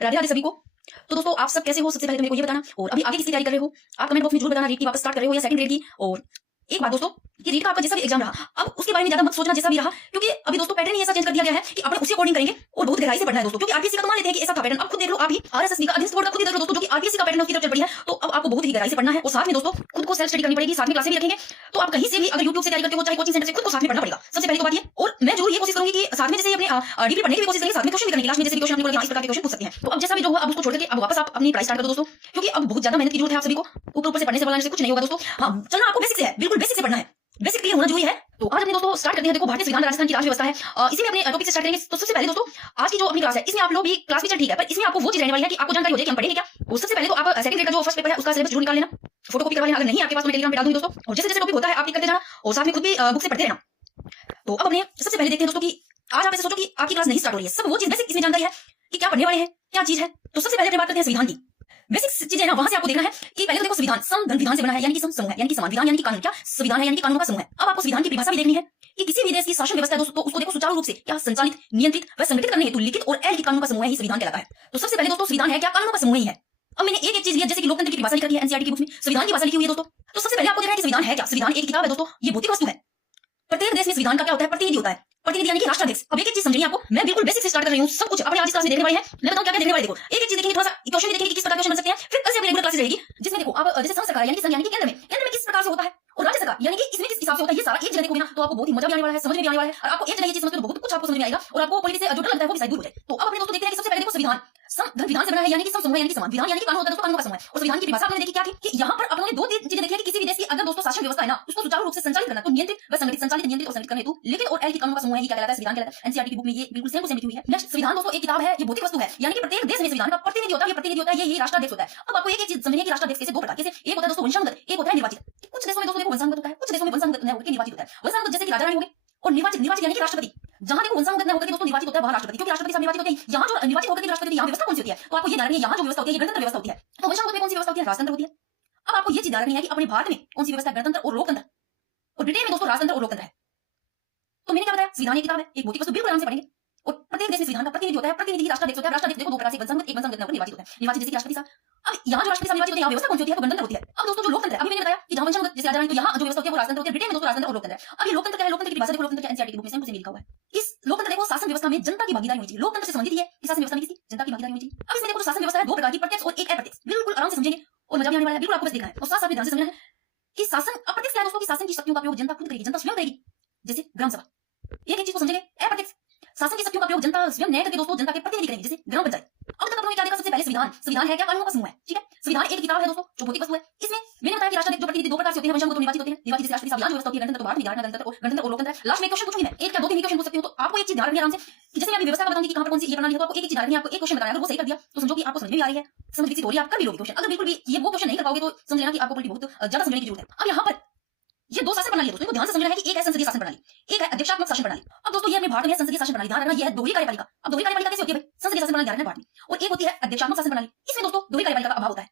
राधे राधे सभी को। तो दोस्तों आप सब कैसे हो? सबसे पहले तो मेरे को ये बताना, और अभी आगे किसकी तैयारी कर रहे हो? आप कमेंट बॉक्स में जरूर बताना, रीट की वापस स्टार्ट कर रहे हो या सेकंड ग्रेड की। और एक बात दोस्तों, कि रीट का आपका जैसा भी एग्जाम रहा, अब उसके बारे में ज्यादा मत सोचना जैसा भी रहा, क्योंकि अभी दोस्तों पैटर्न ही ऐसा चेंज कर दिया गया है कि अपने उसी अकॉर्डिंग करेंगे और बहुत गहराई से पढ़ना है दोस्तों। क्योंकि आरपीएससी का तो मान लेते हैं कि ऐसा था पैटर्न, अब खुद देख लो आप ही आरएसएसबी का अधीनस्थ बोर्ड का खुद ही देख लो दोस्तों, जो कि आरपीएससी का पैटर्न उसकी तरफ चल पड़ी है। तो अब आपको बहुत ही गहराई से पढ़ना है, और साथ में दोस्तों खुद को सेल्फ स्टडी करनी पड़ेगी, साथ में क्लासें भी रखेंगे। तो आप कहीं से भी अगर यूट्यूब से तैयारी करते हो, चाहे कोचिंग सेंटर से, खुद को साथ में पढ़ना पड़ेगा, सबसे पहले तो बात ये। और मैं जरूर ये कोशिश करूंगी कि साथ में जैसे अपने डीपली पढ़ने की भी कोशिश करेंगे, साथ में क्वेश्चन भी करने की, क्लास में जैसे क्वेश्चन आपने बोला इस प्रकार के क्वेश्चन पूछ सकते हैं। तो अब जैसा भी जो हो, अब उसको छोड़ के अब वापस आप अपनी पढ़ाई स्टार्ट कर दो दोस्तों, क्योंकि अब बहुत ज्यादा मेहनत की जरूरत है आप सभी को। ऊपर से पढ़ने से बोलने से कुछ नहीं होगा दोस्तों। हाँ, चलना आपको बेसिक से है, बिल्कुल बेसिक से पढ़ना है, बेसिक क्लियर होना जरूरी है। तो आज अपने दोस्तों स्टार्ट करते हैं। देखो, भारतीय संविधान राजस्थान की राज्य व्यवस्था है, इसी में अपने टॉपिक से स्टार्ट करेंगे। तो सबसे पहले दोस्तों आज की जो अपनी क्लास है, इसमें आप लोग भी क्लास टीचर ठीक है, पर इसमें आपको वो चीज रहने वाली है कि आपको जानकारी हो जाए कि हम पढ़ेंगे क्या। तो सबसे पहले तो आप सेकंड ग्रेड का जो फर्स्ट पेपर है उसका सिलेबस जरूर निकाल लेना, फोटोकॉपी करवा लेना, अगर नहीं आपके पास तो मैं टेलीग्राम पे डाल दूंगी दोस्तों। और जैसे जैसे टॉपिक होता है आप टिक करते जाना, और साथ में खुद भी बुक से पढ़ते रहना। तो अब अपने सबसे पहले देखते हैं दोस्तों कि आज आप ऐसे सोचो कि आपकी क्लास नहीं स्टार्ट हो रही है, सब वो चीज बेसिक इसमें जानकारी है कि क्या पढ़ने वाले हैं, क्या चीज है। तो सबसे पहले अपनी बात करते हैं संविधान की। बेसिक चीज है ना, वहां से आपको देखना है कि पहले तो देखो संविधान संविधान से बना है, यानी कि समूह है, यानी कि समान विधान, यानी कि कानून। क्या संविधान है? यानी कि कानून का समूह है। अब आपको संविधान की परिभाषा भी देखनी है कि किसी भी देश की शासन व्यवस्था है दोस्तों, उसको देखो सुचारू रूप से क्या संचालित, नियंत्रित व संगठित करने हेतु लिखित और अलिखित कानून का समूह है ही संविधान कहलाता है। तो सबसे पहले दोस्तों संविधान है क्या? कानून का समूह ही है। अब मैंने एक एक चीज लिया, जैसे कि लोकतंत्र की परिभाषा लिखी है एनसीईआरटी की बुक में, संविधान की भाषा लिखी हुई है दोस्तों। तो सबसे पहले आपको देखना है कि संविधान है क्या। संविधान एक किताब है दोस्तों, ये भौतिक वस्तु है। प्रत्येक देश में संविधान का क्या होता है? प्रतिनिधि होता है। प्रतिनिधि यानी कि राष्ट्राध्यक्ष। अब एक एक चीज समझिए आपको, मैं बिल्कुल बेसिक से स्टार्ट कर रही हूँ, सब कुछ अपने आज इस क्लास में देखने वाले हैं। मैं बताऊं क्या क्या देखने वाले, देखो एक एक चीज देखेंगे, थोड़ा सा क्वेश्चन भी देखेंगे कि किस प्रकार क्वेश्चन बन सकते हैं। फिर कल से अपनी रेगुलर क्लासेस रहेगी, जिसमें देखो आप जैसे संघ सरकार यानी कि संघ यानी कि केंद्र में किस प्रकार से होता है, और राज्य सरकार यानी कि इसमें किस हिसाब से होता है, ये सारा एक जगह देखोगे ना तो आपको बहुत ही मजा भी आने वाला है, समझ में भी आने वाला है। और आपको एक जगह ये चीज समझ के तो बहुत कुछ आपको समझ में आएगा, और आपको पॉलिटिक्स से जो डर लगता है वो भी शायद दूर हो जाए। तो अब अपने दोस्तों देखते हैं कि सबसे पहले देखो संविधान संविधान से बना है, यानी कि समूह, यानी कि समान विधान, यानी कि कानून होता है दोस्तों, कानून का समूह है। और संविधान की परिभाषा आपने देखी क्या थी कि यहाँ पर आपने दो चीजें देखी है कि किसी भी देश की अगर दोस्तों शासन व्यवस्था है ना, उसको सुचारू रूप से संचालित करना, तो नियंत्रित व संगठित, संचालित, नियंत्रित और संगठित करने हेतु लिखित और अलिखित कानून का समूह है, ये क्या कहलाता है? संविधान कहलाता है। एनसीईआरटी की बुक में ये बिल्कुल सेम टू सेम लिखी हुई है। नेक्स्ट, संविधान दोस्तों एक किताब है, ये भौतिक वस्तु है, यानी कि प्रत्येक देश में संविधान का प्रतिनिधि होता है, ये प्रतिनिधि होता है, ये राष्ट्राध्यक्ष होता है। अब आपको एक चीज समझिए कि राष्ट्राध्यक्ष कैसे दो प्रकार के, एक होता है दोस्तों वंशानुगत, एक होता है निर्वाचित। कुछ देशों में दोस्तों देखो वंशानुगत होता है, कुछ देशों में वंशानुगत न होकर निर्वाचित होता है। वंशानुगत जैसे कि राजा रानी हो गए, और निर्वाचित निर्वाचित यानी कि राष्ट्रपति। जहां देखो वंशानुगत न होकर दोस्तों निर्वाचित होता है वहां राष्ट्रपति, क्योंकि राष्ट्रपति सब निर्वाचित होते हैं। यहाँ जो निर्वाचित होकर के राष्ट्रपति, यहाँ व्यवस्था कौन सी होती है? तो आपको ये ध्यान रखनी है, यहाँ जो व्यवस्था होती है ये गणतंत्र व्यवस्था होती है। तो वंशानुगत में कौन सी व्यवस्था होती है? राजतंत्र होती है। अब आपको ये चीज ध्यान रखनी है कि अपने भारत में कौन सी व्यवस्था है? गणतंत्र और लोकतंत्र। और ब्रिटेन में दोस्तों राजतंत्र और लोकतंत्र है। तो मैंने क्या बताया? संविधान एक किताब है, एक भौतिक वस्तु, बिल्कुल आराम से पढ़ेंगे। और प्रत्येक देश में संविधान का प्रतिनिधि होता है, प्रतिनिधि राष्ट्राध्यक्ष होता है। राष्ट्राध्यक्ष देखो दो प्रकार से, वंशानुगत, एक वंशानुगत निर्वाचित होता है। निर्वाचित जैसे कि राष्ट्रपति साहब। अब यहाँ जो राष्ट्रपति साहब निर्वाचित होते हैं, यहाँ व्यवस्था कौन सी होती है? तो गणतंत्र होती है। अब दोस्तों जो लोकतंत्र है, अभी मैंने बताया कि जहाँ वंशानुगत जैसे राजा रानी, तो यहाँ जो व्यवस्था होती है वो राजतंत्र होती है। ब्रिटेन में दोस्तों राजतंत्र और लोकतंत्र है। अब ये लोकतंत्र क्या है? लोकतंत्र की भाषा देखो, लोकतंत्र क्या एनसीईआरटी की बुक में सेम टू सेम लिखा हुआ है। इस लोकतंत्र देखो शासन व्यवस्था में जनता की भागीदारी होनी चाहिए। लोकतंत्र से संबंधित है कि शासन व्यवस्था में किसी जनता की भागीदारी होनी चाहिए। अब इसमें देखो शासन व्यवस्था है दो प्रकार की, प्रत्यक्ष और एक अप्रत्यक्ष। बिल्कुल आराम से समझेंगे और मजा भी आने वाला है, बिल्कुल आपको बस देखना है। और साथ साथ ध्यान से समझना है कि शासन अप्रत्यक्ष क्या है दोस्तों, कि शासन की शक्तियों का उपयोग जनता खुद करेगी, जनता स्वयं करेगी, जैसे ग्राम सभा। एक एक चीज को समझेंगे। अप्रत्यक्ष शासन की शक्तियों का उपयोग जनता स्वयं न्याय करके दोस्तों जनता के प्रतिनिधि करेंगे, जैसे ग्राम पंचायत। अब तक आपने क्या देखा? सबसे पहले संविधान। संविधान है क्या? कानूनों का समूह है, ठीक है। संविधान एक किताब है दोस्तों, जो भौतिक वस्तु है। इसमें मैंने बताया कि राष्ट्राध्यक्ष जो प्रतिनिधि दो प्रकार से होते हैं, वंशानुगत और निर्वाचित होते हैं। निर्वाचित जैसे राष्ट्रपति साहब, यहाँ जो व्यवस्था होती है गणतंत्र, तो भारत में गणतंत्र और लोकतंत्र। लास्ट में क्वेश्चन पूछूंगी मैं, एक या दो तीन क्वेश्चन पूछ सकती हूँ। तो आपको एक चीज ध्यान रखनी है आराम से, कि जैसे मैं अभी व्यवस्था बताऊंगी कि कहां पर कौन सी ये प्रणाली है, तो आपको एक चीज ध्यान रखनी है। आपको एक क्वेश्चन बताना है, अगर वो सही कर दिया तो समझो कि आपको समझ में आ रही है, समझ विकसित हो रही है, आप कर भी लोगे क्वेश्चन। अगर बिल्कुल भी ये वो क्वेश्चन नहीं कर पाओगे तो समझ लेना कि आपको बहुत ज्यादा समझने की जरूरत है। अब यहाँ पर ये दो शासन प्रणाली है दोस्तों, इनको ध्यान से समझना है कि एक है संसदीय शासन प्रणाली, एक है अध्यक्षात्मक शासन प्रणाली। अब दोस्तों ये अपने भारत में संसदीय शासन प्रणाली, ध्यान रखना ये है दोहरी कार्यपालिका। अब दोहरी कार्यपालिका कैसे होती है भाई? संसदीय शासन प्रणाली ध्यान रखना भारत में, और एक होती है अध्यक्षात्मक शासन प्रणाली। इसमें दोस्तों दोहरी कार्यपालिका का अभाव होता है।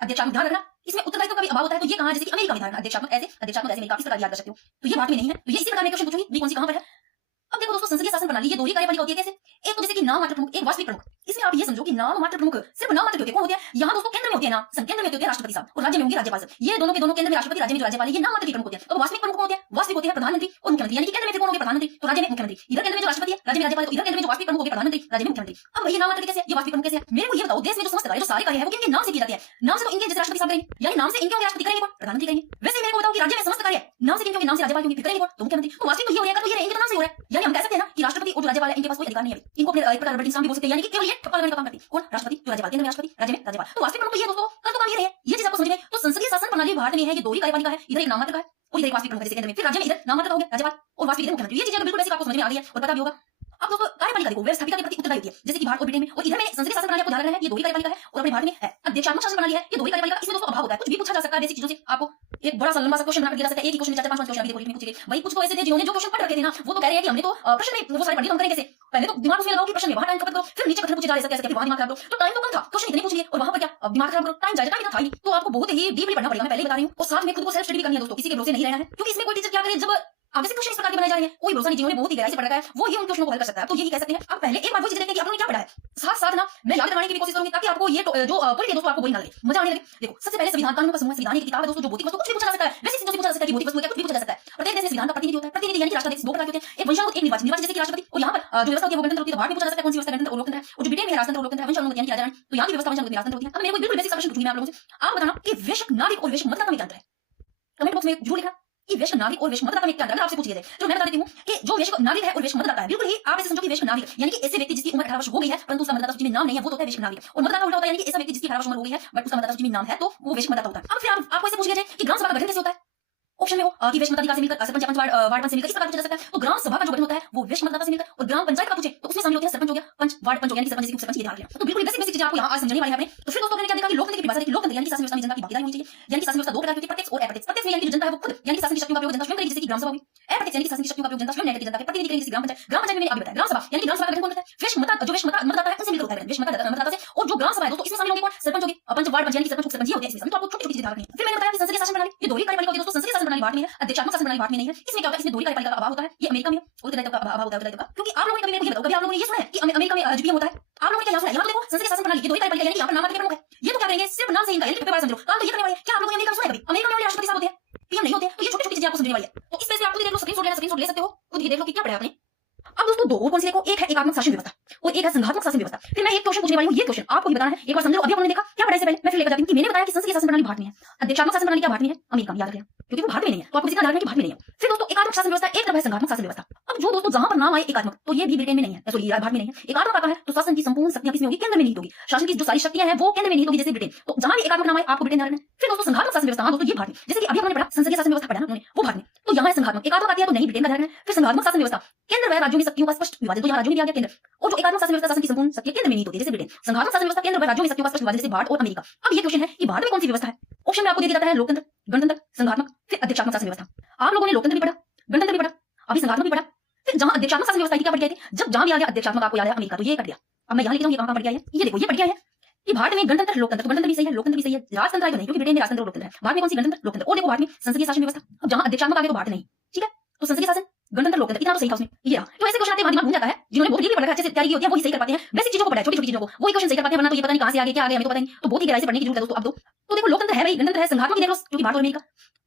अध्यक्षात्मक ध्यान रखना, इसमें उत्तरदायित्व का भी अभाव होता है। तो ये कहां है? जैसे कि अमेरिका में ध्यान रखना, अध्यक्षात्मक ऐसे अमेरिका, इस प्रकार याद कर सकते हो। तो ये भारत में नहीं है, तो ये इसी प्रकार में क्वेश्चन पूछूंगी भी कौन सी कहां पर है। अब देखो दोस्तों संसदीय शासन प्रणाली ये दोहरी कार्यपालिका होती है कैसे? एक तो जैसे कि नाम मात्र प्रमुख, एक वास्तविक प्रमुख। इसमें आप ये समझो कि नाम मात्र प्रमुख सिर्फ नाम मात्र के होते हैं। कौन होते हैं? यहाँ दोस्तों केंद्र में होते हैं ना, केंद्र में होते हैं राष्ट्रपति साहब, और राज्य में होंगे राज्यपाल साहब। ये दोनों के दोनों केंद्र में राष्ट्रपति, राज्य में जो राज्यपाल है, ये नाम मात्र के प्रमुख होते हैं। तो वास्तविक प्रमुख होते हैं, वास्तविक होते हैं प्रधानमंत्री और मुख्यमंत्री, यानी कि केंद्र में कौन होंगे? प्रधानमंत्री, तो राज्य में मुख्यमंत्री। इधर केंद्र में जो राष्ट्रपति है, राज्य में राज्यपाल, तो इधर केंद्र में जो वास्तविक प्रमुख होंगे प्रधानमंत्री, राज्य में मुख्यमंत्री। अब भैया नाम मात्र के कैसे? ये वास्तविक प्रमुख कैसे है? मेरे को ये बताओ, देश में जो समस्त कार्य, जो सारे कार्य है वो किनके नाम से किए जाते हैं? नाम से तो इनके जैसे राष्ट्रपति साहब करेंगे, यानी नाम से इनके होंगे राष्ट्रपति करेंगे, कौन? प्रधानमंत्री करेंगे। वैसे मेरे को बताओ कि राज्य में समस्त कार्य नाम से किनके होंगे? नाम से राज्यपाल होंगे, करेंगे कौन? तो मुख्यमंत्री। तो वास्तविक तो ये हो रहा है, तो ये इनके नाम से हो रहा है। यानी हम कह सकते हैं ना कि राष्ट्रपति और जो राज्यपाल है इनके पास कोई अधिकार नहीं है, इनको अपने एक प्रकार रबड़ स्टाम्प भी बोल सकते हैं, यानी कि केवल ये ठप्पा लगाने का काम करते हैं। कौन? राष्ट्रपति, जो राज्यपाल, केंद्र में राष्ट्रपति, राज्य में राज्यपाल। तो वास्तविक प्रमुख तो ये दोस्तों, कल तो काम ये रहे, ये चीज आपको समझ में। तो संसदीय शासन प्रणाली भारत में है, ये दोहरी कार्यपालिका है, इधर एक नाममात्र का है और इधर एक वास्तविक प्रमुख है जैसे केंद्र में, फिर राज्य में इधर नाममात्र का हो गया राज्यपाल और वास्तविक इधर मुख्यमंत्री। ये चीजें बिल्कुल बेसिक आपको समझ में आ रही है और पता भी होगा। अब दोस्तों कार्यपालिका देखो व्यवस्थापिका के प्रति उत्तरदायी होती है, जैसे कि भारत और ब्रिटेन में। और इधर में संसदीय शासन प्रणाली आपको ध्यान रखना है, ये दोहरी कार्यपालिका है, और अपने भारत में है अध्यक्षात्मक शासन प्रणाली है, ये दोहरी कार्यपालिका। इसमें दोस्तों अभाव होता है, कुछ भी पूछा जा सकता है बेसिक चीजों से। आपको एक बड़ा सा लंबा सा क्वेश्चन बनाकर दिया जा सकता है, एक ही क्वेश्चन में 4-5 क्वेश्चन अभी देखो लिखने पूछे गए भाई। कुछ तो ऐसे थे जिन्होंने जो क्वेश्चन पढ़ रखे थे ना, वो तो कह रहे हैं कि हमने तो प्रश्न में वो सारे पढ़ लिए, हम करेंगे कैसे? पहले तो दिमाग उसमें लगाओ कि प्रश्न में वहां टाइम खपत करो, फिर नीचे कथन पूछे जा रहे हैं, फिर वहां दिमाग खराब करो। तो टाइम तो कम था, क्वेश्चन इतने पूछ लिए और वहां पर क्या अब दिमाग खराब करो, टाइम जाएगा, टाइम था ही। तो आपको बहुत ही डीपली पढ़ना पड़ेगा, मैं पहले ही बता रही हूं। और साथ में खुद को सेल्फ स्टडी भी करनी है दोस्तों, किसी के भरोसे नहीं रहना है, क्योंकि इसमें कोई टीचर क्या करे, जब अब जैसे क्वेश्चन इस प्रकार के बनाए जा रहे हैं, कोई भरोसा नहीं, जिन्होंने बहुत ही गहराई से पढ़ रखा है वो ही उन क्वेश्चनों को हल कर सकता है। तो यही कह सकते हैं। अब पहले एक बार वो चीज देखते हैं कि आप लोगों ने क्या पढ़ा है, साथ साथ ना मैं याद करवाने की भी कोशिश करूंगी ताकि आपको ये जो पॉइंट है दोस्तों आपको वही ना लगे, मजा आने लगे। देखो सबसे पहले संविधान कानून का समूह, संविधान की किताब है दोस्तों, जो भौतिक वस्तु कुछ भी पूछा जा सकता है, वैसे चीजों से पूछा जा सकता है कि भौतिक वस्तु क्या, कुछ भी पूछा जा सकता है। प्रत्येक देश में संविधान का प्रतिनिधि होता है, प्रतिनिधि यानी कि राष्ट्रपति, दो प्रकार के होते हैं, एक वंशानुगत, एक निर्वाचित। निर्वाचित जैसे कि राष्ट्रपति, और यहाँ पर जो व्यवस्था होती है वो गणतंत्र होती है। भारत में पूछा जा सकता है कौन सी व्यवस्था गणतंत्र और लोकतंत्र है, और जो ब्रिटेन में है राजतंत्र और लोकतंत्र है, वंशानुगत यानी कि राजा रानी। तो यहाँ की व्यवस्था वंशानुगत राजतंत्र होती है। अब मेरे को बिल्कुल बेसिक प्रश्न पूछूंगी मैं आप लोगों से, आप बताना कि वैश्विक नागरिक और वैश्विक मतदाता में क्या अंतर है। कमेंट बॉक्स में जरूर लिखना कि वैश्विक नागरिक और वैश्विक मतदाता में क्या अंतर है। आपसे पूछ लिया जाए तो मैं बता देती हूँ कि जो वैश्विक नागरिक है और वैश्विक मतदाता है, बिल्कुल ही आप ऐसे समझो कि वैश्विक नागरिक यानी कि ऐसे व्यक्ति जिसकी उम्र 18 वर्ष हो गई है परंतु उसका मतदाता सूची में नाम नहीं है, वो तो होता है वैश्विक नागरिक। और मतदाता उल्टा होता है, यानी कि ऐसा व्यक्ति जिसकी 18 वर्ष उम्र हो गई है बट उसका मतदाता सूची में नाम है, तो वो वैश्विक मतदाता होता है। अब फिर आपको ऐसे पूछ लिया जाए कि ग्राम सभा का गठन कैसे होता है, ऑप्शन में हो कि वैश्विक मताधिकार से मिलकर, सरपंच या पंच वार्ड पंच से मिलकर, इस प्रकार पूछा जा सकता है। तो ग्राम सभा का जो गठन होता है वो वैश्विक मतदाता से मिलकर, और ग्राम पंचायत का पूछे तो उसमें शामिल होते हैं सरपंच हो गया, पंच वार्ड पंच हो गया, यानी कि सरपंच जैसे उपसरपंच, ये ध्यान रखना। तो बिल्कुल बेसिक बेसिक चीजें आपको यहाँ आज समझने वाली है हमने। तो फिर दोस्तों मैंने क्या देखा कि लोकतंत्र की परिभाषा देखी। लोकतंत्र यानी कि शासन व्यवस्था में जनता की भागीदारी होनी चाहिए, यानी कि शासन व्यवस्था दो प्रकार की होती है, प्रत्यक्ष और अप्रत्यक्ष। प्रत्यक्ष में यानी कि जनता है वो खुद, यानी कि शासन की शक्तियों का प्रयोग जनता स्वयं करेगी, जैसे कि ग्राम सभा हुई। अप्रत्यक्ष यानी कि शासन की शक्तियों का प्रयोग जनता स्वयं नहीं करेगी, जनता के प्रतिनिधि करेगी, जैसे ग्राम पंचायत। ग्राम पंचायत में मैंने अभी बताया। ग्राम सभा यानी कि ग्राम सभा का गठन कौन करता है, वैश्विक मतदाता है उनसे मिलकर होता है, वैश्विक मतदाता से। और जो ग्राम सभा है दोस्तों इसमें शामिल होंगे कौन, सरपंच होंगे, पंच वार्ड पंच, यानी कि सरपंच उपसरपंच होते हैं इसमें। तो आपको छोटी छोटी चीजें ध्यान रखनी है। फिर मैंने बताया कि संसदीय शासन प्रणाली, ये दोहरी कार्यपालिका होती है दोस्तों। संसदीय शासन प्रणाली भारत में है, अध्यक्षात्मक शासन प्रणाली भारत में नहीं है। इसमें क्या होता है, इसमें दोहरी कार्यपालिका का अभाव होता है। ये अमेरिका में है, उत्तरदायित्व का अभाव होता है, उत्तरदायित्व का। क्योंकि आप लोगों ने कभी मेरे को ये बताओ, कभी आप लोगों ने ये सुना है कि अमेरिका में जीपीएम होता है? आप लोगों ने क्या यहाँ सुना है? यहाँ तो देखो संसदीय शासन प्रणाली, ये दोहरी कार्यपालिका, यानी कि यहाँ पर नाम मात्र के प्रमुख है। ये तो क्या करेंगे, सिर्फ नाम से ही इनका, यानी कि पेपर समझो, काम तो ये करने वाले हैं। क्या आप लोगों ने अमेरिका में सुना है कभी? अमेरिका में वाले राष्ट्रपति साहब होते हैं, पीएम नहीं होते। तो ये छोटी छोटी चीजें आपको समझने वाली है। तो इस पे से आप खुद ही देख लो, स्क्रीनशॉट ले सकते हो, खुद ही देख लो कि क्या पढ़ा आपने। अब दोस्तों दो और कौन सी देखो, एक है एकात्मक शासन व्यवस्था और एक है संघात्मक शासन व्यवस्था। फिर मैं एक क्वेश्चन पूछने वाली हूँ, ये क्वेश्चन आपको ही बताना है। एक बार समझ लो, अभी आपने देखा क्या पढ़ा इससे पहले, मैं फिर लेकर जाती हूँ कि मैंने बताया कि संसदीय शासन प्रणाली भारत में है, अध्यक्षात्मक शासन प्रणाली क्या भारत में है, अमेरिका में, याद रखना क्योंकि वो भारत में नहीं है। तो आपको जितना याद रखना कि भारत में नहीं है। फिर दोस्तों एकात्मक शासन व्यवस्था एक तरफ है, संघात्मक शासन व्यवस्था। अब जो दोस्तों जहां पर नाम आए एकात्मक, तो ये भी ब्रिटेन में नहीं है, सॉरी भारत में नहीं है। एकात्मक आता है तो शासन की संपूर्ण शक्तियां किसमें होगी, केंद्र में निहित होगी। शासन की जो सारी शक्तियां हैं वो केंद्र में निहित होगी, जैसे ब्रिटेन। तो जहां भी एकात्मक नाम आए आपको ब्रिटेन रहना है। फिर दोस्तों संघात्मक शासन व्यवस्था, हाँ दोस्तों ये भारत में, जैसे कि अभी हमने पढ़ा संसदीय शासन व्यवस्था पढ़ा ना वो भारत में, तो यहाँ है संघात्मक। एकात्मक आती है तो नहीं ब्रिटेन का ध्यान है। फिर संघात्मक शासन व्यवस्था, केंद्र व राज्यों में शक्तियों का स्पष्ट विभाजन, तो यहाँ राज्यों में भी आ गया केंद्र। और जो एकात्मक शासन व्यवस्था, शासन की संपूर्ण शक्तियां केंद्र में निहित होती है, जैसे ब्रिटेन। संघात्मक शासन व्यवस्था, केंद्र व राज्यों में शक्तियों का स्पष्ट विभाजन, जैसे भारत और अमेरिका। अब ये क्वेश्चन है कि भारत में कौन सी व्यवस्था है। ऑप्शन में आपको दे दिया जाता है लोकतंत्र, गणतंत्र, संघात्मक, फिर अध्यक्षात्मक शासन व्यवस्था। आप लोगों ने लोकतंत्र भी पढ़ा, गणतंत्र भी पढ़ा, अभी संघात्मक भी पढ़ा। फिर जहां अध्यक्षात्मक शासन व्यवस्था की क्या पढ़ गए थे, जब जहां भी आ गया अध्यक्षात्मक आपको याद है अमेरिका, तो ये कट गया। अब मैं यहाँ लिखता हूँ ये कहाँ पढ़ गया है, ये देखो ये पढ़ गया है कि भारत में गणतंत्र लोकतंत्र, तो गणतंत्र भी सही है, लोकतंत्र भी सही है, राजतंत्र तो नहीं, क्योंकि ब्रिटेन में राजतंत्र और लोकतंत्र है। भारत में कौन सी गणतंत्र लोकतंत्र। और देखो भारत में संसदीय शासन व्यवस्था, अब जहां अध्यक्षात्मक आ गया तो भारत नहीं, ठीक है। तो संसदीय शासन, गणतंत्र, लोकतंत्र, इतना तो सही था उसमें। ये तो ऐसे क्वेश्चन आते हैं, दिमाग घूम जाता है। जिन्होंने बहुत डीपली पढ़ा है, अच्छे से तैयारी की होती है, वही सही कर पाते हैं। बेसिक चीजों को पढ़ा है, छोटी छोटी चीजों को, वही क्वेश्चन सही कर पाते हैं, वरना तो ये पता नहीं कहां से आ गया, क्या आ गया हमें तो पता नहीं। तो बहुत ही गहराई से पढ़ने की जरूरत है दोस्तों। अब तो देखो लोकतंत्र है भाई, गणतंत्र है, संघात्मक देख लो क्योंकि भारत और अमेरिका।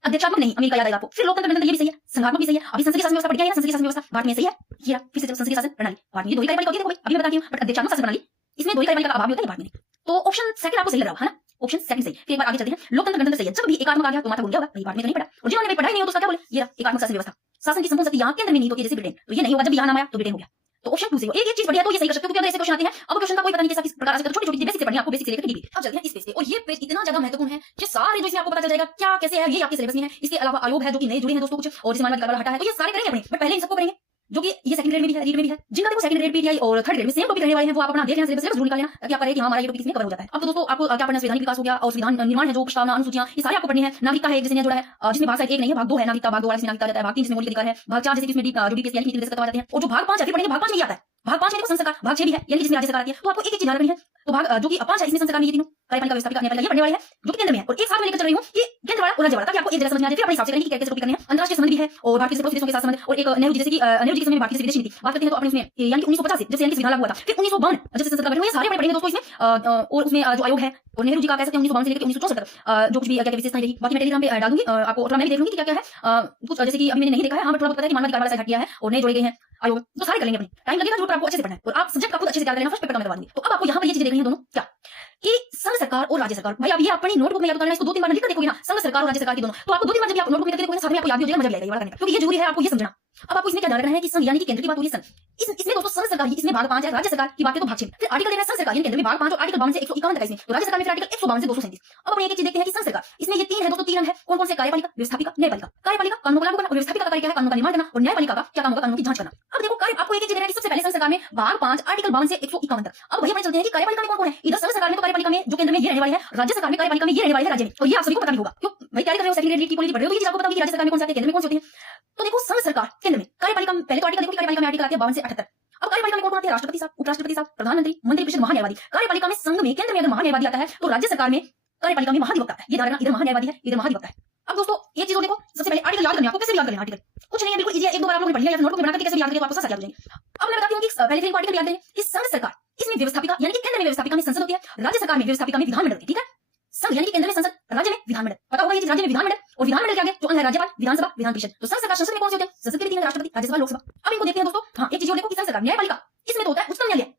अध्यक्षात्मक नहीं, अमेरिका याद आएगा आपको। फिर लोकतंत्र, गणतंत्र ये भी सही है, संघात्मक भी सही है। अभी संसदीय शासन व्यवस्था पढ़ गया है, संसदीय शासन व्यवस्था भारत में सही है। ये फिर से संसदीय शासन प्रणाली भारत में, ये दोहरी कार्यपालिका होती है, देखो भाई अभी मैं बताती हूँ। बट अध्यक्षात्मक शासन प्रणाली इसमें दोहरी कार्यपालिका का अभाव होता है, भारत में। तो ऑप्शन सेकंड आपको सही लग रहा है ना, ऑप्शन सेकंड सही। फिर एक बार आगे चलते हैं, लोकतंत्र गणतंत्र सही है। जब भी एकात्मक आ गया तो माथा भूल गया होगा, भारत में तो नहीं पढ़ा। और जिन्होंने पढ़ा ही नहीं हो तो उसका क्या बोले, ये एकात्मक शासन व्यवस्था, शासन की संपूर्ण शक्ति यहाँ केंद्र में नहीं होती, जैसे ब्रिटेन। तो ये नहीं होगा, जब यहाँ नाम आया तो ब्रिटेन हो गया। तो ऑप्शन 2 से एक चीज बढ़िया तो ये सही कर सकते हो, क्योंकि ऐसे क्वेश्चन आते हैं। अब क्वेश्चन का कोई पता नहीं कैसा किस प्रकार से, छोटी छोटी चीजें बेसिक से पढ़नी है आपको, बेसिक से लेकर डीप। अब चलते हैं इस पेज पे, और ये पेज इतना ज्यादा महत्वपूर्ण है कि सारे जो इसमें आपको पता चल जाएगा क्या कैसे है, ये आपके सिलेबस में है। इसके अलावा आयोग है जो कि नए जुड़े हैं दोस्तों कुछ, और जिसे मानवाधिकार वाला हटा है, तो ये सारे करेंगे अपने। बट पहले इन सबको पढ़ेंगे जो कि ये सेकंड ग्रेड में भी है, रीड में भी है। जिनका देखो सेकंड ग्रेड पीटीआई और थर्ड ग्रेड में सेम टॉपिक रहने वाले हैं, वो आप अपना देख लेना, सिलेबस जरूर निकाल लेना, ताकि आपका रहे कि हमारा ये टॉपिक इसमें कवर हो जाता है। अब तो दोस्तों आपको क्या पढ़ना है, संवैधानिक विकास हो गया, और संविधान निर्माण है, जो प्रस्तावना, अनुसूचियां, ये सारे आपको पढ़नी है। नागरिकता है एक, जिसने नया जोड़ा है, जिसमें भाग शायद एक नहीं है, भाग 2 है नागरिकता, भाग 2 वाला जिसमें नागरिकता रहता है, भाग 3 जिसमें मौलिक अधिकार है, भाग 4 जैसे कि इसमें जो डीपीएससी यानी कि नीति तत्व आ जाते हैं। और जो भाग 5 है फिर पढ़ेंगे, भाग 5 में ये आता है, भाग 5 में देखो संघ सरकार, भाग 6 भी है, यानी कि जिसमें राज्य सरकार आती है। तो आपको एक एक चीज याद रखनी है। तो भाग जो कि 5 है इसमें संघ सरकार में ये तीनों कार्यपालिका, व्यवस्थापिका, न्यायपालिका, ये पढ़ने वाले हैं जो कि केंद्र में है। और एक साथ में लेकर चल रही हूँ कि केंद्र वाला और राज्य वाला, ताकि आपको एक जगह समझ में आ जाए। फिर अपने हिसाब से करेंगे कि कैसे टॉपिक करने हैं। अंतरराष्ट्रीय संबंध भी है, और भारतीय देशों के साथ संबंध, और एक नेहरू जी, जैसे कि नेहरू जी के समय में भारतीय से विदेशी नीति बात करते हैं, तो अपने उसमें यानी कि 1950 से जैसे यानी कि संविधान लागू हुआ था। फिर 1952 जैसे संसद का गठन हुआ, ये सारे पढ़ेंगे दोस्तों इसमें। और उसमें जो आयोग है, और नेहरू जी का कह सकते हैं 1952 से लेकर 1964 तक जो कुछ भी क्या क्या विशेषताएं रही, बाकी मैं टेलीग्राम पे डाल दूंगी, आपको थोड़ा मैं भी देख लूंगी कि क्या क्या है। कुछ जैसे कि अभी मैंने नहीं देखा है, हाँ, बट थोड़ा बहुत पता है कि मानवाधिकार वाला साइड हट गया है और नए जोड़े गए हैं आयोग, तो सारे कर लेंगे अपने। टाइम लगेगा जरूर, आपको अच्छे से पढ़ना है, और आप सब्जेक्ट का खुद अच्छे से तैयार करना, फर्स्ट पेपर का मैं करवा दूंगी। तो अब आपको यहाँ पर ये चीजें देखनी है दोनों, क्या कि संघ सरकार और राज्य सरकार। भाई अब ये अपनी नोटबुक में याद करना, इसको 2-3 बार लिख कर देखोगे ना, संघ सरकार और राज्य सरकार की दोनों, तो आपको 2-3 बार जब आप नोटबुक में देखोगे साथ में आपको याद भी हो जाएगा, मजा भी आएगा ये वाला करने का, क्योंकि ये जरूरी है आपको ये समझना। अब आपको इसमें क्या ध्यान रखना है कि संघ यानी कि केंद्र की बात हो रही है, संघ इसमें दोस्तों संघ सरकार ही, इसमें भाग 5 है, राज्य सरकार की बात है तो भाग 6। फिर आर्टिकल देना है संघ सरकार यानी केंद्र में भाग 5 और आर्टिकल 52 से 151 तक इसमें, तो राज्य सरकार में फिर आर्टिकल 152 से 237। अब अपने एक चीज देखते हैं कि संघ सरकार, इसमें ये 3 है दोस्तों, 3 अंग है, कौन कौन से, कार्यपालिका, व्यवस्थापिका, न्यायपालिका। कार्यपालिका कानून को लागू करना, और व्यवस्थापिका का कार्य क्या है, कानून का निर्माण करना, और न्यायपालिका का क्या काम होगा, कानून की जांच करना। अब देखो कार्य आपको एक चीज देखना है कि सबसे पहले संघ सरकार में भाग 5 आर्टिकल 52 से 151 तक। अब भैया चलते हैं कि कार्यपालिका में कौन कौन है। इधर संघ सरकार में तो कार्यपालिका में जो केंद्र में ये रहने वाले है, राज्य सरकार में कार्यपालिका में ये रहने वाले है राज्य में, और ये आप सभी को पता भी होगा, क्यों भाई तैयारी कर रहे हो, सेकंड ग्रेड की पॉलिटी पढ़ रहे हो, तो ये चीज आपको पता होगी कि राज्य सरकार में कौन से आते हैं, केंद्र में कौन से होते हैं। तो देखो संघ सरकार केंद्र में कार्यपालिका में पहले तो आर्टिकल देखो कि कार्यपालिका में आर्टिकल आते हैं 52 से 78। अब कार्यपालिका में कौन आते हैं, राष्ट्रपति साहब, उपराष्ट्रपति साहब, प्रधानमंत्री, मंत्री परिषद, महान्यायवादी। कार्यपालिका में संघ में केंद्र में अगर महान्यायवादी आता है तो राज्य सरकार में कार्यपालिका में महाधिवक्ता आता है। ये धारणा, इधर महान्यायवादी है, इधर महाधिवक्ता है। अब दोस्तों एक चीज और देखो, सबसे पहले आर्टिकल याद करना है आपको, कैसे भी याद करना है आर्टिकल, कुछ नहीं है, बिल्कुल इजी है, एक दो बार आप लोगों ने पढ़ लिया या फिर नोटबुक में बना करके कैसे भी याद करेंगे आपको सब याद हो जाएंगे। अब मैं बताती हूँ कि पहले फिर आर्टिकल याद करें कि संघ सरकार, इसमें व्यवस्थापिका यानी कि केंद्र में व्यवस्थापिका में संसद होती है, राज्य सरकार में व्यवस्थापिका में विधानमंडल होती है, ठीक है। संघ यानी कि केंद्र में संसद, राज्य में विधानमंडल, पता होगा ये चीज, राज्य में विधानमंडल और विधानमंडल के आगे जो है राज्यपाल, विधानसभा, विधान परिषद। तो संघ सरकार संसद में कौन से होते हैं? संसद के भी तीन है, राष्ट्रपति, राज्यसभा, लोकसभा। अब इनको देखते हैं दोस्तों। हाँ, एक चीज और देखो कि संघ सरकार न्यायपालिका, इसमें तो होता है उच्चतम न्यायालय,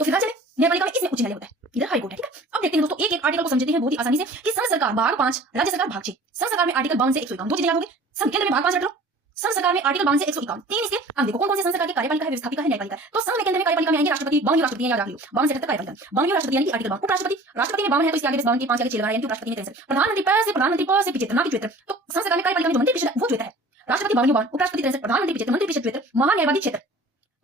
तो फिर राज्य में न्यायपालिका में इसमें उच्च न्यायालय होता है, इधर हाई कोर्ट है, ठीक है। अब देखते हैं दोस्तों एक एक आर्टिकल को समझते हैं बहुत ही आसानी से कि संघ सरकार भाग 5, राज्य सरकार भाग 6। संघ सरकार में आर्टिकल 52 से 151, दो चीजें याद होंगी। संघ केंद्र में भाग 5 रख लो, संघ सरकार में आर्टिकल 52 से 151, तीन इसके अंग देखो कौन कौन से संघ सरकार के, कार्यपालिका है, व्यवस्थापिका है, न्यायपालिका है। तो संघ में केंद्र में कार्यपालिका में आएंगे राष्ट्रपति, 52 राष्ट्रपति हैं, याद रख लो, 52 से 78 कार्यपालिका, 52 राष्ट्रपति यानी कि आर्टिकल 52, उपराष्ट्रपति, राष्ट्रपति में 52 है तो इसके आगे 52 के 5 आगे 6 लगाना, यानी कि राष्ट्रपति में 63, प्रधानमंत्री पद से 75 ना कि 74। तो संघ सरकार में कार्यपालिका में जो मंत्री परिषद है वो 74 है, राष्ट्रपति 52, उपराष्ट्रपति 63, प्रधानमंत्री 75, मंत्री परिषद 74, महान्यायवादी 76।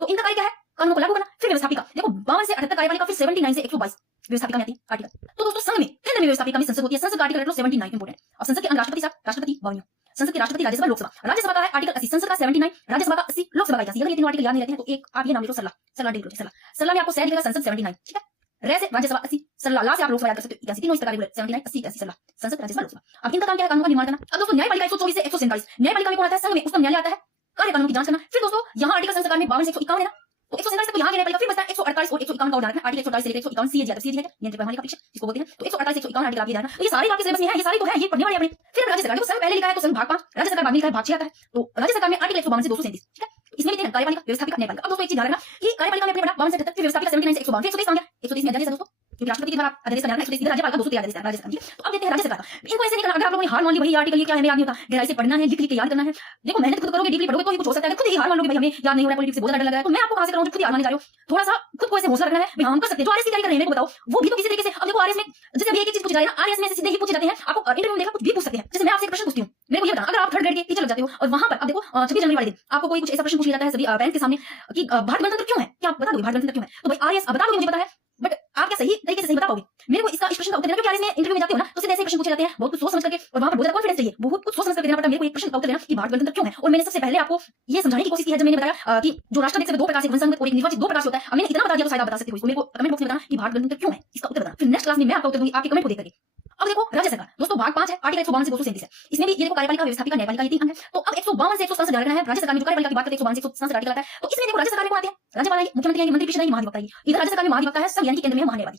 तो इनका कार्य क्या है? कानूनों को लागू करना। फिर व्यवस्थापिका देखो 52 से 78 कार्यपालिका, फिर 79 से 122 व्यवस्थापिका में आती है आर्टिकल। तो दोस्तों संघ में केंद्र में व्यवस्थापिका में संसद होती है, संसद का आर्टिकल रख लो 79 इंपोर्टेंट। अब संसद के अंदर राष्ट्रपति 60, राष्ट्रपति 52, संसद के राष्ट्रपति, राज्यसभा, लोकसभा। राज्यसभा का है आर्टिकल 80, संसद का 79, राज्यसभा का 80, लोकसभा का 81। अगर ये तीनों आर्टिकल याद नहीं रहते हैं तो एक आप ये नाम लिख लो, सल्ला, सल्ला लिख लो, सल्ला, सल्ला में आपको सह दिखेगा, संसद 79, ठीक है। रे से राज्यसभा 80, सल्ला ला से आप लोकसभा याद कर सकते हो 81, तीनों इस प्रकार 79, 80, 81, सल्ला, संसद, राज्यसभा, लोकसभा। अब इनका काम क्या है? कानून का निर्माण करना। अब दोस्तों न्यायपालिका 124 से 147, न्यायपालिका में कौन आता है? संघ में उच्चतम न्यायालय आता है, कार्य कानून की जांच करना। फिर दोस्तों यहाँ आर्टिकल संघ सरकार में 52 से 151 है ना, तो 147 तक यहाँ के न्यायपालिका, फिर बचता है 148 और 151 का उदाहरण है। आर्टिकल 148 से लेकर 151 सी है, सीधी है, नियंत्रण प्रणाली का परीक्षण जिसको बोलते हैं। तो 148 से 151 आर्टिकल आप ये जाना, तो ये सारे आपके सिलेबस में है, ये सारी तो है, ये पढ़ने वाले अपने। फिर राज्य सरकार, देखो संघ पहले लिखा है तो संघ भाग 5, राज्य सरकार बाद में लिखा है भाग 6 आता है। तो राज्य सरकार में आर्टिकल 152 से 237, ठीक है। इसमें भी कार्यपालिका, व्यवस्थापिका, न्यायपालिका। अब दोस्तों एक चीज ध्यान रखना कि कार्यपालिका में अपने पढ़ा 52 से 78, फिर व्यवस्थापिका 79 से 152, 130 आ गया, 130 में अध्यादेश है दोस्तों, क्योंकि राष्ट्रपति के द्वारा अध्यादेश का ध्यान रखना, 130 राज्यपाल का 213 अध्यादेश है, राज्य सरकार। तो अब देखते हैं राज्य सरकार का। इनको ऐसे नहीं करना, अगर आप लोगों ने हार मान ली भाई आर्टिकल ये क्या है, हमें याद नहीं होता, गहराई से पढ़ना है, लिख लिख के याद करना है। देखो मेहनत खुद करोगे, डीपली पढ़ोगे तो ही कुछ हो सकता है। खुद ही हार मान लोगे भाई हमें याद नहीं हो रहा है, पॉलिटिक्स से बहुत डर लग रहा है, तो मैं आपको कहां से कराऊं, खुद ही हार मानने जा रहे हो। थोड़ा सा खुद को ऐसे हौसला रखना है, भाई हम कर सकते हैं। जो आरएस की तैयारी कर रहे हैं मेरे को बताओ, वो भी तो किसी तरीके से, अब देखो आरएस में जैसे अभी एक चीज पूछ जा रही है ना, आरएस में से सीधे ही पूछे जाते हैं, आपको इंटरव्यू में देखा कुछ भी पूछ सकते हैं। जैसे मैं आपसे एक प्रश्न पूछती हूं, मेरे को ये बताना, अगर आप 3rd ग्रेड के टीचर लग जाते हो और वहां पर अब देखो 26 जनवरी वाले दिन आपको कोई कुछ ऐसा प्रश्न पूछ लिया जाता है सभी पेरेंट्स के सामने कि भारत गणतंत्र क्यों है, क्या आप बता दोगे भारत गणतंत्र क्यों है? तो भाई आरएस बता दोगे, मुझे पता है, बट आप क्या सही तरीके से सही बता पाओगे? मेरे को इसका इस प्रश्न का उत्तर देना, क्योंकि आरएस में इंटरव्यू में जाते हो ना तो सीधे ऐसे प्रश्न पूछे जाते हैं, बहुत कुछ सोच समझ करके, और वहां पर बहुत ज्यादा कॉन्फिडेंस चाहिए, बहुत कुछ सोच समझ करके देना पड़ता है। मेरे को एक प्रश्न का उत्तर देना कि भारत गणतंत्र क्यों है, और मैंने सबसे पहले आपको ये समझाने की कोशिश की है जब मैंने बताया कि जो राष्ट्राध्यक्ष है दो प्रकार से, वंशानुगत और एक निर्वाचित, दो प्रकार से होता है। मैंने इतना बता दिया तो शायद आप बता सकते हो इसको। मेरे को कमेंट बॉक्स में बताना कि भारत गणतंत्र क्यों है, इसका उत्तर बताना, फिर नेक्स्ट क्लास में मैं आपका उत्तर दूंगी आपके कमेंट को देख करके। अब देखो राज्य सरकार दोस्तों भाग 5 है, आर्टिकल 152 से 237 है। इसमें भी ये देखो कार्यपालिका, व्यवस्थापिका, न्यायपालिका, ये तीन अंग है। तो अब 152 से 167 ध्यान रखना है। राज्य सरकार में जो कार्यपालिका की बात करते हैं 152 से 167 आर्टिकल आता है। तो इसमें देखो राज्य सरकार में कौन आते हैं? राज्यपाल आएंगे, मुख्यमंत्री आएंगे, मंत्री परिषद आएंगे, महाधिवक्ता आएंगे। इधर राज्य सरकार में महाधिवक्ता है, संघ यानी कि केंद्र में महान्यायवादी।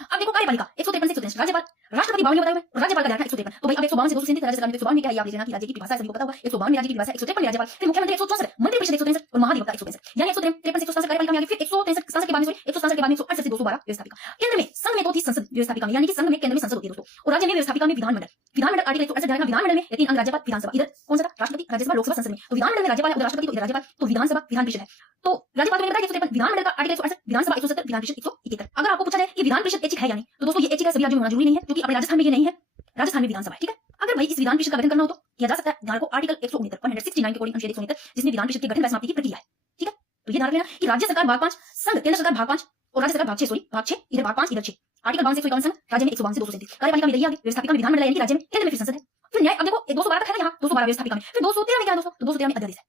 अब देखो कार्यपालिका 153 से 163, राज्यपाल, राष्ट्रपति 52 बताया मैं, राज्यपाल का ध्यान 153। तो भाई अब 152 से 237 राज्य सरकार में 152 में क्या है, आप देख लेना कि राज्य की भाषा है, सभी को पता होगा। 152 में राज्य की भाषा, 153 में राज्यपाल, फिर मुख्यमंत्री 164, मंत्री परिषद 163 और महाधिवक्ता 163, यानी 153 से 167 कार्यपालिका में आ गया। फिर 163 संसद के बाद में 167 के बाद में 168 से 212 व्यवस्थापिका। केंद्र में संघ में तो थी संसद व्यवस्थापिका में, यानी कि संघ में केंद्र में संसद होती है दोस्तों, और राज्य में व्यवस्थापिका में विधानमंडल। विधानमंडल आर्टिकल 168 जाएगा, विधानमंडल में तीन अंग, राज्यपाल, विधानसभा। इधर कौन सा था? राष्ट्रपति, राज्यसभा, लोकसभा, संसद में। तो विधानमंडल में राज्यपाल है, उधर राष्ट्रपति, तो इधर राज्यपाल, तो विधानसभा, विधान परिषद है। तो राज्यपाल मैंने बताया 153, विधानमंडल का आर्टिकल 168, विधानसभा 170, विधान परिषद 171। अगर आपको पूछा जाए कि विधान परिषद ऐच्छिक है या नहीं, तो दोस्तों ये ऐच्छिक है, सभी राज्यों में होना जरूरी नहीं है, क्योंकि अपने राजस्थान में ये नहीं है, राजस्थान में विधानसभा है, ठीक है। अगर भाई इस विधान परिषद का गठन करना हो तो किया जा सकता है। ध्यान रखो आर्टिकल 169 के अकॉर्डिंग अनुच्छेद 169, जिसमें विधान परिषद के गठन व समाप्ति की प्रक्रिया है, ठीक है। तो ये ध्यान रखना कि राज्य सरकार भाग 5, संघ केंद्र सरकार भाग 5 और राज्य सरकार भाग 6, सॉरी भाग 6, इधर भाग 5, इधर 6। आर्टिकल 52 से 151 संघ, राज्य में 152 से 237, कार्यपालिका में रही आगे, व्यवस्थापिका में विधानमंडल यानी कि राज्य में, केंद्र में फिर संसद है। फिर न्याय, अब देखो 212 तक है ना यहाँ, 212 व्यवस्थापिका में, फिर 213 में क्या है दोस्तों? तो 213 में अध्यादेश है।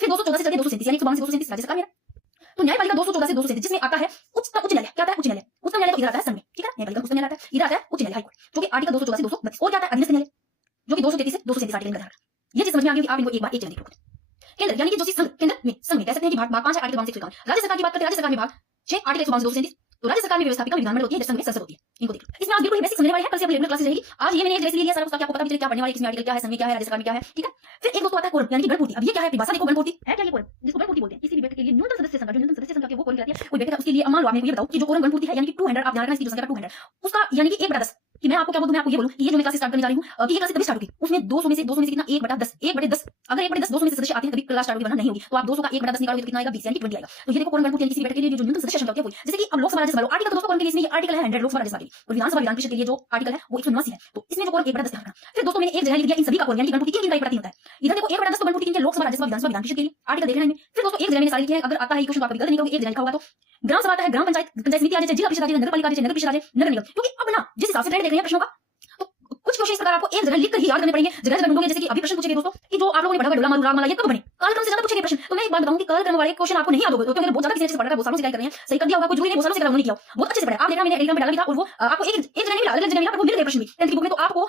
फिर 214 से चलिए 237, यानी 152 से 237 राज्य सरकार में। तो न्यायपालिका 214 से 237, जिसमें आता है उच्च न्यायालय। क्या आता है? उच्च न्यायालय। उच्च न्यायालय तो इधर आता है संघ में, ठीक है। न्यायपालिका उच्च न्यायालय आता है, इधर आता है उच्च न्यायालय, हाई कोर्ट, जो कि आर्टिकल 214 से 232। और क्या आता है? अधीनस्थ न्यायालय, जो कि 233 से 237 आर्टिकल का ध्यान रखना। ये चीज समझ में आ गई कि आप इनको एक बार एक जगह देखो। केंद्र यानी कि जो संघ, केंद्र में संघ में कह सकते हैं कि भाग 5 है, आर्टिकल 52 से 151। राज्य सरकार की बात करते हैं, राज्य सरकार में भाग 6, आर्टिकल 152 से 237। तो राज्य सरकार में व्यवस्थापिका विधानमंडल होती है, संघ में संसद होती है। इनको देखो, इसमें आप बिल्कुल बेसिक समझने वाले हैं, कल से अपनी रेगुलर क्लासेस रहेगी। आज ये मैंने एक जैसे लिया सारा कुछ, आपको पता भी चले क्या पढ़ने वाले, किसमें आर्टिकल क्या है, संघ में क्या है, राज्य सरकार में क्या है, ठीक है। फिर एक दोस्तों आता है कोरम, यानी कि गणपूर्ति। अब ये क्या है? भाषा देखो, गणपूर्ति है क्या? ये कोरम जिसको गणपूर्ति बोलते हैं। किसी भी बैठक के लिए न्यूनतम सदस्य संख्या, जो न्यूनतम सदस्य संख्या के वो कोरम कहती है, कोई बैठक है उसके लिए। मान लो आपने ये बताओ कि जो कोरम गणपूर्ति है यानी कि 200, आप ध्यान रखना इसकी जो संख्या 200 उसका यानी कि 1/10, कि मैं आपको क्या बोलूं, मैं आपको ये बोलूं कि ये जो मैं क्लास स्टार्ट करने जा रही हूं कि ये क्लास तभी स्टार्ट होगी, उसमें 200 में से कितना 1/10, 1/10। अगर 1/10 200 में से सदस्य आते हैं तभी क्लास स्टार्ट होगी, वरना नहीं होगी। तो आप 200 का 1/10 निकालोगे तो कितना आएगा? 20 यानी कि 20 आएगा। तो ये देखो कोरम गणपूर्ति यानी किसी बैठक के लिए जो न्यूनतम सदस्य संख्या होती है, जैसे कि अब लोकसभा राज्यसभा आर्टिकल दोस्तों कोरम के लिए इसमें ये आर्टिकल है 100 लोकसभा राज्यसभा के लिए, और विधानसभा विधान परिषद के लिए जो आर्टिकल है वो 189 है। तो इसमें जो कोरम 1/10 ध्यान रखना। फिर दोस्तों मैंने एक जगह लिख दिया इन सभी का कोरम, यानी कि गणपूर्ति तीन टाइप का होता है। इधर देखो 1/10 तो गणपूति किनके? लोकसभा राज्यसभा विधानसभा विधान परिषद के लिए आर्टिकल देखना है। फिर दोस्तों एक जगह मैंने सारी लिखी है, अगर आता है क्वेश्चन आपको गलत नहीं कहोगे, एक जगह लिखा होगा तो ग्राम सभा आता है, ग्राम पंचायत, पंचायत समिति आ जाए, जिला परिषद आ जाए, नगर पालिका आ जाए, नगर परिषद आ जाए, नगर निगम। क्योंकि अब ना जिस हिसाब से ट्रेंड देख रहे हैं प्रश्नों का, तो कुछ क्वेश्चन इस प्रकार आपको एक जगह लिखकर ही याद करने पड़ेंगे, जगह जगह ढूंढोगे। जैसे कि अभी प्रश्न पूछे गए दोस्तों कि जो आप लोगों ने पढ़ा ढोला मारू राग माला ये कब बने, कालक्रम से ज्यादा पूछे गए प्रश्न। तो मैं एक बात बताऊं कि कालक्रम वाले क्वेश्चन आपको नहीं याद होगा, क्योंकि बहुत ज्यादा किसी ने पढ़ा है, बहुत सालों से कर रहे हैं, सही कर दिया होगा, कुछ जरूरी नहीं बहुत सालों से करा, उन्होंने किया बहुत अच्छे से पढ़ा। आप देखना मैंने एग्जाम में डाला भी था, और वो आपको एक जगह नहीं मिला, अलग जगह मिला, पर वो मिल गए प्रश्न भी 10th की बुक में। तो आपको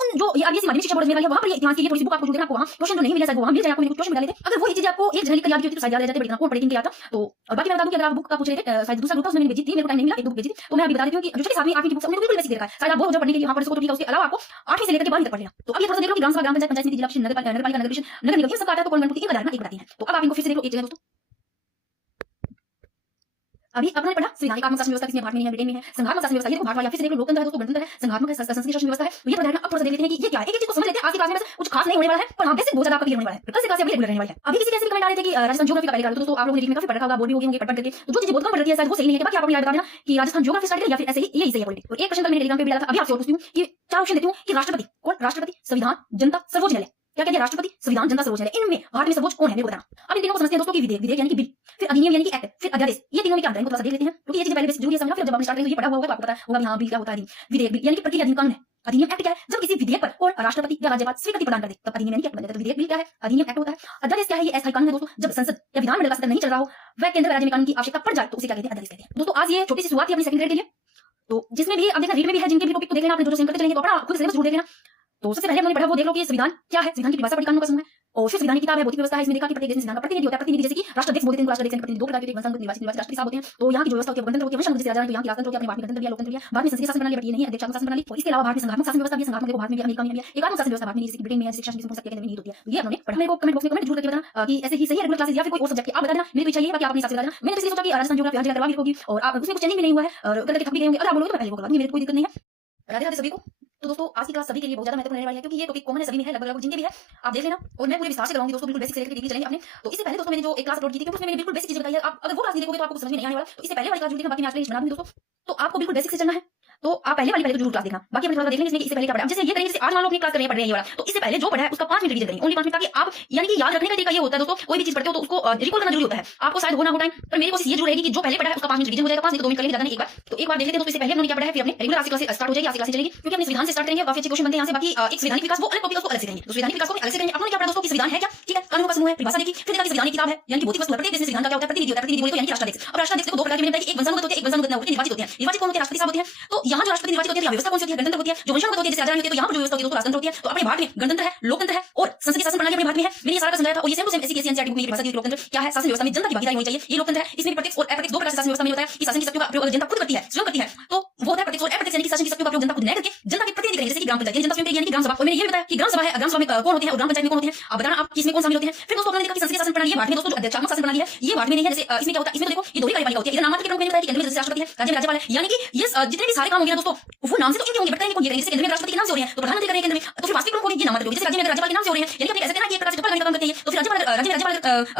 उन जो ये आरबीएससी माध्यमिक शिक्षा बोर्ड में वहां पर इतिहास की थोड़ी सी बुक आपको जो देखना, आपको वहां क्वेश्चन जो नहीं मिले शायद वहां मिल जाए, आपको कुछ क्वेश्चन मिला लेते। अगर वो ये चीज आपको एक जगह लिखकर याद की होती तो शायद याद रह जाते, बड़ी कौन पढ़ेगी याद था। तो बाकी मैं बता दूं कि अगर आप बुक का पूछ रहे थे, शायद दूसरा ग्रुप था उसमें मैंने भेजी थी, मेरे को टाइम नहीं मिला, एक बुक भेजी थी। तो मैं अभी बता देती हूं कि जो 7वीं 8वीं की बुक है उन्हें बिल्कुल बेसिक दे रखा है, शायद आप बहुत पढ़ने के लिए वहां पर इसको तो ठीक है, उसके अलावा आपको 8वीं से लेकर के 12वीं तक पढ़ लेना। तो अब ये थोड़ा सा देख लो कि ग्राम सभा, ग्राम पंचायत, पंचायत समिति, जिला परिषद, नगर पालिका, नगर परिषद, नगर निगम, ये सब आता है तो कौन गणपति एक बताना एक बताती है। तो अब आप इनको फिर से देख लो एक जगह दोस्तों। अभी अपने पढ़ा संवैधानिक आत्मक शासन व्यवस्था किसमें भारत में नहीं है, ब्रिटेन में है। संघात्मक शासन व्यवस्था ये देखो भारत वाला, फिर से देख लो लोकतंत्र है दोस्तों, गणतंत्र है, संघात्मक है, संसदीय शासन व्यवस्था है। तो ये पढ़ा अब थोड़ा सा देख लेते हैं कि ये क्या है। एक एक चीज को समझ लेते हैं, आज की क्लास में कुछ खास नहीं होने वाला है, पर हां बेसिक बहुत ज्यादा आपका क्लियर होने वाला है, कल से क्लास अभी रेगुलर रहने वाली है। अभी किसी कैसे कमेंट आ रहे थे कि राजस्थान ज्योग्राफी का पहले कर लो, तो आप लोगों ने में काफी पढ़ रखा होगा, बोर्ड भी हो गए होंगे पढ़ करके, तो जो चीजें बहुत कम पढ़ रही है शायद वो सही नहीं है। बाकी आप लोग याद बता देना कि राजस्थान ज्योग्राफी स्टार्ट करें या फिर ऐसे ही यही सही है पॉलिटिक्स। और एक क्वेश्चन मैंने टेलीग्राम पे भी डाला था, अभी आपसे और पूछती हूँ कि चार ऑप्शन देती हूँ कि राष्ट्रपति कौन, राष्ट्रपति, संविधान, जनता, सर्वोच्च न्यायालय। क्या कहते हैं, राष्ट्रपति, संविधान, जनता, सर्वोच्च न्यायालय, इनमें भारत में सर्वोच्च कौन है मेरे को बताना। अब इन तीनों को समझते हैं दोस्तों कि विधेयक, विधेयक यानी कि बिल, फिर अधिनियम यानी कि एक्ट, फिर अध्यादेश, ये तीनों में क्या अंतर है इनको थोड़ा सा देख लेते हैं, क्योंकि ये चीजें पहले बेसिक जरूरी है समझना। फिर जब आपने स्टार्ट करेंगे ये पढ़ा हुआ होगा तो आपको पता होगा कि हां बिल क्या होता है, विधेयक बिल यानी कि प्रक्रिया अधिनियम कानून है। अधिनियम एक्ट क्या है, जब किसी विधेयक पर कौन राष्ट्रपति या राज्यपाल स्वीकृति प्रदान कर दे तब अधिनियम यानी कि एक्ट बन जाता है। तो विधेयक बिल क्या है, अधिनियम एक्ट होता है। अध्यादेश क्या है, ये ऐसा कानून है दोस्तों जब संसद या विधानमंडल का सत्र नहीं चल रहा हो, वह केंद्र राज्य में कानून की आवश्यकता पड़ जाए तो उसे क्या कहते हैं, अध्यादेश कहते हैं। दोस्तों आज ये छोटी सी शुरुआत थी अपनी सेकंड ग्रेड के लिए, तो जिसमें भी आप देखना रीड में भी है, जिनके भी टॉपिक को देख लेना, अपने जो सेम करते चलेंगे तो अपना खुद सिलेबस ढूंढ लेना। तो सबसे पहले हमने पढ़ा वो देख लो कि संविधान क्या है, संविधान की परिभाषा पढ़ी, कानून का समूह है। और फिर संविधान की किताब है, भौतिक व्यवस्था है, इसमें देखा कि प्रत्येक देश में संविधान का प्रतिनिधि होता है, प्रतिनिधि जैसे कि राष्ट्राध्यक्ष बोलते हैं, राष्ट्राध्यक्ष प्रतिनिधि दो प्रकार के वंशानुगत निर्वाचित राष्ट्रपति साहब होते हैं। तो यहाँ की जो व्यवस्था होती है गणतंत्र होती है, वंशानुगत जैसे राजा है, तो यहाँ की राजतंत्र होती है, अपने भारत में गणतंत्र भी है, लोकतंत्र भी है। भारत में संसदीय शासन प्रणाली बट ये नहीं है अध्यक्षात्मक शासन प्रणाली। और इसके अलावा भारत में संघात्मक शासन व्यवस्था भी है, संघात्मक देखो भारत में भी, अमेरिका में भी है, एकात्मक शासन व्यवस्था भारत में नहीं, जैसे ब्रिटेन में है, शिक्षा की संस्था के नहीं होती है। ये हमने पढ़ा। मेरे को कमेंट बॉक्स में कमेंट जरूर करके बताना कि ऐसे ही सही है रेगुलर क्लासेस या फिर कोई और सब्जेक्ट की, आप बता देना। मेरी इच्छा ये है कि आप अपने हिसाब से बता देना। मैंने तो इसलिए सोचा कि राजस्थान ज्योग्राफी हर जगह करवा भी होगी और आप उसमें कुछ चेंजिंग भी नहीं हुआ है और करके थक भी गए होंगे, अगर आप बोलोगे तो मैं पहले वो करवा दूंगी, मेरे कोई दिक्कत नहीं है। राधे राधे सभी को। तो दोस्तों आज की क्लास सभी के लिए बहुत ज्यादा महत्वपूर्ण रहने वाली है, क्योंकि ये टॉपिक कॉमन है, सभी में है, लगभग जिनके भी है आप देख लेना। और मैं पूरे विस्तार से कराऊंगी दोस्तों, बिल्कुल बेसिक से लेकर डीपली चलेंगे अपने। तो इससे पहले दोस्तों मैंने जो एक क्लास अपलोड की थी, क्योंकि उसमें मैंने बिल्कुल बेसिक चीजें बताई है, आप अगर वो क्लास नहीं देखोगे तो आपको समझ में नहीं आने वाला। तो इससे पहले वाली क्लास जो देखना, बाकी मैं आज प्लेलिस्ट बना दूंगी दोस्तों। तो आपको बिल्कुल बेसिक से चलना है, तो आप पहले वाली तो जरूर क्लास देखना। बाकी अपने थोड़ा देख लेंगे इसमें कि इससे पहले क्या पढ़ा। जैसे ये करेंगे, जैसे आज मान लो अपनी क्लास करने पढ़ रहे हैं ये वाला, तो इससे पहले जो पढ़ा है उसका 5 मिनट रिवीजन करेंगे, ओनली 5 मिनट, ताकि आप यानी कि याद रखने का तरीका ये होता है दोस्तों, कोई भी चीज पढ़ते हो तो उसको रिकॉल करना जरूरी होता है। आपको शायद हो ना हो टाइम, पर मेरी कोशिश ये जरूर रहेगी कि जो पहले पढ़ा है उसका 5 मिनट रिवीजन हो जाएगा, 5 नहीं तो 2 मिनट कर लेंगे, ज्यादा नहीं, एक बार। तो एक बार देख लेते हैं दोस्तों, इससे पहले हमने क्या पढ़ा है, फिर अपने रेगुलर आज क्लास स्टार्ट हो जाएगी, आज क्लास चलेगी, क्योंकि अपने संविधान से स्टार्ट करेंगे, काफी अच्छे क्वेश्चन बनते हैं यहाँ से। बाकी एक संवैधानिक विकास वो अलग टॉपिक, उसको अलग से करेंगे, तो संवैधानिक विकास को अलग से करेंगे। आपने क्या पढ़ा दोस्तों कि संविधान है क्या, ठीक है, कानून का समूह है, परिभाषा देखी, फिर देखा कि संविधान की किताब है यानी कि भौतिक वस्तु है, प्रत्येक देश में संविधान का क्या होता है, प्रतिनिधि होता है, प्रतिनिधि बोले तो यानी कि राष्ट्राध्यक्ष। अब राष्ट्राध्यक्ष को दो प्रकार के मैंने बताया कि एक वंशानुगत होते हैं, एक वंशानुगत नहीं होते, निर्वाचित होते हैं। निर्वाचित कौन होते हैं, राष्ट्रपति साहब होते हैं। तो यहाँ जो राष्ट्रपति निर्वाचित होते हैं, व्यवस्था कौन सी होती है, गणतंत्र होती है। जो वंशानुगत होती है जैसे राजा होती है, तो यहाँ पर जो व्यवस्था होती है तो राष्ट्रतंत्र होती है। तो अपने भारत में गणतंत्र है, लोकतंत्र है और संसदीय शासन प्रणाली अपने भारत में है। मैंने ये सारा समझाया था। और ये सेम टू सेम ऐसी कैसी एनसीईआरटी बुक में ये परिभाषा दी है। लोकतंत्र क्या है, शासन व्यवस्था में जनता की भागीदारी होनी चाहिए, ये लोकतंत्र है। इसमें प्रत्यक्ष और अप्रत्यक्ष दो प्रकार से शासन व्यवस्था में होता है कि शासन की शक्तियों का प्रयोग जनता खुद करती है, स्वयं करती है, तो वो होता है प्रत्यक्ष और अप्रत्यक्ष, यानी कि शासन की शक्तियों का प्रयोग जनता खुद नहीं करके जनता के प्रतिनिधि करेंगे, जैसे कि ग्राम पंचायत जनता स्वयं करेगी, यानी कि ग्राम सभा। और मैंने ये भी बताया कि ग्राम सभा है, ग्राम सभा में कौन होते हैं और ग्राम पंचायत में कौन होते हैं, आप बताना आप किसमें कौन शामिल होते हैं। फिर दोस्तों हमने देखा कि संसदीय शासन प्रणाली भारत में दोस्तों जो अध्यक्षात्मक शासन प्रणाली है ये भारत में नहीं है। जैसे इसमें क्या होता है, इसमें तो देखो ये दो ही कार्यपालिका होती है, इधर नाम मात्र के प्रमुख मैंने बताया कि केंद्र में जैसे राष्ट्रपति है, राज्य में राज्यपाल है, यानी कि ये जितने भी सारे काम होंगे ना दोस्तों वो नाम से तो इनके होंगे, बताएंगे कौन ये करेंगे। जैसे केंद्र में राष्ट्रपति के नाम से हो रहे हैं तो प्रधानमंत्री करेंगे केंद्र में, तो फिर वास्तविक प्रमुख होंगे ये नाम मात्र होंगे। जैसे राज्य में अगर राज्यपाल के नाम से हो रहे हैं, यानी कि आप कह सकते हैं ना कि एक प्रकार से डबल काम करते हैं, तो फिर राज्यपाल राज्य में राज्यपाल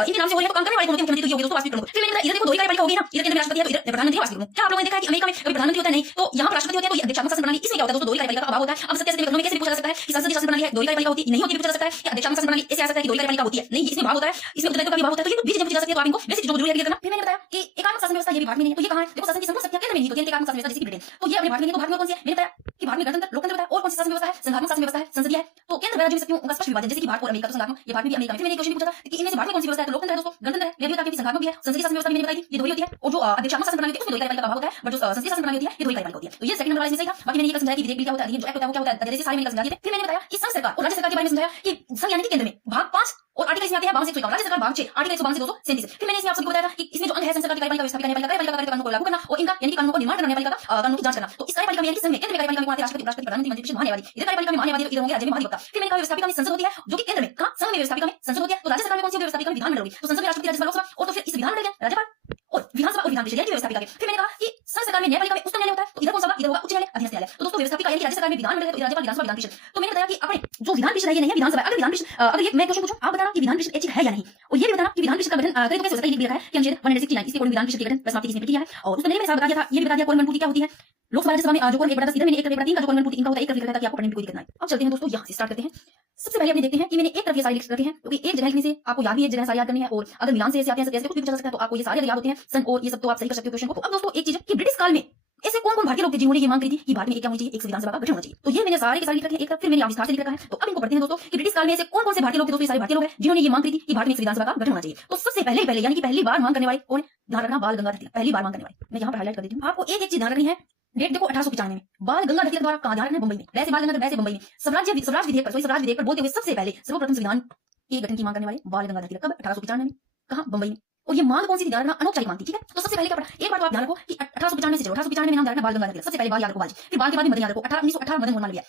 इनके नाम से हो रहे हैं तो काम करने वाले कौन होते हैं, मुख्यमंत्री तो ये होंगे दोस्तों वास्तविक प्रमुख। फिर मैंने इधर देखो दो ही कार्यपालिका होगी ना, इधर केंद्र में राष्ट्रपति है तो इधर प्रधानमंत्री वास्तविक प्रमुख। क्या आप लोगों ने देखा है कि अमेरिका में कभी प्रधानमंत्री होता है नहीं, तो यहाँ पर राष्ट्रपति होते हैं, तो ये अध्यक्षात्मक शासन प्रणाली। इसमें क्या होता है दोस्तों, दो ही कार्यपालिका का अभाव होता है। अब सत्य से में कैसे पूछा जा सकता है कि संसदीय शासन प्रणाली है, दो ही कार्यपालिका होती है, नहीं होती पूछा जा सकता है कि अध्यक्षात्मक शासन प्रणाली ऐसे आ सकता है कि दो ही कार्यपालिका होती है, नहीं इसमें भाग होता है, इसमें उत्तरदायित्व का भी भाग होता है। तो ये बीच में पूछी जा सकती है, तो आप इनको बेसिक जो जरूरी है क्लियर करना। फिर मैंने बताया कि एकात्मक शासन व्यवस्था ये भी भारत में नहीं है, तो ये कहां है, देखो शासन की संपूर्ण शक्तियां केंद्र में नहीं होती है, एकात्मक शासन व्यवस्था जैसे कि ब्रिटेन, तो ये अपने भारत में नहीं, तो भारत में कौन सी है, मैंने बताया कि भारत में गणतंत्र लोकतंत्र होता है। और कौन सी शासन व्यवस्था है, संघात्मक शासन व्यवस्था है, संसदीय है। तो केंद्र में राज्य में शक्तियों उनका स्पष्ट विभाजन, जैसे कि भारत और अमेरिका, तो संघात्मक ये भारत में भी अमेरिका में। फिर मैंने क्वेश्चन पूछा था कि इनमें से भारत में कौन सी व्यवस्था है, तो लोकतंत्र है दोस्तों, गणतंत्र है, मैं भी बताया कि संघात्मक भी है, संसदीय शासन व्यवस्था भी मैंने बताई थी, ये दो ही होती है। और जो अध्यक्षात्मक शासन प्रणाली होती है उसमें दो ही कार्यपालिका का भाग होता है, बट जो संसदीय शासन प्रणाली होती है ये दो ही कार्यपालिका होती है। तो ये सेकंड नंबर वाला इसमें सही था। बाकी मैंने ये समझाया कि विधेयक बिल क्या होता है, अधिनियम जो एक्ट होता है वो क्या होता है, जैसे सारे मैंने समझा दिए थे। फिर मैंने बताया कि संघ सरकार और राज्य सरकार के बारे में समझाया कि संघ यानी कि केंद्र में भाग 5 और आर्टिकल इसमें आते हैं 52 से 151, राज्य सरकार भाग 6 आर्टिकल 152 से 237। फिर मैंने इसमें आप सबको बताया था कि इसमें जो अंग है संघ सरकार की कार्यपालिका व्यवस्था, कार्यपालिका कानून को लागू करना और इनका यानी कि कानून को निर्माण करना, न्यायपालिका का कानून की जांच करना। तो इस कार्यपालिका में यानी कि संघ में केंद्र में कार्यपालिका में कौन आते हैं, राष्ट्रपति, उपराष्ट्रपति, प्रधानमंत्री, मंत्री, महान्यायवादी। इधर कार्यपालिका में महान्यायवादी, इधर होंगे राज्य में महाधिवक्ता। फिर मैंने कहा व्यवस्थापिका में संसद होती है जो कि केंद्र में, कहां संघ में व्यवस्थापिका में संसद होती है, तो राज्य सरकार में कौन सी व्यवस्थापिका में विधानमंडल होगी, तो संसद में राष्ट्रपति, राज्यसभा, लोकसभा, और तो फिर इस विधानमंडल के राज्यपाल और विधानसभा और विधान परिषद यानी व्यवस्थापिका के। फिर मैंने कहा कि संघ सरकार में न्यायपालिका में उच्चतम न्यायालय होता है, तो इधर कौन सा होगा, इधर होगा उच्च न्यायालय, अधीनस्थ न्यायालय। तो दोस्तों व्यवस्थापिका यानी कि राज्य सरकार में विधानमंडल है तो इधर राज्यपाल, विधानसभा, विधान परिषद। तो मैंने बताया कि अपने जो विधान परिषद है ये नहीं है विधानसभा। अगर विधान परिषद अगर ये मैं क्वेश्चन पूछूं आप बताना कि विधान परिषद एक है या नहीं, और ये भी बताना कि विधान परिषद का गठन करें तो कैसे होता है। ये लिखा है कि अनुच्छेद 169 इसके अकॉर्डिंग विधान परिषद के गठन प्रस्ताव किसने किया है, और उसने मैंने बता दिया था, ये भी बता दिया कौन पूर्ति क्या होती है। लोकसभा राज्यसभा में जो कौन एक बटा 10 इधर मैंने एक बटा 3 का जो कौन पूर्ति इनका होता है, एक तरफ लिखा था कि आपको पढ़ने में कोई दिक्कत ना आए। अब चलते हैं दोस्तों यहाँ से स्टार्ट करते हैं। सबसे पहले अपने देखते हैं कि मैंने एक तरफ ये सारे लिख रखे हैं, क्योंकि एक जगह लिखने से आपको याद भी एक जगह सारी याद करनी है, और अगर मिलान से ऐसे आते हैं ऐसे कुछ भी पूछा जा सकता है तो आपको ये सारे याद होते हैं संघ और ये सब तो आप सही कर सकते हो क्वेश्चन को। अब दोस्तों एक चीज है कि ब्रिटिश काल में ऐसे कौन कौन भारतीय लोग थे जिन्होंने ये मांग करी थी कि भारत में एक क्या होनी चाहिए, एक संविधान सभा का गठन होना चाहिए। तो ये मैंने सारे के सारे लिख रखे हैं एक तरफ, फिर मैंने यहाँ विस्तार से लिख रखा है। तो अब इनको पढ़ते हैं दोस्तों कि ब्रिटिश काल में ऐसे कौन कौन से भारतीय लोग थे। दोस्तों ये सारे भारतीय लोग हैं जिन्होंने ये मांग करी थी कि भारत में एक संविधान सभा का गठन होना चाहिए। तो सबसे पहले यानी कि पहली बार मांग करने वाले कौन है, ध्यान रखना, बाल गंगाधर तिलक पहली बार मांग करने वाले। मैं यहाँ पर हाईलाइट कर देती हूँ, आपको एक एक चीज ध्यान रखनी है। डेट देखो 1895 में बाल गंगाधर तिलक द्वारा कहा, ध्यान रखना, मुंबई में। वैसे बाल गंगाधर, वैसे मुंबई में स्वराज विधेयक पर बोलते हुए सबसे पहले सर्वप्रथम संविधान के गठन की मांग करने वाले बाल गंगाधर तिलक। कब? 1895 में। कहा? बंबई में। और ये मांग कौन सी थी, ध्यान रखना, अनौपचारिक मांग थी। ठीक है, तो सबसे पहले क्या पढ़ा, एक बार तो आप ध्यान रखो कि 1895 से चलो, 1895 में नाम ध्यान रखना बाल गंगाधर तिलक। सबसे पहले बाल याद रखो, बाल, फिर बाल के बाद में मदन याद रखो। 1918 मदन मोहन मालवीय।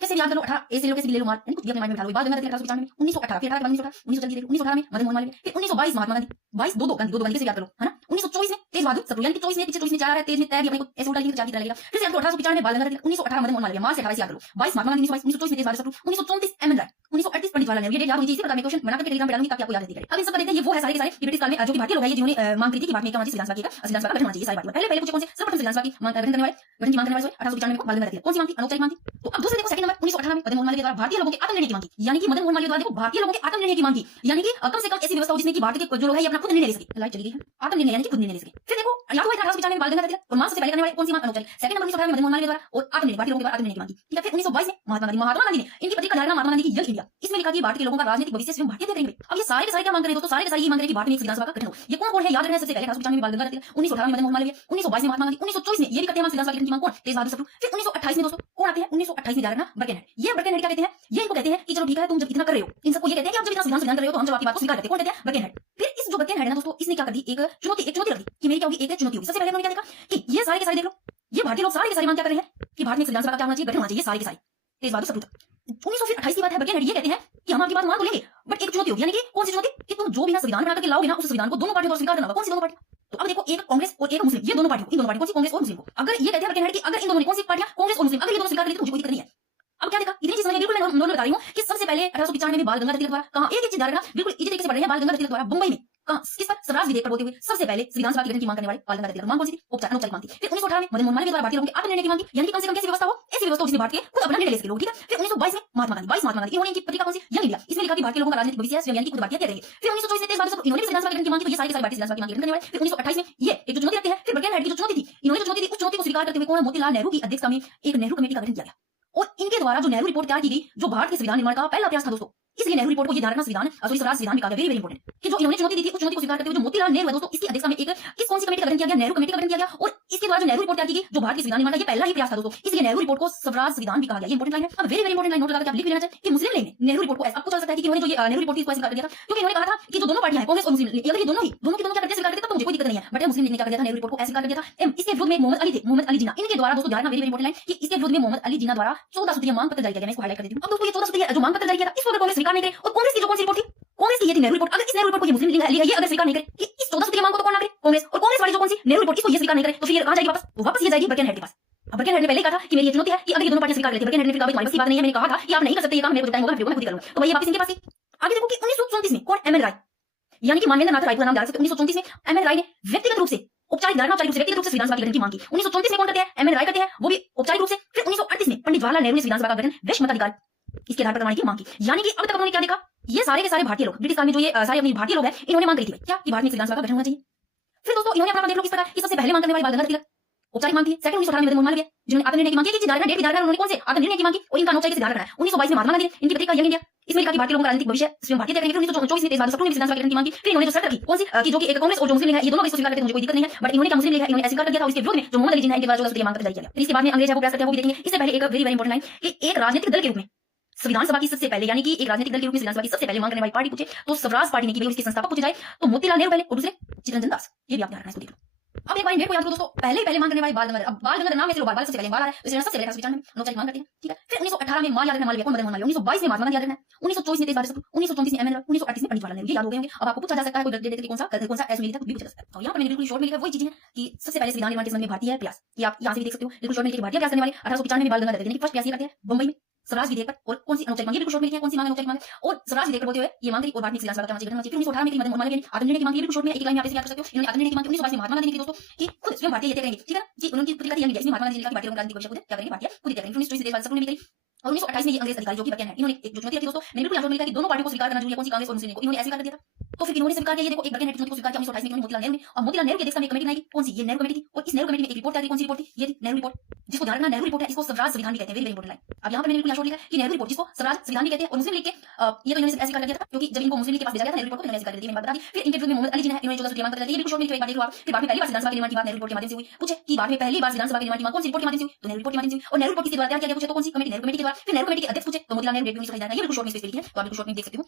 कैसे याद कर लो, 18 ऐसे लो, कैसे ले लो, मार, कुछ भी अपने माइंड में बिठा लो। बाल गंगाधर तिलक 1895 में, 1918, फिर 18 के बाद 1918 में मदन मोहन मालवीय, फिर 1922 महात्मा गांधी, 22 दो गांधी, कैसे याद करो, है ना। 1924 में तेज बहादुर सप्रू, यानी कि 24 में, पीछे 24 में 4 है, तेज में तय भी अपने को ऐसे उल्टा लिखने चार की तरह लगेगा। फिर से याद करो 1895 में बाल गंगाधर तिलक, 1918 मदन मोहन मालवीय, मार्च से 28 याद करो, 22 महात्मा गांधी, 1924 में तेज बहादुर सप्रू, 1934 एम एन राय, 1938 पंडित जवाहरलाल नेहरू। ये डेट याद होनी चाहिए, इसी प्रकार में क्वेश्चन बना करके टेलीग्राम पे डालूंगी ताकि आपको याद रहती है। अब इन सब देखते हैं, ये वो है सारे के सारे ब्रिटिश काल में जो कि भारतीय लोग हैं, ये जिन्होंने मांग करी थी कि भारत में क्या होना चाहिए, संविधान सभा का गठन होना चाहिए। सारे भारतीय पहले पहले पूछे कौन से, सर्वप्रथम संविधान सभा की मांग गठन करने वाले, गठन की मांग करने वाले 1895 में बाल गंगाधर तिलक। कौन सी मांग थी, अनौपचारिक मांग थी। तो अब दूसरे देखो सेकंड नंबर 1918 में मदन मोहन मालवीय द्वारा भारतीय लोगों के आत्मनिर्णय की मांग की, यानी कि मदन मोहन मालवीय द्वारा देखो भारतीय लोगों के आत्मनिर्णय की मांग की, यानी कि कम से कम ऐसी व्यवस्था हो जिसमें कि भारत के जो लोग हैं ये अपना खुद निर्णय ले सके। लाइट चली गई है, आत्मनिर्णय यानी कि खुद निर्णय ले सके। फिर देखो याद हुआ 1895 में बाल गंगाधर तिलक, और मांग सबसे पहले करने वाले कौन सी मांग, अनौपचारिक। सेकंड नंबर 1918 में मदन मोहन मालवीय द्वारा और आत्मनिर्णय, भारतीय लोगों के आत्मनिर्णय की मांग की। ठीक है, फिर 1922 में महात्मा गांधी ने इनकी पत्रिका धारणा, महात्मा गांधी की यंग इंडिया, इसमें लिखा कि भारत के लोगों का राजनीतिक भविष्य स्वयं भारतीय तय करेंगे। अब ये सारे के सारे क्या मांग रहे हैं दोस्तों, सारे के सारे ये मांग रहे हैं कि भारत में एक संविधान सभा का गठन हो। ये कौन कौन है याद रखना है, सबसे पहले 1895 में बाल गंगाधर तिलक, 1918 में मदन मोहन मालवीय, 1922 में महात्मा गांधी, 1924 में ये भी करते हैं संविधान सभा के गठन की मांग कौन, तेज बहादुर सप्रू। फिर 1928 में दोस्तों कौन आते हैं, 1928 में ध्यान रखना, बर्केनहेड। ये बर्केनहेड क्या कहते हैं, ये इनको कहते हैं कि चलो ठीक है तुम जब इतना कर रहे हो, इन सबको ये कहते हैं कि आप जब इतना संविधान कर रहे हो तो हम जब आपकी बात को स्वीकार करते हैं। कौन कहते हैं, बर्केनहेड। फिर इस जो बर्केनहेड है ना दोस्तों, इसने क्या कर दी, एक चुनौती रख दी कि मेरी क्या होगी, एक चुनौती होगी। सबसे पहले उन्होंने क्या देखा कि ये सारे के सारे देख लो, ये भारतीय लोग सारे के सारे मांग क्या कर रहे हैं कि भारत में संविधान सभा का क्या होना चाहिए, गठन होना चाहिए, सारे के सारे तेज बहादुर सप्रू तक। 1928 की बात है, बर्केनहेड ये कहते हैं कि हम आपकी बात मान तो लेंगे बट एक चुनौती होगी, यानी कि कौन सी चुनौती, कि तुम जो भी ना संविधान बना करके लाओगे ना, उस संविधान को दोनों पार्टियों को स्वीकार करना होगा। कौन सी दोनों पार्टी, तो अब देखो एक कांग्रेस और एक मुस्लिम, ये दोनों पार्टी, इन दोनों पार्टी कौन सी, कांग्रेस और मुस्लिम को। अगर ये कहते हैं बर्केनहेड कि अगर इन दोनों ने कौन सी पार्टियां, कांग्रेस और मुस्लिम, अगर ये दोनों स्वीकार कर ली तो मुझे कोई दिक्कत नहीं है। अब क्या देखा, इतनी चीज बिल्कुल मैं नॉर्मल बता रही हूँ कि सबसे पहले 1895 में बाल गंगाधर तिलक द्वारा कहा, एक चीज याद रखना, बिल्कुल इसी तरीके से पढ़ रहे हैं, बाल गंगाधर तिलक द्वारा बंबई में कहा, किस पर, स्वराज विधेयक पर बोलते हुए सबसे पहले संविधान सभा के गठन की मांग करने वाले बाल गंगाधर तिलक। मांग कौन सी थी, अनौपचारिक मांग थी। फिर 1918 में मदन मोहन मालवीय द्वारा भारतीय लोगों के आत्मनिर्णय की मांग की, यानी कि कम से कम कैसी व्यवस्था हो, ऐसी व्यवस्था हो जिसमें भारत के खुद अपना निर्णय ले सके लोग। ठीक है, फिर 1922 में महात्मा गांधी, 22 महात्मा गांधी, इन्होंने इनकी पत्रिका कौन सी, यंग इंडिया, इसमें लिखा कि भारतीय लोगों का राजनीतिक भविष्य स्वयं यानी कि खुद भारतीय तय करेंगे। फिर 1924 में तेज बहादुर सप्रू, इन्होंने भी संविधान सभा के गठन की मांग की। तो ये सारे के सारे भारतीय संविधान सभा की मांग करने वाले। फिर 1928 में ये एक जो चुनौती रखते हैं, फिर बर्केनहेड की जो चुनौती थी, इन्होंने जो चुनौती थी उस चुनौती को स्वीकार करते हुए कौन, मोतीलाल नेहरू की अध्यक्षता में एक नेहरू कमेटी का गठन किया गया, और इनके द्वारा जो नेहरू रिपोर्ट तैयार की गई, जो भारत के संविधान निर्माण का पहला प्रयास था दोस्तों। इसलिए नेहरू रिपोर्ट को ये ध्यान रखना, संविधान स्वराज संविधान भी कहा गया, वेरी वेरी इंपॉर्टेंट, कि जो इन्होंने चुनौती दी थी उस चुनौती को स्वीकार करते हुए जो मोतीलाल नेहरू है दोस्तों, इसकी अध्यक्षता में एक किस कौन सी कमेटी का गठन किया गया, नेहरू कमेटी का गठन किया गया। और इसके द्वारा जो नेहरू रिपोर्ट तैयार की गई, जो भारत के संविधान निर्माण का ये पहला ही प्रयास था दोस्तों, इसलिए नेहरू रिपोर्ट को स्वराज संविधान भी कहा गया। ये इंपॉर्टेंट लाइन है, अब very very important line note लगा के आप लिख लेना चाहिए कि मुस्लिम लीग ने नेहरू रिपोर्ट को ऐसा आपको चल सकता है कि इन्होंने जो ये नेहरू रिपोर्ट थी इसको स्वीकार कर दिया था, क्योंकि इन्होंने कहा था कि जो दोनों पार्टियां हैं, कांग्रेस और मुस्लिम लीग, अगर ये दोनों की दोनों क्या करते स्वीकार करते तब तो मुझे कोई दिक्कत नहीं है, बट मुस्लिम लीग ने क्या कर दिया था, नेहरू रिपोर्ट को स्वीकार कर दिया था। इसके विरोध में मोहम्मद अली थे, मोहम्मद अली जिन्ना, इनके द्वारा दोस्तों ध्यान रखना, वेरी वेरी इंपॉर्टेंट लाइन, कि इसके विरोध में मोहम्मद अली जिन्ना द्वारा 14 सूत्रीय मांग पत्र जारी किया गया। मैं इसको हाईलाइट कर देती हूं। अब दोस्तों ये 14 सूत्रीय जो मांग पत्र जारी किया था, इसको अगर कांग्रेस स्वीकार नहीं करे, और कांग्रेस की जो कौन सी रिपोर्ट थी, कांग्रेस की ये थी नेहरू रिपोर्ट, अगर इस नेहरू रिपोर्ट को ये मुस्लिम लीग ये अगर स्वीकार नहीं करे कि इस 14 सूत्रीय मांग को तो कौन ना करे, कांग्रेस, और कांग्रेस वाली जो कौन सी नेहरू रिपोर्ट इसको ये स्वीकार नहीं करे, तो फिर कहां जाएगी वापस, वापस ये जाएगी बर्केनहेड के पास। अब बर्केनहेड ने पहले कहा था कि मेरी ये चुनौती है कि अगर ये दोनों पार्टियां स्वीकार कर लेती, बर्केनहेड ने फिर कहा भाई तुम्हारी बस की बात नहीं है, मैंने कहा था कि आप नहीं कर सकते ये काम, मेरे को टाइम होगा, फिर मैं खुद ही करूंगा, तो भाई वापस इनके पास ही। आगे देखो कि 1934 में कौन, एम एन राय, यानी कि मानवेंद्र नाथ राय का नाम याद रख सकते हैं। 1934 में एम एन राय ने व्यक्तिगत रूप से औपचारिक रूप से व्यक्तिगत रूप से संविधान सभा के गठन की मांग की। 1934 में कौन करते हैं, एम एन राय करते हैं, वो भी औपचारिक रूप से। फिर 1938 में पंडित जवाहरलाल नेहरू ने संविधान सभा का गठन वैश्विक मताधिकार इसके आधार पर करवाने की मांग की। यानी कि अब तक उन्होंने क्या देखा, ये सारे के सारे भारतीय लोग ब्रिटिश काल में जो ये सारे अपने भारतीय लोग हैं, इन्होंने मांग करी थी क्या, कि भारत में संविधान सभा का गठन होना चाहिए। फिर दोस्तों इन्होंने अपना देख लो किस प्रकार कि सबसे पहले मांग करने वाले बाल गंगाधर तिलक औपचारिक मांग थी। सेकंड 1918 में मदन मोहन मालवीय जिन्होंने आत्मनिर्णय की मांग की, कि डेट भी धारणा, उन्होंने कौन से आत्मनिर्णय की मांग की, और इनका अनौपचारिक से धारणा है। 1922 में महात्मा गांधी ने इनकी पत्रिका यंग इंडिया, इसमें लिखा कि भारतीय लोगों का राजनीतिक भविष्य स्वयं भारतीय तय करेंगे। फिर 1924 में तेज बहादुर सप्रू ने संविधान सभा के गठन की मांग की। फिर इन्होंने जो शर्त रखी कौन सी, कि जो कि एक कांग्रेस और जो मुस्लिम लीग है, ये दोनों इसको स्वीकार करते हैं, मुझे कोई दिक्कत नहीं है, बट इन्होंने क्या मुस्लिम लीग है इन्होंने स्वीकार कर दिया था। इसके विरोध में जो मोहम्मद अली जिन्ना इनके द्वारा 14 सूत्रीय मांग पत्र जारी किया गया। फिर इसके बाद में अंग्रेज को प्रयास करते हैं, वो भी देखेंगे। इससे पहले एक वेरी वेरी इंपॉर्टेंट लाइन, कि एक राजनीतिक दल के रूप में संविधान सभा की सबसे पहले, यानी कि एक राजनीतिक दल के रूप में संविधान सभा की सबसे पहले मांग करने वाली पार्टी पूछे तो स्वराज पार्टी ने की, उसके संस्थापक पूछे जाए तो मोतीलाल नेहरू पहले, और दूसरे चित्तरंजन दास। ये भी आप ध्यान रखना, इसको देख लो। अब एक बार डेट को याद करो दोस्तों, पहले मांग करने वाले बाल गंगाधर। अब बाल गंगाधर नाम में से लो, बाल सबसे पहले बाल आ रहा है, इसलिए सबसे पहले 1895 में अनौपचारिक मांग करते हैं। ठीक है, फिर 1918 में माल याद रखना, मालवीय कौन, मदन मोहन मालवीय। 1922 में महात्मा गांधी याद रखना, 1924 में तेज बहादुर सप्रू, 1934 में एम एन राय, 1938 में पंडित जवाहरलाल नेहरू। ये याद हो गए होंगे। अब आपको पूछा जा सकता है कोई डेट कौन सा ऐसे मिली था, भी पूछा जा सकता है। तो यहाँ पर मैंने बिल्कुल शॉर्ट में लिखा वही चीजें हैं कि सबसे पहले संविधान निर्माण के संबंध में भारतीय प्रयास, ये आप यहाँ से भी देख सकते हो, बिल्कुल शॉर्ट में लिखे भारतीय प्रयास करने वाले 1895 में बाल गंगाधर तिलक फर्स्ट प्रयास ये करते हैं बंबई में स्वराज विधेयक पर, और कौन सी अनौपचारिक मांग, ये बिल्कुल शॉर्ट में लिखी है, कौन सी मांग अनौपचारिक मांग है, और स्वराज विधेयक पर बोलते हुए ये मांग करी, और भारत में संविधान सभा का गठन होना चाहिए। फिर 1918 में मदन मोहन मालवीय ने आत्मनिर्णय की मांग की, बिल्कुल शॉर्ट में एक लाइन में आप इसे याद कर सकते हो, इन्होंने आत्मनिर्णय की मांग की। 1922 में महात्मा गांधी ने की दोस्तों, कि खुद स्वयं भारतीय तय करेंगे। ठीक है जी, उनकी पत्रिका थी यंग इंडिया, इसमें महात्मा गांधी ने लिखा कि भारतीय लोगों का राजनीतिक भविष्य खुद क्या करेंगे, भारतीय खुद तय करेंगे। 1924 में तेज बहादुर सप्रू ने भी करी, और 1928 में ये अंग्रेज अधिकारी जो कि बकैन है, इन्होंने एक जो चुनौती रखी दोस्तों, मैंने बिल्कुल यहाँ पर लिखा कि दोनों पार्टियों को स्वीकार करना जरूरी है, कौन सी कांग्रेस और मुस्लिम लीग को, इन्होंने ऐसे कर दिया था। तो फिर इन्होंने स्वीकार किया, ये देखो एक बकैन है चुनौती को स्वीकार किया 1928 में मोतीलाल नेहरू ने, और मोतीलाल नेहरू की अध्यक्षता में एक कमेटी बनाई, कौन सी, ये नेहरू कमेटी थी। और इस नेहरू कमेटी में एक रिपोर्ट तैयार की, कौन सी रिपोर्ट थी, ये थी नेहरू रिपोर्ट, जिसको ध्यान रखना नेहरू रिपोर्ट है, इसको स्वराज संविधान भी कहते हैं, वेरी वेरी इंपॉर्टेंट लाइन। अब यहाँ पर मैंने बिल्कुल यहाँ लिखा है कि नेहरू रिपोर्ट जिसको स्वराज संविधान भी कहते हैं, और मुस्लिम लीग के ये तो इन्होंने ऐसे कर दिया था क्योंकि जब इनको मुस्लिम लीग के पास भेजा गया था नेहरू रिपोर्ट को, इन्होंने ऐसे कर दी थी, मैंने बता दी। फिर इनके विरुद्ध में मोहम्मद अली जी ने, इन्होंने 14 डिमांड कर दी, ये बिल्कुल शॉर्ट में एक बात देख लो आप। फिर बाद में पहली बार विधानसभा के निर्माण की बात नेहरू रिपोर्ट के माध्यम से हुई, पूछे कि बाद में पहली बार विधानसभा के निर्माण की बात कौन सी रिपोर्ट के माध्यम से हुई, तो नेहरू रिपोर्ट के माध्यम से हुई। और नेहरू रिपोर्ट किसके द्वारा तैयार किया गया, पूछे तो कौन सी कमेटी, नेहरू कमेटी के द्वारा। फिर नेहरू कमेटी के अध्यक्ष पूछे तो मोतीलाल नेहरू डेट 1925, ये बिल्कुल शॉर्ट में स्पेस पे लिखी है, तो आप बिल्कुल शॉर्ट में देख सकते हो।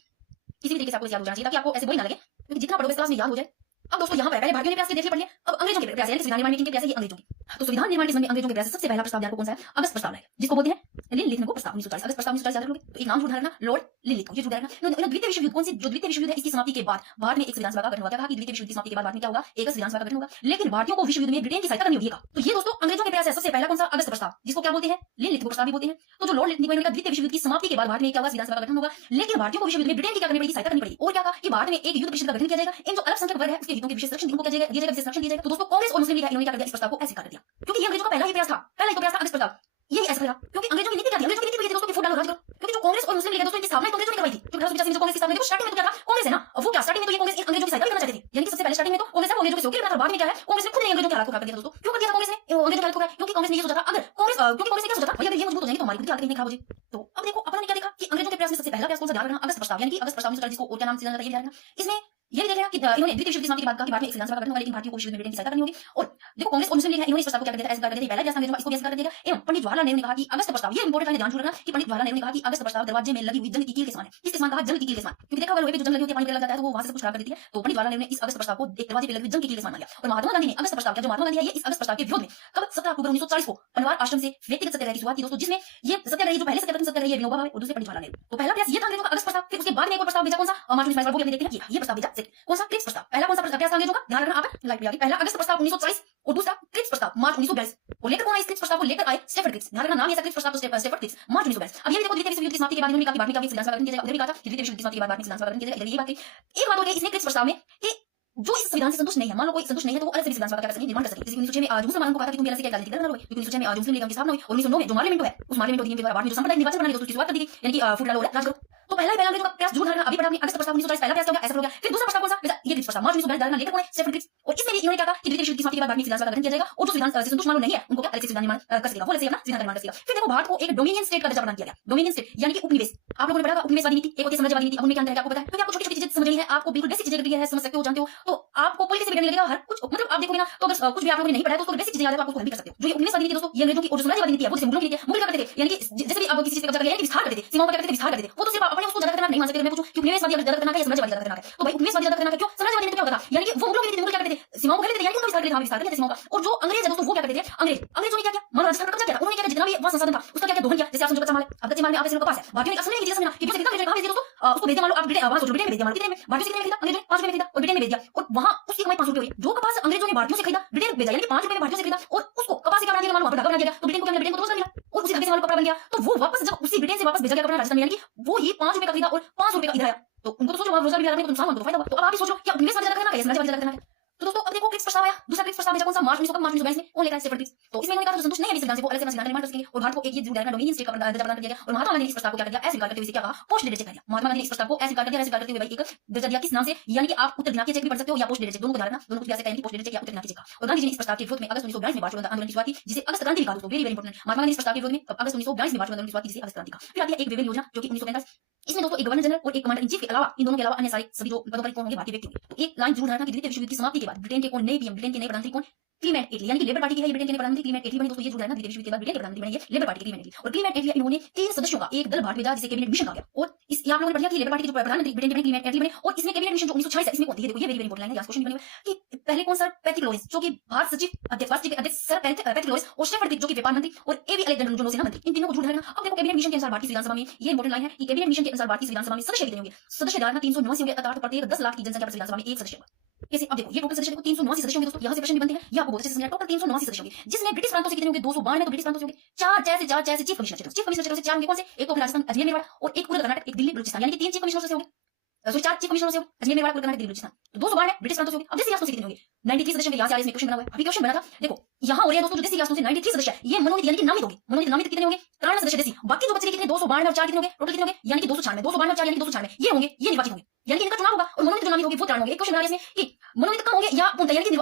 किसी भी तरीके से आपको याद हो जाना चाहिए ताकि आपको ऐसे बोरिंग ना लगे, क्योंकि जितना पढ़ोगे क्लास में याद हो जाए। अब दोस्तों यहाँ पर पहले भारतीयों के प्रयास के देखिए पढ़िए, अब अंग्रेजों के प्रयास, यानी संविधान निर्माण में किनके प्रयास है, ये अंग्रेजों के। तो संविधान निर्माण के संबंध में अंग्रेजों के प्रयास सबसे पहला प्रस्ताव कौन सा है, अगस्त प्रस्ताव है, जिसको बोलते हैं लिनलिथ को प्रस्ताव 1940, अगस्त प्रस्ताव 1940 याद रखोगे। तो एक नाम जरूर रखना, लॉर्ड लिनलिथ को, ये जरूर रखना। इन्होंने द्वितीय विश्व युद्ध, कौन सी, जो द्वितीय विश्व युद्ध है, इसकी समाप्ति के बाद भारत में एक संविधान सभा का गठन हुआ। क्या कहा कि द्वितीय विश्व युद्ध की समाप्ति के बाद भारत में क्या होगा, एक संविधान सभा का गठन होगा। लेकिन भारतीयों को विश्व युद्ध में ब्रिटेन की सहायता करनी होगी। तो ये दोस्तों अंग्रेजों के प्रयास है सबसे पहला कौन सा, अगस्त प्रस्ताव, जिसको क्या बोलते हैं, लिनलिथ को प्रस्ताव भी बोलते हैं। तो जो लॉर्ड लिनलिथ को, इन्होंने कहा द्वितीय विश्व युद्ध की समाप्ति के बाद भारत में क्या होगा, संविधान सभा का गठन होगा। लेकिन भारतीयों को विश्व युद्ध में ब्रिटेन की क्या करनी पड़ेगी, सहायता करनी पड़ेगी। और क्या कहा कि भारत में एक युद्ध परिषद का गठन किया जाएगा, इन जो अल्पसंख्यक वर्ग है उसके हितों के विशेष संरक्षण, इनको क्या दिया जाएगा, विशेष संरक्षण दिया जाएगा। तो दोस्तों कांग्रेस और मुस्लिम लीग है, इन्होंने क्या कर दिया, इस प्रस्ताव को ऐसे कर दिया, क्योंकि ये अंग्रेजों का पहला ही प्रयास था, पहला ही तो प्रयास था अगस्त प्रस्ताव, यही ऐसा करेगा। क्योंकि अंग्रेजों की नीति क्या थी, अंग्रेजों की नीति थी दोस्तों कि फूट डालो राज करो। क्योंकि जो कांग्रेस और मुस्लिम लीग है दोस्तों, इनकी स्थापना तो अंग्रेजों ने करवाई थी। जो 1885 में जो कांग्रेस की स्थापना हुई, स्टार्टिंग में तो क्या था, कांग्रेस है ना, अब वो क्या स्टार्टिंग में तो ये कांग्रेस इन अंग्रेजों की सहायता करना चाहते थे, यानी कि सबसे पहले स्टार्टिंग में तो कांग्रेस है वो अंग्रेजों के सहयोग के लिए बना था। बाद में क्या है, कांग्रेस ने खुद ने अंग्रेजों के हालात को खराब कर दिया दोस्तों। क्यों कर दिया था कांग्रेस ने अंग्रेजों के हालात को खराब, क्योंकि कांग्रेस ने ये सोचा था, अगर कांग्रेस क्योंकि कांग्रेस ने क्या सोचा था, भाई अगर ये मजबूत हो जाएंगे तो हमारी खुद की हालत नहीं खराब हो जाएगी। तो अब देखो अपन ने क्या देखा कि अंग्रेजों के प्रयास में सबसे पहला प्रयास कौन सा, ध्यान रखना, अगस्त प्रस्ताव, यानी कि अगस्त प्रस्ताव 1940, जिसको और क्या नाम से जाना जाता है, ये ध्यान रखना। इसमें ये भी देख लेना कि इन्होंने द्वितीय विश्व युद्ध की समाप्ति के बाद कहा कि भारत में एक संविधान सभा का गठन होगा, लेकिन भारतीयों को विश्व युद्ध में ब्रिटेन की सहायता करनी होगी। और देखो कांग्रेस और मुस्लिम लीग है, इन्होंने इस प्रस्ताव को क्या कर दिया था, ऐसे कर दिया था, पहला प्रयास अंग्रेजों का, इसको भी ऐसे कर दिया। एवं पंडित जवाहरलाल नेहरू ने कहा कि अगस्त प्रस्ताव, ये इंपॉर्टेंट है, ध्यान रखना कि पंडित जवाहरलाल नेहरू ने कहा कि अगस्त प्रस्ताव दरवाजे में लगी हुई जंग की कील के समान है। किसके समान कहा, जंग की कील के समान, क्योंकि देखा होगा लोहे पे जो जंग लगी होती है, पानी लग जाता है तो वो वहां से कुछ खराब कर देती है। तो पंडित जवाहरलाल नेहरू ने इस अगस्त प्रस्ताव को एक दरवाजे पे लगी हुई जंग की कील के समान माना। और महात्मा गांधी ने अगस्त प्रस्ताव, जो महात्मा गांधी है, ये इस अगस्त प्रस्ताव के विरोध में कब 17 अक्टूबर 1940 को पनवार आश्रम से व्यक्तिगत सत्याग्रह की शुरुआत की दोस्तों, जिसमें ये सत्याग्रही जो पहले सत्याग्रही है विनोबा भावे और दूसरे पंडित जवाहरलाल नेहरू। तो पहला प्रयास ये था अंग्रेजों का अगस्त प्रस्ताव। फिर उसके बाद में एक और प्रस्ताव भेजा, कौन सा, मार्च 1922 वो भी देखते हैं कि ये प्रस्ताव भेजा कौन सा, क्रिप्स प्रस्ताव। पहला कौन सा प्रयास था अंग्रेजों का, ध्यान रखना आप लाइट पे आ गई, पहला अगस्त प्रस्ताव 1940 और दूसरा क्रिप्स प्रस्ताव मार्च 1942। और लेकर कौन आए इस क्रिप्स प्रस्ताव को, लेकर आए स्टेफर्ड क्रिप्स, ध्यान रखना नाम ये क्रिप्स प्रस्ताव, स्टेफर्ड क्रिप्स मार्च 1942। अब ये भी देखो द्वितीय विश्व युद्ध की समाप्ति के बाद इन्होंने कहा कि भारत में क्या संविधान सभा गठन किया जाएगा, उधर भी कहा था कि द्वितीय विश्व युद्ध की समाप्ति के बाद भारत में संविधान सभा गठन किया जाएगा, इधर ये बात कही। एक बात और है इसने क्रिप्स प्रस्ताव में कि जो इस संविधान से संतुष्ट नहीं है, मान लो कोई संतुष्ट नहीं है, तो वो अलग से संविधान सभा का निर्माण कर सकते हैं। जैसे 1906 में आज मुसलमानों को कहा था कि तुम अलग से क्या राजनीति करना लोगे, क्योंकि 1906 में आज मुस्लिम लीग की स्थापना हुई और 1909 में जो पार्लियामेंट है उस पार्लियामेंट अधिनियम के द्वारा भारत में जो सांप्रदायिक निर्वाचन बनाने की शुरुआत कर दी गई, यानी कि फूट डालो राज करो। तो पहला अंग्रेजों का प्रयास जरूर रखना, अभी पढ़ा हमने अगस्त प्रस्ताव 1940 पहला प्रयास हो गया, ऐसा हो गया। फिर दूसरा प्रस्ताव कौन सा, ये क्रिप्स प्रस्ताव मार्च 1942 डालना, लेकर कौन है स्टेफर्ड क्रिप्स। और इसमें भी इन्होंने क्या कहा कि द्वितीय विश्व युद्ध की समाप्ति के बाद भारत में संविधान सभा का गठन किया जाएगा, और जो संविधान से संतुष्ट मान लो नहीं है उनको क्या अलग से संविधान निर्माण कर सकेगा, वो अलग से अपना संविधान निर्माण कर सकेगा। फिर देखो भारत को एक डोमिनियन स्टेट का दर्जा प्रदान किया गया, डोमिनियन स्टेट यानी कि उपनिवेश। आप लोगों ने पढ़ा था उपनिवेशवादी नीति, एक होती है साम्राज्यवादी नीति, अब उनमें क्या अंतर है आपको पता है, क्योंकि आपको छोटी छोटी चीजें समझनी है, आपको बिल्कुल बेसिक चीजें क्लियर है, समझ सकते हो, जानते हो, तो आपको पॉलिटिक्स से बिगड़ने लगेगा हर कुछ, मतलब आप देखोगे ना तो अगर कुछ भी आप लोगों ने नहीं पढ़ा है तो उसको बेसिक चीजें याद है तो आप उसको हल भी कर सकते हो। जो ये उपनिवेशवादी नीति दोस्तों, ये अंग्रेजों की, और जो साम्राज्यवादी नीति है वो जैसे मुगलों की नीति है, मुगल क्या करते थे, यानी कि जैसे भी आप किसी चीज पे कब्जा कर लिया, विस्तार करते थे, सीमाओं का क्या करते थे, विस्तार करते थे, वो तो सिर्फ अपने उसको ज्यादा करना नहीं मान सकते। मैं पूछूं कि उपनिवेशवादी अगर ज्यादा करना है या साम्राज्यवादी ज्यादा करना है, तो भाई उपनिवेशवादी ज्यादा करना है, क्यों, साम्राज्यवादी ने तो क्या होता था, यानी कि वो मुगलों की नीति, मुगल क्या करते थे, सीमाओं को घेर लेते थे, यानी कि उनका विस्तार करते थे, विस्तार करते थे सीमाओं का। और जो अंग्रेज है दोस्तों वो क्या करते थे, अंग्रेजों ने क्या किया, मानो राजस्थान का कब्जा किया था, उन्होंने क्या किया, जितना भी वहां संसाधन था उसका क्या किया, दोहन किया। जैसे आप समझो कच्चा माल है, अब कच्चे माल में आप ऐसे लोगों के पास है, भारतीयों ने असम में नहीं समझना कि कितना अंग्रेजों ने कहा भेज दिया दोस्तों, उसको भेज दिया, मान लो आप ब्रिटेन, वहां सोचो ब्रिटेन में भेज दिया, माल कितने में, भारतीयों से कितने में खरीदा, अंग्रेजों ने 5 रुपए में खरीदा और ब्रिटेन में भेज दिया, और वहां उसकी कमाई 5 रुपए हुई। जो कपास अंग्रेजों ने भारतीयों से खरीदा ब्रिटेन भेजा, यानी कि 5 रुपए में भारतीयों से खरीदा, और उसको कपास से क्या बना दिया, मानो वहां पर धागा बना दिया, तो ब्रिटेन को क्या मिला, ब्रिटेन को तो रोजगार मिला, और उसी धागे से माल कपड़ा बन गया। तो वो वापस जब उसी ब्रिटेन से वापस भेजा गया कपड़ा राजस्थान में, यानी कि वो ये 5 रुपए का खरीदा और 5 रुपए का इधर आया, तो उनको तो सोचो वहां रोजगार मिला, तो नुकसान हुआ, तो फायदा हुआ। तो अब आप ही सोचो क्या उपनिवेशवादी ज्यादा करना है या साम्राज्यवादी ज्यादा करना है। तो दोस्तों अब देखो क्रिप्स प्रस्ताव आया, दूसरा क्रिप्स प्रस्ताव भेजा कौन सा, मार्च 1922 में, कौन लेकर आया, स्टेफर्ड क्रिप्स। तो इसमें इन्होंने कहा जो संतुष्ट नहीं है संविधान से वो अलग से संविधान निर्माण कर सकेंगे, और भारत को एक ये जरूर डोमिनियन स्टेट का दर्जा प्रदान कर दिया गया। और महात्मा गांधी ने इस प्रस्ताव को क्या कर दिया, अस्वीकार करते हुए क्या कहा, पोस्ट डेटेड चेक कर दिया। महात्मा गांधी ने इस प्रस्ताव को अस्वीकार कर दिया, अस्वीकार करते हुए भाई एक दर्जा दिया, किस नाम से, यानी कि आप उत्तर दिनांक चेक भी पढ़ सकते हो या पोस्ट डेटेड चेक, दोनों को ध्यान रखना, दोनों को कैसे कहेंगे, पोस्ट डेटेड चेक या उत्तर दिनांक चेक का। और गांधी जी ने इस प्रस्ताव के विरोध में अगस्त 1942 में भारतीय आंदोलन की शुरुआत की, जिसे अगस्त क्रांति भी कहा दोस्तों, very very important. Mahatma Gandhi इस प्रस्ताव के विरोध में अगस्त 1942 में भारतीय आंदोलन की शुरुआत की, जिसे अगस्त क्रांति का। फिर आती है एक विवेक योजना जो कि 1945, इसमें दोस्तों एक गवर्नर जनरल और एक कमांडर इन चीफ के अलावा, इन दोनों के अलावा अन्य सारे सभी जो पदों पर कौन होंगे, भारतीय व्यक्ति होंगे। तो एक लाइन जरूर रखना कि द्वितीय विश्व युद्ध की समाप्ति के बाद ब्रिटेन के कौन नए पीएम, ब्रिटेन के नए प्रधानमंत्री कौन, क्लीमेंट एटली, यानी कि लेबर पार्टी की है ये ब्रिटेन के नए प्रधानमंत्री, क्लीमेंट एटली बने दोस्तों, ये जरूर रखना, द्वितीय विश्व युद्ध के बाद ब्रिटेन के प्रधानमंत्री बने ये लेबर पार्टी के क्लीमेंट एटली। और क्लीमेंट एटली इन्होंने 3 सदस्यों का एक दल भारत भेजा, जिसे कैबिनेट मिशन कहा गया। और इस आप लोगों ने पढ़ा कि लेबर पार्टी के जो प्रधानमंत्री ब्रिटेन के बने क्लीमेंट एटली बने, और इसमें कैबिनेट मिशन जो 1946 है इसमें कौन थी, ये देखो ये वेरी वेरी इंपॉर्टेंट लाइन है, क्वेश्चन बने हुए कि पहले कौन सर पैट्रिक लॉरेंस जो कि भारत सचिव अध्यक्ष, राष्ट्रीय अध्यक्ष सर पैट्रिक लॉरेंस, और स्टेफर्ड क्रिप्स जो कि व्यापार मंत्री, और एवी अलेक्जेंडर जो नौसेना मंत्री, इन तीनों को जरूर रखना। अब देखो कैबिनेट मिशन के अनुसार भारतीय संविधान सभा में ये इंपॉर्टेंट लाइन है कि कैबिनेट मिशन के अनुसार भारतीय संविधान सभा में सदस्य कितने होंगे, सदस्य ध्यान रखना 389 होंगे, अर्थात प्रत्येक 10 लाख की जनसंख्या पर संविधान सभा में एक सदस्य होगा। कैसे, अब देखो ये टोटल सदस्य देखो 389 सदस्य होंगे दोस्तों, यहाँ से प्रश्न भी बनते हैं, ये आपको बहुत अच्छे से समझना, टोटल 389 सदस्य होंगे, जिसमें ब्रिटिश प्रांतों से कितने होंगे, 292 तो ब्रिटिश प्रांतों से होंगे, 4 से चीफ कमिश्नर से 4 होंगे, कौन से, एक तो राजस्थान अजमेर मेवाड़, और एक पूरा कर्नाटक, एक दिल्ली बलूचिस्तान, यानी कि 3 चीफ कमिश्नर से होंगे। सॉरी 4 चीफ कमिश्नर से हो, अजमेर मेवाड़ कर्नाटक दिल्ली बलूचिस्तान। तो 200 बाढ़ में ब्रिटिश प्रांतों से होगी। अब देसी रियासतों से कितने होंगे? 93 सदस्य होंगे। यहाँ से आर में क्वेश्चन बना हुआ है। अभी क्वेश्चन बना था, देखो यहाँ हो रहा है दोस्तों, जो देसी रियासतों से 93 सदस्य ये मनोनीत यानी कि नामित होंगे। मनोनीत नामित कितने होंगे? 93 सदस्य देसी। बाकी जो बचे कितने 292 और 4 कितने होंगे? टोटल कितने होंगे? यानी कि 296। 292 और 4 यानी कि 296 ये होंगे, ये निर्वाचित होंगे, यानी कि इनका चुनाव होगा। और मनोनीत जो नामित होंगे वो 93 होंगे। एक क्वेश्चन बना इसमें कि मनोनीत कम होंगे या पूर्णतः यानी कि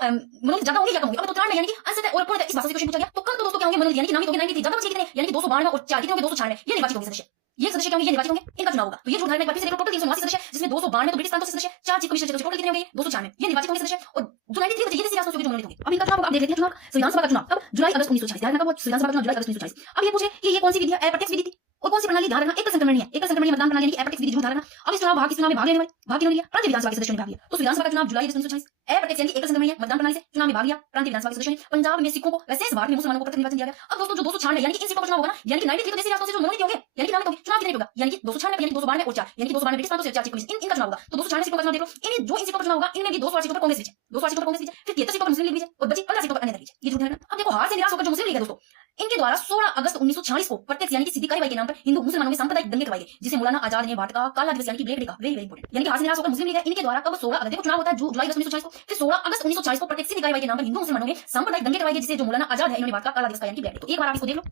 मनोनीत ज्यादा होंगे या कम होंगे। अब तो 93 यानी कि अंशतः और पूर्णतः इस भाषा से क्वेश्चन पूछा गया। तो कम तो दोस्तों क्या होंगे? मनोनीत यानी कि नामित होंगे 93, ज्यादा बचे कितने? यानी कि 292 और 4 कितने होंगे? 296 ये निर्वाचित होंगे सदस्य। ये सदस्य क्या होंगे? ये निर्वाचित होंगे, इनका चुनाव होगा। तो ये जो उदाहरण वापस से देखो, टोटल 379 सदस्य, जिसमें 292 तो ब्रिटिश प्रांतों से सदस्य, 4 चीफ कमिश्नर से, टोटल कितने होंगे? 296 ये निर्वाचित होंगे सदस्य। और जो 93 बचे ये देसी रियासतों से जो मनोनीत होंगे। अब इनका चुनाव अब देख लेते हैं। चुनाव संविधान सभा का चुनाव कब? जुलाई अगस्त 1940। ध्यान रखना, संविधान सभा का चुनाव जुलाई अगस्त 1940। अब ये पूछे कि ये कौन सी विधि है? अप्रत्यक्ष विधि थी। और कौन सी प्रणाली? ध्यान रखना, एकल संक्रमण है, एकल संक्रमण मतदान प्रणाली यानी कि अप्रत्यक्ष विधि जो ध्यान रखना। अब इस चुनाव में भाग लेने वाले भाग लेने लिया प्रांतीय विधानसभा के सदस्यों ने भाग लिया। तो विधानसभा का चुनाव जुलाई 1940 अप्रत्यक्ष यानी एकल संक्रमण मतदान प्रणाली से चुनाव में भाग लिया प्रांतीय विधानसभा के सदस्यों ने। पंजाब में सिखों को, वैसे इस भारत में मुसलमानों को प्रत्यक्ष निर्वाचन दिया गया। अब दोस्तों जो 296 यानी कि इन सीटों का चुनाव होगा ना, यानी कि 93 तो देसी रियासतों से जो मनोनीत होंगे, यानी कि नामित होंगे, चुनाव कितने होगा? यानी कि 296 यानी कि 292 और 4 यानी कि 292 ब्रिटिश प्रांतों से 4 चीफ कमिश्नर इनका चुनाव होगा। तो 296 सीटों का चुनाव देख लो। इन जो इन सीटों का चुनाव होगा, इनमें भी 208 सीटों पर कांग्रेस जीते, 208 सीटों पर कांग्रेस जीते, फिर 73 सीटों पर मुस्लिम लीग जीते और बची 15 सीटों पर अन्य दल जीते। ये जो ध्यान रखना। अब देखो हार से निराश होकर जो मुस्लिम लीग है दोस्तों, इनके द्वारा 16 अगस्त 1946 को प्रत्यक्ष यानी कि सीधी कार्रवाई के नाम पर हिंदू मुसलमानों में सांप्रदायिक दंगे करवाए गए, जिसे मौलाना आजाद ने बांट का काला दिवस यानी कि ब्लैक डे का वेरी वेरी इंपॉर्टेंट। यानी कि हार से निराश होकर मुस्लिम लीग है, इनके द्वारा कब 16 अगस्त को चुनाव होता है जुलाई 1940 को, फिर 16 अगस्त 1940 को प्रत्यक्ष सीधी कार्रवाई के नाम पर हिंदू मुसलमानों में सांप्रदायिक दंगे करवाए गए, जिसे जो मौलाना आजाद है इन्होंने बांट का काला दिवस का यानी कि ब्लैक डे। तो एक बार आप इसको देख लो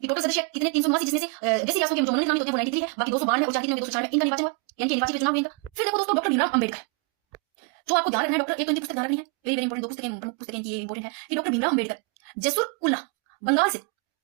कि टोटल सदस्य कितने 379, जिसमें से देसी रियासतों के जो मनोनीत नामित होते हैं वो 93 है, बाकी 292 और 4 कितने होंगे? 296 इनका निर्वाचन हुआ, यानी कि निर्वाचित चुनाव हुआ इनका। फिर देखो दोस्तों डॉक्टर भीमराव अंबेडकर, जो आपको ध्यान रखना है, डॉक्टर एक तो इनकी पुस्तक ध्यान रखनी है, वेरी वेरी इंपॉर्टेंट, दो पुस्तकें प्रमुख पुस्तकें इनकी इंपॉर्टेंट है कि डॉक्टर भीमराव अंबेडकर जयसुर कुल्ला बंगाल से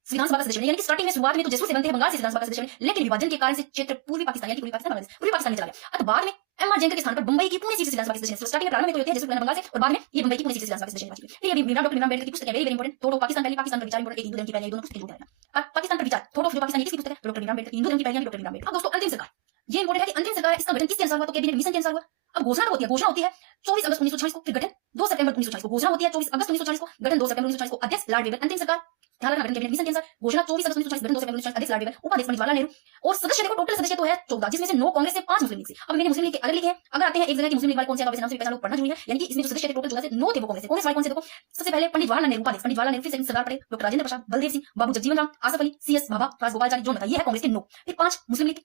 विधानसभा का सदस्य बने, यानी कि स्टार्टिंग में शुरुआत में तो जयसुर से बनते हैं, बंगाल से विधानसभा का सदस्य बने, लेकिन विभाजन के कारण से क्षेत्र पूर्वी पाकिस्तान यानी कि पूर्वी पाकिस्तान बांग्लादेश पूर्वी पाकिस्तान में चला गया। अब बाद में एम.आर. जेंकर के स्थान पर बंबई की पुणे सीट से विधानसभा के सदस्य, स्टार्टिंग में प्रारंभ में तो होते हैं जयसुर बंगाल से और बाद में ये बंबई की पुणे सीट से विधानसभा के सदस्य निर्वाचित। फिर ये डॉक्टर भीमराव अम्बेडकर की पुस्तक है, वेरी वेरी इंपॉर्टेंट, थोड़ा पाकिस्तान पहले पाकिस्तान पर विचार इंपॉर्टेंट, एक हिंदू धर्म की पहले, दोनों पुस्तकें जोड़ देना। पाकिस्तान पर विचार थोड़ा जो पाकिस्तान की पुस्तक है डॉक्टर भीमराव अम्बेडकर, हिंदू धर्म की पहले डॉक्टर भीमराव अम्बेडकर। अब दोस्तों अंतिम सरकार, ये इंपॉर्टेंट है कि अंतिम सरकार इसका गठन किसके अनुसार हुआ? तो कैबिनेट मिशन के अनुसार हुआ। अब घोषणा होती है, घोषणा होती है 24 अगस्त 1940 को, फिर गठन 2 सितंबर 1940 को, घोषणा होती है 24 अगस्त 1940 को, गठन 2 सितंबर 1940 को, अध्यक्ष लॉर्ड वेवन, अंतिम सरकार ध्यान रखना कैबिनेट मिशन के अनुसार, घोषणा 24 अगस्त 1940, गठन 2 सितंबर 1940, अध्यक्ष लॉर्ड वेवन, उपाध्यक्ष पंडित जवाहरलाल नेहरू। और सदस्य देखो टोटल सदस्य तो है 14, जिसमें से 9 कांग्रेस से 5 मुस्लिम लीग से। अब मैंने मुस्लिम लीग के अगर लिखे हैं, अगर आते हैं एक जगह की मुस्लिम लीग वाले कौन से वापस नाम से पहचान पढ़ना जरूरी है, यानी कि इसमें जो सदस्य थे टोटल 14 से 9 थे वो कांग्रेस से। कांग्रेस वाले कौन से देखो, सबसे पहले पंडित जवाहरलाल नेहरू उपाध्यक्ष, पंडित जवाहरलाल नेहरू, फिर सरदार पटेल, डॉक्टर राजेंद्र प्रसाद, बलदेव सिंह, बाबू जगजीवन राम, आसफ अली, सीएस भाभा, राजगोपालाचारी, जो बताइए है कांग्रेस के 9। फिर 5 मुस्लिम लीग,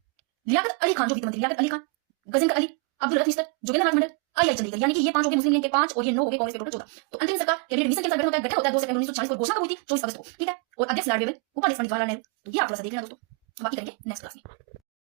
लियाकत अली खान जो वित्त मंत्री, लियाकत अली खान, गजेंद्र अली, अब्दुल रहीफ मिस्टर, जोगेंद्र नाथ मंडल, आई चंडीगढ़, यानी कि ये 5 हो गए मुस्लिम लीग के 5 और ये 9 हो गए कांग्रेस के टोटल 14। तो अंतिम सरकार कैबिनेट मिशन के अनुसार गठन होता है, गठन होता है 2 सितंबर 1940 को, घोषणा कब हुई थी 24 अगस्त को, ठीक है। और अध्यक्ष लॉर्ड वेवन, उपाध्यक्ष पंडित जवाहरलाल नेहरू। तो ये आप थोड़ा सा देख लेना दोस्तों, बाकी करेंगे नेक्स्ट क्लास में।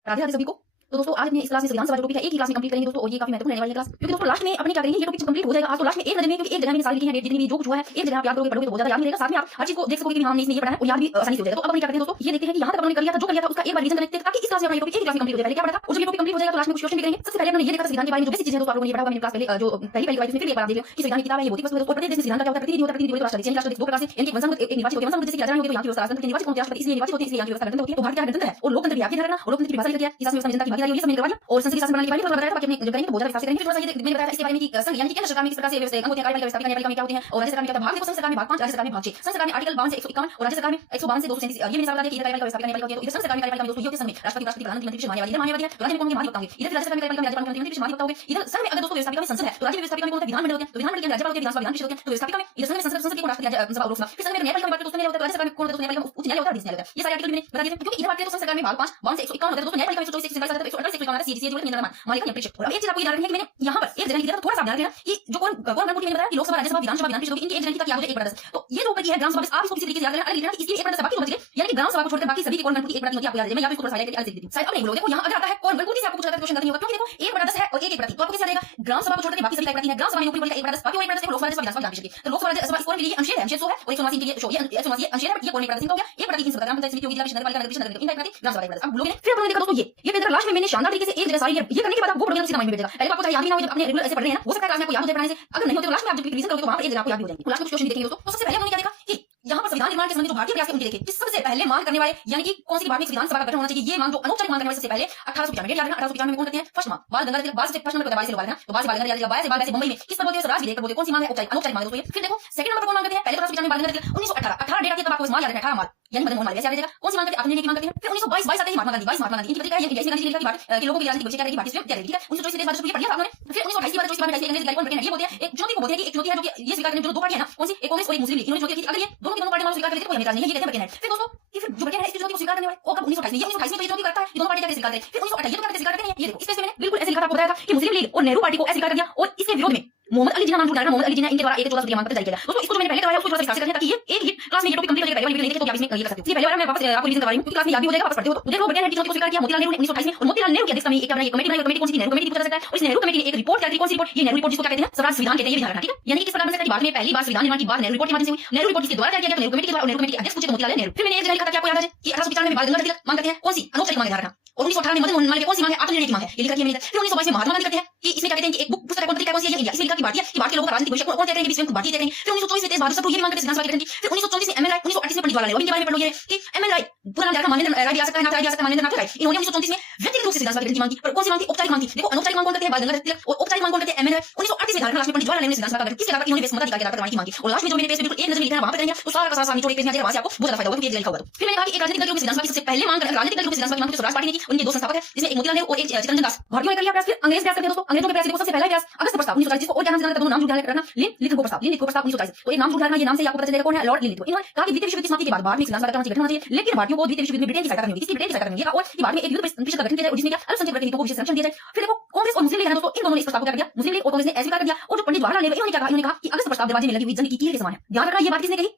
राधे राधे सभी को। तो दोस्तों आज अपने इस क्लास में संविधान सभा जो टॉपिक है एक ही क्लास में कंप्लीट करेंगे दोस्तों, और ये काफी महत्वपूर्ण रहने वाली है क्लास, क्योंकि दोस्तों लास्ट में अपने क्या करेंगे, ये टॉपिक कंप्लीट हो जाएगा आज तो लास्ट में एक नजर में, क्योंकि एक जगह में सारी लिखी है डेट जितनी भी जो कुछ हुआ है, एक जगह आप याद करोगे पढ़ोगे तो बहुत ज्यादा याद रहेगा, साथ में आप हर चीज को देख सकोगे कि हमने इसमें ये पढ़ा है और याद भी आसानी से हो जाएगा। तो अब हम क्या करते हैं दोस्तों, ये देखते हैं कि यहाँ तक हमने कर लिया था, जो कर लिया था उसका एक बार रिवीजन करते हैं, ताकि इस क्लास में अपना टॉपिक एक ही क्लास में कंप्लीट हो जाए। क्या पढ़ा था और जब ये टॉपिक कंप्लीट हो जाएगा तो लास्ट में कुछ क्वेश्चन भी करेंगे। सबसे पहले हमने ये देखा संविधान के बारे में जो बेसिक चीजें हैं दोस्तों, आप लोगों ने पढ़ा होगा मैंने क्लास पहले जो पहली बार इसमें, फिर एक बार आप देख लो कि संविधान की किताब है, ये भौतिक वस्तु है दोस्तों। प्रत्येक देश में संविधान का क्या होता है, प्रतिनिधि होता है, प्रतिनिधि राष्ट्रपति, यानी राष्ट्रपति दो प्रकार से, यानी कि वंशानुगत एक निर्वाचित होते हैं, वंशानुगत जैसे कि राजा होंगे तो यहाँ की व्यवस्था राष्ट्रपति के निर्वाचित होते हैं, राष्ट्रपति इसलिए निर्वाचित होते हैं, इसलिए यहाँ की व्यवस्था गणतंत्र होती है। तो भारत क्या है, गणतंत्र है, और लोकतंत्र भी आपके ध्यान रखना, और लोकतंत्र की परिभाषा क्या है, इस व्यवस्था में जनता की भागीदारी, ये सब मैंने करवा दिया। और संसदीय शासन प्रणाली के बारे में थोड़ा बताया था, बाकी अपने जो करेंगे बहुत ज्यादा विस्तार से करेंगे। फिर थोड़ा सा ये मैंने बताया इसके बारे में कि संघ यानी कि केंद्र सरकार में किस प्रकार से व्यवस्था होती है, कार्यपालिका व्यवस्था कार्यपालिका में क्या होते हैं, और राज्य सरकार में क्या होता है। भाग देखो, संघ सरकार में भाग 5, राज्य सरकार में भाग 6, संघ सरकार में आर्टिकल 52 से 151 और राज्य सरकार में 152 से 237। ये मैंने बता दिया कि इधर कार्यपालिका व्यवस्था कार्यपालिका होती है, तो इधर संघ सरकार में कार्यपालिका में दोस्तों ये होते हैं, संघ में राष्ट्रपति राष्ट्रपति प्रधानमंत्री मंत्री मान्यवादी, इधर मान्यवादी है तो राज्य में कौन होंगे महाधिवक्ता होंगे, इधर राज्य सरकार में कार्यपालिका में राज्यपाल मंत्री मंत्री महाधिवक्ता होंगे। इधर संघ में अगर दोस्तों व्यवस्थापिका में संसद है तो राज्य में व्यवस्थापिका में कौन होता है, विधानमंडल होते हैं, तो विधानमंडल के राज्यपाल होते हैं, विधानसभा विधान परिषद होते हैं। तो व्यवस्थापिका में इधर संघ में संसद, संसद के राष्ट्रपति सभा और लोकसभा, फिर संघ में न्यायपालिका में बात दोस्तों न्यायालय होता है, राज्य सरकार में कौन होता है, न्यायालय उच्च न्यायालय होता है, न्यायालय होता है। ये सारे आर्टिकल मैंने बता दिए, क्योंकि इधर बात करें तो संघ सरकार में भाग 5 52 से 151 होता है दोस्तों, न्यायपालिका में 124 147 होता है, 128 151 होता है, सीजीसी जो नियंत्रण मालिका या परिषद। और अब एक चीज आपको याद रखनी है कि मैंने यहाँ पर एक जगह लिखा था, थोड़ा सा ध्यान रखना कि जो कौन गवर्नमेंट मैंने बताया कि लोकसभा राज्यसभा विधानसभा विधान परिषद इनकी एक जगह की क्या होती है 1/10। तो ये जो ऊपर की है ग्राम सभा, आप इसको किसी तरीके से याद रखना, अलग लिखना कि इसकी 1/10 बाकी तो बच गए, यानी कि ग्राम सभा को छोड़कर बाकी सभी की गवर्नमेंट की 1/10 होती है, आपको याद है। मैं यहाँ पे इसको थोड़ा हाईलाइट करके अलग लिख देती हूं, शायद अब नहीं बोलोगे। देखो यहाँ अगर आता है गवर्नमेंट से आपको पूछा जाता है, क्वेश्चन नहीं होगा, क्योंकि देखो 1/10 है और 1/1 तो आपको कैसे याद रहेगा, ग्राम सभा को छोड़कर बाकी सभी का 1/10 है, ग्राम सभा में नौकरी वाली का 1/10 बाकी और 1/10 लोकसभा राज्यसभा विधानसभा विधान परिषद। तो लोकसभा राज्यसभा इसको मिली अंश है, अंश 100 है और 179 के शो, ये 179 अंश है, ये कौन 1/10 हो गया, 1/3 की ग्राम पंचायत समिति होगी, जिला परिषद नगरपालिका नगर परिषद नगर निगम, इनका 1/3 ग्राम सभा 1/10। अब लोगे फिर आपने देखा दोस्तों ये फिर लास्ट में मैंने शानदार तरीके से एक जगह सारी ये करने के बाद आप वो पढ़ोगे तो सीधा माइंड में बैठ जाएगा। पहले आपको चाहे याद ही ना हो, जब अपने रेगुलर ऐसे पढ़ रहे हैं ना, हो सकता है क्लास में आपको याद हो जाए पढ़ाने से, अगर नहीं होते तो लास्ट में आप जब रिवीजन करोगे तो वहां पर एक जगह आपको याद हो जाएगी। तो लास्ट में क्वेश्चन देखेंगे दोस्तों। तो सबसे पहले हमने क्या देखा कि यहाँ पर संविधान निर्माण के संबंध जो भारतीय प्रयास के उनके देखे कि सबसे पहले मांग करने वाले यानी कि कौन सी भारतीय विधानसभा का गठन होना चाहिए, ये मांग जो अनौपचारिक मांग करने वाले सबसे पहले 1895 याद रखना, 1895 में कौन करते हैं, फर्स्ट मांग बाल गंगाधर तिलक, बाल से फर्स्ट नंबर बाल से लोग तो बाल से बाल गंगाधर तिलक, बाल से मुंबई में किस पर बोलते हैं, स्वराज विधेयक पर बोलते हैं, कौन सी मांग है, औपचारिक अनौपचारिक मांग है दोस्तों। फिर देखो सेकंड नंबर पर कौन मांग करते हैं, पहले 1895 बाल गंगाधर तिलक, 1918 18 डेट आती है तब आपको माल याद रखना, 18 माल यानी मदन मोहन मालवीय से आगे जाएगा। कौन सी मांग करके आत्मनिर्भर की मांग करते हैं। फिर 1922 आते हैं महात्मा गांधी। इनकी पत्रिका है ये इंडिया गांधी की बात के लोगों की राजनीतिक भविष्य क्या रहेगी भारतीय स्वयं क्या रहेगी। ठीक है 1924 से देश भारत पढ़ लिया था आपने। फिर 1928 की बात 24 में अंग्रेज गालिबॉन्ड ब्रिटेन ये बोलते हैं एक चुनौती को बोलते हैं कि एक चुनौती है जो कि ये स्वीकार करने जो दो पार्टी है ना कौन सी एक कांग्रेस और एक मुस्लिम लीग इन्होंने चुनौती की अगर ये दोनों की दोनों पार्टी स्वीकार कर लेते तो हमें नहीं है ये कहते हैं ब्रिटेन है। फिर दोस्तों कि फिर जो ब्रिटेन है इस चुनौती को स्वीकार करने वाले वो कब 1928 में ये 1928 में ये चुनौती करता है ये दोनों पार्टी कैसे स्वीकार करते हैं। फिर 1928 ये तो कैसे स्वीकार करते हैं ये देखो इस पेज में मैंने बिल्कुल ऐसे लिखा था आपको बताया था कि मुस्लिम लीग और नेहरू पार्टी को ऐसे स्वीकार कर दिया और इसके विरोध में मोहम्मद अली जिन्ना नाम जुड़ा मोहम्मद अली जिन्ना इनके द्वारा एक 14 मांग जारी किया। दोस्तों इसको जो मैंने पहले कराया उसको थोड़ा सा विस्तार से करते हैं ताकि ये एक ही क्लास में ये टॉपिक कंप्लीट हो जाए पहले वीडियो लेंगे तो आप इसमें ये कर सकते हो। ये पहले बार मैं वापस आपको रिवीजन करवा रही हूं क्योंकि क्लास में याद भी हो जाएगा वापस पढ़ते हो तो देखो ब्रिटेन ने चुनौती को स्वीकार किया मोतीलाल नेहरू ने 1928 में और मोतीलाल नेहरू की अध्यक्षता में एक अपना ये कमेटी बनाई कमेटी कौन सी थी नेहरू कमेटी पूछा जा सकता है और इस नेहरू कमेटी ने एक रिपोर्ट तैयार की कौन सी रिपोर्ट ये नेहरू रिपोर्ट जिसको क्या कहते हैं स्वराज संविधान कहते हैं ये ध्यान रखना ठीक है। यानी कि किस प्रकार बन सकता है भारत में पहली बार संविधान निर्माण की बात नेहरू रिपोर्ट के माध्यम से हुई। नेहरू रिपोर्ट किसके द्वारा तैयार किया गया नेहरू कमेटी के द्वारा और नेहरू कमेटी के अध्यक्ष पूछे मोतीलाल नेहरू। फिर मैंने एक जगह लिखा था कि आपको याद है कि 1895 में बाल गंगाधर तिलक मांग करते हैं कौन सी अनौपचारिक मांग ध्यान रखना और 1918 में मदन मोहन मालवीय कौन सी मांग है आत्मनिर्भर की मांग है ये लिखा है मैंने। फिर 1922 में महात्मा गांधी करते हैं कि इसमें क्या कहते हैं कि एक बुक पुस्तक कौन सी है इंडिया इसमें लिखा कि भारतीय लोगों का राजनीतिक भविष्य कौन तय करेंगे विश्व भारतीय तय करेंगे। फिर 1924 में देश भारत सबको ये मांग करते हैं विधानसभा की। फिर 1934 में एमएन राय 1938 में पंडित जवाहरलाल नेहरू इनके बारे में पढ़ लो ये कि एमएन राय पूरा नाम मानवेंद्र राय भी आ सकता है नाम राय भी आ सकता है मानवेंद्र नाथ राय इन्होंने 1934 में व्यक्तिगत रूप से विधानसभा की मांग की पर कौन सी मांग थी औपचारिक मांग थी। देखो अनौपचारिक मांग कौन करते हैं बाल गंगाधर तिलक और औपचारिक मांग कौन करते हैं एमएन राय 1938 में झारखंड राष्ट्र में पंडित जवाहरलाल नेहरू ने विधानसभा का गठन किसके आधार पर इन्होंने मताधिकार के आधार पर प्रमाण की मांग की। और लास्ट में जो मेरे पेज पे बिल्कुल एक नजर लिखा है वहां पे करेंगे तो सारा का सारा निचोड़ एक पेज में आ जाएगा वहां से आपको बहुत ज्यादा फायदा होगा क्योंकि ये लिखा होगा। तो फिर मैंने कहा कि एक राजनीतिक दल के रूप में विधानसभा की सबसे पहले मांग कर राजनीतिक दल के रूप में विधानसभा की मांग स्वराज पार्टी ने की उनके दो संस्थापक है जिसमें एक मोतीलाल नेहरू और एक चित्तरंजन दास। भारतीयों ने कर लिया प्रयास। फिर अंग्रेज प्रयास करते हैं दोस्तों अंग्रेजों के प्रयास देखो सबसे पहला प्रयास अगस्त प्रस्ताव 1940 जिसको और क्या नाम से दोनों नाम जुड़ रखना लिनलिथगो प्रस्ताव 1940 तो एक नाम जुड़ रखना ये नाम से आपको पता चलेगा कौन है लॉर्ड लिनलिथगो। इन्होंने कहा कि द्वितीय विश्व युद्ध की समाप्ति के बाद भारत में विधानसभा का गठन होना चाहिए लेकिन भारतीयों को द्वितीय विश्व युद्ध में ब्रिटेन की सहायता करनी होगी। किसकी ब्रिटेन की सहायता करनी होगी और भारत में एक युद्ध परिषद का गठन किया जाए और जिसमें क्या अल्पसंख्यक व्यक्तियों को विशेष संरक्षण दिया जाए। फिर देखो कांग्रेस और मुस्लिम लीग है दोस्तों इन दोनों ने इस प्रस्ताव को क्या कर दिया मुस्लिम लीग और कांग्रेस ने अस्वीकार कर दिया और जो पंडित जवाहरलाल नेहरू इन्होंने क्या कहा इन्होंने कहा कि अगस्त प्रस्ताव दरवाजे में लगी हुई जंग की कील के समान है। ध्यान रखना ये बात किसने कही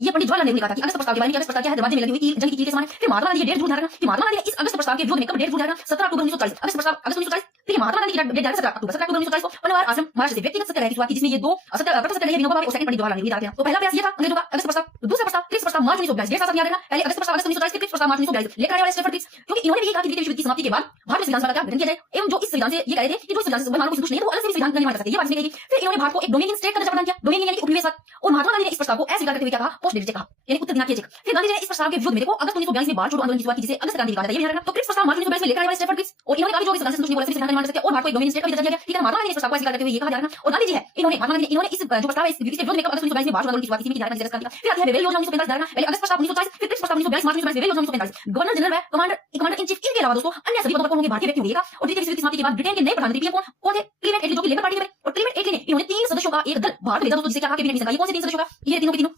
ये पंडित जवाहरलाल नेहरू ने कहा था कि अगस्त प्रस्ताव के बारे में अगस्त प्रस्ताव क्या है दरवाजे में लगी हुई जंग की कील के समान है। फिर महात्मा गांधी ये डेट झूठ रखना कि महात्मा गांधी ने इस अगस्त प्रस्ताव के विरोध में कब डेट झूठ रखना 17 अक्टूबर 1940 अगस्त प्रस्ताव अगस्त 1940। फिर महात्मा गांधी की डेट 17 अक्टूबर 1940 को पनवार आश्रम महाराष्ट्र से व्यक्तिगत सत्याग्रह की शुरुआत की जिसमें ये दो सत्याग्रह विनोबा भावे और सेकंड पंडित जवाहरलाल नेहरू याद रखना। तो पहला प्रयास ये था अंग्रेजों का अगस्त प्रस्ताव दूसरा प्रस्ताव क्रिप्स प्रस्ताव मार्च 1942 डेट साथ याद रखना पहले अगस्त प्रस्ताव अगस्त 1940 क्रिप्स प्रस्ताव मार्च 1942 लेकर आने वाले स्टेफर्ड क्रिप्स क्योंकि इन्होंने भी कहा कि द्वितीय विश्व युद्ध की समाप्ति के बाद भारत में विधानसभा का गठन किया जाए एवं जो इस संविधान से ये कह रहे थे कि जो संविधान से मुसलमानों को संतुष्ट नहीं है तो अलग से संविधान नहीं मान सकते ये बात नहीं कही। फिर इन्होंने भारत को एक डोमिनियन स्टेट का दर्जा प्रदान किया डोमिनियन यानी उपनिवेशवाद और महात्मा गांधी ने इस प्रस्ताव को अस्वीकार करते हुए क्या कहा पोस्ट डेटेड कहा यानी उत्तर दिनांकीय चेक। फिर गांधी जी ने इस प्रस्ताव के विरोध में देखो अगस्त 1942 में बाढ़ छोड़ो आंदोलन की शुरुआत की जिसे अगस्त क्रांति कहा जाता है ये ध्यान रखना। तो क्रिप्स प्रस्ताव मार्च 1942 में लेकर आए वाले स्टेफर्ड क्रिप्स और इन्होंने कहा कि जो इस संविधान से संतुष्ट नहीं हो संविधान नहीं मान सकते और भारत को एक डोमिनियन स्टेट का दर्जा दिया गया। ठीक है महात्मा गांधी ने इस प्रस्ताव को अस्वीकार करते हुए ये कहा जा रहा और गांधी जी है इन्होंने महात्मा गांधी इन्होंने इस जो प्रस्ताव है इस विधि के विरोध में अगस्त 1942 में बाढ़ आंदोलन की शुरुआत की थी झारखंड क्रांति का। फिर आती है वेवेल योजना 1945 धारणा पहले अगस्त प्रस्ताव 1940 फिर क्रिप्स प्रस्ताव 1942 मार्च 1942 वेवेल योजना 1945 गवर्नर जनरल व कमांडर इन चीफ इनके अलावा दोस्तों अन्य सभी पदों पर होंगे भारतीय व्यक्ति होंगे और द्वितीय विश्व युद्ध की समाप्ति के बाद ब्रिटेन के नए प्रधानमंत्री पीएम कौन थे क्लीमेंट एटली जो कि लेबर पार्टी के और क्लीमेंट एटली ने इन्होंने 3 सदस्यों का एक दल भारत भेजा दोस्तों जिसे क्या कहा कैबिनेट मिशन का ये कौन से 3 सदस्यों का ये तीनों के तीनों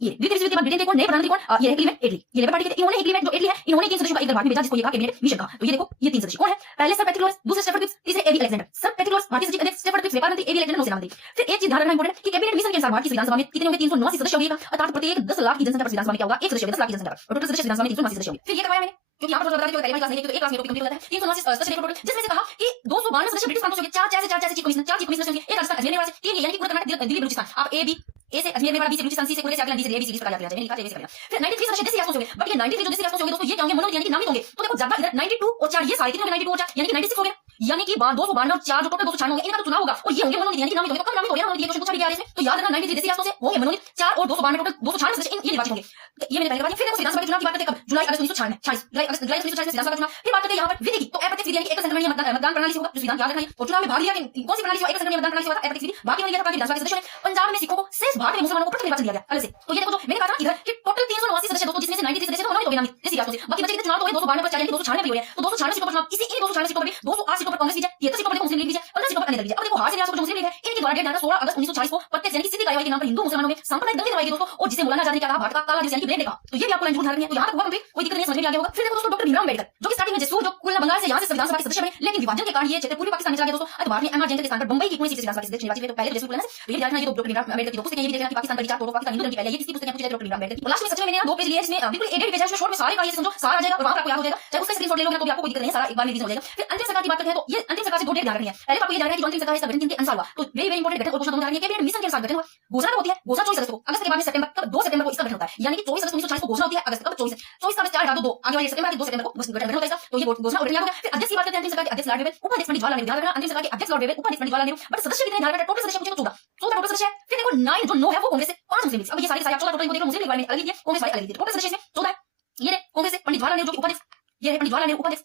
ये द्वितीय विश्व युद्ध के बाद ब्रिटेन के कौन नए प्रधानमंत्री कौन ये है क्लीमेंट एटली ये लेबर पार्टी के इन्होंने क्लीमेंट जो एटली है इन्होंने 3 सदस्यों का एक दल भारत में भेजा जिसको ये कहा कैबिनेट मिशन का। तो ये देखो ये 3 सदस्य कौन है पहले सर पैट्रिक लॉरेंस दूसरे स्टेफर्ड क्रिप्स तीसरे एवी अलेक्जेंडर सर पैट्रिक लॉरेंस भारतीय सचिव अध्यक्ष स्टेफर्ड क्रिप्स व्यापार मंत्री एवी अलेक्जेंडर नौसेना मंत्री। फिर एक चीज ध्यान रखना इंपॉर्टेंट कि कैबिनेट मिशन के अनुसार भारत की विधानसभा में कितने होंगे 379 सदस्य होंगे अर्थात प्रत्येक 10 लाख की जनसंख्या पर विधानसभा में क्या होगा एक सदस्य होगा 10 लाख की जनसंख्या पर और टोटल सदस्य विधानसभा में 379 सदस्य होंगे। फिर ये करवाया मैंने क्योंकि यहाँ पर बता दें पहले क्लास नहीं तो एक क्लास में टॉपिक कंप्लीट होता है 379 सदस्य टोटल जिसमें से कहा कि 292 सदस्य ब्रिटिश कांग्रेस होंगे 4 चीफ कमिश्नर होंगे एक राजस्थान अजमेर से 3 यानी कि पूरा कर्नाटक दिल्ली बलूचिस्तान आप ए से अजमेर में बी से बलूचिस्तान सी से पूरे से अगला डी से ए बी सी डी प्रकार याद रखना लिखा ए बी से फिर 93 सदस्य देसी राष्ट्रों होंगे बट ये 93 जो देसी राष्ट्रों होंगे दोस्तों ये क्या होंगे मनोनीत यानी कि नामित होंगे। तो देखो ज्यादा इधर 92 और 4 ये सारे कितने होंगे 92 और 4 यानी कि 96 हो गए यानी कि 292 और 4 जो टोटल 296 होंगे इनका तो चुनाव होगा और ये होंगे मनोनीत यानी कि नामित होंगे तो कम नामित हो गया मनोनीत ये क्वेश्चन पूछा गया है इसमें तो याद रखना 93 देसी राष्ट्रों से होंगे मनोनीत 4 और 292 टोटल 296 सदस्य ये निर्वाचित होंगे। ये मैंने पहले कहा। फिर देखो विधानसभा के चुनाव की बात करते हैं कब जुलाई अगस्त 1946 जुलाई अगस्त 1946 विधानसभा का चुनाव। फिर बात करते हैं यहाँ पर विधि की तो अप्रत्यक्ष विधि यानी कि एक संक्रमणीय मतदान प्रणाली से होगा जो विधान याद रखना और चुनाव में भाग लिया कौन सी प्रणाली से एक संक्रमणीय मतदान प्रणाली से होगा अप्रत्यक्ष विधि बाकी लिया था विधानसभा के सदस्यों ने पंजाब में सिखों को शेष भारत में मुसलमानों को पृथक निर्वाचन दिया गया अलग से। तो ये देखो जो मैंने कहा था इधर कि टोटल 379 सदस्य दोस्तों जिसमें से 93 सदस्य तो मनोनीत हो गए नामित देसी राष्ट्रों से बाकी बचे कितने चुनाव तो 292 पर 4 यानी 296 पे हो गए तो 296 सीटों पर चुनाव इसी इन 296 सीटों पर 208 सीटों पर कांग्रेस विजय 73 सीटों पर मुस्लिम लीग विजय 15 सीटों पर अन्य दल विजय। अब देखो हार से निराश जो मुस्लिम लीग है इनके द्वारा डेट 16 अगस्त 1940 को प्रत्यक्ष यानी कि सीधी कार्रवाई के नाम पर हिंदू मुसलमानों में सांप्रदायिक दंगे करवाए गए दोस्तों और जिसे मौलाना आजाद ने क्या कहा भारत का काला दिवस यानी कि ब्लेड डे कहा। तो ये भी आपको लाइन जरूर ध्यान रखनी है। तो यहाँ तक हुआ कंप्लीट कोई दिक्कत नहीं समझ में आ गया होगा। फिर देखो दोस्तों डॉक्टर भीमराव अम्बेडकर जो कि स्टार्टिंग में जसूर जो कुल बंगाल से यहाँ से संविधान सभा के सदस्य बने लेकिन विभाजन के कारण ये क्षेत्र पूर्वी पाकिस्तान में चला गया दोस्तों। बाद में एमआर जैन के स्थान पर बंबई की पुणे से विधानसभा के सदस्य निर्वाचित हुए। तो पहले तो जसूर कुल तो ये ध्यान रखना ये डॉक्टर भीमराव अम्बेडकर की पुस्तक है ये भी देखना कि पाकिस्तान का विचार तोड़ो पाकिस्तान हिंदू धर्म की पहले ये किसकी पुस्तक है पूछे डॉक्टर भीमराव अम्बेडकर की। लास्ट में सच में मैंने 2 पेज लिए इसमें बिल्कुल एडेड पेज है उसमें शॉर्ट में सारे का ये समझो सारा आ जाएगा और वहां पर आपको याद हो जाएगा चाहे उसका स्क्रीनशॉट ले लोगे तो भी आपको कोई दिक्कत नहीं है सारा एक बार में रिवीजन हो जाएगा। फिर अंतिम सरकार की बात करते हैं तो ये अंतिम सरकार से 2 डेट ध्यान रखनी है। पहले आपको ये ध्यान रखना है कि अंतिम सरकार इसका गठन किनके अनुसार हुआ तो वेरी वेरी इंपॉर्टेंट गठन और घोषणा दोनों ध्यान रखनी है। कैबिनेट मिशन के अनुसार गठन हुआ घोषणा होती है घोषणा 24 अगस्त को अगस्त के बाद में सितंबर तब 2 सितंबर को इसका गठन होता है यानी कि 24 अगस्त 1940 को घोषणा होती है अगस्त कब 24 का 4 2 आगे वाले सितंबर 2 सितंबर को गठन होता है। तो ये घोषणा और याद होगा। फिर अध्यक्ष की बात करते हैं अंतिम सरकार के अध्यक्ष लॉर्ड वेवेल उपाध्यक्ष पंडित जवाहरलाल नेहरू ध्यान रखना अंतिम सरकार के अध्यक्ष लॉर्ड वेवेल उपाध्यक्ष पंडित जवाहरलाल नेहरू बट सदस्य कितने ध्यान रखना टोटल सदस्य पूछे तो 14 टोटल सदस्य है। फिर देखो 9 जो 9 है वो कांग्रेस से 5 मुस्लिम लीग। अब ये सारे 14 टोटल को देखो मुस्लिम लीग वाले में अलग दिए कांग्रेस वाले अलग दिए टोटल सदस्य इसमें 14 है। ये कांग्रेस से पंडित जवाहरलाल नेहरू जो कि उपाध्यक्ष ये है पंडित जवाहरलाल नेहरू उपाध्यक्ष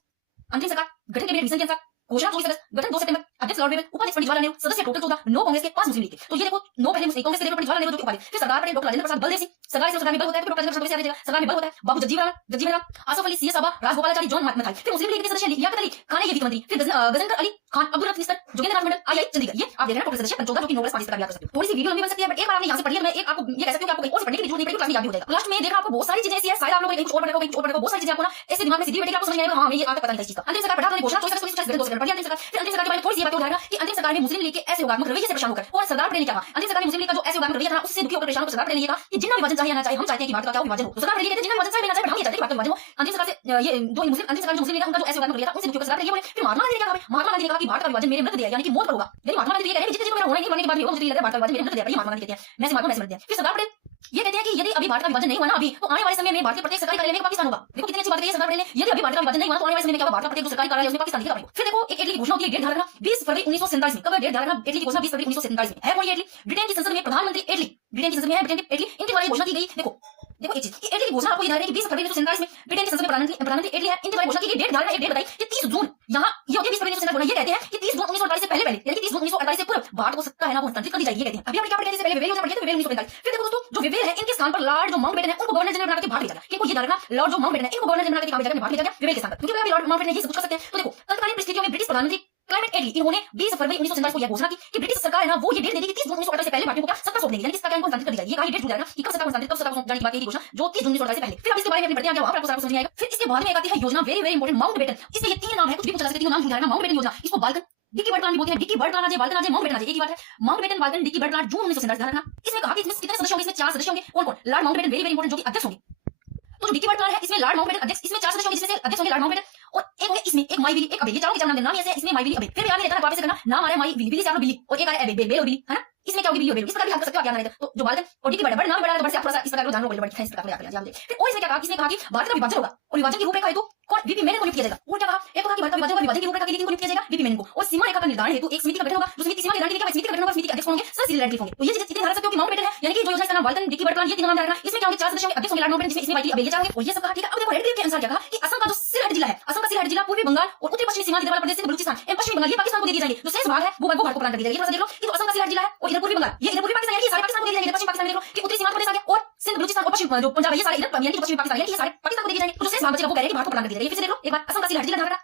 अंतिम सरकार गठन कैबिनेट मिशन के अनुसार घोषणा 24 अगस्त गठन 2 सितंबर अध्यक्ष लॉर्ड वेवन, उपाध्यक्ष पंडित जवाहरलाल नेहरू, सदस्य टोटल 14, 9 कांग्रेस के 5 मुस्लिम लीग के। तो ये देखो 9 पहले कांग्रेस के देखो पंडित जवाहरलाल नेहरू जो कि उपाध्यक्ष, फिर सरदार पटेल, डॉक्टर राजेंद्र प्रसाद, बलदेव सिंह, सरकार में बल होता है, फिर डॉक्टर राजेंद्र प्रसाद वैसे आ जाएगा, सरकार में बल होता है, बाबू जगजीवन राम, आसफ अली, सीएस अब्बा, राजगोपालाचारी, जॉन मथाई, फिर मुस्लिम लीग के सदस्य लियाकत अली खान, ये वित्त मंत्री, फिर गजनकर अली खान, अब्दुल रफ मिस्टर, जोगेंद्र नाथ मंडल, आई चंडीगढ़। ये आप देख रहे हैं टोटल सदस्य 14 जो कि नोबेल प्राइज पर याद कर सकते हो। थोड़ी सी वीडियो लंबी बन सकती है बट एक बार आपने यहां से पढ़ लिया, मैं एक आपको ये कह सकती हूं कि आपको कहीं और से पढ़ने की जरूरत नहीं पड़ेगी, क्लास में याद भी हो जाएगा। लास्ट में देखा आपको बहुत सारी चीजें ऐसी है, शायद आप लोगों ने कुछ और पढ़ा होगा, कुछ और पढ़ा होगा, बहुत सारी चीजें आपको ना ऐसे दिमाग में सीधी बैठेगी, आपको समझ नहीं आएगा हां ये आज तक पता नहीं था इस चीज का। अंतिम सरकार पढ़ा, घोषणा 24 अगस्त 1940 पढ़ी अंतिम सरकार। फिर अंतिम सरकार के बारे में थोड़ी सी बात हो जाएगा कि अंतिम सरकार में मुस्लिम लीग के ऐसे योगात्मक रवैये से परेशान होकर और सरदार पटेल ने क्या कहा, अंतिम सरकार में मुस्लिम लीग का जो ऐसे योगात्मक रवैया था उससे दुखी होकर परेशान होकर सरदार पटेल ने कहा कि जितना विभाजन चाहिए ना चाहिए, हम चाहते हैं कि भारत का क्या विभाजन हो। तो सरदार पटेल कहते हैं जितना विभाजन चाहिए ना चाहिए, हम ये चाहते हैं कि भारत का विभाजन हो। अंतिम सरकार से ये जो मुस्लिम अंतिम सरकार जो मुस्लिम लीग का उनका जो ऐसे योगात्मक रवैया था उनसे दुखी होकर सरदार पटेल ये बोले। फिर महात्मा गांधी ने क्या कहा, महात्मा गांधी ने कहा कि भारत का विभाजन मेरे मृत्यु दिया यानी कि मौत पर होगा। यानी महात्मा गांधी ये कह रहे हैं जितने चीजों मेरा होना ही नहीं, मरने के बाद भी होगा, मुझे लगता है भारत का विभाजन मेरे मृत्यु दिया, ये महात्मा गांधी कहते हैं। मैं से महात्मा मैं समझते हैं। फिर सरदार पटेल ये कहते हैं कि यदि अभी भारत का विभाजन नहीं हुआ ना अभी, तो आने वाले समय में भारत के प्रत्येक सरकारी कार्यालय में पाकिस्तान होगा। देखो कितनी अच्छी बात है सरदार पटेल ने, यदि अभी भारत का विभाजन नहीं हुआ तो आने वाले समय में क्या होगा, भारत का प्रत्येक जो सरकारी कार्यालय उसमें पाकिस्तान दिखेगा आपको। फिर देखो एक इटली की घोषणा होती है, डेट ध्यान रखना 20 फरवरी 1947 में। कब है डेट ध्यान रखना, इटली की घोषणा 20 फरवरी 1947 में है। कौन ये इटली? ब्रिटेन की संसद में प्रधानमंत्री इटली, ब्रिटेन की संसद में है ब्रिटेन की इटली, इनके द्वारा घोषणा की गई। देखो एक चीज कि इटली की घोषणा आपको याद है कि 20 फरवरी 1947 में ब्रिटेन की संसद में प्रधानमंत्री इटली है, इनके द्वारा घोषणा की गई। डेट ध्यान रखना, एक डेट बताई कि 30 जून, यहाँ ये होती है 20 फरवरी 1947, ये कहते हैं कि 30 जून 1948 से पहले यानी कि 30 जून 1948 से पूर्व भारत को सत्ता है ना वो हस्तांतरित कर दी जाएगी, ये कहते हैं। अभी हमने क्या पढ़ा इससे पहले विवेल योजना पढ़ी थी, विवेल 1945। फिर देखो दोस्तों जो विवेल है इनके स्थान पर लॉर्ड जो माउंटबेटन है उनको गवर्नर जनरल बनाकर भारत ले जाएगा। इनको ये ध्यान रखना लॉर्ड जो माउंटबेटन है इनको गवर्नर जनरल बनाकर भारत ले जाएगा विवेल के स्थान पर, क्योंकि अभी लॉर्ड माउंटबेटन ये सब कुछ कर सकते हैं। तो देखो तत्कालीन परिस्थितियों में ब्रिटिश प्रधानमंत्री क्लाइमेट एटली इन्होंने 20 फरवरी 1947 को यह घोषणा की कि ब्रिटिश सरकार है ना वो ये डेट देगी कि 30 जून 1948 से पहले भारतीयों को क्या सत्ता सौंप देगी, यानी कि सत्ता को हस्तांतरित कर दी जाएगी। ये कहा डेट जुड़ जाएगा कि कब सत्ता को हस्तांतरित, कब सत्ता को जाने की बात, यही घोषणा जो 30 जून 1948 से पहले। फिर अब इसके बारे में अपनी बढ़ते हैं, क्या वहां पर आपको सारा कुछ समझ नहीं आएगा। फिर इसके बाद में एक आती है योजना वेरी वेरी इंपॉर्टेंट माउंटबेटन। इसमें ये तीन नाम है, कुछ भी पूछा जा सकता है, तीनों नाम जुड़ जाएगा। माउंटबेटन योजना, इसको बाल्कन डिक्की बर्ड प्लान भी बोलते हैं, डिक्की बर्ड प्लान आ जाए, बाल्कन आ जाए, माउंटबेटन आ जाए, एक ही बात है। Mountbatten Balkan Dickie Bird plan June 1947 ध्यान रखना। इसमें कहा कि इसमें कितने सदस्य होंगे, इसमें 4 सदस्य होंगे। कौन कौन? Lord Mountbatten very very important जो कि अध्यक्ष होंगे। तो जो डिक्की बर्ड प्लान है इसमें लॉर्ड माउंटबेटन अध्यक्ष, इसमें 4 सदस्य होंगे जिसमें से अध्यक्ष होंगे लॉर्ड माउंटबेटन और एक होंगे इसमें एक माई विली, एक अबे, ये चारों के चार नाम ऐसे हैं। इसमें माई विली, अबे, फिर याद नहीं रहता है, वापस से करना नाम आ रहा है माई विली, विली से आप बिल्ली और एक आ रहा है बेल और बिल्ली, है ना। इसमें क्या होगी बिल्ली और बेल, इस प्रकार भी याद कर सकते हो, क्या याद रहेगा। तो जो बाल्कन और डिक्की बर्ड नाम बड़ा है, बड़े से आप थोड़ा सा इस प्रकार जानो बोले, बड़े इस प्रकार याद कर लिया। फिर और इसमें क्या कहा, इसमें कहा कि भारत का विभाजन होगा और विभाजन की रूपरेखा हेतु कौन वीपी मेनन को नियुक्त किया जाएगा। और क्या कहा, एक कहा कि भारत का विभाजन होगा, विभाजन की रूपरेखा के लिए किनको नियुक्त किया जाएगा, वीपी मेनन को। और सीमा रेखा का निर्धारण हेतु एक समिति का गठन होगा, जो समिति सीमा निर्धारण के लिए क्या समिति का गठन होगा, समिति के अध्यक्ष होंगे सर सिरिल रैडक्लिफ होंगे। तो ये चीजें ध्यान रख सकते हो कि माउंटबेटन है यानी कि जो योजना इसका नाम बाल्कन डिक्की बर्ड प्लान, ये तीनों नाम रखना। इसमें क्या होंगे 4 सदस्य होंगे, अध्यक्ष होंगे लॉर्ड माउंटबेटन, जिसमें इसमें वाइटली अबे, ये चार होंगे। और ये सब कहा ठीक है। अब देखो रैडक्लिफ के अनुसार क्या कहा कि असम का जो सिलहट जिला है, असम का सिलहट जिला पूर्वी बंगाल और उत्तरी पश्चिमी सीमा देने वाला प्रदेश से बलूचिस्तान एवं पश्चिमी बंगाल ये पाकिस्तान को दे दिए जाएंगे। जो शेष भाग है वो भारत को प्रदान कर दिया जाएगा। ये थोड़ा सा देख लो कि जो असम का सिलहट जिला है और इधर पूर्वी बंगाल, ये इधर पूर्वी पाकिस्तान यानी कि सारे पाकिस्तान को दे दिए जाएंगे। पश्चिम पाकिस्तान देख लो कि उत्तरी सीमा प्रदेश आ गया और सिंध बलूचिस्तान और पश्चिम जो पंजाब है ये सारे इधर यानी कि पश्चिमी पाकिस्तान यानी कि ये सारे पाकिस्तान को दे दिए जाएंगे। तो जो शेष भाग बचेगा वो कह रहे हैं कि भारत को प्रदान कर दिया जाएगा। फिर से देख लो एक बार, असम का सिलहट जिला ध्यान रखना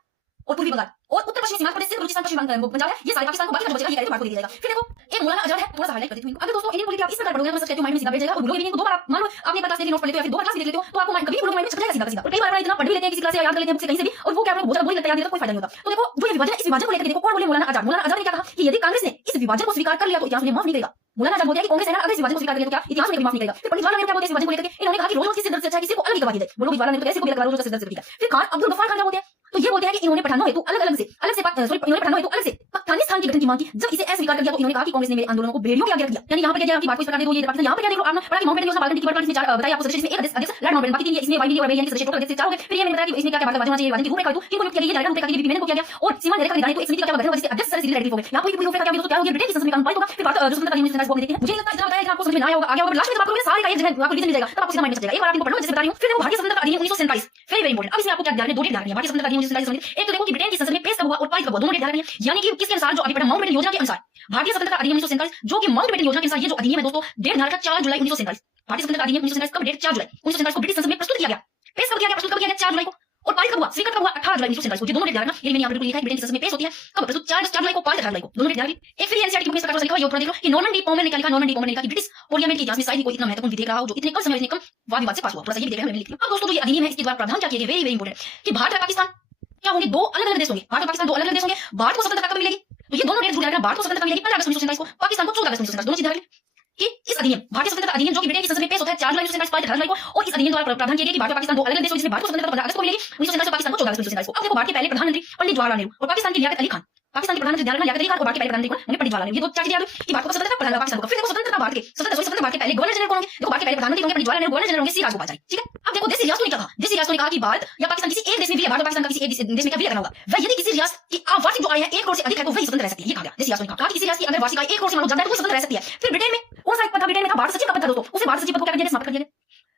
और पूर्वी बंगाल और उत्तर पश्चिमी सीमा प्रदेश से बलूचिस्तान पश्चिम बंगाल पंजाब है ये सारे पाकिस्तान को, बाकी जो बचेगा ये भारत को दे दिया जाएगा। फिर देखो एक मौलाना आजाद है, थोड़ा सा हाईलाइट कर देती हूं। अगर दोस्तों इंडियन पॉलिटी आप इस प्रकार पढ़ोगे तो सबसे माइंड में सीधा बैठ जाएगा और भूलोगे भी नहीं। दो बार आप मान लो आपने क्लास लेके नोट पढ़ लेते हो या फिर 2 बार क्लास देख लेते हो तो आपको कभी भूलोगे माइंड में छप जाएगा सीधा सीधा। और कई बार इतना पढ़ भी लेते हैं किसी क्लास से याद कर लेते हैं बुक से कहीं से भी और वो क्या आपको बहुत ज्यादा बोरिंग लगता है, याद नहीं रहता, कोई फायदा नहीं होता। तो देखो जो ये विभाजन है, इस विभाजन को लेकर देखो कौन बोले, मौलाना आजाद। मौलाना आजाद ने क्या कहा कि यदि कांग्रेस ने इस विभाजन को स्वीकार कर लिया तो इतिहास उन्हें माफ नहीं करेगा। मौलाना आजाद बोलते हैं कि कांग्रेस है ना अगर इस विभाजन को स्वीकार कर लिया तो क्या इतिहास उन्हें माफ नहीं करेगा। फिर पंडित जवाहरलाल नेहरू क्या बोलते हैं इस विभाजन को लेकर, इन्होंने कहा कि रोज किसी दर्द से अच्छा है किसी को अलग ही गवा दिया जाए। बोलो जवाहरलाल नेहरू कैसे को भी लगा रोज से दर्द से ठीक है। फिर खान अब्दुल गफ्फार खान क्या बोलते हैं, तो ये बोलते हैं कि इन्होंने पठानों हेतु अलग अलग से इन्होंने पठानों हेतु अलग से अफगानिस्तान की गठन की मांग की। जब इसे अस्वीकार कर दिया तो इन्होंने कहा कि कांग्रेस ने मेरे आंदोलनों को बेड़ियों के आगे रख दिया। यानी यहाँ पे क्या किया कि भारत को इस प्रकार दे दो, ये पाकिस्तान यहाँ पे क्या देख लो आपने पढ़ा कि माउंटबेटन योजना बाल्कन डिक्की बर्ड प्लान इसमें 4 बताइए आपको सदस्य, इसमें एक अध्यक्ष लॉर्ड माउंटबेटन, बाकी 3 इसमें वाइली और अबे यानी सदस्य टोटल अध्यक्ष 4 हो गए। फिर ये मैंने बताया कि इसमें क्या क्या भारत का विभाजन होना चाहिए, विभाजन की रूपरेखा हेतु किनको नियुक्त किया गया, ये रूपरेखा के लिए वीपी मेनन को किया गया और सीमा रेखा निर्धारण हेतु एक समिति का क्या गठन होगा जिसके अध्यक्ष सर सिरिल रैडक्लिफ हो गए। यहाँ पे पूरी रूपरेखा क्या होगी, क्या होगी, ब्रिटेन की संसद में कानून पारित होगा। फिर भारत जो स्वतंत्रता अधिनियम 1947 को देखते हैं, मुझे लगता है इतना बताया कि आपको समझ में ना आया होगा, आगे होगा लास्ट में जब आपको सारे का एक जगह आपको रीजन मिल जाएगा तब आपको सीधा माइंड में चल जाएगा। एक बार आप इनको पढ़ लो जैसे बता रही हूं। फिर देखो भारतीय स्वतंत्रता अधिनियम 1947 वेरी वेरी इंपॉर्टेंट। अब इसमें आपको क्या ध्यान है, 2 डेट ध्यान रखनी है भारतीय स्वतंत्रता अधिनियम 1947। एक तो देखो कि ब्रिटेन की संसद में पेश कब हुआ और पारित कब हुआ, दोनों डेट ध्यान रखनी है। यानी कि किसके अनुसार, जो अभी पढ़ा माउंटबेटन योजना के अनुसार भारतीय स्वतंत्रता अधिनियम 1947 जो कि माउंटबेटन योजना के अनुसार ये जो अधिनियम है दोस्तों डेट ध्यान रखा 4 जुलाई 1947। भारतीय स्वतंत्रता अधिनियम 1947 कब डेट 4 जुलाई 1947 को ब्रिटिश संसद में प्रस्तुत किया गया। पेश कब किया गया, प्रस्तुत कब किया गया 4 जुलाई को और पारित कब हुआ, स्वीकृत कब हुआ 18 जुलाई 1947 को। ये दोनों डेट ध्यान रखना। ये मैंने यहाँ पर बिल्कुल लिखा है ब्रिटेन की संसद में पेश होती है कब, प्रस्तुत 4 जुलाई को, पारित 18 जुलाई को, दोनों डेट ध्यान रखिए। एक फिर एनसीईआरटी की बुक में इस प्रकार से लिखा है, ये थोड़ा देख लो कि नॉर्मन डी पॉमेल ने क्या लिखा, नॉर्मन डी पॉमेल ने लिखा कि ब्रिटिश पार्लियामेंट के इतिहास में शायद ही कोई इतना महत्वपूर्ण विधेयक रहा हो जो इतने कम समय में इतने कम वाद विवाद से पास हुआ। थोड़ा सा ये भी देख रहे हैं, मैंने लिख लिया। अब दोस्तों जो ये अधिनियम है इसके द्वारा प्रावधान क्या किए गए, वेरी वेरी इंपॉर्टेंट, कि भारत और पाकिस्तान क्या होंगे, 2 अलग अलग देश होंगे। भारत और पाकिस्तान 2 अलग अलग देश होंगे। भारत को स्वतंत्रता कब मिलेगी, तो ये दोनों डेट जुड़ जाएगा। भारत को स्वतंत्रता मिलेगी 15 अगस्त 1947 को, पाकिस्तान को 14 अगस्त 1947, दोनों चीजें ध्यान रखिए कि इस अधिनियम भारतीय स्वतंत्रता अधिनियम जो कि ब्रिटेन की संसद में पेश होता है 4 जुलाई 1947 पारित 18 जुलाई को और इस अधिनियम द्वारा प्रावधान किया गया कि भारत और पाकिस्तान 2 अलग अलग देश होंगे जिसमें भारत को स्वतंत्रता 15 अगस्त को मिलेगी 1947 पाकिस्तान को 14 अगस्त 1947 को। अब देखो भारत के पहले प्रधानमंत्री पंडित जवाहरलाल नेहरू और पाकिस्तान की लियाकत अली खान, पाकिस्तान के प्रधानमंत्री लियाकत अली खान और भारत के पहले प्रधानमंत्री कौन, पंडित जवाहरलाल नेहरू। ये दो चार चीजें याद कि भारत को स्वतंत्रता प्रदान पाकिस्तान को। फिर देखो स्वतंत्रता भारत के स्वतंत्रता भारत के पहले गवर्नर जनरल कौन होंगे, देखो भारत के पहले प्रधानमंत्री होंगे पंडित जवाहरलाल नेहरू, गवर्नर जनरल होंगे सी राजगोपालाचारी, ठीक है। अब देखो देसी रियासतों ने क्या कहा, देसी रियासतों ने कहा कि भारत या पाकिस्तान किसी एक देश में भी, भारत और पाकिस्तान का किसी एक देश में क्या विलय करना होगा। वह यदि किसी रियासत की वार्षिक जो आय है 1 करोड़ से अधिक है तो वही स्वतंत्र रह सकती है, ये कहा गया। देसी रियासतों ने कहा कि किसी रियासत की अगर वार्षिक आय 1 करोड़ से ज्यादा है तो वो स्वतंत्र रह सकती है। फिर ब्रिटेन में कौन सा एक पद था, ब्रिटेन में था भारत सचिव का पद था दोस्तों, उसे भारत सचिव पद को क्या कर दिया, समाप्त कर दिया।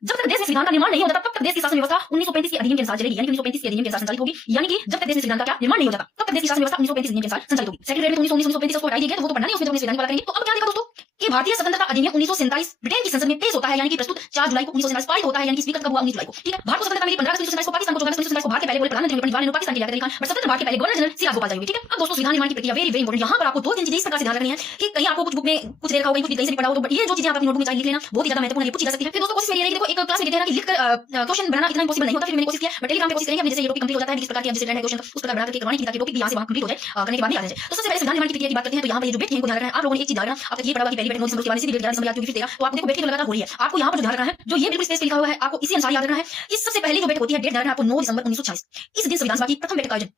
जब तक देश में संविधान का निर्माण नहीं होता तब तक देश की शासन व्यवस्था 1935 के अधिनियम के अनुसार चलेगी, यानी कि 1935 के अधिनियम के अनुसार संचालित होगी। यानी कि जब तक देश में संविधान का क्या निर्माण नहीं होता तब तक देश की शासन व्यवस्था 1935 अधिनियम के अनुसार संचालित होगी। सेकंड ग्रेड में 1935 को हटाई गई है, तो वो तो पढ़ना नहीं, उसमें जब संविधान की बात करेंगे। तो अब क्या देखा दोस्तों कि भारतीय स्वतंत्रता अधिनियम 1947 ब्रिटेन की संसद में पेश होता है, यानी कि प्रस्तुत 4 जुलाई को 1947 पारित होता है, यानी कि स्वीकृत कब हुआ 19 जुलाई को। ठीक है, भारत को स्वतंत्रता मिली 15 अगस्त 1947 को, पाकिस्तान को 14 अगस्त 1947 को। भारत के पहले प्रधानमंत्री पंडित जवाहरलाल नेहरू, पाकिस्तान के लिया खान, बट स्वतंत्र भारत के पहले गवर्नर जनरल सी राजगोपाल चारी हुए। ठीक है, अब दोस्तों संविधान निर्माण की प्रक्रिया वेरी वेरी इंपॉर्टेंट। यहाँ पर आपको 2-3 चीजें इस प्रकार से ध्यान रखनी है कि कहीं आपको कुछ बुक में कुछ दे रखा होगा, कुछ कहीं से भी पढ़ा हो, तो ये जो चीजें आप अपनी नोटबुक में चाहिए लिख लेना, बहुत ही ज्यादा महत्वपूर्ण है, पूछी जा सकती है। फिर दोस्तों कोशिश मेरी रहेगी, देखो एक क्लास में कहते हैं ना कि लिखकर क्वेश्चन बनाना इतना इंपॉसिबल नहीं होता, फिर मैंने कोशिश किया, बट टेलीग्राम पे कोशिश करेंगे, जैसे ये टॉपिक कंप्लीट हो जाता है, किस प्रकार की जैसे है क्वेश्चन उस प्रकार बना करके करवाने की, ताकि टॉपिक भी यहाँ से वहाँ कंप्लीट हो जाए, करने के बाद नहीं आ जाए। तो सबसे पहले संविधान निर्माण की प्रक्रिया की बात करते हैं। तो यहाँ पर ये जो बेट है इनको ध्यान रखना है। आप लोगों ने एक चीज ध्यान रखना, आप ये पढ़ा हुआ कि पहली बेट 9 दिसंबर के बाद इसी डेट 11 दिसंबर क्यों गिफ्ट देगा, तो आपको देखो बेट की लगातार हो रही है, आपको यहाँ पर जो ध्यान रखना है, जो ये बिल्कुल स्पेस पे लिखा हुआ है, आपको इसी अनुसार याद रखना है। इस सबसे पहले जो बेट होती है डेट ध्यान रखना आपको 9 दिसंबर 1946, इस दिन संविधान सभा की प्रथम बैठक का आयोजन,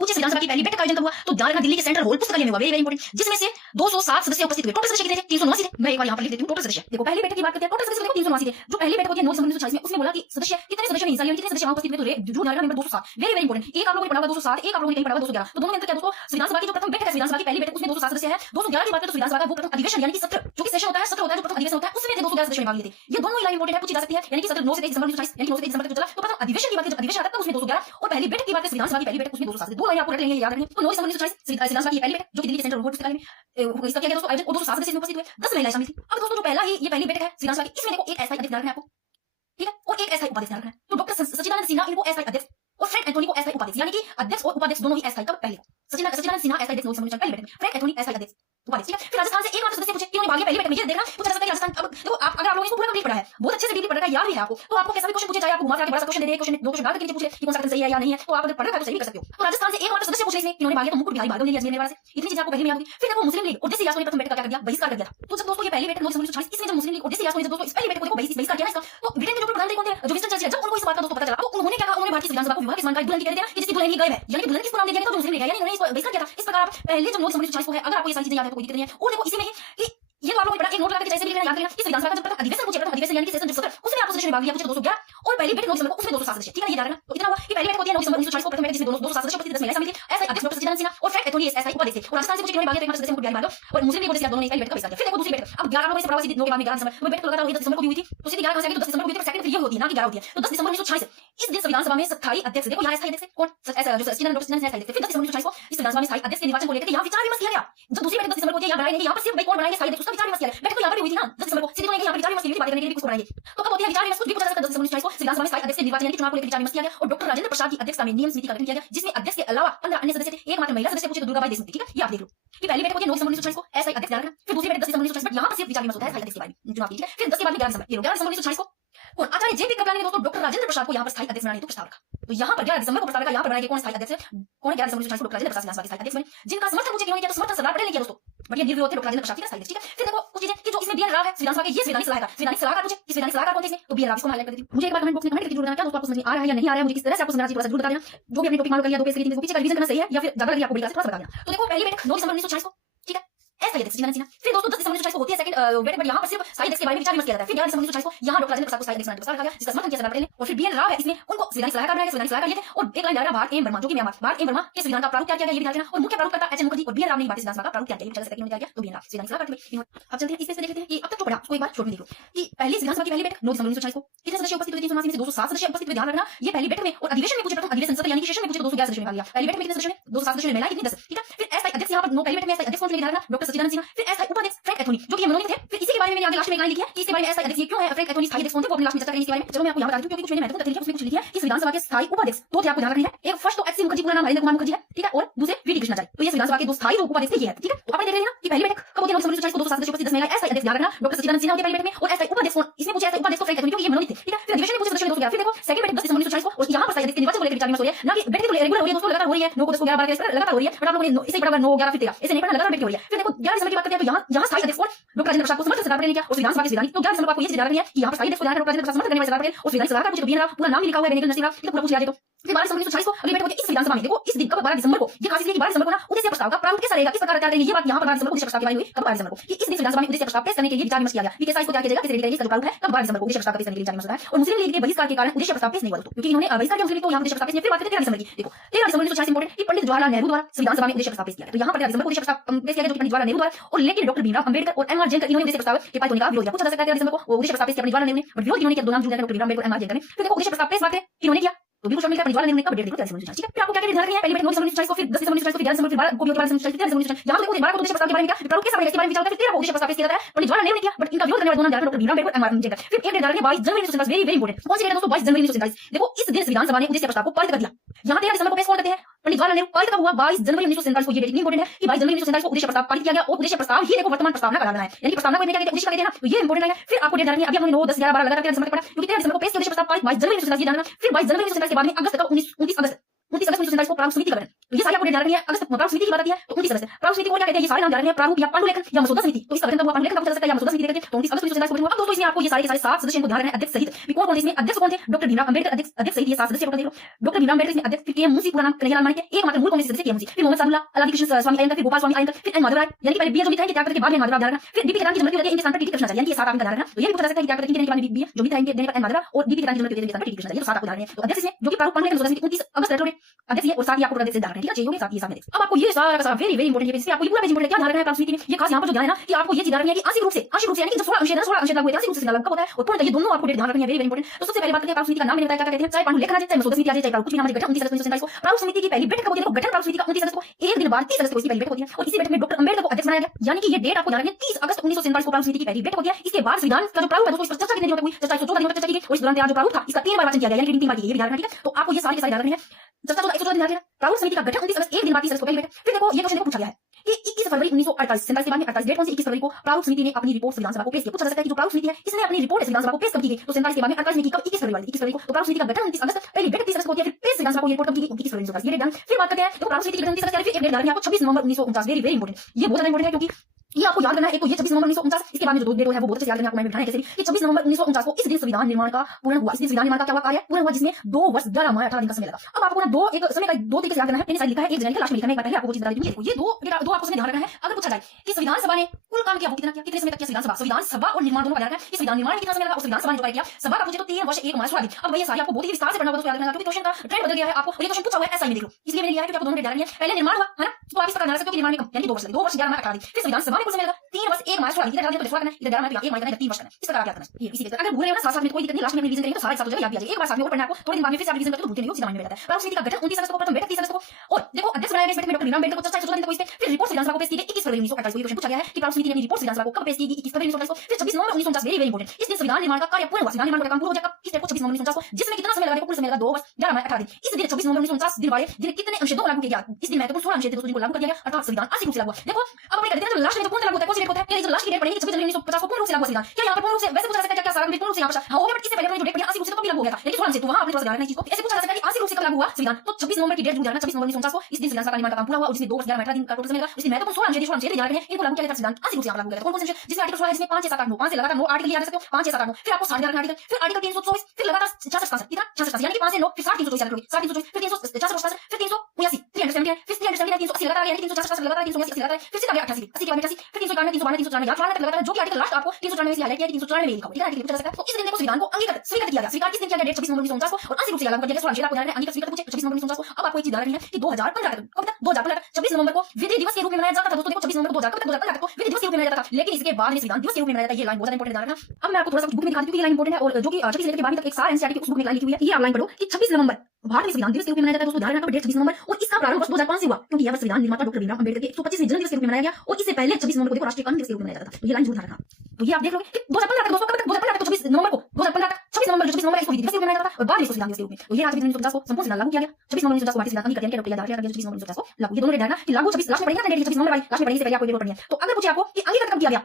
पूछे संविधान सभा की पहली बैठक का आयोजन हुआ, तो ध्यान रखना दिल्ली के सेंट्रल हॉल पुस्तकालय में हुआ, वेरी वेरी इंपॉर्टेंट, जिसमें से 207 सदस्य उपस्थित हुए। टोटल सदस्य कितने थे? 379 थे। मैं एक बार यहाँ पर लिख देती हूँ टोटल सदस्य। देखो पहली बैठक की बात करते हैं, टोटल सदस्य देखो 379 थे। जो पहली बैठक होती है 9 दिसंबर 1946 में, उसमें बोला कि सदस्य कितने सदस्यों ने हिस्सा लिया, कितने सदस्य वहां उपस्थित हुए, तो जो ध्यान रखना नंबर 207, वेरी वेरी इंपॉर्टेंट। एक आप लोगों ने पढ़ा हुआ 207, एक आप लोगों ने कहीं पढ़ा हुआ 211, तो दोनों में अंतर क्या दोस्तों? संविधान सभा की जो प्रथम बैठक है, संविधान सभा की पहली बैठक, उसमें 207 सदस्य है। 211 की बात करें तो संविधान सभा का वो प्रथम अधिवेशन यानी कि सत्र, जो कि सेशन होता है, सत्र होता है, जो प्रथम अधिवेशन होता है, उसमें 211 सदस्य ने भाग लिए थे। ये दोनों ही लाइन इंपॉर्टेंट है, पूछी जा सकती है, यानी कि सत्र 9 से 23 दिसंबर 1946, यानी 9 से 23 दिसंबर तक जो चला, तो प्रथम अधिवेशन की बात करें, जब अधिवेशन आता है उसमें 211, और पहली बैठक की बात करें संविधान सभा की पहली बैठक, उसमें 207 थे। दो लाइन आपको रख लेंगे, याद रखनी। तो 9 दिसंबर 1946 संविधान सभा की पहली बैठक, जो कि दिल्ली के सेंट्रल हॉल पुस्तकालय में इसका किया गया दोस्तों आयोजन, और 207 सदस्य इसमें उपस्थित हुए, 10 महिलाएं शामिल थी। अब दोस्तों जो पहला ही ये पहली बैठक है संविधान सभा की, इसमें देखो एक अस्थायी अध्यक्ष रखना है आपको, ठीक है, और एक अस्थायी उपाध्यक्ष रखना है। तो डॉक्टर सच्चिदानंद सिन्हा इनको अस्थायी अध्यक्ष और फ्रैंक एंथोनी को अस्थायी उपाध्यक्ष, यानी कि अध्यक्ष और उपाध्यक्ष दोनों ही अस्थायी। कब? पहले सच्चिदानंद सिन्हा अस्थायी अध्यक्ष 9 दिसंबर 1946 पहली बैठक में, फ्रैंक एंथोनी अस्थायी अध्यक्ष उपाध्यक्ष। ठीक है, फिर राजस्थान से एक मात्र सदस्य पूछे कि उन्होंने भाग लिया पहली बैठक में, ये देखना पूछा जा सकता है कि राजस्थान। अब देखो आप अगर आप लोगों ने इसको पूरा कंप्लीट पढ़ा है, बहुत अच्छे से डीपली पढ़ रखा है, याद भी है आपको, तो आपको कैसा भी क्वेश्चन पूछे, चाहे आपको घुमा फिरा के बड़ा सा क्वेश्चन दे दे, क्वेश्चन 2 क्वेश्चन डाल करके पूछे कि कौन सा कथन सही है या नहीं है, तो आप अगर पढ़ रखा है तो सही भी कर सकते हो। तो राजस्थान से एक मात्र सदस्य पूछे इसमें कि उन्होंने भाग लिया, तो मुकुट बिहारी भार्गव ने लिया अजमेर वाले से, इतनी चीजें आपको पहले में याद होगी। फिर देखो मुस्लिम लीग और देसी यासों ने प्रथम बैठक का क्या कर दिया, बहिष्कार कर दिया। तो जब दोस्तों ये पहली बैठक 9 दिसंबर 1946, इसमें जब मुस्लिम लीग और देसी यासों ने दोस्तों इस पहली बैठक को देखो बहिष्कार किया ना इसका, तो ब्रिटेन के जो प्रधानमंत्री कौन थे, जो विंस्टन चर्चिल, जब उनको इस बात का दोस्तों पता चला, तो उन्होंने क्या कहा, उन्होंने भारतीय संविधान सभा को विवाह के समान का दुल्हन की कह दिया कि जिसकी दुल्हन ही गायब है, यानी कि दुल्हन किसको नाम दे दिया गया, तो मुस्लिम लीग है, यानी उन्होंने इसको बहिष्कार किया था। इस प्रकार आप पहले जब 9 दिसंबर 1946 को है, अगर आपको ये सारी चीजें याद है तो कोई दिक्कत नहीं है। और देखो इसी में ही कि ये तो आप लोगों ने पढ़ा, एक नोट लगा के जैसे भी लिखना याद रखना कि संविधान सभा का जब प्रथम अधिवेशन पूछे, प्रथम अधिवेशन यानी कि सेशन जब सत्र, उसमें आपको सदस्य ने भाग लिया, पूछे 211, और पहली बैठक 9 दिसंबर को उसमें 207 सदस्य। ठीक है, ये याद रखना। तो इतना हुआ कि पहली बैठक होती है 9 दिसंबर 1946 को, प्रथम बैठक जिसमें 207 सदस्य उपस्थित, 10 महिलाएं शामिल थी। ऐसा अध्यक्ष डॉक्टर सच्चिदानंद सिन्हा और फ्रैंक एंथोनी ऐसा उपाध्यक्ष थे। और राजस्थान से पूछे किन्होंने भाग लिया, तो एक मात्र सदस्य मुकुट बिहारी भार्गव, और मुस्लिम लीग और देसी दोनों ने पहली बैठक का बहिष्कार किया। फिर देखो दूसरी बैठक, अब 11 लोगों से पढ़ा हुआ सीधी 9 के बाद में 11 दिसंबर, तो बैठक लगातार हुई 10 दिसंबर को भी हुई थी, तो सीधी 11 कहां से आ गई, तो 10 दिसंबर को हुई थी, पर सेकंड फिर ये होती है ना कि 11 होती है, तो 10 दिसंबर 1946 इस दिन संविधान सभा में स्थायी अध्यक्ष, देखो यहाँ स्थायी अध्यक्ष कौन, ऐसा जो सच्चिदानंद डॉक्टर सच्चिदानंद स्थायी अध्यक्ष। फिर 10 दिसंबर 1946 को इस संविधान सभा में स्थायी अध्यक्ष के निर्वाचन को लेकर यहाँ विचार विमर्श किया गया। जब दूसरी बैठक 10 दिसंबर को होती है, यहाँ बनाएंगे, यहाँ पर सिर्फ भाई कौन बनाएंगे स्थायी अध्यक्ष, उसका विचार विमर्श किया गया। बैठक तो यहाँ पर भी हुई थी ना 10 दिसंबर को, सीधी बनाएंगे, यहाँ पर विचार विमर्श की बात करने के लिए किसको बनाएंगे। तो कब होती है विचार विमर्श, कुछ भी पूछा जा सकता है। 10 दिसंबर 1946 को संविधान सभा में स्थायी अध्यक्ष के निर्वाचन यानी चुनाव को लेकर विचार विमर्श किया गया, और डॉक्टर राजेंद्र प्रसाद की अध्यक्षता में नियम समिति का गठन किया गया, जिसमें अध्यक्ष के अलावा 15 अन्य सदस्य थे। एकमात्र महिला सदस्य पूछे तो दुर्गाबाई देशमुख। ठीक है, ये आप देख लो कि पहली बैठक होती है 9 दिसंबर 1946 को ऐसा अध्यक्ष रखना, फिर दूसरी बैठक 10 दिसंबर 1946 में यहाँ पर सिर्फ विचार विमर्श होता है स्थायी अध्यक्ष के बारे में चुनाव की। ठीक है, फिर 10 के बाद में 11 दिसंबर, ये 11 दिसंबर 1946 को कौन, आचार्य जे पी कृपलानी ने दोस्तों डॉक्टर राजेंद्र प्रसाद को यहाँ पर स्थायी अध्यक्ष बनाने हेतु प्रस्ताव रखा। तो यहाँ पर 11 दिसंबर को प्रस्ताव रखा, यहाँ पर बनाएंगे कौन स्थायी अध्यक्ष है, कौन है 11 दिसंबर 1946 को डॉक्टर राजेंद्र प्रसाद विधानसभा के स्थायी अध्यक्ष बने, जिनका समर्थन पूछे किन्होंने किया, तो समर्थन सरदार पटेल ने किया दोस्तों, बट ये निर्विरोध थे डॉक्टर राजेंद्र प्रसाद के स्थायी अध्यक्ष। ठीक है, फिर देखो कुछ चीजें कि जो इसमें बीएन राव है संविधान सभा के, ये संवैधानिक सलाहकार, संवैधानिक सलाहकार पूछे कि संवैधानिक सलाहकार कौन थे इसमें, तो बीएन राव, इसको हाईलाइट कर देती हूं। मुझे एक बार कमेंट बॉक्स में कमेंट करके जरूर बताना क्या दोस्तों आपको समझ में आ रहा है या नहीं आ रहा है, मुझे किस तरह से आपको समझना चाहिए थोड़ा सा जरूर बता देना। जो भी अपने टॉपिक मालूम कर लिया, 2 पेज के 3 पीछे का रिवीजन करना सही है या फिर ज्यादा लगी आपको बड़ी क्लास थोड़ा सा बता देना। तो देखो पहली बैठक 9 दिसंबर 1946 को, ठीक है, ऐसा अध्यक्ष सच्चिदानंद सिन्हा। फिर दोस्तों 10 दिसंबर 1946 को होती है सेकंड बैठक, बट यहाँ पर सिर्फ स्थायी अध्यक्ष के बारे में विचार विमर्श किया जाता है। फिर 11 दिसंबर 1946 को यहाँ डॉक्टर राजेंद्र प्रसाद को स्थायी अध्यक्ष बनाने का प्रस्ताव रखा गया, जिसका समर्थन किया सरदार पटेल ने। और फिर बीएन राव है, इसमें उनको संवैधानिक सलाहकार बनाया गया, संवैधानिक सलाहकार ये थे। और एक लाइन डाला भारत एम वर्मा, जो कि म्यांमार, भारत एम वर्मा के संविधान का प्रारूप तैयार किया गया, ये भी ध्यान रखना। और मुख्य प्रारूप करता एच एन मुखर्जी, और बीएन राव ने भारतीय संविधान सभा का प्रारूप तैयार किया, चल सकता है किन्होंने तैयार किया, तो बीएन राव संविधानिक सलाहकार थे। अब चलते हैं इस पे देख लेते हैं कि अब तक जो पढ़ा उसको एक बार शॉर्ट में देख लो कि पहली संविधान सभा की पहली बैठक 9 दिसंबर 1946 को कितने सदस्य उपस्थित हुए, 379 में से 207 सदस्य उपस्थित हुए, ध्यान रखना। ये पहली बैठक में, और अधिवेशन में पूछे प्रथम अधिवेशन सत्र यानी कि सेशन में पूछे तो 211 सदस्यों ने भाग लिया। पहली बैठक में कितने सदस्यों ने, 207 सदस्यों ने, महिलाएं कितनी, 10। ठीक है, फिर अस्थायी अध्यक्ष यहाँ पर 9 पहली बैठक में अस्थायी अध्यक्ष कौन थे, ध्यान रखना डॉक्टर सच्चिदानंद सिन्हा। फिर अस्थायी उपाध्यक्ष फ्रैंक एंथोनी, जो कि मनोनीत थे। फिर इसी के बारे में मैंने आगे लास्ट में एक लाइन लिखी है कि इसके बारे में अस्थायी अध्यक्ष ये क्यों है, फ्रैंक एंथोनी स्थायी अध्यक्ष कौन थे, वो अपने लास्ट में चर्चा करेंगे इसके बारे में। चलो मैं आपको यहाँ बता दूं क्योंकि कुछ मैंने महत्वपूर्ण तथ्य उसमें कुछ लिखी है कि संविधान सभा के स्थायी उपाध्यक्ष दो थे, आपको ध्यान रखनी है। एक फर्स्ट तो एच सी मुखर्जी, पूरा नाम हरेंद्र कुमार मुखर्जी है, ठीक है, और दूसरे वीडी कृष्णाचार्य। तो ये संविधान सभा के दो स्थायी उपाध्यक्ष थे, ये है। ठीक है, तो आपने देख लिया ना कि पहली बैठक कब होती है 9 दिसंबर 1946 को, 207 सदस्य उपस्थित, 10 महिलाएं, अस्थायी अध्यक्ष ध्यान रखना डॉक्टर सच्चिदानंद सिन्हा होते पहली बैठक में। और अस्थायी उपाध्यक्ष कौन, इसमें पूछे अस्थायी उपाध्यक्ष को फ्रैंक एंथोनी, क्योंकि ये मनोनीत थे। ठीक है, फिर अधिवेशन में पूछे सदस्य 211। फिर देखो सेकंड बैठक 10 दिसंबर 1946 को, और यहाँ पर स्थायी अध्यक्ष के निर्वाचन को लेकर विचार विमर्श हो रही है, ना कि बैठक तो रेगुलर हो रही है दोस्तों, लगातार हो रही है। 9 को 10 को 11 12 लगातार हो रही है, बट आप लोगों ने इसे बराबर 9 11 फिर 13 इसे नहीं पढ़ना, लगातार बैठक हो रही है। फिर देखो 11 दिसंबर की बात करते हैं, तो यहाँ स्थायी अध्यक्ष कौन, डॉक्टर राजेंद्र प्रसाद को समर्थन सरदार पटेल ने किया, और संविधान सभा के संवैधानिक। तो 11 दिसंबर को आपको ये चीज याद रखनी है कि यहाँ पर स्थायी अध्यक्ष को डॉक्टर राजेंद्र प्रसाद समर्थन करने वाले सरदार पटेल, और संविधानिक सलाहकार पूछे तो बीएन राव, पूरा नाम भी लिखा हुआ है, पूरा पूछ लिया। देखो फिर 12 दिसंबर 1946 को अगली बैठक होती है इस विधानसभा में। देखो इस दिन कब 12 दिसंबर को ये खास इसलिए कि 12 दिसंबर को ना उद्देश्य प्रस्ताव का प्रारूप कैसा रहेगा, किस प्रकार तैयार करेंगे, ये बात यहाँ पर 12 दिसंबर को उद्देश्य प्रस्ताव की बात हुई कब 12 दिसंबर को कि इस दिन विधानसभा में उद्देश्य प्रस्ताव पेश करने के लिए विचार विमर्श किया गया कि कैसा इसको क्या किया जाएगा, किस रेडी करेंगे, इसका जो प्रारूप है कब 12 दिसंबर को उद्देश्य प्रस्ताव पेश करने के लिए विचार विमर्श होता है। और मुस्लिम लीग के बहिष्कार के कारण उद्देश्य प्रस्ताव पेश नहीं हुआ दोस्तों, क्योंकि इन्होंने बहिष्कार किया मुस्लिम लीग को यहाँ उद्देश्य प्रस्ताव पेश नहीं। फिर बात करते हैं 13 दिसंबर की। देखो 13 दिसंबर 1946 इंपॉर्टेंट कि पंडित जवाहरलाल नेहरू द्वारा विधानसभा में उद्देश्य प्रस्ताव पेश किया। तो यहाँ पर 13 दिसंबर को उद्देश्य प्रस्ताव पेश किया गया जो पंडित जवाहरलाल नेहरू द्वारा, और लेकिन डॉक्टर भीमराव अंबेडकर और एम आर जैन इन्होंने उद्देश्य प्रस्ताव के पारित होने का विरोध किया। पूछा जा सकता है 13 दिसंबर को उद्देश्य प्रस्ताव पेश किया पंडित जवाहरलाल नेहरू ने, बट विरोध इन्होंने किया 2 नाम जुड़ गए डॉक्टर भीमराव अम्बेडकर और एम आर जैन ने। फिर देखो उद्देश्य प्रस्ताव पेश बात करें किन्होंने किया तो बिल्कुल शामिल है पंडित जवाहरलाल नेहरू ने। कब डेट देखो 13 दिसंबर 1946, ठीक है। फिर आपको क्या क्या ध्यान रखना है, पहली बैठक 9 दिसंबर 1946 को, फिर 10 दिसंबर 1946 को, फिर 11 दिसंबर, फिर 12 को भी 12 दिसंबर 1946, 13 दिसंबर 1946। यहाँ देखो 12 को उद्देश्य प्रस्ताव के बारे में क्या प्रारूप कैसा बनेगा इसके बारे में विचार करते हैं। 13 को उद्देश्य प्रस्ताव पेश किया जाता है पंडित जवाहरलाल नेहरू ने किया, बट इनका विरोध करने वाले दोनों नाम doctor Bhimrao Ambedkar M R Jain. फिर एक डेट ध्यान रखिए 22 जनवरी 1947, वेरी वेरी इंपॉर्टेंट। कौन सी डेट है दोस्तों, 22 जनवरी 1947। देखो इस दिन विधानसभा ने उद्देश्य प्रस्ताव को पारित कर दिया। यहाँ 13 दिसंबर को पेश कौन करते हैं, पंडित जवाहरलाल नेहरू। पारित कब हुआ, 22 जनवरी 1947 को। ये डेट इतनी इंपॉर्टेंट है कि 22 जनवरी 1947 को उद्देश्य प्रस्ताव पारित किया गया, और उद्देश्य प्रस्ताव ही देखो वर्तमान प्रस्तावना का है, यानी प्रस्तावना को क्या कहते हैं, उद्देश्य कहते हैं ना, तो ये इंपॉर्टेंट है। फिर आपको डेट ध्यान रखनी है, अभी हमने 9 10 11 12 लगातार 13 दिसंबर पढ़ा, क्योंकि 13 दिसंबर को पेश किया उद्देश्य प्रस्ताव पारित 22 जनवरी 1947 ये जानना। फिर 22 जनवरी 1947 के बाद में अगस्त का 29 अगस्त 1947 को प्रारूप समिति का गठन। तो ये सारी आपको डेट ध्यान रखनी है। अगस्त प्रारूप समिति की बात आती है तो 29 अगस्त। प्रारूप समिति को क्या कहते हैं, ये सारे नाम ध्यान रखने हैं, प्रारूप या पांडुलेखन या मसौदा समिति। तो इसका गठन कब हुआ, पांडुलेखन कब हो सकता है या मसौदा समिति करके, तो 29 अगस्त 1947 को। अब दोस्तों इसमें आपको ये सारे के सारे 7 सदस्यों को ध्यान रखना है, अध्यक्ष सहित। कौन कौन इसमें अध्यक्ष कौन थे, डॉक्टर भीमराव अंबेडकर अध्यक्ष सहित ये 7 सदस्य टोटल देख लो। डॉक्टर भीमराव अंबेडकर इसमें अध्यक्ष, फिर के मुंशी पूरा नाम कन्हैयालाल माणिक्य, एकमात्र मूल कांग्रेस सदस्य के मुंशी, फिर मोहम्मद सादुल्लाह, अलादि कृष्ण स्वामी अयंगर, फिर गोपाल स्वामी अयंगर, फिर एन माधवराय, यानी कि पहले बी जो भी था कि त्याग करके बाद में माधवराय ध्यान रखना। फिर डीपी केदार की जन्म की इनके स्थान पर टीटी कृष्णाचार्य, यानी कि 7 आदमी का ध्यान रखना। तो ये भी पूछा जा सकता है कि त्याग करके देने के बाद में बी जो भी था इनके देने पर एन माधवराय, और डीपी केदार की जन्म के स्थान पर टीटी कृष्णाचार्य, ये तो 7 आपको ध्यान रखना है। तो अध्यक्ष इसमें जो कि प्रारूप पांडुलेखन मसौदा समिति 29 अगस्त रख लो अध्यक्ष ये, और साथ ही आपको अध्यक्ष ध्यान रखना है, ठीक है। ये हो गए 7 ये सामने। अब आपको ये सारा का सारा वेरी वेरी इंपॉर्टेंट, ये आपको ये पूरा पेज इंपॉर्टेंट क्या ध्यान रखना है प्रारूप समिति में। ये खास यहाँ पर जो ध्यान है ना कि आपको ये चीज ध्यान रखनी है कि आंशिक रूप से यानी कि जब 16 अंश 16 अंश लागू होता है, आंशिक रूप से लागू कब होता है, और पूर्ण ये दोनों आपको डेट ध्यान रखनी है, वेरी वेरी इंपॉर्टेंट। तो सबसे पहले बात करते हैं प्रारूप समिति का नाम मैंने बताया क्या कहते हैं, चाहे पांडुलेखन आ जाए, चाहे मसौदा समिति आ जाए, चाहे प्रारूप कुछ भी नाम आ जाए, गठन 29 अगस्त 1947 को। प्रारूप समिति की पहली बैठक कब होती है, गठन प्रारूप समिति का 29 अगस्त को, एक दिन बाद 30 अगस्त को इसकी पहली बैठक होती है, और इसी बैठक में डॉक्टर अंबेडकर को अध्यक्ष बनाया गया, यानी कि ये डेट आपको ध्यान रखनी है 30 अगस्त 1947 को प्रारूप समिति की पहली बैठक होती है। इसके बाद संविधान का जो प्रारूप है दोस्तों इस पर चर्चा कितने दिनों तक हुई, चर्चा 114 दिनों तक चर्चा की गई, और इस दौरान तैयार जो प्रारूप था इसका 3 बार वाचन किया गया, यानी 3 बार की, ये ध्यान रखना, ठीक है। तो आपको ये सारे के सारे ध्यान रखने हैं, चर्चा 114 दिन ध्यान रखना। प्रारूप समिति का गठन 29 अगस्त, एक दिन बाद 30 अगस्त को पहली बैठक। फिर देखो ये क्वेश्चन देखो पूछा गया है कि 21 फरवरी 1948 के बाद में 48 डेट कौन सी, 21 फरवरी को प्रारूप समिति ने अपनी रिपोर्ट विधानसभा को पेश की। पूछा जा सकता है कि जो प्रारूप समिति है इसने अपनी रिपोर्ट विधानसभा को पेश कब की गई, तो 47 के बाद में 48 ने की कब, 21 फरवरी वाली 21 फरवरी को। तो प्रारूप समिति का गठन 29 अगस्त, पहली डेट 30 अगस्त को होती है, फिर पेश विधानसभा को ये रिपोर्ट कब की गई, 21 फरवरी 1947 ये डेट डन। फिर बात करते हैं तो प्रारूप समिति के गठन 30 अगस्त, फिर एक डेट ध्यान रखनी है आपको 26 नवंबर 1949, वेरी वेरी इंपॉर्टेंट। ये बहुत ज्यादा इंपॉर्टेंट है क्योंकि ये आपको याद करना है। एक तो ये 26 नवंबर 1949, इसके बाद में जो दो डेट है वो बहुत अच्छे याद करना है आपको, मैं बिठाना है कैसे भी कि 26 नवंबर 1949 को इस दिन संविधान निर्माण का पूर्ण हुआ। इस दिन संविधान निर्माण का क्या हुआ, कार्य पूर्ण हुआ, जिसमें 2 वर्ष 11 माह 18 दिन का समय लगा। अब आपको ना दो एक समय का दो तरीके से याद करना है, मैंने साइड लिखा है, एक जनवरी के लास्ट में लिखा है, एक बार पहले आपको वो चीज बता दूंगी। ये दो आपको समय ध्यान रखना है। अगर पूछा जाए कि संविधान सभा ने कुल काम किया वो कितना किया, कितने समय तक किया संविधान सभा और निर्माण दोनों का ध्यान रखना है। इस संविधान निर्माण में कितना समय लगा और संविधान सभा ने जो कार्य किया, सभा का पूछे तो 3 वर्ष 1 माह 16 दिन। अब भैया सारी आपको बहुत ही विस्तार से पढ़ना होगा दोस्तों, याद रखना, क्योंकि क्वेश्चन का ट्रेंड बदल गया है आपको, और ये क्वेश्चन पूछा हुआ है एसआई में, देख लो इसलिए मैंने लिया है क्योंकि आपको दोनों डेट ध्यान रखनी है। पहले निर्माण हुआ है ना, तो आप इस प्रकार ध्यान रख सकते हो कि निर्माण में कम यानी 2 वर्ष 11 माह 18 दिन। फिर संविधान सभा में कुल समय लगा 3 वर्ष 1 माह 16 दिन, इधर ध्यान देना तो 16 करना, इधर 11 माह तो 1 माह करना, 3 वर्ष करना, इस प्रकार आप याद करना। ये इसी तरह अगर भूल रहे हो ना साथ में कोई दिक्कत नहीं, लास्ट में रिवीजन करेंगे तो सारा एक साथ हो जाएगा, याद भी आ जाएगा। एक बार साथ में और पढ़ना है आपको, थोड़े दिन बाद में फिर से आप रिवीजन करते हो तो भूलते नहीं हो, सीधा माइंड में रहता है। प्रारूप समिति का गठन 29 अगस्त को, प्रथम बैठक 30 अगस्त को, और देखो अध्यक्ष बनाया गया इस बैठक में डॉक्टर भीमराव अम्बेडकर को, चर्चा 114 दिन तक हुई। फिर रिपोर्ट विधानसभा को पेश की गई 21 फरवरी 1948 को। ये क्वेश्चन पूछा गया है कि प्रारूप समिति ने अपनी रिपोर्ट विधानसभा को कब पेश की गई, 21 फरवरी 1948 को। फिर 26 नवंबर 1949, वेरी वेरी इंपॉर्टेंट, इस दिन संविधान निर्माण का कार्य पूर्ण हुआ, संविधान निर्माण का काम पूरा हो जाएगा इस डेट को 26 नवंबर 1949 को, जिसमें कितना समय लगा, देखो कुल समय लगा 2 वर्ष 11 माह 18 दिन। इस दिन 26 नवंबर 1949 दिन वाले दिन कितने अंश लागू किया गया, इस दिन महत्वपूर्ण 16 अंश थे दोस्तों जिनको लागू कर दिया गया, अर्थात संविधान आंशिक रूप से लागू हुआ। देखो अब अपने कहते हैं जो लास्ट में जो पूर्ण लागू होता है कौन सी डेट होता है, जो लास्ट की डेट पड़ेगी 26 जनवरी 1950 को पूर्ण रूप से लागू हुआ संविधान। क्या यहाँ पर पूर्ण रूप से वैसे पूछा जा सकता है क्या सारा पूर्ण रूप से यहाँ पर हां हो गया, बट इससे पहले अपने जो डेट पड़ी आंशिक रूप से तो भी लागू हो गया था, लेकिन थोड़ा से तो वहां अपने पास ध्यान रखना चीज को ऐसे पूछा जा सकता है कि आंशिक रूप से कब लागू हुआ संविधान, तो 26 नवंबर की डेट ध्यान रखना, 26 नवंबर 1949 को इस दिन संविधान का निर्माण का काम पूरा हुआ, और जिसमें 2 वर्ष 11 माह 18 दिन का टोटल समय लगा। इसमें महत्वपूर्ण 16 अंश ध्यान रखना, इनको लागू किया गया संविधान आंशिक रूप से लागू किया गया। कौन कौन से जिसमें आर्टिकल 16 है, जिसमें 5 6 7 8 9 5 से लगातार 9 आर्टिकल याद रख सकते हो, 5 6 7 8 9। फिर आपको 60 ध्यान रखना आर्टिकल, फिर आर्टिकल 324, फिर लगातार 66 67 कितना 66 यानी कि 5 से 9, फिर 60 324 याद रखोगे, 60 324, फिर 366 फिर 379 379 फिर 379 380 लगातार यानी 366 लगातार 380 लगातार, फिर सीधा 88 80 के बाद 88 फिर 391 392 394 याद रखना लगातार, जो कि आर्टिकल लास्ट आपको 394 से हाईलाइट किया 394 में लिखा हुआ, ठीक है। आर्टिकल पूछा जा सकता है। तो इस दिन देखो संविधान को अंगीकृत स्वीकृत किया गया, स्वीकार किस दिन किया गया, डेट 26 नवंबर 1949 को, और आंशिक रूप से लागू कर दिया गया 16 आपको ध्यान रखना, अंगीकृत स्वीकृत पूछे 26 नवंबर 1949 को। अब आपको एक चीज ध्यान रखनी है कि 2015 तक, कब तक 2015 तक 26 नवंबर को विधि दिवस के रूप में मनाया जाता था दोस्तों। देखो 26 नवंबर को 2015 तक को विधि दिवस के रूप में मनाया जाता था, लेकिन इसके बाद में संविधान दिवस के रूप में मनाया जाता है। ये लाइन बहुत ज्यादा इंपॉर्टेंट ध्यान रखना। अब मैं आपको थोड़ा सा बुक में दिखा दूं क्योंकि ये लाइन इंपॉर्टेंट है, और जो कि 26 से लेकर 22 तक एक सार एनसीईआरटी की उस बुक में लाइन लिखी हुई है, ये आप लाइन पढ़ो कि 26 नवंबर भारत में संविधान दिवस के रूप में मनाया जाता है दोस्तों, ध्यान रखना डेट 26 नवंबर, और इसका प्रारंभ वर्ष 2005 से हुआ क्योंकि यह संविधान निर्माता डॉक्टर भीमराव अम्बेडकर के 125वें जन्म दिवस के रूप में मनाया गया, और इससे पहले 26 नवंबर को देखो राष्ट्रीय कानून दिवस के रूप में मनाया जाता था। तो ये लाइन जरूर ध्यान रखना। तो ये आप देख लोगे कि 2015 तक दोस्तों, कब तक 2015 तक, 26 नवंबर को 2015 तक 26 नवंबर इसको विधि दिवस के रूप में मनाया जाता था, और बाद में इसको संविधान दिवस के रूप में। तो ये आज 1950 को संपूर्ण संविधान लागू किया गया, 26 नवंबर 1950 को भारतीय संविधान अंगीकृत किया गया, डॉक्टर याद रखिएगा 26 नवंबर 1950 को लागू। ये दोनों डेट ध्यान रखना कि लागू 26 लास्ट में पढ़ेंगे ना, डेट 26 नवंबर वाली लास्ट में पढ़ेंगे, से पहले आपको ये पढ़नी है। तो अगर पूछे आपको कि अंगीकृत कब किया गया,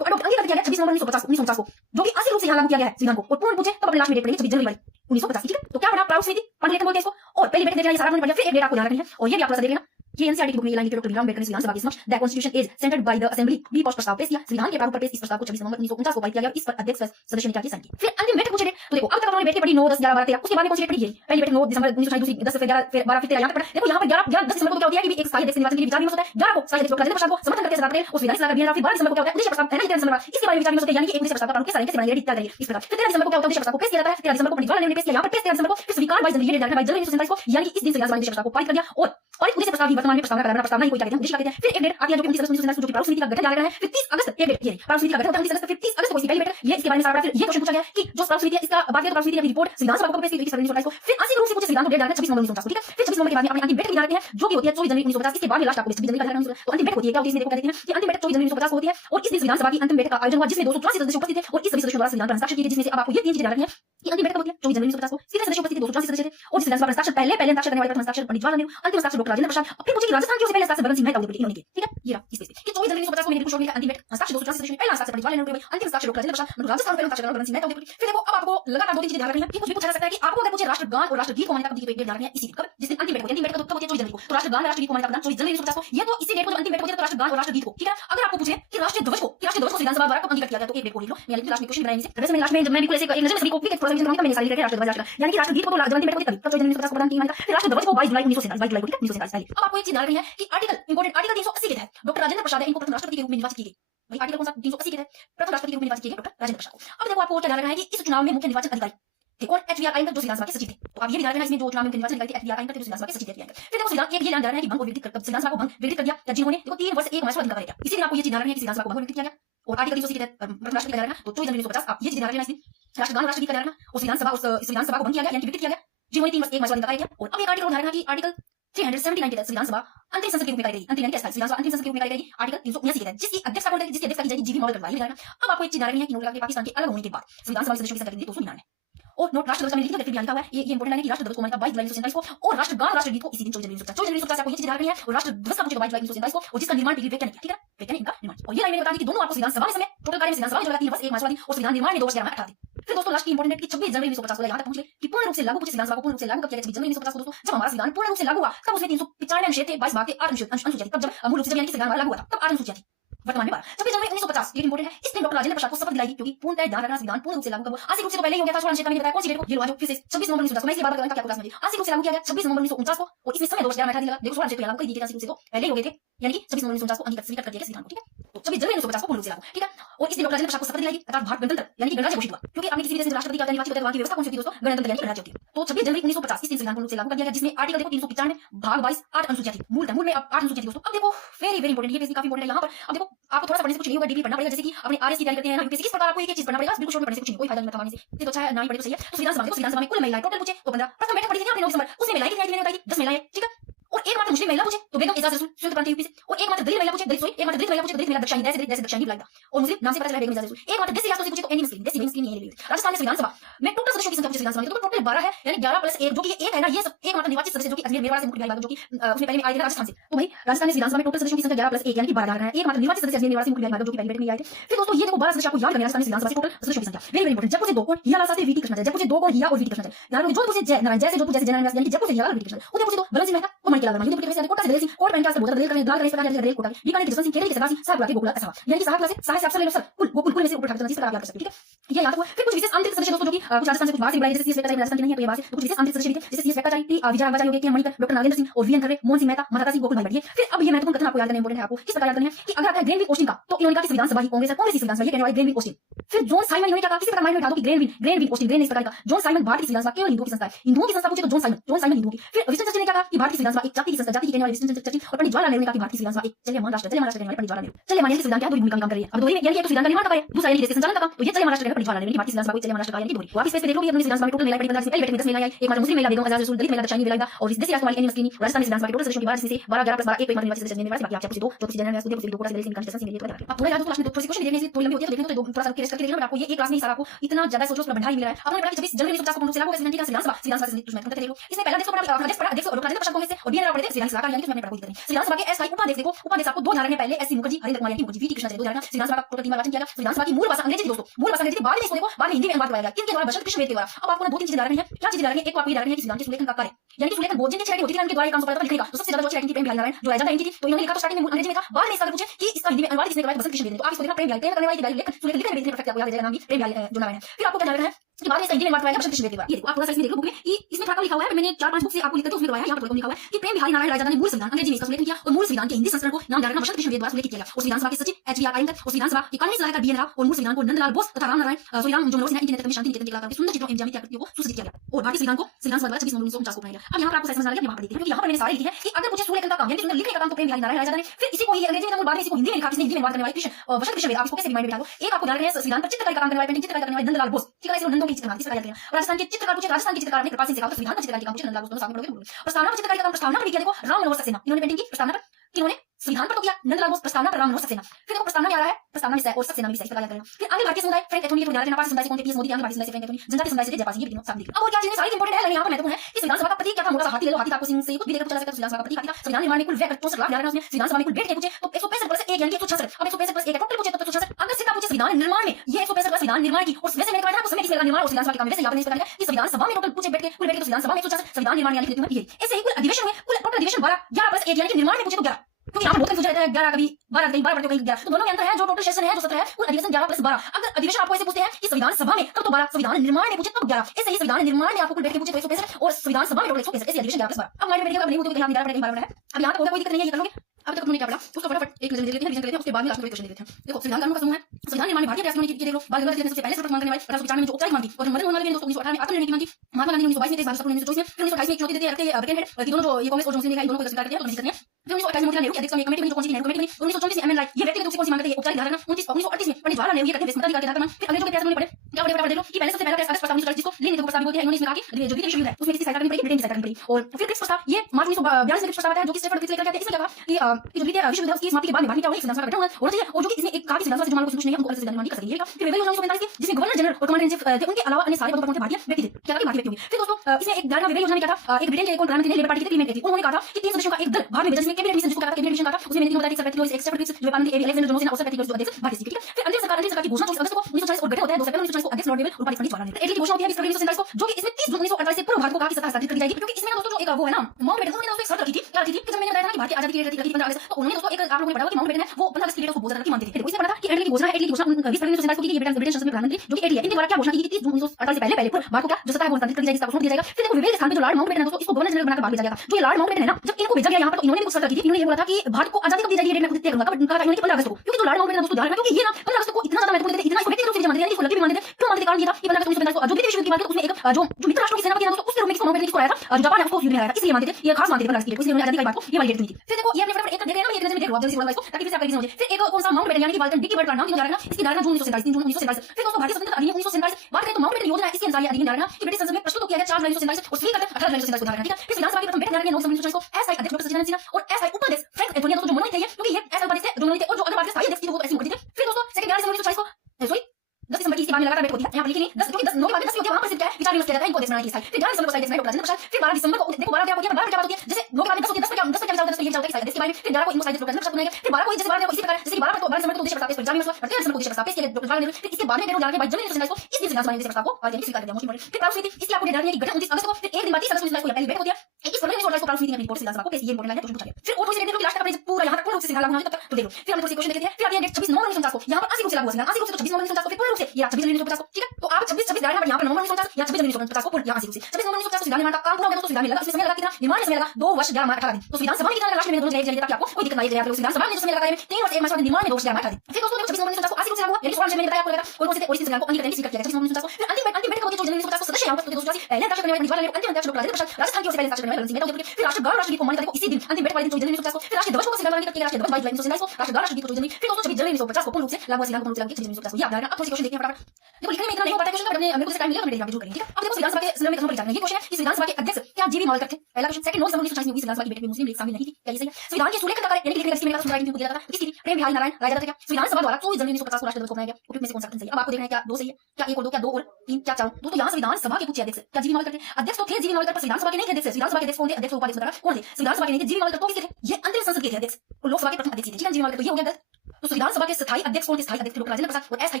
तो अंगीकृत किया गया 26 नवंबर 1950 को, जो कि आंशिक रूप से यहाँ लागू किया गया है संविधान को, और पूर्ण पूछे तब अपने लास्ट में डेट पढ़ेंगे 26 जनवरी वाली 1950, ठीक है। तो क्या पढ़ा, प्रारूप समिति पांडुलेखन बोलते हैं इसको, और पहली बैठक देख लिया, ये सारा आपने पढ़ लिया। फिर एक डेट आपको ध्यान रखनी है, और ये भी आप थोड़ा सा देख लेना ये एनसीईआरटी की बुक में ये लाइन लिखी डॉक्टर भीमराव अम्बेडकर ने संविधान सभा के समक्ष the constitution is centred by the assembly B प्रस्ताव पेश किया। संविधान के प्रारूप पर पेश इस प्रस्ताव को 26 नवंबर 1949 को पारित किया गया। इस पर अध्यक्ष सदस्य ने क्या साइन किया। फिर अंतिम बैठक पूछे तो देखो अब तक उन्होंने बैठक पढ़ी 9 10 11 12 13 उसके बाद में कौन सी डेट पढ़ी है। पहली बैठक 9 दिसंबर 1928 10 फिर 11 फिर 12 फिर 13 यहां तक पढ़ा। देखो यहां पर 11 10 दिसंबर को क्या होता है कि भी एक स्थायी अध्यक्ष निर्वाचन के लिए विचार विमर्श होता है। 11 को स्थायी अध्यक्ष डॉक्टर राजेंद्र प्रसाद को समर्थन करके सरदार पटेल और संविधान सलाहकार बी.एन. राव। 12 दिसंबर को क्या होता है उद्देश्य प्रस्ताव है ना 13 दिसंबर इसके बारे में विचार विमर्श होता है यानी कि एक उद्देश्य प्रस्ताव का प्रारूप कैसे बनाएंगे कैसे बनाएंगे इत्यादि इस प्रकार। फिर 13 दिसंबर को क्या होता है उद्देश्य प्रस्ताव को पेश किया जाता है। 13 दिसंबर को पंडित जवाहरलाल नेहरू ने पेश किया। यहां पर पेश 13 दिसंबर को फिर स्वीकार 22 जनवरी ये निर्धारित 22 जनवरी 1947 को यानी कि इस दिन संविधान सभा ने उद्देश्य प्रस्ताव को पारित कर दिया और उद्देश्य प्रस्ताव ही वर्तमान में प्रस्तावना कराना प्रस्तावना ही कोई क्या कहते हैं उद्देश्य कहते हैं। फिर एक डेट आती है जो कि 29 अगस्त 1947 जो कि प्रारूप समिति का गठन किया गया है। फिर 30 अगस्त एक डेट ये प्रारूप समिति का गठन होता है 29 अगस्त फिर 30 अगस्त को इसकी पहली बैठक ये इसके बारे में सारा फिर ये क्वेश्चन पूछा गया कि जो प्रारूप समिति है इसका बात है तो प्रारूप समिति की रिपोर्ट संविधान सभा को पेश की गई 1927 को। फिर आंशिक रूप से कुछ संविधान को डेट डालना 26 नवंबर 1949 ठीक है। फिर 26 नवंबर के बाद में अपनी अंतिम बैठक की डालते हैं जो कि होती है 24 जनवरी 1950 इसके बाद में लास्ट आपको 26 जनवरी का डालना तो अंतिम बैठक होती है क्या होती है इसमें देखो क्या देखते हैं कि अंतिम बैठक 24 जनवरी 1950 को होती है और इस दिन संविधान सभा की अंतिम बैठक का आयोजन हुआ जिसमें 284 सदस्य उपस्थित थे और इस सभी सदस्यों द्वारा संविधान पर हस्ताक्षर किए गए जिसमें से अब आपको ये तीन चीजें ध्यान रखनी है कि अंतिम बैठक होती है 24 जनवरी 1950 को कितने सदस्य उपस्थित थे 284 सदस्य थे और जिस संविधान सभा पर हस्ताक्षर पहले हस्ताक्षर करने वाले प्रथम हस्ताक्षर पंडित जवाहरलाल नेहरू अंतिम हस्ताक्षर डॉक्टर राजेंद्र प्रसाद। अब फिर पूछे कि राजस्थान की ओर से पहले हस्ताक्षर भगत सिंह मेहता हुए इन्होंने किए ठीक है। ये रहा इस पेज पे कि 24 जनवरी 1950 को मेरे शोर अंतिम बैठक हस्ताक्षर 284 सदस्यों ने पहला हस्ताक्षर पंडित जवाहरलाल नेहरू के अंतिम हस्ताक्षर डॉक्टर राजेंद्र प्रसाद मतलब राजस्थान पहले हस्ताक्षर भगत सिंह मेहता हुए। फिर देखो अब आपको लगातार दो तीन चीजें ध्यान रखनी है कि कुछ भी पूछा जा सकता है कि आपको अगर पूछे राष्ट्रगान और राष्ट्रगीत को मान्यता कब दी गई ध्यान रखनी है इसी कब जिस दिन अंतिम बैठक होती है। अंतिम बैठक कब होती है 24 जनवरी को तो राष्ट्रगान राष्ट्रगीत को मान्यता प्रदान 24 जनवरी 1950 को ये तो इसी डेट को अंतिम बैठक होती है तो राष्ट्रगान और राष्ट्रगीत को ठीक है। अगर आपको पूछे कि राष्ट्रीय ध्वज को संविधान सभा द्वारा कब अंगीकृत किया गया तो एक डेट को लिख लो। मैं लास्ट में क्वेश्चन बनाएंगे वैसे मैं लास्ट में जब मैं बिल्कुल ऐसे एक नजर में सभी को थोड़ा सा रिवीजन करूंगा मैंने सारी करके राष्ट्रध्वज राष्ट्र यानी कि राष्ट्रगीत को तो जब अंतिम बैठक होती है तब 24 जनवरी 1950 को प्रदान किया गया। फिर राष्ट्रध्वज को 22 जुलाई 1947 को 1947 अब आपको एक चीज ध्यान रखनी है कि आर्टिकल इंपोर्टेंट आर्टिकल 380 के तहत डॉक्टर राजेंद्र प्रसाद है इनको प्रथम राष्ट्रपति के रूप में निर्वाचित किए गए। भाई आर्टिकल कौन सा 380 के तहत प्रथम राष्ट्रपति के रूप में निर्वाचित किए गए डॉक्टर राजेंद्र प्रसाद को। अब देखो आपको क्या ध्यान रखना है कि इस चुनाव में मुख्य निर्वाचन अधिकारी थे कौन एचवीआर आइंगर जो संविधान सभा के सचिव थे तो आप ये भी ध्यान रखना इसमें जो चुनाव में मुख्य निर्वाचन अधिकारी थे एचवीआर आइंगर थे जो संविधान सभा के सचिव थे। फिर देखो संविधान एक ये ध्यान रखना है कि भंग और विघटित कर संविधान सभा को भंग विघटित कर दिया या जिन्होंने देखो 3 वर्ष 1 मास अधिकार किया इसी दिन आपको ये चीज ध्यान रखनी है कि संविधान सभा को भंग विघटित किया गया और आर्टिकल 380 के तहत प्रथम राष्ट्रपति का ध्यान रखना तो 24 जनवरी 1950 आप ये चीज ध्यान रखना इसमें राष्ट्रगान राष्ट्रगीत का ध्यान रखना और संविधान सभा को भंग किया गया यानी विघटित किया गया जिन्होंने 3 वर्ष 1 मास अधिकार किया। और अब एक आर्टिकल ध्यान रखना कि आर्टिकल 379 के तहत संविधान सभा अंतिम संसद के रूप में कार्य करेगी अंतिम यानी कि संविधान सभा अंतिम संसद के रूप में कार्य करेगी आर्टिकल 379 के तहत जिसकी अध्यक्षता कौन करेगी जिसकी अध्यक्षता की जाएगी जीवी मॉडल करवाई जाएगा। अब आपको एक चीज ध्यान रखनी है कि नोट लगा के पाकिस्तान के अलग होने के बाद संविधान सभा सदस्यों की संख्या कितनी 299 और नोट राष्ट्रध्वज का लिखा लिखा हुआ है ये इंपोर्टेंट लाइन है कि राष्ट्रध्वज को मान्यता 22 जुलाई 1947 को और राष्ट्रगान राष्ट्रगीत को इसी दिन 24 जनवरी 1950 आपको ये चीज ध्यान रखनी है और राष्ट्रध्वज का पूछे 22 जुलाई 1947 को और जिसका निर्माण पीढ़ी वैज्ञानिक ठीक है वैज्ञानिक इनका निर्माण और ये लाइन मैंने बता दी कि दोनों आपको संविधान सभा में समय टोटल कार्य में संविधान सभा में जो लगाती है बस एक मार्चवादी और संविधान निर्माण में 2 वर्ष 11 में 18 फिर दोस्तों लास्ट की इंपोर्टेंट है कि 26 जनवरी 1950 को यहां तक पहुंचे कि पूर्ण रूप से लागू पूछे संविधान सभा को पूर्ण रूप से लागू कब किया गया 26 जनवरी 1950 को दोस्तों जब हमारा संविधान पूर्ण रूप से लागू हुआ तब उसमें 395 अनुच्छेद थे 22 भाग थे 8 अनुसूचियां थी तब जब मूल रूप से जब यानी कि संविधान लागू हुआ था तब 8 अनुसूचियां थी वर्तमान में 26 जनवरी 1950 ये इंपोर्टेंट है इस दिन डॉक्टर राजेंद्र प्रसाद को शपथ दिलाई क्योंकि पूर्णतः ध्यान रखना संविधान पूर्ण रूप से लागू कब आंशिक रूप से तो पहले ही हो गया था 16 अनुच्छेद मैंने बताया कौन सी डेट को ये लो आज फिर से 26 नवंबर 1950 में इसके बाद क्या क्लास में आंशिक रूप से लागू किया गया 26 नवंबर 1949 को और इसमें समय 2 वर्ष 11 में 18 लगा देखो 16 अनुच्छेद लागू कर दिए थे आंशिक रूप से तो पहले ही हो गए थे यानी कि 26 नवंबर 1949 को अंगीकृत कर दिया गया संविधान को ठीक है। तो 26 जनवरी 1950 को पूर्ण रूप से लागू ठीक है और इस दिन डॉक्टर राजेंद्र प्रसाद को शपथ दिलाई अर्थात भारत गणतंत्र यानी कि गणराज्य घोषित हुआ क्योंकि आपने किसी भी देश में राष्ट्रपति का निर्वाचित होता है वहां की व्यवस्था कौन सी होती है दोस्तों गणतंत्र यानी गणराज्य होती है। तो 26 जनवरी 1950 इस दिन संविधान पूर्ण रूप से लागू कर दिया गया जिसमें आर्टिकल देखो 395 भाग 22 8 अनुसूचियां थी मूल में 8 अनुसूचियां थी दोस्तों। अब देखो वेरी इंपोर्टेंट ये काफी इंपोर्टेंट है यहाँ पर। अब देखो आपको थोड़ा सा पढ़ने से कुछ नहीं होगा डीपी पढ़ना पड़ेगा जैसे कि अपने आरएस की तैयारी करते हैं ना यूपीएससी किस प्रकार आपको एक चीज पढ़ना पड़ेगा बिल्कुल शॉर्ट में पढ़ने से कुछ नहीं कोई फायदा नहीं था से तो अच्छा है ना ही पढ़े तो सही है। तो संविधान सभा में कुल महिलाएं टोटल पूछे तो 15 प्रथम बैठक पड़ी थी आपने 9 दिसंबर उसमें महिलाएं कितनी आई थी मैंने बताई 10 महिलाएं ठीक है और एक मात्र मुस्लिम महिला पूछे तो बेगम एजाज रसूल संयुक्त प्रांत यूपी से और एक मात्र दलित महिला पूछे एक मात्र दलित महिला पूछे दलित महिला दक्षाई जैसे दक्षाई ब्लाइक और मुस्लिम नाम से पता चला बेगम एजाज रसूल एक मात्र देसी रियासत से पूछे तो एनी मुस्लिम देसी मुस्लिम नहीं है। राजस्थान में संविधान सभा में टोटल सदस्यों की संख्या पूछे संविधान सभा में तो टोटल 12 है यानी 11 प्लस 1 जो कि एक है ना ये सब एक मात्र निर्वाचित सदस्य जो कि अजमेर मेवाड़ से मुकुट बिहारी जो कि उसमें पहले में आए थे राजस्थान से। तो भाई राजस्थान में संविधान सभा में टोटल सदस्यों की संख्या 11 प्लस 1 यानी कि 12 है एक मात्र निर्वाचित सदस्य अजमेर मेवाड़ से मुकुट बिहारी जो कि पहली बैठक में आए थे। फिर दोस्तों ये देखो 12 सदस्य आपको याद करना है राजस्थान में संविधान सभा से टोटल सदस्यों की संख्या वेरी इंपोर्टेंट। जयपुर से 2 कौन हिया लाल शास्त्री वीटी कृष्णा जयपुर से 2 कौन हिया और वीटी कृष्णा यानी जोधपुर से जय नारायण जय से जोधपुर जैसे जय नारायण यानी जयपुर से हिया लाल वीटी कृष्णा उदयपुर से 2 बलन सिंह मेहता और मणिकलाल वर्मा उदयपुर से कोटा से दलेर सिंह कोट पैन का बोलता दलेर का लाल गणेश प्रकार रेल कोटा बीकानेर जसवंत सिंह केरल के सरदार साहब बुला के गोकुला ऐसा यानी कि साहब बुला से साहब से अफसर ले लो सर गोकुल में से ऊपर ठाकुर जिस प्रकार याद कर सकते ठीक है। ये याद हुआ। फिर कुछ विशेष आंतरिक सदस्य दोस्तों जो कि कुछ राजस्थान से कुछ बाहर से बुलाए जैसे सीएस वेकाचारी राजस्थान के नहीं है तो ये बात है कुछ विशेष आंतरिक सदस्य थे जैसे सीएस वेकाचारी टी विजय वाचारी हो गए के मणिकर डॉक्टर नागेंद्र सिंह और वीएन खरे मोहन सिंह मेहता महादाता सिंह गोकुल भाई बढ़िए। फिर अब ये महत्वपूर्ण कथन आपको याद करना इंपोर्टेंट है आपको किस प्रकार याद करना है कि अगर आता है ग्रेनविल ऑस्टिन का तो इन्होंने कहा कि संविधान सभा ही कांग्रेस है कांग्रेस संविधान सभा ये कहने वाले ग्रेनविल ऑस्टिन। फिर जॉन साइमन इन्होंने क्या कहा किसी प्रकार माइंड में उठा दो कि ग्रेनविल ऑस्टिन ग्रेन इस प्रकार का जॉन साइमन भारत की संविधान सभा केवल हिंदुओं की संस्था है हिंदुओं की संस्था पूछे तो जॉन साइमन हिंदुओं की। फिर विस्टन चर्चिल ने क्या कहा कि भारत की संविधान सभा एक जाति की संस्था जाति की कहने वाले विस्टन चर्चिल और पंडित जवाहरलाल नेहरू ने कहा कि भारत की संविधान सभा एक चलिए महाराष्ट्र कहने वाले पंडित जवाहरलाल नेहरू चलिए मानिए संविधान क्या दो भूमिका काम कर रही है अब दोहरी में यानी कि संविधान का निर्माण का है दूसरा यानी देश के संचालन का तो ये चलिए महाराष्ट्र कहने पंडित जवाहरलाल नेहरू भारतीय संविधान सभा को चलिए महाराष्ट्र का यानी कि दोहरी वापस पे देख लो अपनी संविधान सभा में टोटल महिला पड़ी 15 से पहले बैठक में 10 महिलाएं एक मात्र मुस्लिम महिला बेगम एजाज रसूल दलित महिला दक्षाई मिलाइदा और इस देश राष्ट्र वाली एनी मस्किनी राजस्थान में संविधान सभा के टोटल सदस्यों की 12 से 12 11 प्लस 12 एक मात्र निर्वाचित सदस्य निर्वाचित बाकी आप पूछे तो जनरल में उदयपुर से कोटा से दलेर सिंह कांग्रेस से मिले अब पूरे राज्य क्लास में थोड़ी सी क्वेश्चन देखने से थोड़ी लंबी होती है तो देखने तो थोड़ा सा केस करके देखना बट आपको ये एक क्लास में सारा आपको इतना ज्यादा सोचो उसका भंडार ही मिल रहा है। आपने पढ़ा कि 26 जनवरी 1950 को से लागू हुआ संविधान सभा से देख लो इसमें पहला देश को पढ़ा अध्यक्ष पढ़ा अध्यक्ष डॉक्टर राजेंद्र प्रसाद कांग्रेस से और बीएन राव पढ़े थे संविधान सलाहकार यानी कि मैंने पढ़ा कोई संविधान सभा के एसआई उपाध्यक्ष देखो उपाध्यक्ष आपको 2 धारा पहले एससी मुखर्जी हरिंद्र कुमार यानी मुखर्जी वीटी कृष्णा से 2 धारा संविधान सभा का टोटल 3 बार वाचन किया गया। संविधान सभा की मूल भाषा अंग्रेजी दोस्तों मूल भाषा अंग्रेजी बाद में इसको देखो बाद में हिंदी में अनुवाद किया गया किनके द्वारा बसंत कृष्ण वेद के द्वारा। अब आपको 2-3 चीजें ध्यान रखनी है क्या चीजें ध्यान रखनी है एक आपको ये ध्यान रखनी है कि संविधान के सुलेखन का कार्य यानी कि सुलेखन बहुत जिनकी अच्छी होती थी, उनके द्वारा काम सौंपा जाता था लिखने का। तो सबसे ज्यादा जो अच्छी राइटिंग थी प्रेम बिहारी नारायण जो राजा इनकी थी। तो इन्होंने लिखा तो स्टार्टिंग में अंग्रेजी में था, बाद में इसका पूछे कि इसका हिंदी में अनुवाद किसने करवाया, बसंत कृष्ण बेदी ने। तो आप इसको देखना प्रेम बिहारी, प्रेम करने वाली बिहारी लेखन सुलेखन लिखने में परफेक्ट, आपको याद रहेगा नाम भी प्रेम बिहारी जो नारायण है। फिर आपको क्या ध्यान रखना है कि बाद में इसका हिंदी में अनुवाद करवाया बसंत कृष्ण बेदी। ये देखो आप थोड़ा सा इसमें देख लो बुक में, इसमें थोड़ा लिखा हुआ है, मैंने 4-5 बुक से आपको लिखकर उसमें करवाया। यहाँ पर लिखा हुआ है कि प्रेम बिहारी नारायण राजा ने मूल संविधान अंग्रेजी में इसका सुलेखन किया और मूल संविधान के हिंदी संस्करण को नाम डालकर बसंत कृष्ण बेदी द्वारा सुलेखित किया गया। और संविधान सभा के सचिव एचबीआर आयंगर और संविधान सभा के कानूनी सलाहकार बीएन राव और मूल संविधान को नंदलाल बोस तथा राम नारायण सोईराम जो ने इंडियन शांति निकेतन के कलाकार के सुंदर चित्रों एवं ज्यामिति आकृतियों को सुसज्जित किया गया। और भारतीय संविधान को संविधान सभा 26 नवंबर 1949 को बनाया गया। अब यहाँ पर आपको समझ आ गया, यहाँ पर देखते हैं क्योंकि यहाँ पर मैंने सारे लिखे हैं कि अगर मुझे सुलेखन का काम यानी सुंदर लिखने का काम तो प्रेम बिहारी नारायण राजा ने, फिर इसी को ये अंग्रेजी में बाद में इसी को हिंदी में लिखा, किसने हिंदी में अनुवाद करने वाले कृष्ण बसंत कृष्ण बेदी। आप इसको कैसे रिमाइंड में बिठा दो। एक आपको ध्यान रखना है संविधान पर चित्रकारी का काम करने वाले, पेंटिंग चित्रकारी करने वाले नंदलाल बोस, ठीक है, इसे नंदों की चित्रकारी इसका याद रखना। राजस्थान के चित्रकार पूछे, राजस्थान के चित्रकार ने कृपाल सिंह से कहा तो संविधान पर चित्रकारी का काम पूछे नंदलाल बोस, दोनों सामने पढ़ोगे। प्रस्तावना पर चित्रकारी का काम प्रस्तावना पर भी किया, देखो राम मनोहर सक्सेना इन्होंने पेंटिंग की, प्रस्तावना पर किन्होंने संविधान पर तो किया नंदलाल बोस, प्रस्तावना पर राम मनोहर सक्सेना। फिर देखो प्रस्तावना में आ रहा है, प्रस्तावना में और सक्सेना भी सही याद करना। फिर आगे भारतीय समुदाय फ्रैंक एंथोनी को ध्यान रखना, भारतीय समुदाय से कौन थे, पीएस मोदी, आगे भारतीय समुदाय से फ्रैंक एंथोनी, जनजातीय समुदाय से जयपाल सिंह, ये तीनों सामने। अब और क्या चीजें सारी इंपॉर्टेंट है, लेकिन यहाँ पर महत्वपूर्ण है कि संविधान सभा का प्रतीक क्या था, मोटा सा हाथी ले लो, हाथी आपको सिंह से कुछ भी देखकर चला सकता है। संविधान सभा का प्रतीक हाथी था। संविधान निर्माण में कुल व्यय 64 लाख उसमें संविधान सभा में कुल बैठ के पूछे तो 165 प्लस 1 यानी 166। अब 165 प्लस 1 टोटल पूछे तो 166। अगर सीधा पूछे संविधान निर्माण में ये 165 प्लस संविधान निर्माण की, और वैसे मैंने कहा था समय किसने निर्माण और संविधान सभा के काम, वैसे यहाँ पर इस प्रकार है कि संविधान सभा में टोटल पूछे बैठ के कुल बैठ के तो संविधान सभा में 166 संविधान निर्माण यानी कि ये ऐसे ही कुल अधिवेशन हुए, कुल टोटल अधिवेशन 12 11 प्लस 1 यानी कि निर्माण में पूछे तो 11, क्योंकि यहाँ पर बहुत कंफ्यूजन रहता है 11 कभी 12 कहीं 12 पढ़ते हो कहीं 11, तो दोनों में अंतर है। जो टोटल सेशन है जो सत्र है कुल अधिवेशन 11 प्लस 12। अगर अधिवेशन आपको ऐसे पूछते हैं कि संविधान सभा में तब तो 12, संविधान निर्माण में पूछे तब 11, ऐसे ही संविधान निर्माण में आपको कुल बैठ के पूछे तो 165 और संविधान सभा में टोटल 165, ऐसे अधिवेशन 11 प्लस 12। अब माइंड में बैठेगा, नहीं होते तो यहाँ 12 है। अब यहाँ तक होगा, कोई दिक्कत नहीं है, ये कर लोगे। अब तक तुमने क्या पढ़ा उसको फटाफट एक नजर देख लेते हैं, रिवीजन कर लेते हैं, उसके बाद में लास्ट में क्वेश्चन देख लेते हैं। देखो संविधान कानून का समूह है, संविधान निर्माण में भारतीय प्रयास की देख लो, बाल गंगाधर तिलक ने सबसे पहले सर्वप्रथम मांग करने वाले 1895 में जो औपचारिक मांग की, और मदन मोहन मालवीय ने 1918 में आत्मनिर्भर की मांग की, महात्मा गांधी ने 1922 में 23 भारत 1924 में, फिर 1928 में एक चुनौती देते हैं ब्रिटेन हेड कि दोनों जो ये कांग्रेस और जो मुस्लिम लीग है दोनों को स्वीकार करते हैं तो नहीं करते हैं। फिर 1928 में मोतीलाल नेहरू की अध्यक्षता में कमेटी बनी जो कौन सी नेहरू कमेटी बनी, 1934 में एमएन राय ये व्यक्तिगत रूप से कौन सी मांग करते हैं औपचारिक धारणा, 1938 में पंडित जवाहरलाल नेहरू ये करते हैं व्यक्तिगत अधिकार के आधार पर। फिर अंग्रेजों के प्रयास में पड़े क्या पड़े फटाफट देख लो कि पहले सबसे पहला प्रयास अगस्त प्रस्ताव 1940 जिसको लेनिन को प्रस्ताव बोलते हैं, इन्होंने इसमें कहा कि जो ब्रिटिश युद्ध है उसमें किसी सहायता करनी पड़ेगी, ब्रिटेन की सहायता करनी पड़ेगी। और फिर क्रिप्स प्रस्ताव ये मार्च 1942 में प्रस्ताव आता है जो कि स्टेफर्ड क्रिप्स लेकर आते हैं। इसमें क्या कहा कि जो ब्रिटिश विश्व युद्ध की समाप्ति के बाद में भारत क्या होगा संविधान सभा गठन होना चाहिए, और जो कि इसमें एक कहा कि संविधान सभा से जो मामला कुछ नहीं है हमको अलग से संविधान निर्माण कर सकेंगे। फिर वेगल योजना 1945 की जिसमें गवर्नर जनरल और कमांडर इन चीफ थे, उनके अलावा अन्य सारे पदों पर कौन थे, भारतीय व्यक्ति थे, क्या था कि भारतीय व्यक्ति होंगे। फिर दोस्तों इसमें एक धारणा वेगल योजना में क्या था, एक ब्रिटेन के एक प्रधानमंत्री ने लेबर पार्टी के क्लीमेंट थी, उन्होंने कहा था कि 3 सदस्यों का एक दल भारत में भेजा जिसमें कैबिनेट मिशन जिसको क्या था कैबिनेट मिशन कहा था, उसमें मैंने बताया कि सेक्रेटरी एक स्टेफर्ड क्रिप्स जो पार्लियामेंट एलेक्जेंडर जोनस और सेक्रेटरी जो अध्यक्ष भारतीय ठीक है। फिर अंतिम सरकार की घोषणा 24 अगस्त को 1940 और गठन होता है 2 सितंबर 1940 को अध्यक्ष लॉर्ड वेल और पंडित जवाहरलाल नेहरू। एडी की घोषणा होती है 20 फरवरी 1947 को, जो कि इसमें 30 जून 1948 से पूर्व भारत को कहा कि सत्ता हस्तांतरित कर दी जाएगी, क्योंकि इसमें दोस्तों जो एक वो है ना माउंटबेटन ने दोस्तों एक शर्त रखी थी, क्या रखी थी कि जब मैंने बताया था कि भारतीय आजादी की डेट रखी 15 अगस्त, तो उन्होंने दोस्तों एक आप लोगों ने पढ़ा कि माउंटबेटन है वो 15 अगस्त की डेट को बहुत ज्यादा की मानते थे। देखो इसमें पढ़ा था कि एडी की घोषणा 20 फरवरी 1947 को की गई, ब्रिटेन संसद में प्रधानमंत्री जो कि एडी है इनके द्वारा क्या घोषणा की गई 30 जून 1948 से पहले पूर्व भारत को क्या जो सत्ता है वो हस्तांतरित कर दी जाएगी, इसका घोषणा दिया जाएगा। फिर देखो विवेक के स्थान पे जो लॉर्ड माउंटबेटन है दोस्तों इसको गवर्नर जनरल बनाकर बाहर भेजा गया था। जो ये लॉर्ड माउंटबेटन है ना जब इनको भेजा गया यहाँ पर तो इन्होंने भी कुछ शर्त रखी थी, इन्होंने ये बोला था कि भारत को आजादी कब दी जाएगी डेट मैं खुद तय करूंगा, कब कहा इन्होंने 15 अगस्त को, क्योंकि जो लॉर्ड माउंटबेटन दोस्तों ध्यान रखना क्योंकि ये ना 15 अगस्त को इतना ज्यादा महत्वपूर्ण देते थे, इतना इसको व्यक्तिगत रूप से मानते थे, इसको लकी भी मानते थे। क्यों मानते थे कारण ये था कि 15 अगस्त 1945 को जो ब्रिटिश युद्ध की बात है उसमें एक जो मित्र राष्ट्रों की सेनापति है दोस्तों उसके रूप में इसको माउंटबेटन को आया था, जापान ने उसको युद्ध में हराया था, इसलिए मानते थे, ये खास मानते थे 15 अगस्त की डेट, इसलिए उन्होंने आजादी की बात को ये वाली डेट दी थी। फिर देखो ये हमने फटाफट एक देख लेना, एक नजर में देख लो जल्दी से बोला इसको ताकि फिर से आपका रिवीजन हो जाए। फिर एक कौन सा माउंटबेटन यानी कि वाल्टन डिकी बर्ड का नाम तीनों जाना इसकी धारणा जून 1947 जून 1947। फिर दोस्तों भारतीय स्वतंत्रता अधिनियम 1947 बात करें तो माउंटबेटन योजना इसके अनुसार ये अधिनियम धारणा कि ब्रिटिश संसद में प्रस्तुत किया गया 4 जुलाई 1947 और स्वीकृत 18 जुलाई 1947 को धारणा ठीक है। फिर संविधान सभा के प्रथम बैठक धारणा 9 सितंबर 1947 को एसआई अध्यक्ष डॉक्टर सचिदानंद सिन्हा और एसआई उपाध्यक्ष फ्रैंक एंथोनी दोस्तों जो मनोनीत थे क्योंकि ये एसआई उपाध्यक्ष थे जो मनोनीत थे और जो अगर भारतीय स्थायी अध्यक्ष थी वो ऐसी मुखर्जी थे। फिर दोस्तों सेकंड 11 दिसंबर 1940 को सॉरी 10 दिसंबर की इसके बाद में लगातार बैठक होती है, यहाँ पर लिखी नहीं 10 क्योंकि 10 9 के बाद 10 होती है वहां पर सिर्फ क्या है विचार विमर्श किया जाता है इनको अध्यक्ष बनाने की स्थायी। फिर 11 दिसंबर को स्थायी अध्यक्ष बनाए डॉक्टर राजेंद्र प्रसाद। फिर 12 दिसंबर को देखो 12 क्या होती है 12 क्या बात होती है जैसे 9 के बाद 10 होती है 10 पर क्या 10 पर क्या विचार होता है 10 पर ये विचार होता है अध्यक्ष के बारे में। फिर 11 को इनको स्थायी अध्यक्ष डॉक्टर राजेंद्र प्रसाद बनाएंगे। फिर 12 को जैसे 12 को इसी प्रकार जैसे 12 को 12 दिसंबर को उद्देश्य प्रस्ताव पेश पर विचार विमर्श हुआ 13 दिसंबर को उद्देश्य प्रस्ताव पेश किया डॉक्टर जवाहरलाल नेहरू। फिर इसके बाद में 22 जनवरी 22 जनवरी 1947 को इस दिन संविधान सभा ने प्रस्ताव को और स्वीकार कर दिया मोस्ट इंपोर्टेंट। फिर प्रारूप समिति इसकी आपको डेट डालनी है कि गठन 29 अगस्त को, फिर एक दिन बाद 30 अगस्त 1947 को पहली बैठक होती है 21 फरवरी 1947 को प्रारूप समिति ने अपनी रिपोर्ट संविधान सभा को पेश की, ये इंपोर्टेंट लाइन है क्वेश्चन पूछा गया। फिर और थोड़ी सी लास्ट तक पूरा यहां तक पूर्ण रूप से संविधान लागू होना चाहिए तब तक तो देखो। फिर हम थोड़ी सी क्वेश्चन देखते हैं। फिर आती है डेट 26 नवंबर 1949 को, यहां पर 80 रूप से लागू हुआ संविधान 80 रूप से तो 26 नवंबर 1949 को, फिर पूर्ण रूप से ये 26 जनवरी 1950 को ठीक है। तो आप 26 डालें यहां पर नवंबर 1949 या 26 जनवरी 1950 को पूर्ण या 80 रूप से 26 नवंबर 1950 को संविधान निर्माण का काम पूरा हो गया। तो संविधान में लगा इसमें समय लगा कितना निर्माण में समय लगा 2 वर्ष 11 माह 18 दिन। तो संविधान सभा में कितना लगा लास्ट में दोनों जगह ताकि आपको कोई दिक्कत नहीं आए। संविधान सभा में जो समय लगा 3 वर्ष 1 माह निर्माण में 2 वर्ष 11 माह 18 दिन। फिर दोस्तों 26 नवंबर 1950 को 80 रूप से लागू हुआ यानी 16 से मैंने बताया आपको लगा कौन कौन से थे और इस संविधान को अंगीकृत स्वीकार किया गया 26 नवंबर 1950 को। फिर अंतिम बैठक होती है 24 जनवरी 1950 को सदस्य यहां पर दोस्तों पहले अध्यक्ष करने वाले जवाहरलाल नेहरू, अंतिम अध्यक्ष डॉक्टर राजेंद्र प्रसाद, राजस्थान की ओर से पहले अध्यक्ष करने वाले रणजीत मेहता होते। फिर राष्ट्रगान राष्ट्रगीत को मान्यता देखो इसी दिन अंतिम बैठक वाले दिन 24 जनवरी 1950 को। फिर राष्ट्रीय ध्वज को संविधान अंगीकृत किया, राष्ट्रीय ध्वज 22 जुलाई 1947 को, राष्ट्रगान राष्ट्रगीत को 24 जनवरी। फिर दोस्तों 26 जनवरी 1950 को पूर्ण रूप से लागू हुआ संविधान को पूर्ण रूप से लागू किया 26 जनवरी 1950 को। ये आप ध्यान रखना। अब थोड़ी क्वेश्चन देखते हैं फटाफट। देखो लिखने में इतना नहीं हो पाता है क्वेश्चन का, मेरे को जैसे टाइम मिलेगा तो मेरे जरूर करेंगे ठीक है। अब देखो संविधान सभा के संदर्भ में कथन पर ये क्वेश्चन है कि संविधान सभा के अध्यक्ष क्या जीवी मावलकर थे, पहला क्वेश्चन। सेकंड 9 सितंबर 1946 में हुई संविधान सभा की बैठक में मुस्लिम लीग शामिल नहीं थी, क्या ये सही है। संविधान के सुलेखन का कार्य यानी कि लिखने का इसमें सुधार को दिया जाता था किसकी थी, प्रेम बिहारी नारायण राजा थे क्या। संविधान सभा द्वारा 24 जनवरी 1950 को राष्ट्रीय ध्वज को बनाया गया, उपयुक्त में से कौन सा कथन सही है। अब आपको देखना है क्या 2 सही है, क्या 1 और 2, क्या 2 और 3, क्या 4। दोस्तों यहाँ संविधान सभा के पूछे अध्यक्ष क्या जीवी मावलकर थे, अध्यक्ष तो थे जीवी मावलकर पर संविधान सभा के नहीं थे अध्यक्ष। संविधान सभा के अध्यक्ष कौन थे, अध्यक्ष उपाध्यक्ष बताना कौन थे। संविधान सभा के नहीं थे जीवी मावलकर तो किसके थे, ये अंतरिम संसद के थे अध्यक्ष और लोकसभा के प्रथम अध्यक्ष थे ठीक है। जीवी मावलकर तो ये हो गया गलत। तो संविधान सभा के स्थायी अध्यक्ष कौन थे? स्थायी अध्यक्ष डॉक्टर राजेंद्र प्रसाद। और अस्थायी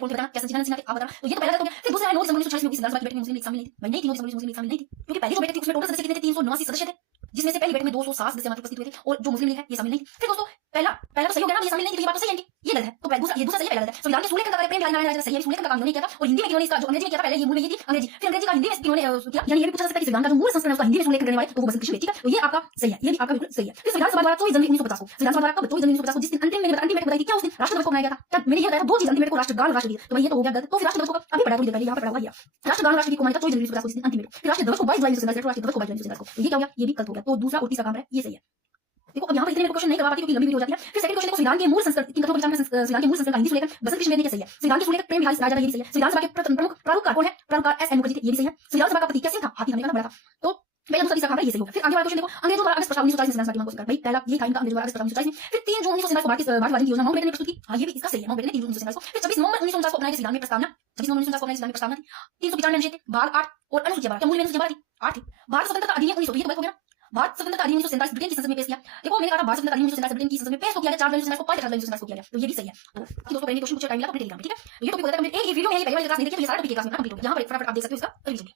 कौन थे बताना? क्या सच्चिदानंद सिन्हा थे? आप बताना। तो ये तो पहला हो गया। फिर दूसरा है नोटिस मुस्लिम में संविधान सभा की बैठक में मुस्लिम लीग शामिल नहीं थी। भाई नहीं थी, नोटिस मुस्लिम लीग शामिल नहीं थी, क्योंकि पहली जो बैठक थी उसमें टोटल सदस्य कितने थे? 379 सदस्य थे, जिसमें से पहली बैठक में 207 सदस्य मात्र उपस्थित हुए थे, और जो मुस्लिम लीग है ये शामिल नहीं थी। फिर दोस्तों पहला पहला तो सही हो गया ना, ये शामिल नहीं थी, तो ये बात तो सही है, ये गलत है। तो दूसरा, ये दूसरा सही है, पहला गलत है। संविधान के सूर्य का प्रेम बिहारी नारायण सही है, सूर्य का काम इन्होंने किया था, और हिंदी में इन्होंने इसका जो अंग्रेजी में किया था, पहले ये मूल में ये थी अंग्रेजी, फिर अंग्रेजी का हिंदी में इन्होंने किया, यानी ये भी पूछा जा सकता है कि संविधान का जो मूल संस्करण है उसका हिंदी में सूर्य करने वाले तो वो बसंत कृष्ण, ठीक है। तो ये आपका सही है, ये भी आपका बिल्कुल सही है। फिर संविधान सभा द्वारा 24 जनवरी 1950 को, संविधान सभा द्वारा कब 24 जनवरी 1950 को, जिस दिन अंतिम बैठक बताई थी, क्या उस दिन राष्ट्र दिवस को मनाया गया था? क्या मैंने ये बताया था? दो चीज, अंतिम बैठक को राष्ट्रगान, राष्ट्रगीत, तो भाई ये तो हो गया गलत। तो फिर राष्ट्र दिवस को अभी पढ़ा थोड़ी देर पहले, यहाँ पे पढ़ा हुआ है राष्ट्रगान राष्ट्रगीत को मनाया 24 जनवरी 1950 को, जिस दिन अंतिम बैठक। फिर राष्ट्र दिवस को 22 जुलाई 1947, राष्ट्र दिवस को 22 जुलाई 1947 को, तो ये क्या हो गया? ये भी गलत हो गया। तो दूसरा और तीसरा काम है ये सही है। देखो अब यहाँ पर इतने क्वेश्चन नहीं करवा पाती क्योंकि लंबी वीडियो हो जाती है। फिर सेकंड क्वेश्चन देखो, संविधान के मूल संस्करण तीन कथों पर विचार में संविधान के मूल संस्करण का हिंदी सुलेखन बसंत कृष्ण बेदी सही है। संविधान के सुलेखक प्रेम बिहारी राजा ये भी सही है। संविधान सभा के प्रमुख प्रारूपकार कौन है? प्रारूपकार एस एन मुखर्जी थे, ये भी सही है। संविधान सभा का प्रतीक क्या सिंह था? हाथी था, बड़ा था। तो पहला दूसरा तीसरा काम है ये सही होगा। फिर आगे वाला क्वेश्चन देखो, अंग्रेजों द्वारा अगस्त 1947 में संविधान सभा की घोषणा। भाई पहला ये था इनका, अंग्रेजों द्वारा अगस्त 1947 में। फिर 3 जून 1947 को भारत की योजना माउंटबेटन ने प्रस्तुत की, हाँ ये भी इसका सही है, माउंटबेटन ने 3 जून 1947 को। फिर 26 नवंबर 1949 को अपनाए गए संविधान में प्रस्तावना, 26 नवंबर 1949 को अपनाए संविधान में प्रस्तावना थी। 395 अनुच्छेद थे, भाग 8 और अनुसूची 12, क्या मूल में अनुसूची 12 थी? 8 थी। भारत स्वतंत्रता अधिनियम 1900, ये तो बात हो गया ना। भारत स्वतंत्रता अधिनियम 1947 ब्रिटेन की संसद में पेश किया। देखो मैंने कहा था भारत स्वतंत्रता अधिनियम 1947 ब्रिटेन की संसद में पेश तो किया गया, 4 जुलाई 1947 को, 5 जुलाई 1947 को किया गया, तो ये भी सही है। तो दोस्तों पहले क्वेश्चन पूछा टाइम लगा अपने टेलीग्राम पे, ठीक है। तो ये टॉपिक होता है कंप्लीट। एक ये वीडियो में ये पहले वाली क्लास नहीं देखी, तो ये सारा टॉपिक एक क्लास में कंप्लीट हो गया। यहाँ पर फटाफट आप देख सकते हो इसका रिवीजन।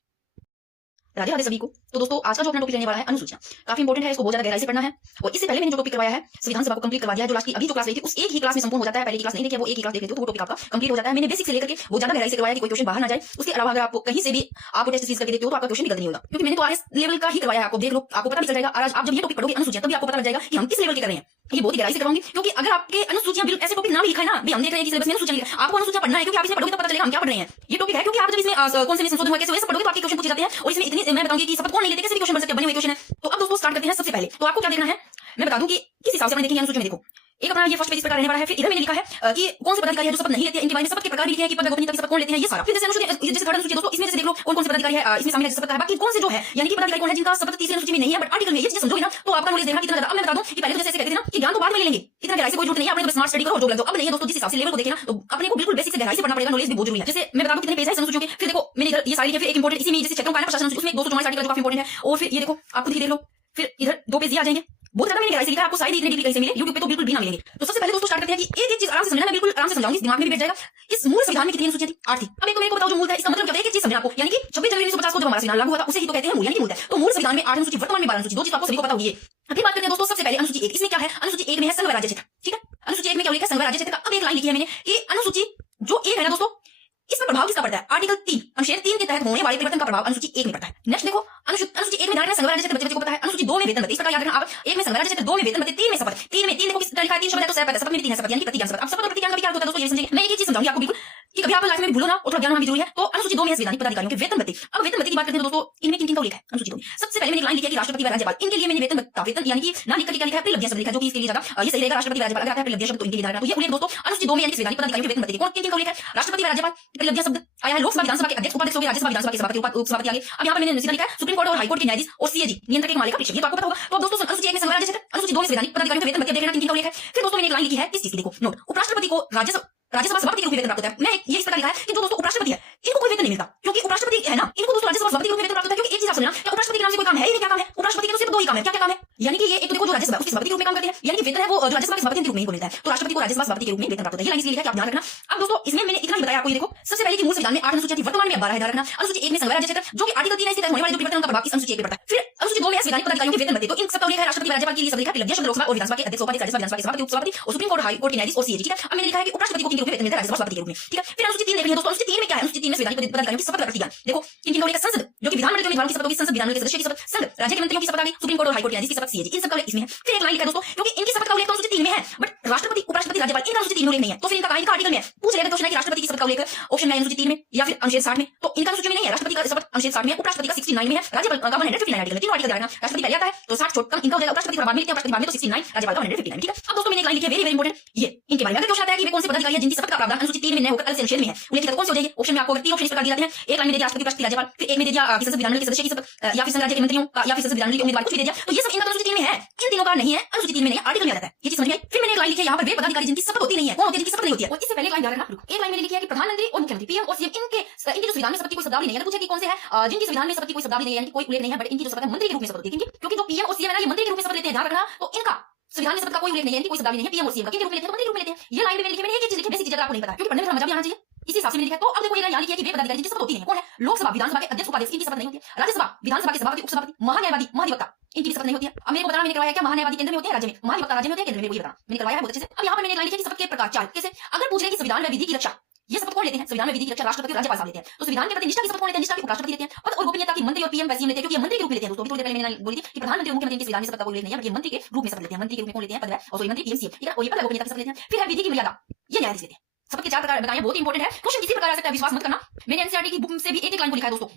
राधे राधे सभी को। तो दोस्तों आज का जो अपना टॉपिक रहने वाला है अनुसूचियां, काफी इंपॉर्टेंट है, इसको बहुत ज्यादा गहराई से पढ़ना है। और इससे पहले मैंने जो टॉपिक करवाया है संविधान सभा को कंप्लीट करवा दिया है, जो लास्ट की अभी जो क्लास रही थी उस एक ही क्लास में संपूर्ण हो जाता है। पहले की क्लास नहीं देखी, वो एक ही क्लास देख लेते हो तो वो टॉपिक आपका कंप्लीट हो जाता है। मैंने बेसिक से लेकर के वो ज्यादा गहराई से करवाया कि कोई क्वेश्चन बाहर ना जाए। उसके अलावा अगर आपको कहीं से भी आपको टेस्ट सीरीज करके देते हो तो आपका क्वेश्चन भी गलत नहीं होगा, क्योंकि मैंने तो आरएस लेवल का ही करवाया है। आपको देख लो, आपको पता भी चल जाएगा। आज आप जब ये टॉपिक पढ़ोगे अनुसूचियां, तभी आपको पता लग जाएगा कि हम किस लेवल के कर रहे हैं। ये बहुत ही गहराई से करवाऊंगी, क्योंकि अगर आपके अनुसूचियां बिल्कुल ऐसे टॉपिक ना लिखा है ना, भी हम देख रहे हैं कि सिलेबस में अनुसूचियां लिखा है, आपको अनुसूचियां पढ़ना है, क्योंकि आप इसमें पढ़ोगे तो पता चलेगा हम क्या पढ़ रहे हैं। ये टॉपिक है, क्योंकि आप जब इसमें कौन से में संशोधन हुआ, कैसे हुआ, सब पढ़ोगे तो आपके क्वेश्चन पूछे जाते हैं। और इसमें इतनी मैं बताऊंगी कि शपथ कौन नहीं लेते, कैसे भी क्वेश्चन बन सकते हैं, बने हुए क्वेश्चन है। तो अब दोस्तों स्टार्ट करते हैं। सबसे पहले तो आपको क्या देखना है, मैं बता दूं कि किस हिसाब से अपने देखेंगे अनुसूची में। देखो एक अपना ये फर्स्ट पेज इस प्रकार रहने वाला है। फिर इधर मैंने लिखा है कि कौन से पदाधिकारी है जो शपथ नहीं लेते हैं, इनके बारे में शपथ के प्रकार भी लिखे हैं कि पद गोपनीयता की शपथ कौन लेते हैं, ये सारा। फिर जैसे अनुसूची, जैसे थर्ड अनुसूची दोस्तों, इसमें जैसे देख लो कौन कौन से पदाधिकारी है इसमें शामिल है शपथ का है, बाकी कौन से जो है यानी कि पदाधिकारी कौन है जिनका शपथ तीसरी अनुसूची में नहीं है बट आर्टिकल में। ये चीज समझोगे ना तो आपका नॉलेज देखना कितना ज्यादा। अब मैं बता दूं कि पहले तो जैसे कहते थे ना कि ज्ञान तो बाद में ले लेंगे, इतना गहराई से कोई जरूरत नहीं है, अपने तो स्मार्ट स्टडी करो और जो लग जाओ। अब नहीं है दोस्तों, जिस हिसाब से लेवल को देखे ना तो अपने को बिल्कुल बेसिक से गहराई से पढ़ना पड़ेगा, नॉलेज भी बहुत जरूरी है। जैसे मैं बता दूं कितने पेज है अनुसूचियों के। फिर देखो मैंने इधर ये सारी फिर एक इंपॉर्टेंट इसी में जैसे चैप्टर का है ना प्रशासन, उसमें 244 आर्टिकल जो काफी इंपॉर्टेंट है। और फिर ये देखो आप खुद ही देख लो, फिर इधर 2 पेज ये आ जाएंगे। बहुत ज्यादा मैंने गहराई से लिखा है, आपको शायद इतने डिग्री कहीं से मिले, YouTube पे तो बिल्कुल भी ना मिलेंगे। तो सबसे पहले दोस्तों स्टार्ट करते हैं कि एक एक चीज आराम से समझना, मैं बिल्कुल आराम से समझाऊंगी, दिमाग में भी बैठ जाएगा। इस मूल संविधान में कितनी अनुसूचियां थी? 8 थी। अब एक तो मेरे को बताओ जो मूल था, इसका मतलब क्या होता है? एक चीज समझना आपको, यानी कि 26 जनवरी 1950 को जब हमारा संविधान लागू हुआ था उसे ही तो कहते हैं मूल, यानी कि मूल है। तो मूल संविधान में 8 अनुसूची, वर्तमान में 12 अनुसूची, दो चीज आपको सभी को पता होगी। ये अभी बात करते हैं दोस्तों सबसे पहले अनुसूची 1। इसमें क्या है? अनुसूची 1 में है संघ व राज्य क्षेत्र, ठीक है। अनुसूची 1 में क्या लिखा है? संघ व राज्य क्षेत्र का। अब एक लाइन लिखी है मैंने कि अनुसूची जो 1 है ना दोस्तों, इसमें प्रभाव किसका पड़ता है? आर्टिकल 3 अनुच्छेद 3 के तहत होने वाले परिवर्तन का प्रभाव अनुसूची 1 में पड़ता है। नेक्स्ट देखो अनुसूची 1 में ध्यान रखना संघ व राज्य क्षेत्र बच्चे को पता है। अनुसूची 2 में वेतन भत्ते, इस प्रकार याद रखना आप। 1 में संघ व राज्य क्षेत्र, 2 में वेतन भत्ते, 3 में शपथ। 3 में 3 देखो किस तरह लिखा है? 3 शब्द है तो शपथ है, शपथ में 3 है शपथ, यानी प्रतिज्ञा शपथ। अब शपथ और प्रतिज्ञा का भी क्या होता है दोस्तों ये समझेंगे। मैं एक चीज समझाऊंगी आपको बिल्कुल कि कभी आप लाइफ में भूलो ना, और थोड़ा ज्ञान होना भी जरूरी है। तो अनुसूची 2 में है संवैधानिक पदाधिकारियों के वेतन भत्ते। अब वेतन भत्ते की बात करते हैं दोस्तों, इनमें किन किन का उल्लेख है अनुसूची 2 में? सबसे पहले मैंने एक लाइन लिखी है कि राष्ट्रपति व राज्यपाल, इनके लिए मैंने वेतन भत्ता, वेतन यानी कि ना लिख करके क्या लिखा है? प्रिलब्धियां शब्द लिखा है, जो कि इसके लिए ज्यादा ये सही रहेगा। राष्ट्रपति व राज्यपाल अगर आता है प्रिलब्धियां शब्द तो इनके लिए ध्यान रखना। तो ये उल्लेख दोस्तों अनुसूची 2 में यानी कि संवैधानिक पदाधिकारियों के वेतन भत्ते कौन किन किन का उल्लेख है? राष्ट्रपति व राज्यपाल, प्रिलब्धियां शब्द आया है लोकसभा विधानसभा के अध्यक्ष, उपाध्यक्ष हो गए, राज्यसभा विधानसभा के सभापति, उपसभापति आगे। अब यहाँ पर मैंने सीधा लिखा है सुप्रीम कोर्ट और हाई कोर्ट के न्यायाधीश और सीएजी नियंत्रक के मालिक का परीक्षक, ये तो आपको पता होगा। तो अब दोस्तों अनुसूची 1 में संघ राज्य क्षेत्र, अनुसूची 2 में संवैधानिक पदाधिकारियों के वेतन भत्ते देखना किन किन का उल्लेख है। फिर दोस्तों मैंने एक लाइन लिखी है किस चीज की, देखो नोट, उपराष्ट्रपति को राज्यसभा सभापति के रूप में वेतन प्राप्त होता है। मैं ये इस प्रकार लिखा है कि जो दोस्तों उपराष्ट्रपति है इनको कोई वेतन नहीं मिलता, क्योंकि उपराष्ट्रपति है ना, इनको दोस्तों राज्यसभा सभापति के रूप में वेतन प्राप्त होता है। क्योंकि एक चीज आप समझना, क्या उपराष्ट्रपति के नाम से कोई काम है ही नहीं? क्या काम है उपराष्ट्रपति के? तो सिर्फ 2 ही काम है। क्या क्या काम है? यानी कि ये एक तो देखो जो राज्यसभा उसके सभापति के रूप में काम करते हैं, यानी कि वेतन है वो जो राज्यसभा के सभापति के रूप में ही मिलता है। तो राष्ट्रपति को राज्यसभा सभापति के रूप में वेतन प्राप्त होता है। ये लाइन इसलिए लिखा है कि आप ध्यान रखना। अब दोस्तों इसमें मैंने इतना ही बताया आपको। ये देखो सबसे पहले कि मूल संविधान में 8 अनुसूचियां थी, वर्तमान में 12 है, ध्यान रखना। अनुसूची 1 में संघ राज्य क्षेत्र जो कि आर्टिकल 3 है, इसके तहत होने वाले जो परिवर्तन का प्रभाव इस अनुसूची 1 में पड़ता है। फिर अनुसूची 2 में संवैधानिक पदाधिकारियों के वेतन भत्ते, तो इन सब का उल्लेख है राष्ट्रपति व राज्यपाल के लिए शब्द लिखा है, प्रिलब्धियां शब्द लोकसभा और विधानसभा के अध्यक्ष, उपाध्यक्ष, राज्यसभा विधानसभा के सभापति, उपसभापति और सुप्रीम कोर्ट हाई कोर्ट के न्यायाधीश और सीएजी, ठीक है। अब मैंने लिखा है कि उपराष्ट्रपति को किन के रूप में वेतन मिलता है? राज्यसभा सभापति के रूप में, ठीक है। फिर अनुसूची 3 देख रहे हैं दोस्तों, अनुसूची 3 में क्या है? अनुसूची 3 में संवैधानिक पदाधिकारियों की शपथ प्रतिज्ञा। देखो किन किन का उल्लेख है? संसद जो कि विधानमंडल के उम्मीदवारों की शपथ होगी, संसद विधानमंडल के सदस्य की शपथ, संघ राज्य के मंत्रियों की शपथ आ गई, सुप्रीम कोर्ट और हाई कोर्ट के न्यायाधीश की शपथ, सीएजी, इन सब का उल्लेख इसमें है। फिर एक लाइन लिखा है दोस्तों, क्योंकि इनकी शपथ का उल्लेख तो अनुसूची 3 में है, बट राष्ट्रपति, उपराष्ट्रपति, राज्यपाल इनका अनुसूची 3 में उल्लेख नहीं है। तो फिर इनका कहां? इनका आर्टिकल में है। पूछ लेगा क्वेश्चन है कि राष्ट्रपति की शपथ का उल्लेख ऑप्शन में अनुसूची 3 में या फिर अनुच्छेद 60 में, तो इनका अनुसूची में नहीं है। राष्ट्रपति का शपथ अनुच्छेद 60 में है, उपराष्ट्रपति का 69 में है, राज्यपाल का 159 आर्टिकल है। तीनों आर्टिकल देखना, राष्ट्रपति पहले आता है तो 60 छोड़ कम इनका हो जाएगा, उपराष्ट्रपति बाद में लिखते हैं, उपराष्ट्रपति बाद में तो 69, राज्यपाल का 159, ठीक है। अब दोस्तों मैंने एक लाइन लिखी है वेरी वेरी इंपॉर्टेंट, ये इनके बारे में अगर क्वेश्चन आता है कि वे कौन से पदाधिकारी है जिनकी शपथ का प्रावधान अनुसूची 3 में न होकर अलग से अनुच्छेद में है, उल्लेखित कौन से हो जाएगी? ऑप्शन में आपको अगर 3 ऑप्शन इस प्रकार दिए जाते हैं, एक लाइन में दे दिया राष्ट्रपति, उपराष्ट्रपति, राज्यपाल, फिर एक में दे दिया संसद विधानमंडल के सदस्य की शपथ या फिर संघ राज्य के मंत्रियों का या फिर संसद विधानमंडल के उम्मीदवार, कुछ भी दे दिया। तो ये सब इनका अनुसूची 3 में है, इन तीनों का नहीं है, अनुसूची 3 में नहीं है, आर्टिकल में आता है। ये चीज समझ में आई? फिर मैंने एक लाइन लिखी है यहाँ पर वे पदाधिकारी जिनकी शपथ होती नहीं है, कौन होती है जिनकी शपथ नहीं होती है? और इससे पहले एक लाइन ध्यान रखना, एक लाइन मैंने लिखी है कि प्रधानमंत्री और मुख्यमंत्री, पीएम और सीएम, इनके जो संविधान में शपथ की कोई शब्दावली नहीं है। तो पूछे कि कौन से है जिनकी संविधान में शपथ की कोई शब्दावली नहीं है, यानी कोई उल्लेख नहीं है, बट इनकी जो शपथ है मंत्री के रूप में शपथ होती है। क्योंकि जो पीएम और सीएम है ना, ये मंत्री के रूप में शपथ लेते हैं, ध्यान रखना। तो इनका संविधान में शब्द का कोई उल्लेख नहीं है, कोई शब्दावली नहीं है, पीएम और सीएम का किन रूप में लेते हैं तो मंत्री के रूप में लेते हैं। ये लाइन में मैंने लिखी, मैंने एक चीज लिखी, बेसिक चीज अगर आपको नहीं पता क्योंकि पढ़ने में मजा भी आना चाहिए, इसी हिसाब से मैंने लिखा है। तो अब देखो ये यहाँ लिखी है कि वे पदाधिकारी जिनकी शपथ होती नहीं है, कौन है? लोकसभा विधानसभा के अध्यक्ष उपाध्यक्ष इनकी शपथ नहीं होती है, राज्यसभा विधानसभा के सभापति उपसभापति महान्यायवादी महाधिवक्ता इनकी शपथ नहीं होती है। अब मेरे को बताना, मैंने करवाया क्या महान्यायवादी केंद्र में होते हैं, राज्य में महाधिवक्ता राज्य में होते हैं, केंद्र में, वही बताना मैंने करवाया है बहुत अच्छे से। अब यहाँ पर मैंने लाइन लिखी है कि शपथ के प्रकार चार कैसे, अगर पूछ रहे कि संविधान में विधि की रक्षा, ये शपथ कौन लेते हैं? संविधान में विधि की रक्षा राष्ट्रपति और राज्यपाल साहब लेते हैं। तो संविधान के प्रति निष्ठा की शपथ कौन लेते हैं? निष्ठा की उपराष्ट्रपति लेते हैं। पद और गोपनीयता की मंत्री और पीएम वैसे ही लेते हैं, क्योंकि ये मंत्री के रूप में लेते हैं दोस्तों। अभी थोड़ी देर पहले मैंने बोली थी कि प्रधानमंत्री और मुख्यमंत्री के संविधान में शपथ का कोई उल्लेख नहीं है, बट ये मंत्री के रूप में शपथ लेते हैं। मंत्री के रूप में कौन लेते हैं? पद है और मंत्री पीएम सीएम, ठीक है, और ये पद है गोपनीयता की शपथ लेते हैं। फिर है विधि की मर्यादा, ये न्यायाधीश लेते हैं। शपथ के चार प्रकार बताए, बहुत इंपॉर्टेंट है, क्वेश्चन किसी प्रकार आ सकता है, विश्वास मत करना। मैंने एनसीईआरटी की बुक से भी एक एक लाइन को लिखा है दोस्तों।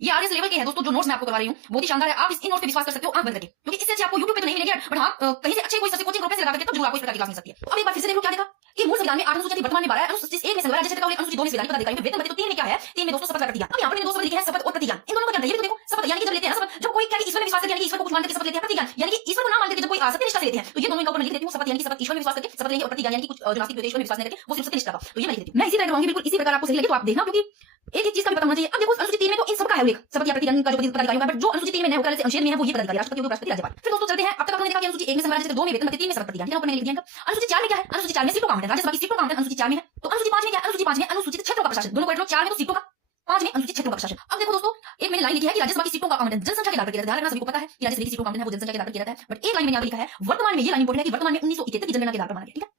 ये आरएस लेवल के है दोस्तों, जो नोट्स मैं आपको करवा रही हूँ बहुत ही शानदार है। आप इन नोट्स पे विश्वास कर सकते हो आंख बंद करके, क्योंकि इससे अच्छे आपको यूट्यूब पे तो नहीं मिलेंगे, बट हाँ कहीं से अच्छे कोई सबसे कोचिंग प्रोफेसर लगा करके तब जरूर आपको इस प्रकार की क्लास मिल सकती है। अब एक बार फिर से देखो क्या देखा कि मूल संविधान में 8 अनुसूची वर्तमान में 12 अनुसूची 1 में संविधान राज्य क्षेत्र का उल्लेख, अनुसूची 2 में संविधान पदाधिकारी में वेतन भत्ते, तो 3 में क्या है? 3 में दोस्तों शपथ का प्रतिज्ञा। अब यहाँ पर दो शब्द लिखे हैं, शपथ और प्रतिज्ञा। इन दोनों को क्या है? ये भी तो देखो, शपथ यानी कि जब लेते हैं शपथ, जब कोई क्या ईश्वर में विश्वास करके, यानी कि ईश्वर को कुछ मान करके शपथ लेते हैं, प्रतिज्ञा यानी कि ईश्वर को ना मान करके जब कोई सत्य निष्ठा से लेते हैं, तो ये दोनों इनका ऊपर लिख देती हूँ। शपथ यानी कि शपथ ईश्वर में विश्वास करके शपथ लेंगे, और प्रतिज्ञा यानी कि कुछ जो नास्तिक होते हैं ईश्वर में विश्वास नहीं करके वो सिर्फ सत्य निष्ठा का, तो ये मैं लिख देती हूँ। मैं इसी तरह करवाऊंगी, बिल्कुल इसी प्रकार आपको सही लगे तो आप देखना, क्योंकि एक एक चीज का भी पता होना चाहिए। अब देखो अनुसूची 3 में तो इन सब का है उल्लेख, शपथ या प्रतिज्ञा का जो पदाधिकारी होगा, बट जो अनुसूची 3 में नहीं होगा, अनुच्छेद में है वो ये पदाधिकारी राष्ट्रपति और उपराष्ट्रपति राज्यपाल। फिर दोस्तों चलते हैं, अब तक आपने देखा कि अनुसूची 1 में संविधान राज्य 2 में वेतन भत्ते, 3 में शपथ प्रतिज्ञा, ठीक है, ऊपर मैंने लिख दिया। अनुसूची 4 में क्या है? अनुसूची 4 में सीटों का आवंटन, राज्यसभा की सीटों का आवंटन अनुसूची 4 में है। तो अनुसूची 5 में क्या है? अनुसूची 5 में अनुसूचित क्षेत्रों का प्रशासन, दोनों को 4 में तो सीटों का, 5 में अनुसूचित क्षेत्रों का प्रशासन। अब देखो दोस्तों, एक मैंने लाइन लिखी है कि राज्यसभा की सीटों का आवंटन जनसंख्या के आधार पर किया जाता है। ध्यान रखना, सभी को पता है कि राज्यसभा की सीटों का आवंटन है वो जनसंख्या के आधार पर किया जाता है, बट एक लाइन मैंने आगे लिखा है वर्तमान में, ये लाइन इंपॉर्टेंट है कि वर्तमान में 1971 की जनगणना के आधार पर माना गया, ठीक है,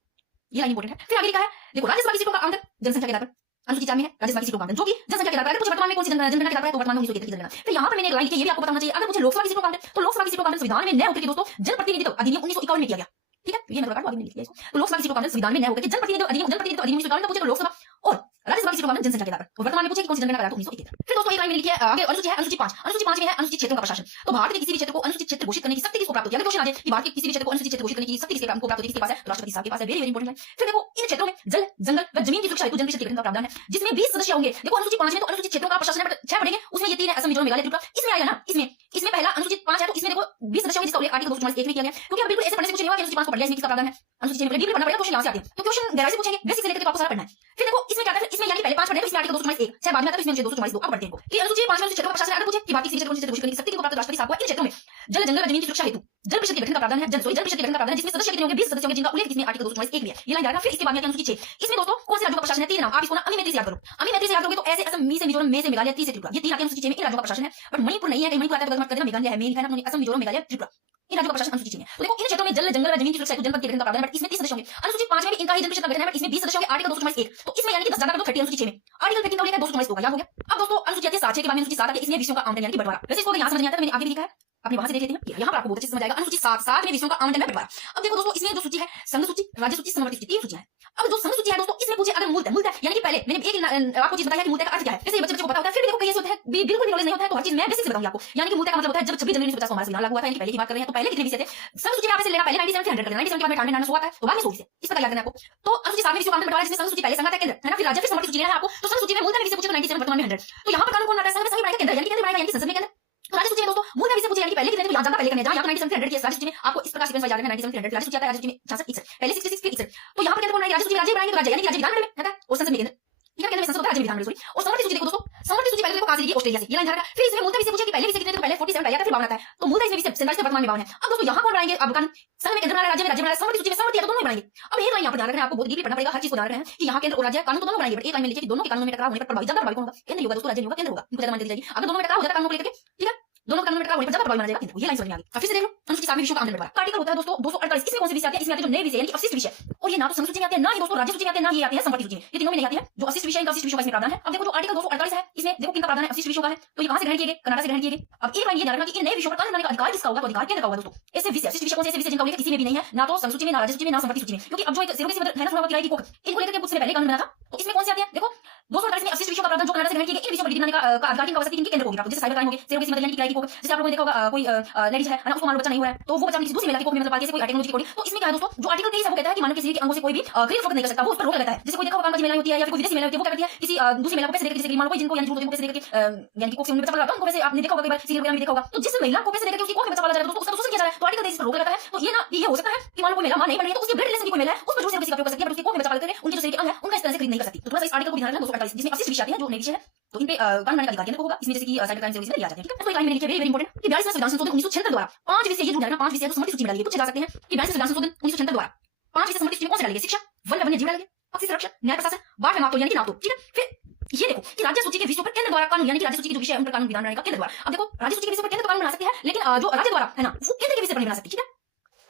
ये लाइन इंपॉर्टेंट है। फिर आगे लिखा है देखो राज्यसभा की सीटों का आवंटन जनसंख्या के आधार पर, अनुसूची 4 में है राज्यसभा की सीटों का आवंटन जो कि जनसंख्या के आधार पर। अगर कुछ वर्तमान में कौन सी जनगणना के आधार पर है तो वर्तमान में 1971 की जनगणना। फिर यहाँ पर मैंने एक लाइन लिखी है, ये भी आपको पता होना चाहिए। अगर मुझे लोकसभा की सीटों का आवंटन, तो लोकसभा की सीटों का आवंटन संविधान में नए होकर के दोस्तों जनप्रतिनिधित्व अधिनियम 1951 में किया गया, ठीक है, ये मैं बता दूं, अभी लिख दिया इसको। तो लोकसभा की सीटों का आवंटन संविधान में नए होकर के जनप्रतिनिधित्व अधिनियम 1951 पूछे तो लोकसभा, और राज्यसभा की सीटों का आवंटन जनसंख्या के आधार पर, और वर्तमान में पूछे कि कौन सी जनगणना का आधार 1971। फिर दोस्तों एक लाइन में लिखी है आगे अनुसूची है अनुसूची 5, अनुसूची 5 में है अनुसूचित क्षेत्रों का प्रशासन। तो भारत के किसी भी क्षेत्र को अनुसूचित क्षेत्र घोषित करने की शक्ति किसको प्राप्त होती है? अगर क्वेश्चन आ जाए कि भारत के किसी भी क्षेत्र को अनुसूचित क्षेत्र घोषित करने की शक्ति किसको प्राप्त होती है, किसके पास है? तो राष्ट्रपति साहब के पास है। वेरी वेरी इंपॉर्टेंट है। फिर देखो इन क्षेत्रों में जल जंगल व जमीन की सुरक्षा हेतु जन परिषद के गठन का प्रावधान है, जिसमें 20 सदस्य होंगे। देखो अनुसूची 5 में तो अनुसूचित क्षेत्रों का प्रशासन है, 6 पढ़ेंगे, उसमें ये 3 है असम मिजोरम मेघालय त्रिपुरा, इसमें आएगा ना, इसमें पहला अनुसूचित 5 है, तो इसमें देखो 20 सदस्य होंगे, जिसका उल्लेख आर्टिकल 241 में किया गया है। क्योंकि अब बिल्कुल ऐसे पढ़ने से कुछ नहीं हुआ कि अनुसूची 5 को पढ़ लिया, इसमें किसका प्रावधान है? अनुसूची 6 बिल्कुल पढ़ना पड़ेगा, क्वेश्चन यहां से आते हैं, तो क्वेश्चन गहराई से पूछेंगे, बेसिक से लेकर तो आपको सारा पढ़ना है। फिर देखो इसमें क्या आता है, इसमें यानी पहले 5 पढ़े, इसमें आर्टिकल 241 6 बाद में आता है, इसमें 244 2 अब पढ़ते हैं इनको कि अनुसूची 5 में क्षेत्रों का प्रशासन अगर पूछे कि भारत के किसी क्षेत्र को घोषित करने की शक्ति को प्राप्त राष्ट्रपति साहब को इन क्षेत्रों में जल जंगल व जमीन की सुरक्षा हेतु जल परिषद के गठन का प्रावधान है, जल परिषद के गठन का प्रावधान है, जिसमें सदस्य कितने होंगे? 20 सदस्य होंगे, जिनका उल्लेख इसमें आर्टिकल 241 में है। ये लाइन याद रखना। फिर इसके बाद में अनुसूची 6, इसमें दोस्तों कौन से राज्यों का प्रशासन है? 3 नाम, आप इसको ना अमी मैत्री से याद करो। अमी मैत्री से याद करोगे तो ऐसे असम, मी से मिजोरम, में से मेघालय, ती से त्रिपुरा, ये 3 आते हैं अनुसूची 6 में। इन राज्यों का प्रशासन है, बट मणिपुर नहीं है, कहीं मणिपुर आता है तो गलत मत कर देना, मेघालय है, मेन लिखा है ना, असम मिजोरम मेघालय त्रिपुरा, इन राज्यों का प्रशासन अनुसूची 6 में। तो देखो इन क्षेत्रों में जल जंगल व जमीन की सुरक्षा हेतु जनपद के गठन का प्रावधान है, बट इसमें 30 सदस्य होंगे। अनुसूची 5 में भी इनका ही जन परिषद का गठन है, बट इसमें 20 सदस्य होंगे, आर्टिकल 241 तो इसमें यानी कि 10 ज्यादा कर दो 30 अनुसूची 6 में। आर्टिकल 13 का उल्लेख है 244 होगा, याद हो गया। अब दोस्तों अनुसूची आती है 7 के बाद में अनुसूची 7 आती है, इसमें विषयों का आवंटन यानी कि बंटवारा। वैसे इसको यहां समझ नहीं आता तो मैंने आगे भी लिखा है, अपने वहां से देख लेते हैं, यहाँ पर आपको बहुत अच्छे से समझ आएगा। अनुसूची 7 में विषयों का आवंटन है बंटवारा। अब देखो दोस्तों इसमें जो सूची है संघ सूची, राज्य सूची, समवर्ती सूची, 3 सूचियां हैं। अब जो संघ सूची है दोस्तों इसमें पूछे अगर मूलतः यानी कि पहले मैंने एक आपको चीज बताया कि मूलतः का अर्थ क्या है, जैसे ये बच्चे को पता होता है, फिर भी देखो कई ऐसे होते हैं बिल्कुल भी नॉलेज नहीं होता है, तो हर चीज मैं बेसिक से बताऊंगी आपको। यानी कि मूलतः का मतलब होता है जब 26 जनवरी 1950 को हमारा संविधान लागू हुआ था, यानी कि पहले की बात कर रहे हैं, तो पहले कितने विषय थे संघ सूची में आप इसे लेना, पहले 97 से 100 कर देना, 97 के बाद में 98 99 हुआ था, तो बाद में 100 विषय, इस प्रकार याद करना आपको। तो अनुसूची 7 में विषयों का आवंटन बंटवारा, जिसमें संघ सूची पहले संघ आता है, केंद्र है ना, फिर राज्य, फिर समवर्ती सूची लेना है आपको। तो संघ सूची में मूलतः विषय पूछे तो 97, वर्तमान में 100, तो यहाँ पर कानून कौन आता है? संघ में संघ बनाएगा, केंद्र यानी कि केंद्र बनाएगा, यानी कि संसद में केंद्र। तो राज्य सूची में दोस्तों मूलतः विषय पूछे यानी कि पहले कितने थे, यहाँ ज्यादा पहले करने, जहां यहाँ 97 100 की राज्य सूची में आपको इस प्रकार सीक्वेंस वाइज याद रखना, 97 100 राज्य सूची आता है, राज्य सूची में 66 61 पहले 66 फिर 61, तो यहाँ पर केंद्र कौन बनाएगा? राज्य सूची में राज्य बनाएंगे, तो राज्य यानी कि राज्य विधानमंडल में है और संसद में केंद्र, ठीक है, केंद्र में संसद होता है, राज्य विधानमंडल सॉरी। और समवर्ती सूची देखो दोस्तों, समवर्ती सूची पहले देखो कहां से ली? ऑस्ट्रेलिया से, ये लाइन ध्यान रखना। फिर इसमें मूलतः विषय पूछे कि पहले विषय कितने थे, तो पहले 47 पहले आता है, फिर 52 आता है, तो मूलतः इसमें विषय 47 वर्तमान में 52 है। अब दोस्तों यहाँ कौन बनाएंगे? अब कानून संघ में केंद्र बना, राज्य में राज्य बना, समवर्ती सूची में समवर्ती है, तो दोनों बनाएंगे। अब एक लाइन यहाँ पर ध्यान रखना, आपको बहुत डीपली पढ़ना पड़ेगा, हर चीज को ध्यान रखना है कि यहाँ केंद्र और राज्य कानून तो दोनों बनाएंगे, बट एक लाइन में लिखिए कि दोनों के कानून में टकराव होने पर प्रभावी, ज्यादा प्रभावी कौन होगा? केंद्र होगा दोस्तों, राज्य नहीं होगा, केंद्र होगा, इनको ज्यादा मान दी जाएगी। अगर दोनों में टकराव हो जाता है कानून को लेकर के, ठीक है, दोनों कानून में टकराव होने पर ज्यादा प्रभावी माना जाएगा केंद्र, ये लाइन समझ में आ गई। अब फिर से देख लो अनुसूची 7 में विषयों का आवंटन बंटवारा, आर्टिकल होता है दोस्तों 248, इसमें कौन से विषय आते हैं? इसमें आते हैं जो नए विषय यानी कि अवशिष्ट विषय, और ये ना तो संघ सूची में आते हैं, ना ही दोस्तों राज्य सूची में आते हैं, ना ये आते हैं समवर्ती सूची में, ये तीनों में नहीं आते हैं। जो अवशिष्ट विषय, इनका अवशिष्ट विषयों का इसमें प्रावधान है। अब देखो जो आर्टिकल 248 है, इसमें देखो किनका प्रावधान है? अवशिष्ट विषयों का है, तो ये कहां से ग्रहण किए गए? कनाडा से ग्रहण किए गए। अब एक लाइन ये ध्यान रखना कि इन नए विषयों पर कानून बनाने का अधिकार किसका होगा? तो अधिकार केंद्र का होगा दोस्तों। ऐसे विषय अवशिष्ट विषय कौन से? ऐसे विषय जिनका उल्लेख किसी में भी नहीं है, ना तो संघ सूची में, ना राज्य सूची में, ना समवर्ती सूची में, क्योंकि अब जो एक सिरों की है ना थोड़ा बहुत किराए की कोक, इनको लेकर के कुछ समय पहले कानून बना था, तो इसमें कौन से आते हैं? देखो 248 में अवशिष्ट विषयों का प्रावधान जो कनाडा से ग्रहण किए गए, इन विषयों पर विधि बनाने का अधिकार किनका होगा? किनके केंद्र को होगा? जैसे साइबर क्राइम हो गए, सिरों की यानी कि किराए की कोक, जैसे आप लोगों ने देखा होगा कोई लेडीज है ना, उसको मानो बच्चा नहीं हुआ है, तो वो बच्चा किसी दूसरी महिला की कोख में मतलब पालती है, कोई टेक्नोलॉजी कोड। तो इसमें क्या है दोस्तों, जो आर्टिकल 23 है वो कहता है कि मानव के शरीर के अंगों से कोई भी गरीब फर्क नहीं कर सकता, वो उस पर रोक लगाता है। जैसे कोई देखा होगा महिला होती है या फिर कोई विदेशी महिला होती है, वो क्या करती है? किसी दूसरी महिला को पैसे देकर, जैसे मान लो कोई जिनको यानी झूठ पैसे देकर यानी कि कोख से उन्हें बच्चा पाला, उनको पैसे आपने देखा होगा, कई बार सीरियल वगैरह में देखा होगा, तो जिस महिला को पैसे देकर उसकी कोख में बच्चा पाला जा रहा है, तो उसका शोषण किया जा रहा है, तो आर्टिकल 23 पर रोक लगाता है। तो ये ना ये हो सकता है कि मान लो कोई महिला मां नहीं बन रही है, तो उसके ब्लड रिलेशन की कोई महिला है, उस पर जो से किसी का उपयोग कर सकती है, बट उसकी कोख में बच्चा पाल करके उनके जो शरीर के अंग है उनका इस तरह से खरीद नहीं कर सकती। तो थोड़ा सा इस आर्टिकल को ध्यान रखना 248 जिसमें अवशिष्ट विषय आते हैं, जो नए विषय है। तो इन पे कानून बनाने का अधिकार केंद्र को होगा। इसमें जैसे कि साइबर क्राइम से लिया जाते हैं। ठीक है, तो एक लाइन में लिखिए वेरी वेरी इंपॉर्टेंट कि 42वें संविधान संशोधन 1976 द्वारा 5 विषय ये जुड़ जाएगा, 5 विषय तो समझ सूची में डालिए, कुछ जा सकते हैं कि 42वें संविधान संशोधन 1976 द्वारा 5 विषय समझ सूची में कौन से डालेंगे? शिक्षा, वन वन्य जीव डालेंगे, पक्षी संरक्षण, न्याय प्रशासन, बाढ़ में मापतोल यानी कि नापतोल। ठीक है, फिर ये देखो कि राज्य सूची के विषयों पर केंद्र द्वारा कानून यानी कि राज्य सूची के जो विषय है उन पर कानून विधान बनाने का केंद्र द्वारा। अब देखो राज्य सूची के विषय पर केंद्र तो कानून बना सकते हैं, लेकिन जो राज्य द्वारा है ना वो केंद्र के विषय पर नहीं बना सकती। ठीक है,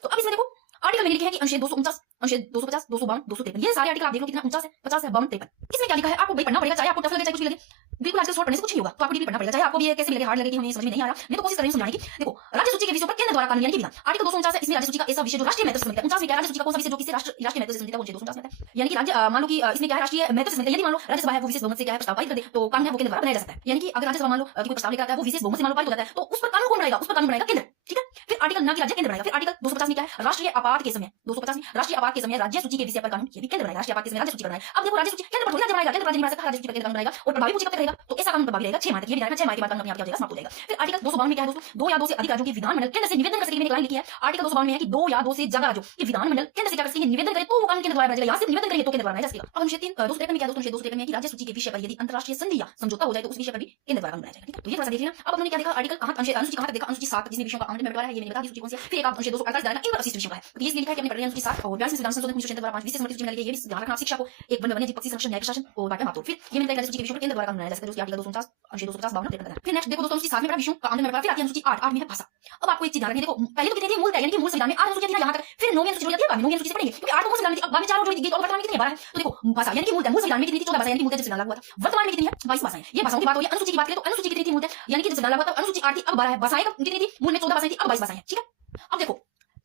तो अब इसमें देखो आर्टिकल में लिखे हैं कि अनुच्छेद 249, अनुच्छेद 250, 252, 253 ये सारे आर्टिकल आप देख लो कितना 49 है, 50 है, 52, 53। इसमें क्या लिखा है आपको भाई पढ़ना पड़ेगा, चाहे आपको टफ लगे चाहे कुछ भी लगे। बिल्कुल आजकल शॉर्ट पढ़ने से कुछ नहीं होगा, तो आपको डीपली पढ़ना पड़ेगा, चाहे आपको भी कैसे भी लगे, हार्ड लगे कि हमें समझ में नहीं आ रहा। मैं तो कोशिश कर रही हूं समझाने की। देखो राज्य सूची के विषयों पर केंद्र द्वारा कानून यानी कि विधान आर्टिकल 249 है, इसमें राज्य सूची का ऐसा विषय जो राष्ट्रीय महत्व से संबंधित है। 49 में क्या राज्य सूची का कौन सा विषय जो किसी राष्ट्रीय महत्व से संबंधित है वो 249 में है। यानी कि राज्य मान लो कि इसमें क्या है राष्ट्रीय महत्व से संबंधित है, यदि मान लो राज्यसभा है वो विशेष बहुमत से क्या है प्रस्ताव पारित कर दे तो कानून है वो केंद्र द्वारा बनाया जा सकता है। यानी कि अगर राज्यसभा मान लो कि कोई प्रस्ताव लेकर आता है वो विशेष बहुमत से मान लो पारित हो जाता है तो उस पर कानून कौन बनाएगा? उस पर कानून बनाएगा केंद्र। ठीक है, फिर आर्टिकल ना कि राज्य केंद्र बनाएगा। फिर आर्टिकल 250 में क्या है राष्ट्रीय आपात के समय 250 में राष्ट्रीय आपात के समय राज्य सूची के विषय पर कानून ये भी केंद्र बनाएगा। राष्ट्रीय आपात के समय राज्य सूची पर बनाएगा। अब देखो राज्य सूची केंद्र पर थोड़ी ना बनाएगा, केंद्र राज्य नहीं बना सकता, राज्य सूची पर केंद्र कानून बनाएगा और प्रभावी कब तक रहेगा? तो ऐसा कानून प्रभावी रहेगा 6 माह तक। ये भी रहेगा 6 माह के बाद कानून अपने आप क्या हो जाएगा? समाप्त हो जाएगा। फिर आर्टिकल 252 में क्या है दोस्तों? 2 या 2 से अधिक राज्यों के विधानमंडल केंद्र से निवेदन कर सकेंगे। मैंने एक लाइन लिखी है आर्टिकल 252 में है कि 2 या 2 से ज्यादा राज्यों के विधानमंडल केंद्र से क्या कर सकेंगे? निवेदन करे तो वो कानून केंद्र द्वारा बनाया जाएगा। यहाँ से निवेदन करेंगे तो केंद्र द्वारा बनाया जा सकेगा। अब अनुच्छेद 3 253 में क्या है दोस्तों? अनुच्छेद 253 में है कि राज्य सूची के विषय पर यदि अंतरराष्ट्रीय संधि या समझौता हो जाए तो उस विषय पर भी केंद्र द्वारा बनाया जाएगा। ठीक है, तो ये थोड़ा सा देख लेना। अब हमने क्या देखा आर्टिकल कहां अनुसूची कहां तक देखा? अनुसूची 7 जिसमें विषयों का आंकड़े में बंटवारा है, ये मैंने बता दी सूची कौन सी है। फिर एक आप अनुच्छेद 248 डालना इन पर अशिष्ट विषयों का है। तो ये लिखा है कि हमने पढ़ लिया अनुसूची 7 और 42वें संविधान संशोधन 1976 द्वारा 5 विशेष सूची में ये भी ध्यान रखना शिक्षा को एक वन वन्य जीव पक्षी संरक्षण न्याय प्रशासन और बाकी मापतोल। फिर ये मैंने राज्य सूची के विषयों पर केंद्र द्वारा कानून बनाया जा सकता है, जो आर्टिकल 249 अनुच्छेद 250 52 53 है। फिर नेक्स्ट देखो दोस्तों अनुसूची 7 में बड़ा विषयों का आंकड़े में बंटवारा। फिर आती है अनुसूची 8 में है भाषा। अब आपको एक चीज ध्यान रखनी है, देखो पहले तो कितनी थी मूल यानी कि मूल संविधान में 8 अनुसूची थी ना यहां तक, फिर 9वीं अनुसूची जोड़ दिया, 12वीं अनुसूची से पढ़ेंगे क्योंकि 8 तो मूल संविधान में थी। अब बाद में 4 और जोड़ दी गई तो वर्तमान में कितनी है? 12 है। तो देखो भाषा यानी कि मूल संविधान में कितनी थी? 14 भाषा यानी कि मूल जब संविधान लागू हुआ था। वर्तमान में कितनी है? 22 भाषाएं। ये भाषाओं की बात हो रही है। अनुसूची की बात करें तो अनुसूची कितनी थी मूल यानी कि जब संविधान लागू हुआ था अनुसूची 8 थी, अब 12 है। भाषाएं कितनी थी? मूल में 14 भाषाएं थी, अब 22 भाषाएं। ठीक है, अब देखो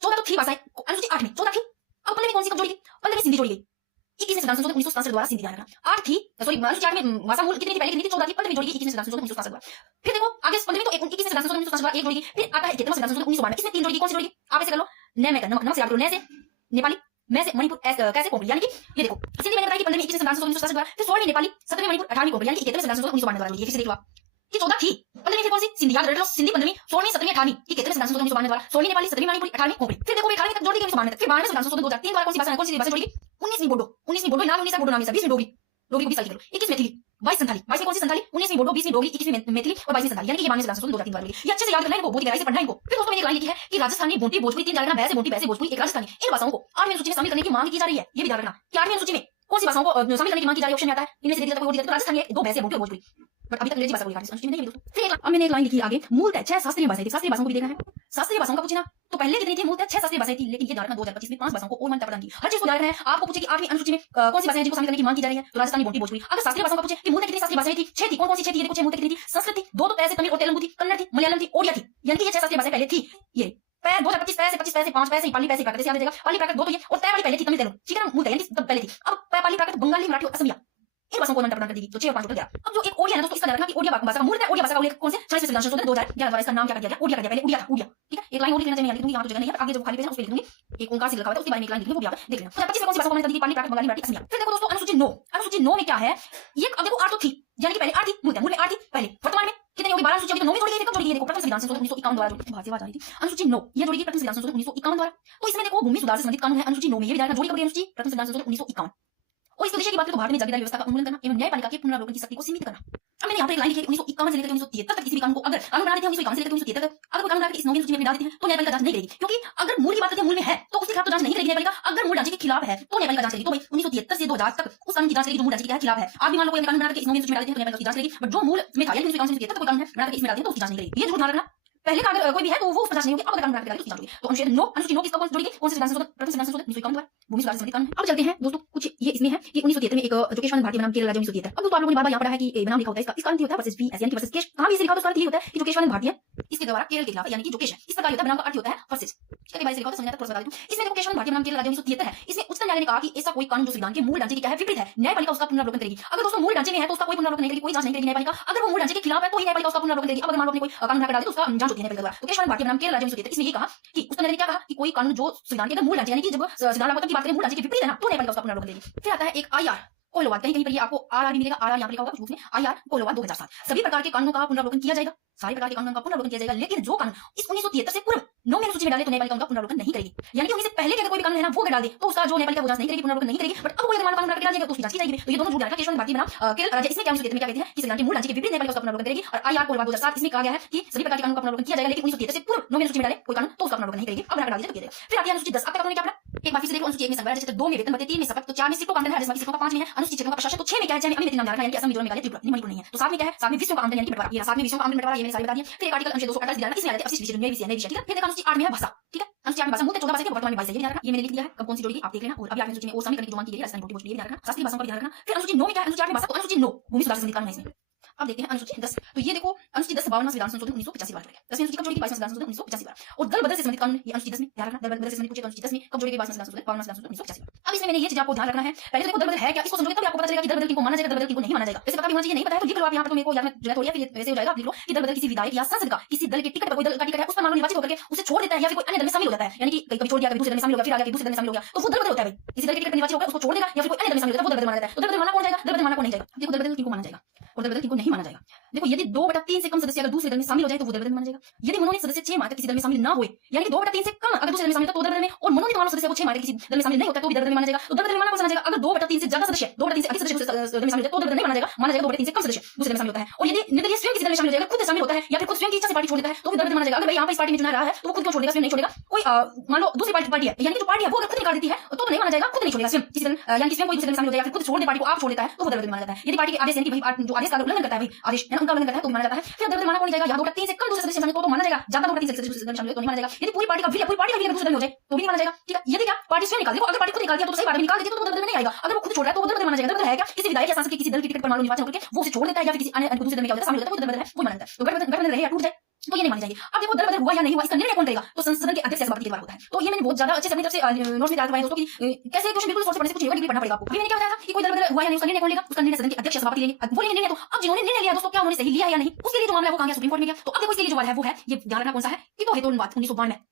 14 तो थी भाषाएं अनुसूची 8 में, 14 थी। अब 15 में कौन सी कब जोड़ी गई? 15 में सिंधी जोड़ी गई। 21वें संविधान संशोधन 1967 द्वारा सिंधी ध्यान रखना 8 थी, सॉरी अनुसूची 8 में भाषा मूल कितनी थी? पहले कितनी थी? 14 थी, 15 में जोड़ी गई 21वें संविधान संशोधन 1967 द्वारा। फिर देखो आगे 15 में तो 21वें संविधान संशोधन 1967 द्वारा एक जोड़ी गई। फिर आता है 21वें संविधान संशोधन 1992 इसमें 3 जोड़ी गई। कौन सी जोड़ी गई? आप ऐसे कर लो, न में नमक से याद करो, न से नेपाली, मैं से मणिपुर, कैसे कोंकणी। यानी कि ये देखो सिंधी मैंने बताया कि 15 में 21वें संविधान संशोधन 1967 द्वारा, फिर 16वीं नेपाली, 17वीं मणिपुर, 18वीं कोंकणी यानी कि 21वें संविधान संशोधन 1992 द्वारा। ये फिर से देख लो कि 14 थी, 15वीं फिर कौन सी? सिंधी। याद रख लो सिंधी 15वीं, 16वीं 17वीं 18वीं कि 21वें संविधान संशोधन 1992 द्वारा, 16वीं नेपाली, 17वीं मणिपुरी, 18वीं कोंकणी। फिर देखो 18वीं तक जोड़ दी गई 1992 तक। फिर 92वें संविधान संशोधन 2003 द्वारा कौन सी भाषा जोड़ी गई? 19वीं बोडो, 19वीं बोडो नाम 19 बोडो नाम 20 में डोगरी, डोगरी को 20 साल की करो। 21 मैथिली, 22 संथाली, 22 में कौन सी संथाली? 19वीं बोडो, 20वीं डोगरी, 21वीं मैथिली और 22वीं संथाली। यानी कि ये 92वें संविधान संशोधन 2003 द्वारा। ये अच्छे से याद रखना है, इनको बहुत गहराई से पढ़ना है इनको। फिर दोस्तों मैंने एक लाइन लिखी है कि राजस्थानी बोटी भोजपुरी 3 डालना, वैसे बोटी वैसे भोजपुरी एक राजस्थानी। इन भाषाओं को 8वीं अनुसूची में शामिल करने की मांग की जा रही है। ये भी ध्यान रखना कि 8वीं अनुसूची में कौन सी भाषाओं को शामिल करने की मांग की जा रही है। ऑप्शन में आता है इनमें से देखिए कोई और राजस्थानी है, 2 भैंसे बोटी और भोजपुरी, बट अभी तक अंग्रेजी भाषा बोली जाती है अनुसूची में नहीं है दोस्तों। फिर अब मैंने एक लाइन लिखी आगे मूलतः 6 शास्त्रीय भाषाएं थी। शास्त्रीय भाषाओं को भी देखना है। शास्त्रीय भाषाओं का पूछना तो पहले कितनी थी? मूलतः 6 शास्त्रीय भाषाएं थी, लेकिन ये ध्यान रखना 2025 में 5 भाषाओं को और मान्यता प्रदान की। हर चीज को ध्यान रखना है। आपको पूछे कि 8वीं अनुसूची में कौन सी भाषाएं जिनको शामिल करने की मांग की जा रही है, तो राजस्थानी बोटी भोजपुरी। अगर शास्त्रीय भाषाओं का पूछे कि मूलतः कितनी शास्त्रीय भाषाएं थी? 6 थी। कौन सी 6 थी? देखो 6 मूलतः कितनी थी? संस्कृत थी, 2 तो तय से तमिल और तेलुगु थी, कन्नड़ थी, मलयालम थी, ओडिया थी। यानी कि ये 6 शास्त्रीय भाषाएं पहले थी। ये 2025 पैसे 25 पैसे 5 पैसे पाली पैसे प्राकृत से आ जाएगा। पाली प्राकृत 2 तो ये और तय वाली पहले थी, तमिल तेलुगु। ठीक है ना, मूलतः यानी तब पहले थी। अब पाली प्राकृत बंगाली मराठी और असमिया इन भाषाओं को मान्यता प्रदान कर देगी, तो 6 और 5 टोटल 11। अब जो एक ओडिया है ना दोस्तों, इसका ध्यान रखना कि ओडिया भाषा का मूलतः ओडिया भाषा का उल्लेख कौन से 40वें संविधान संशोधन 2011 द्वारा इसका नाम क्या कर दिया गया? ओडिया कर दिया। पहले ओडिया था, ओडिया। ठीक है, एक लाइन और लिख लेना चाहिए, लिखूंगी यहां तो जगह नहीं है, आगे जो खाली पेज है उस पे लिख दूंगी। एक ओंकार से लिखा हुआ है उसके बारे में एक लाइन लिखनी, वो भी आप देख लेना। तो 25 में कौन सी भाषा को मान्यता दी? पाली प्राकृत बंगाली मराठी असमिया। फिर देखो दोस्तों अनुसूची 9, अनुसूची 9 में क्या है? ये अब देखो 8 तो थी, यानी कि पहले 8 थी, मूल में 8 थी पहले। वर्तमान में कितनी होगी? 12 अनुसूची। अभी तो 9वीं जोड़ी गई थी, कब जोड़ी गई? देखो प्रथम संविधान संशोधन 1951 द्वारा भाषा आ रही थी। अनुसूची 9 ये जोड़ी गई प्रथम संविधान संशोधन 1951 द्वारा। तो इसमें देखो भूमि सुधार से संबंधित कानून है अनुसूची 9 में। ये भी ध्यान जोड़ी कब गई? अनुसूची प्रथम संविधान संशोधन 1951। और इसके उद्देश्य की बात करें तो भारत में जागीरदारी व्यवस्था का उन्मूलन करना एवं न्यायपालिका के पुनरावलोकन की शक्ति को सीमित करना। अब मैंने यहाँ पर एक लाइन लिखी है 1951 से लेकर 1973 तक किसी भी कानून को अगर कानून बना देते हैं 1951 से लेकर 1973 तक, अगर कोई कानून बना के इस 9वीं सूची में डाल देते हैं तो न्यायपालिका जांच नहीं करेगी, क्योंकि अगर मूल की बात करते हैं मूल में है तो उसके खिलाफ तो जांच नहीं करेगी न्यायपालिका। अगर मूल ढांचे के खिलाफ है तो न्यायपालिका जांच करेगी। तो भाई 1973 से 2000 तक उस कानून की जांच करेगी जो मूल ढांचे के खिलाफ है। आप भी मान लो कोई कानून बना के इस 9वीं सूची में डाल देते हैं तो न्यायपालिका की जांच करेगी, बट जो मूल में था यानी 1973 तक कोई कानून है बना के इसमें डाल देते हैं तो उसकी जांच नहीं करेगी। ये जरूर ध्यान रखना। पहले का अगर कोई भी है तो वो उस पर जांच नहीं होगी, अब अगर कानून बना के डाले तो उसकी जांच होगी। तो अनुच्छेद 9 अनुसूची 9 किसका कौन जोड़ेगी? कौन से संविधान संशोधन? प्रथम संविधान संशोधन 1951 द्वारा भूमि सुधार से संबंधित कानून है। अब चलते हैं दोस्तों कुछ ये इसमें है कि 1973 में एक जो केशवानंद भारती बनाम केरल राज्य 1973। अब दोस्तों आप लोगों ने बार-बार यहाँ पढ़ा है कि बनाम लिखा होता है इसका, इस कानून होता है वर्सेस वीएस यानी कि वर्सेस केश। कहां भी इसे लिखा तो उसका अर्थ ये होता है कि जो केशवानंद भारती है इसके द्वारा केरल के खिलाफ यानी कि जो केश है इस प्रकार होता है। बनाम का अर्थ होता है वर्सेस। इसके बारे में लिखा होता है, समझना है, थोड़ा सा बता दूं। इसमें देखो केशवानंद भारती बनाम केरल राज्य 1973 है। इसमें उच्चतम न्यायालय ने कहा कि ऐसा कोई कानून जो संविधान के मूल ढांचे के क्या है विपरीत है, न्यायपालिका उसका पुनरावलोकन करेगी। अगर दोस्तों मूल ढांचे में है तो उसका कोई पुनरावलोकन नहीं करेगी, कोई जांच नहीं करेगी न्यायपालिका। अगर वो मूल ढांचे के खिलाफ है तो ही न्यायपालिका उसका पुनरावलोकन करेगी। अब अगर मान लो अपने कोई कानून बना के डाल दे तो उसका जांच होती है न्यायपालिका द्वारा। तो केशवानंद भारती बनाम केरल राज्य 1973 इसमें ये कहा कि उच्चतम न्यायालय ने क्या कहा कि कोई कानून जो संविधान के अगर मूल ढांचे यानी कि जब संविधान लागू की बात करें मूल ढांचे के विपरीत है ना तो न्यायपालिका उसका पुनरावलोकन करेगी। फिर आता है एक आईआर कोलोवाद, कहीं कहीं पर ये आपको आरआर भी मिलेगा, आरआर यहाँ पर लिखा होगा कुछ बुक में, आईआर कोलोवाद 2007। सभी प्रकार के कानूनों का पुनरावलोकन किया जाएगा, सारे प्रकार के कानूनों का पुनरावलोकन किया जाएगा, लेकिन जो कानून इस 1973 से पूर्व 9 में अनुसूची में डाले तो न्यायपालिका उनका पुनरावलोकन नहीं करेगी, यानी कि होने से पहले के अगर कोई भी कानून है ना वो अगर डाल दे तो उसका जो न्यायपालिका वो जांच नहीं करेगी, पुनरावलोकन नहीं करेगी। बट अब कोई अगर मानव कानून डाल डाल देगा तो उसकी जांच की जाएगी। तो ये दोनों झूठ रखा केशव भारतीय बना केरल राज्य। इसमें क्या अनुसूची में क्या कहते हैं कि संविधान के मूल ढांचे के विपरीत न्यायपालिका उसका पुनरावलोकन करेगी। और आईआर कोड 2007 इसमें कहा गया है कि सभी प्रकार के कानून का पुनरावलोकन किया जाएगा, लेकिन 1973 से पूर्व 9 में अनुसूची में डाले कोई कानून तो उसका पुनरावलोकन नहीं करेगी। अब डाल दीजिए तो किया जाएगा। फिर आती है अनुसूची 10। अब तक आपने क्या पढ़ा एक बार फिर से देखो। अनुसूची 1 में संवैधानिक क्षेत्र, 2 में वेतन भत्ते, 3 में शपथ, तो 4 में सीटों का आमंत्रण है, बाकी सीटों का 5 में है। अनुसूची क्षेत्रों का प्रशासन तो 6 में क्या है, 6 में अभी नाम यानी कि असम, मिजोरम, मेघालय, त्रिपुरा, मणिपुर नहीं है। तो 7 में क्या है, 7 में विषयों का आमंत्रण यानी कि बंटवारा। ये 7 में विषयों का आमंत्रण बंटवारा ये मैंने सारे बता दिए। फिर एक आर्टिकल अनुच्छेद 248 दिया है, इसमें आ जाते हैं अवशिष्ट विषय, नए विषय, नए विषय, ठीक है। फिर देखा अनुसूची 8 में है भाषा, ठीक है। अनुसूची 8 में भाषा मूल 14 भाषा के वर्तमान में 22 है, ये ध्यान रखना। ये मैंने लिख दिया है, कब कौन सी जोड़ेगी आप देख लेना। और अभी 8 में अनुसूची में और समीकरण की जो मान की गई है राजस्थान बोर्ड की ये ध्यान रखना, शास्त्रीय भाषाओं का ध्यान रखना। फिर अनुसूची 9 में क्या है, अनुसूची 8 में भाषा, तो अनुसूची 9 भूमि सुधार संबंधी कानून है इसमें। अब देखते हैं अनुसूची 10। तो ये देखो अनुसूची 10 52वां संविधान संशोधन 1985 बार है। 10वीं अनुसूची कब जोड़ेगी, 22वां संविधान संशोधन 1985 बार। और दल बदल से संबंधित कानून ये अनुसूची 10 में ध्यान रखना। दल बदल से संबंधित पूछे तो अनुसूची 10 में कब जोड़ेगी, 22वां संविधान संशोधन 52वां संविधान संशोधन 1985 बार। अब इसमें मैंने ये चीज आपको ध्यान रखना है। पहले तो देखो दल बदल है क्या, इसको समझोगे तब आपको पता चलेगा कि दल बदल किनको माना जाएगा, दल बदल किनको नहीं माना जाएगा। वैसे पता भी होना चाहिए, नहीं पता है तो लिख लो आप यहाँ पर। तो मेरे को याद में जो है थोड़ी फिर वैसे हो जाएगा। आप लिख लो कि दल बदल किसी विधायक या सांसद का किसी दल के टिकट पर, कोई दल का टिकट है उस पर मान लो निर्वाचित होकर के उसे छोड़ देता है या फिर कोई अन्य दल में शामिल हो जाता है, यानी कि कभी छोड़ दिया, कभी दूसरे दल में शामिल हो गया, फिर आगे दूसरे दल में शामिल हो गया, तो वो दल बदल होता है भाई। किसी दल के टिकट पर निर्वाचित होकर उसको छोड़ देगा या फिर कोई अन्य दल में शामिल होता है, वो दल बदल माना जाता है। तो दल बदल माना कौन जाएगा, दल बदल माना कौन नहीं जाएगा। देखो दल बदल किनको माना जाएगा और दल बदल किनको नहीं माना जाएगा। देखो यदि 2/3 से कम सदस्य अगर दूसरे दल में शामिल हो जाए तो वो दल बदल माना जाएगा। यदि मनोनीत सदस्य 6 माह तक किसी दल में शामिल ना हुए, यानी कि 2/3 से कम अगर दूसरे दल में शामिल होता है तो दल बदल में, और मनोनीत मानव सदस्य को 6 माह तक किसी दल में शामिल नहीं होता तो भी दल बदल में माना जाएगा। तो दल बदल में माना कौन सा जाएगा, अगर 2/3 से ज्यादा सदस्य, 2/3 से अधिक सदस्य दल में शामिल होते तो दल बदल नहीं माना जाएगा। माना जाएगा 2/3 से कम सदस्य दूसरे दल में शामिल होता है। और यदि निर्दलीय स्वयं किसी दल में शामिल हो जाएगा, खुद शामिल होता है या फिर खुद स्वयं की इच्छा से पार्टी छोड़ देता है तो भी दल बदल माना जाएगा। अगर भाई यहाँ पर इस पार्टी में चुना रहा है तो वो खुद क्यों छोड़ देगा, स्वयं नहीं छोड़ेगा। कोई मान लो दूसरी पार्टी है, यानी कि जो पार्टी है वो अगर खुद निकाल देती है तो नहीं माना जाएगा, खुद नहीं छोड़ेगा स्वयं किसी दल, यानी कि स्वयं कोई दूसरे दल में शामिल हो जाएगा, फिर खुद छोड़ दे पार्टी को, आप छोड़ देता है तो वो दल बदल माना जाता है। यदि पार्टी के आदेश यानी कि भाई जो आदेश का उल्लंघन करता है, भाई आदेश उनका उल्लंघन करता है तो माना जाता है। फिर दल बदल माना कौन जाएगा, या 2/3 से कम दूसरे सदस्य शामिल हो तो माना जाएगा, ज्यादा 2/3 से दूसरे दल शामिल हो तो नहीं माना जाएगा। यदि पूरी पार्टी का विलय, पूरी पार्टी का विलय दूसरे दल में हो जाए तो भी नहीं माना जाएगा, ठीक है। यदि क्या पार्टी स्वयं निकाल दे, अगर पार्टी खुद निकाल दिया तो सही बात है, निकाल देती तो दल बदल में नहीं आएगा। अगर वो खुद छोड़ रहा है तो वो दल बदल माना जाएगा। दल बदल है क्या, किसी विधायक या सांसद के किसी दल के टिकट पर मान लो निर्वाचन होकर के वो उसे छोड़ देता है या फिर किसी अन्य दूसरे दल में क्या होता है शामिल होता है, वो दल बदल है, वो माना जाता है। तो गठबंधन रहे या टूट जाए तो ये नहीं मानी जाएगी। अब देखो दल बदल हुआ या नहीं हुआ इसका निर्णय कौन करेगा, तो संसद के अध्यक्ष या सभापति के द्वारा होता है। तो ये मैंने बहुत ज्यादा अच्छे से अपनी तरफ से नोट्स में तैयार करवाए दोस्तों कि कैसे क्वेश्चन बिल्कुल सोच पढ़ने से कुछ नहीं पढ़ना पड़ेगा आपको। अभी मैंने क्या बताया था कि कोई दल बदल हुआ या नहीं उसका निर्णय कौन लेगा, उसका निर्णय सदन के अध्यक्ष या सभापति लेंगे। वो लेंगे निर्णय, तो अब जिन्होंने निर्णय लिया दोस्तों क्या उन्होंने सही लिया या नहीं, उसके लिए जो मामला है वो कहां गया, सुप्रीम कोर्ट में गया। तो अब देखो इसके लिए जो है वो है, ये ध्यान रखना कौन सा है, कि तो हेतुवाद 1992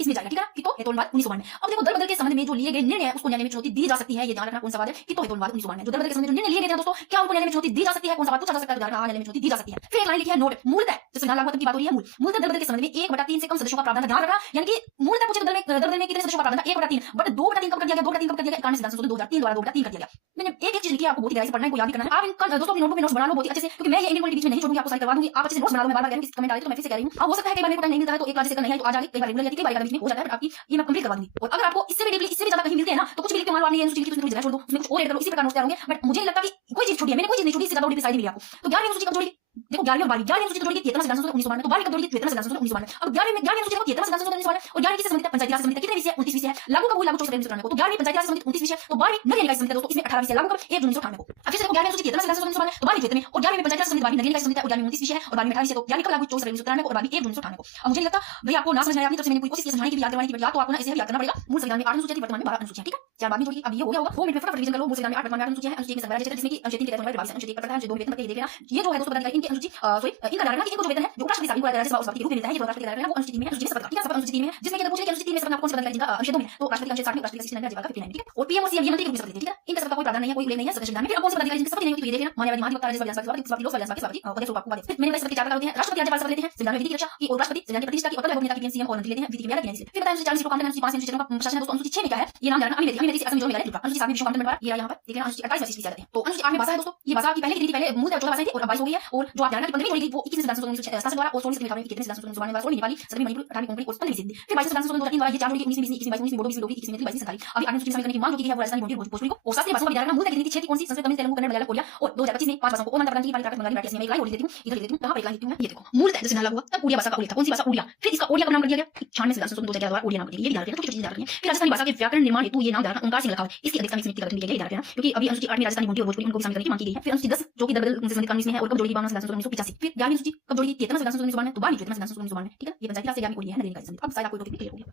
इसमें जाएगा, ठीक है। कि तो हेतुवाद 1992। अब देखो दल बदल के संबंध में जो लिए गए निर्णय है उसको न्यायालय में चुनौती दी जा सकती है, ये ध्यान रखना कौन सा बात है, कि तो हेतुवाद 1992 जो दल बदल के संबंध में जो निर्णय लिए गए थे दोस्तों क्या उनको न्यायालय में चुनौती दी जा सकती है, कौन सा बात पूछा जा सकता है, न्यायालय में चुनौती दी जा सकती है। फिर एक लाइन लिखी है नोट, मूलतः जो संविधान लागू होने की बात हो रही है, मूलतः दल बदल के संबंध में 1/3 से कम सदस्यों का प्रावधान, ध्यान रखना, यानी कि मूलतः पूछे तो दल बदल में कितने सदस्यों का प्रावधान 1/3, बट 2/3 कब कर दिया गया, 2/3 कब कर दिया गया, कानून संशोधन 2003 द्वारा 2/3 कर दिया गया। मैंने एक चीज लिखी है आपको बहुत ही गहराई से पढ़ना है, याद करना है। आप इन दोस्तों अपनी नोटबुक में नोट्स बना लो बहुत ही अच्छे से, क्योंकि मैं ये इंडियन पॉलिटिक्स बीच में नहीं छोड़ूंगी, आपको सारी करवा दूंगी। आप अच्छे से नोट्स बना लो, मैं बार-बार कह रही हूं, कमेंट आ रहे तो मैं फिर से कह रही हूं। अब हो सकता है कई बार मेरे को टाइम नहीं मिलता है तो एक क्लास से नहीं है तो आ जाए, कई बार रेगुलर कई बार बीच में हो जाता है, बट आपकी ये मैं कंप्लीट करवा दूंगी। और अगर आपको इससे भी डीपली, इससे भी ज्यादा कहीं मिलते हैं ना तो कुछ भी लिख के मान लो आपने ये सूची की उसमें छोड़ दो, उसमें कुछ और ऐड करो, इसी प्रकार नोट्स तैयार होंगे। बट मुझे नहीं लगता कि कोई चीज छूटी है, मैंने कोई चीज नहीं छोड़ी, इससे ज्यादा डीपली साइड मिली आपको। तो 11वीं सूची कब जोड़ेगी, देखो 11वीं और 12वीं, 11वीं सूची जोड़ेगी 13वां संविधान संशोधन 1992, तो 12वीं कब जोड़ेगी 13वां संविधान संशोधन 1992। अब 11वीं सूची देखो 13वां संविधान संशोधन 1992 और 11वीं किससे संबंधित है, पंचायती राज से संबंधित। कितने विषय, 29 विषय है। लागू कब हुई, लागू 24 अप्रैल 1993 को। तो 11वीं पंचायती राज से संबंधित 29 विषय, तो 12वीं नगरीय निकाय से संबंधित है दोस्तों, इसमें 18 विषय। लागू कब 1 जून 1998 को। अब फिर से देखो 11वीं सूची 13वां संविधान संशोधन 1992 तो 12वीं में, और 11वीं में पंचायती राज से संबंधित 12वीं नगरीय निकाय से संबंधित है और 11वीं 29 विषय है और 12वीं में 18 विषय। तो 11वीं कब लागू 24 अप्रैल 1993 को और 12वीं 1 जून 1998 को। अब मुझे नहीं लगता भाई आपको ना समझ में आया, अपनी तरफ से मैंने पूरी कोशिश की समझाने की, याद करवाने की, बट या तो आपको ना इसे याद करना पड़ेगा। मूल संविधान में 8 अनुसूचियां थी, वर्तमान में 12 अनुसूचियां, ठीक है। 4 बाद में जोड़िए, अब ये हो गया होगा 2 मिनट में फटाफट रिवीजन कर लो। मूल संविधान में 8, वर्तमान में 8 अनुसूचियां हैं। अनुसूची में संविधान जिसमें कि अनुच्छेद 3 के तहत 22 अनुच्छेद 1 पर अनुच्छेद 2 वेतन भत्ते, ये देख लेना। ये जो है दोस्तों बता देगा इनकी अनुसूची सॉरी इनका ध्यान रखना कि इनको जो वेतन है जो उपराष्ट्रपति साबित हुआ राज्यसभा और सभापति के रूप में मिलता है, ये राष्ट्रपति का ध्यान रखना। वो अनुसूची में है, अनुसूची में शपथ का, ठीक है। शपथ अनुसूची में है, जिसमें कि अगर पूछ ले कि अनुसूची 3 में शपथ आपको कौन से पद का जिनका अनुच्छेद 2 में, तो राष्ट्रपति का अनुच्छेद 60 में, राष्ट्रपति का 69 में, राज्यपाल का 59 में, ठीक है। और पीएम और सीएम ये मंत्री के रूप में शपथ लेते हैं, ठीक है। इनका शपथ का कोई प्रावधान नहीं है, कोई उल्लेख नहीं है संविधान में। फिर अब कौन से पदाधिकारी जिनकी शपथ नहीं होती, तो ये देख लेना। मान्यवादी महाधिवक्ता, राज्यसभा सभापति, सभापति लोकसभा सभापति, अध्यक्ष और उपाध्यक्ष। फिर मैंने शपथ के 4 प्रकार होते हैं। राष्ट्रपति राज्यपाल शपथ लेते हैं संविधान में विधि की रक्षा की और राष्ट्रपति संविधान की प्रतिष्ठा की और कल गोपनीयता की, पीएम सीएम और मंत्री लेते हैं विधि की मर्यादा की न्याय से। फिर बताएं अनुसूची 40 को काम करना, अनुसूची 5 अनुच्छेद का प्रशासन है दोस्तों। अनुसूची 6 में क्या है, ये नाम जानना। अभी देखिए असम मिजोरम मेघालय त्रिपुरा। अनुसूची 7 में विश्व कामन ये यहाँ पर देख लेना। अनुसूची 28 25 जाते हैं। तो अनुसूची 8 में भाषा है दोस्तों, ये भाषा की पहले कितनी थी, पहले मूल 14 भाषाएं थी और अब 22 हो गई है। और जो आप जानना कि 15वीं जोड़ी वो 21 संविधान संशोधन 1967 द्वारा और 16 से 18वें कितने संविधान संशोधन 1992 नेपाली 17वीं मणिपुर 18वीं कोंकणी और 15वीं सिंधी। फिर 22 संविधान संशोधन 2003 द्वारा ये 4 जोड़ी 19 20 21 22 बोडो 20 लोगी 21 22 सरकारी। अभी 8 सूची में की मांग जो की है वो राजस्थानी बोली भोजपुरी को और शास्त्रीय भाषाओं का ध्यान रखना। मूल कितनी थी 6 कौन सी, संस्कृत तमिल तेलुगु कन्नड़ मलयालम कोरिया। और 2025 में 5 भाषाओं को और मंत्र की प्राकृत बंगाली मराठी में एक लाइन बोल देती हूं, इधर लिख देती हूं, कहां पर एक लाइन लिखती हूं, ये देखो मूल जैसे नाला हुआ तब ओडिया भाषा का उल्लेख था। कौन सी भाषा, ओडिया। फिर इसका ओडिया का नाम कर दिया गया 96 संविधान संशोधन 2011 द्वारा ओडिया नाम कर दिया, ये ध्यान रखना, छोटी चीजें ध्यान रखनी है। फिर राजस्थानी भाषा के व्याकरण निर्माण हेतु ये नाम ध्यान रखना ओंकार सिंह रखा है, इसकी अध्यक्षता में समिति का गठन किया गया, ये ध्यान रखना। क्योंकि अभी अनुसूची 8 में राजस्थानी बोली और भोजपुरी उनको भी शामिल करने की मांग की गई है। फिर अनुसूची 10 जो कि दल बदल से संबंधित कानून में है और कब जोड़ेगी 52 संविधान संशोधन 1985। फिर 11वीं सूची कब जोड़ेगी 13वां संविधान संशोधन 1992 तो 12वीं 13वां संविधान संशोधन 1992, ठीक है। ये पंचायती राज से 11वीं बोली है नगरीय निकाय से संबंधित। अब शायद आपको टॉपिक क्लियर हो गया।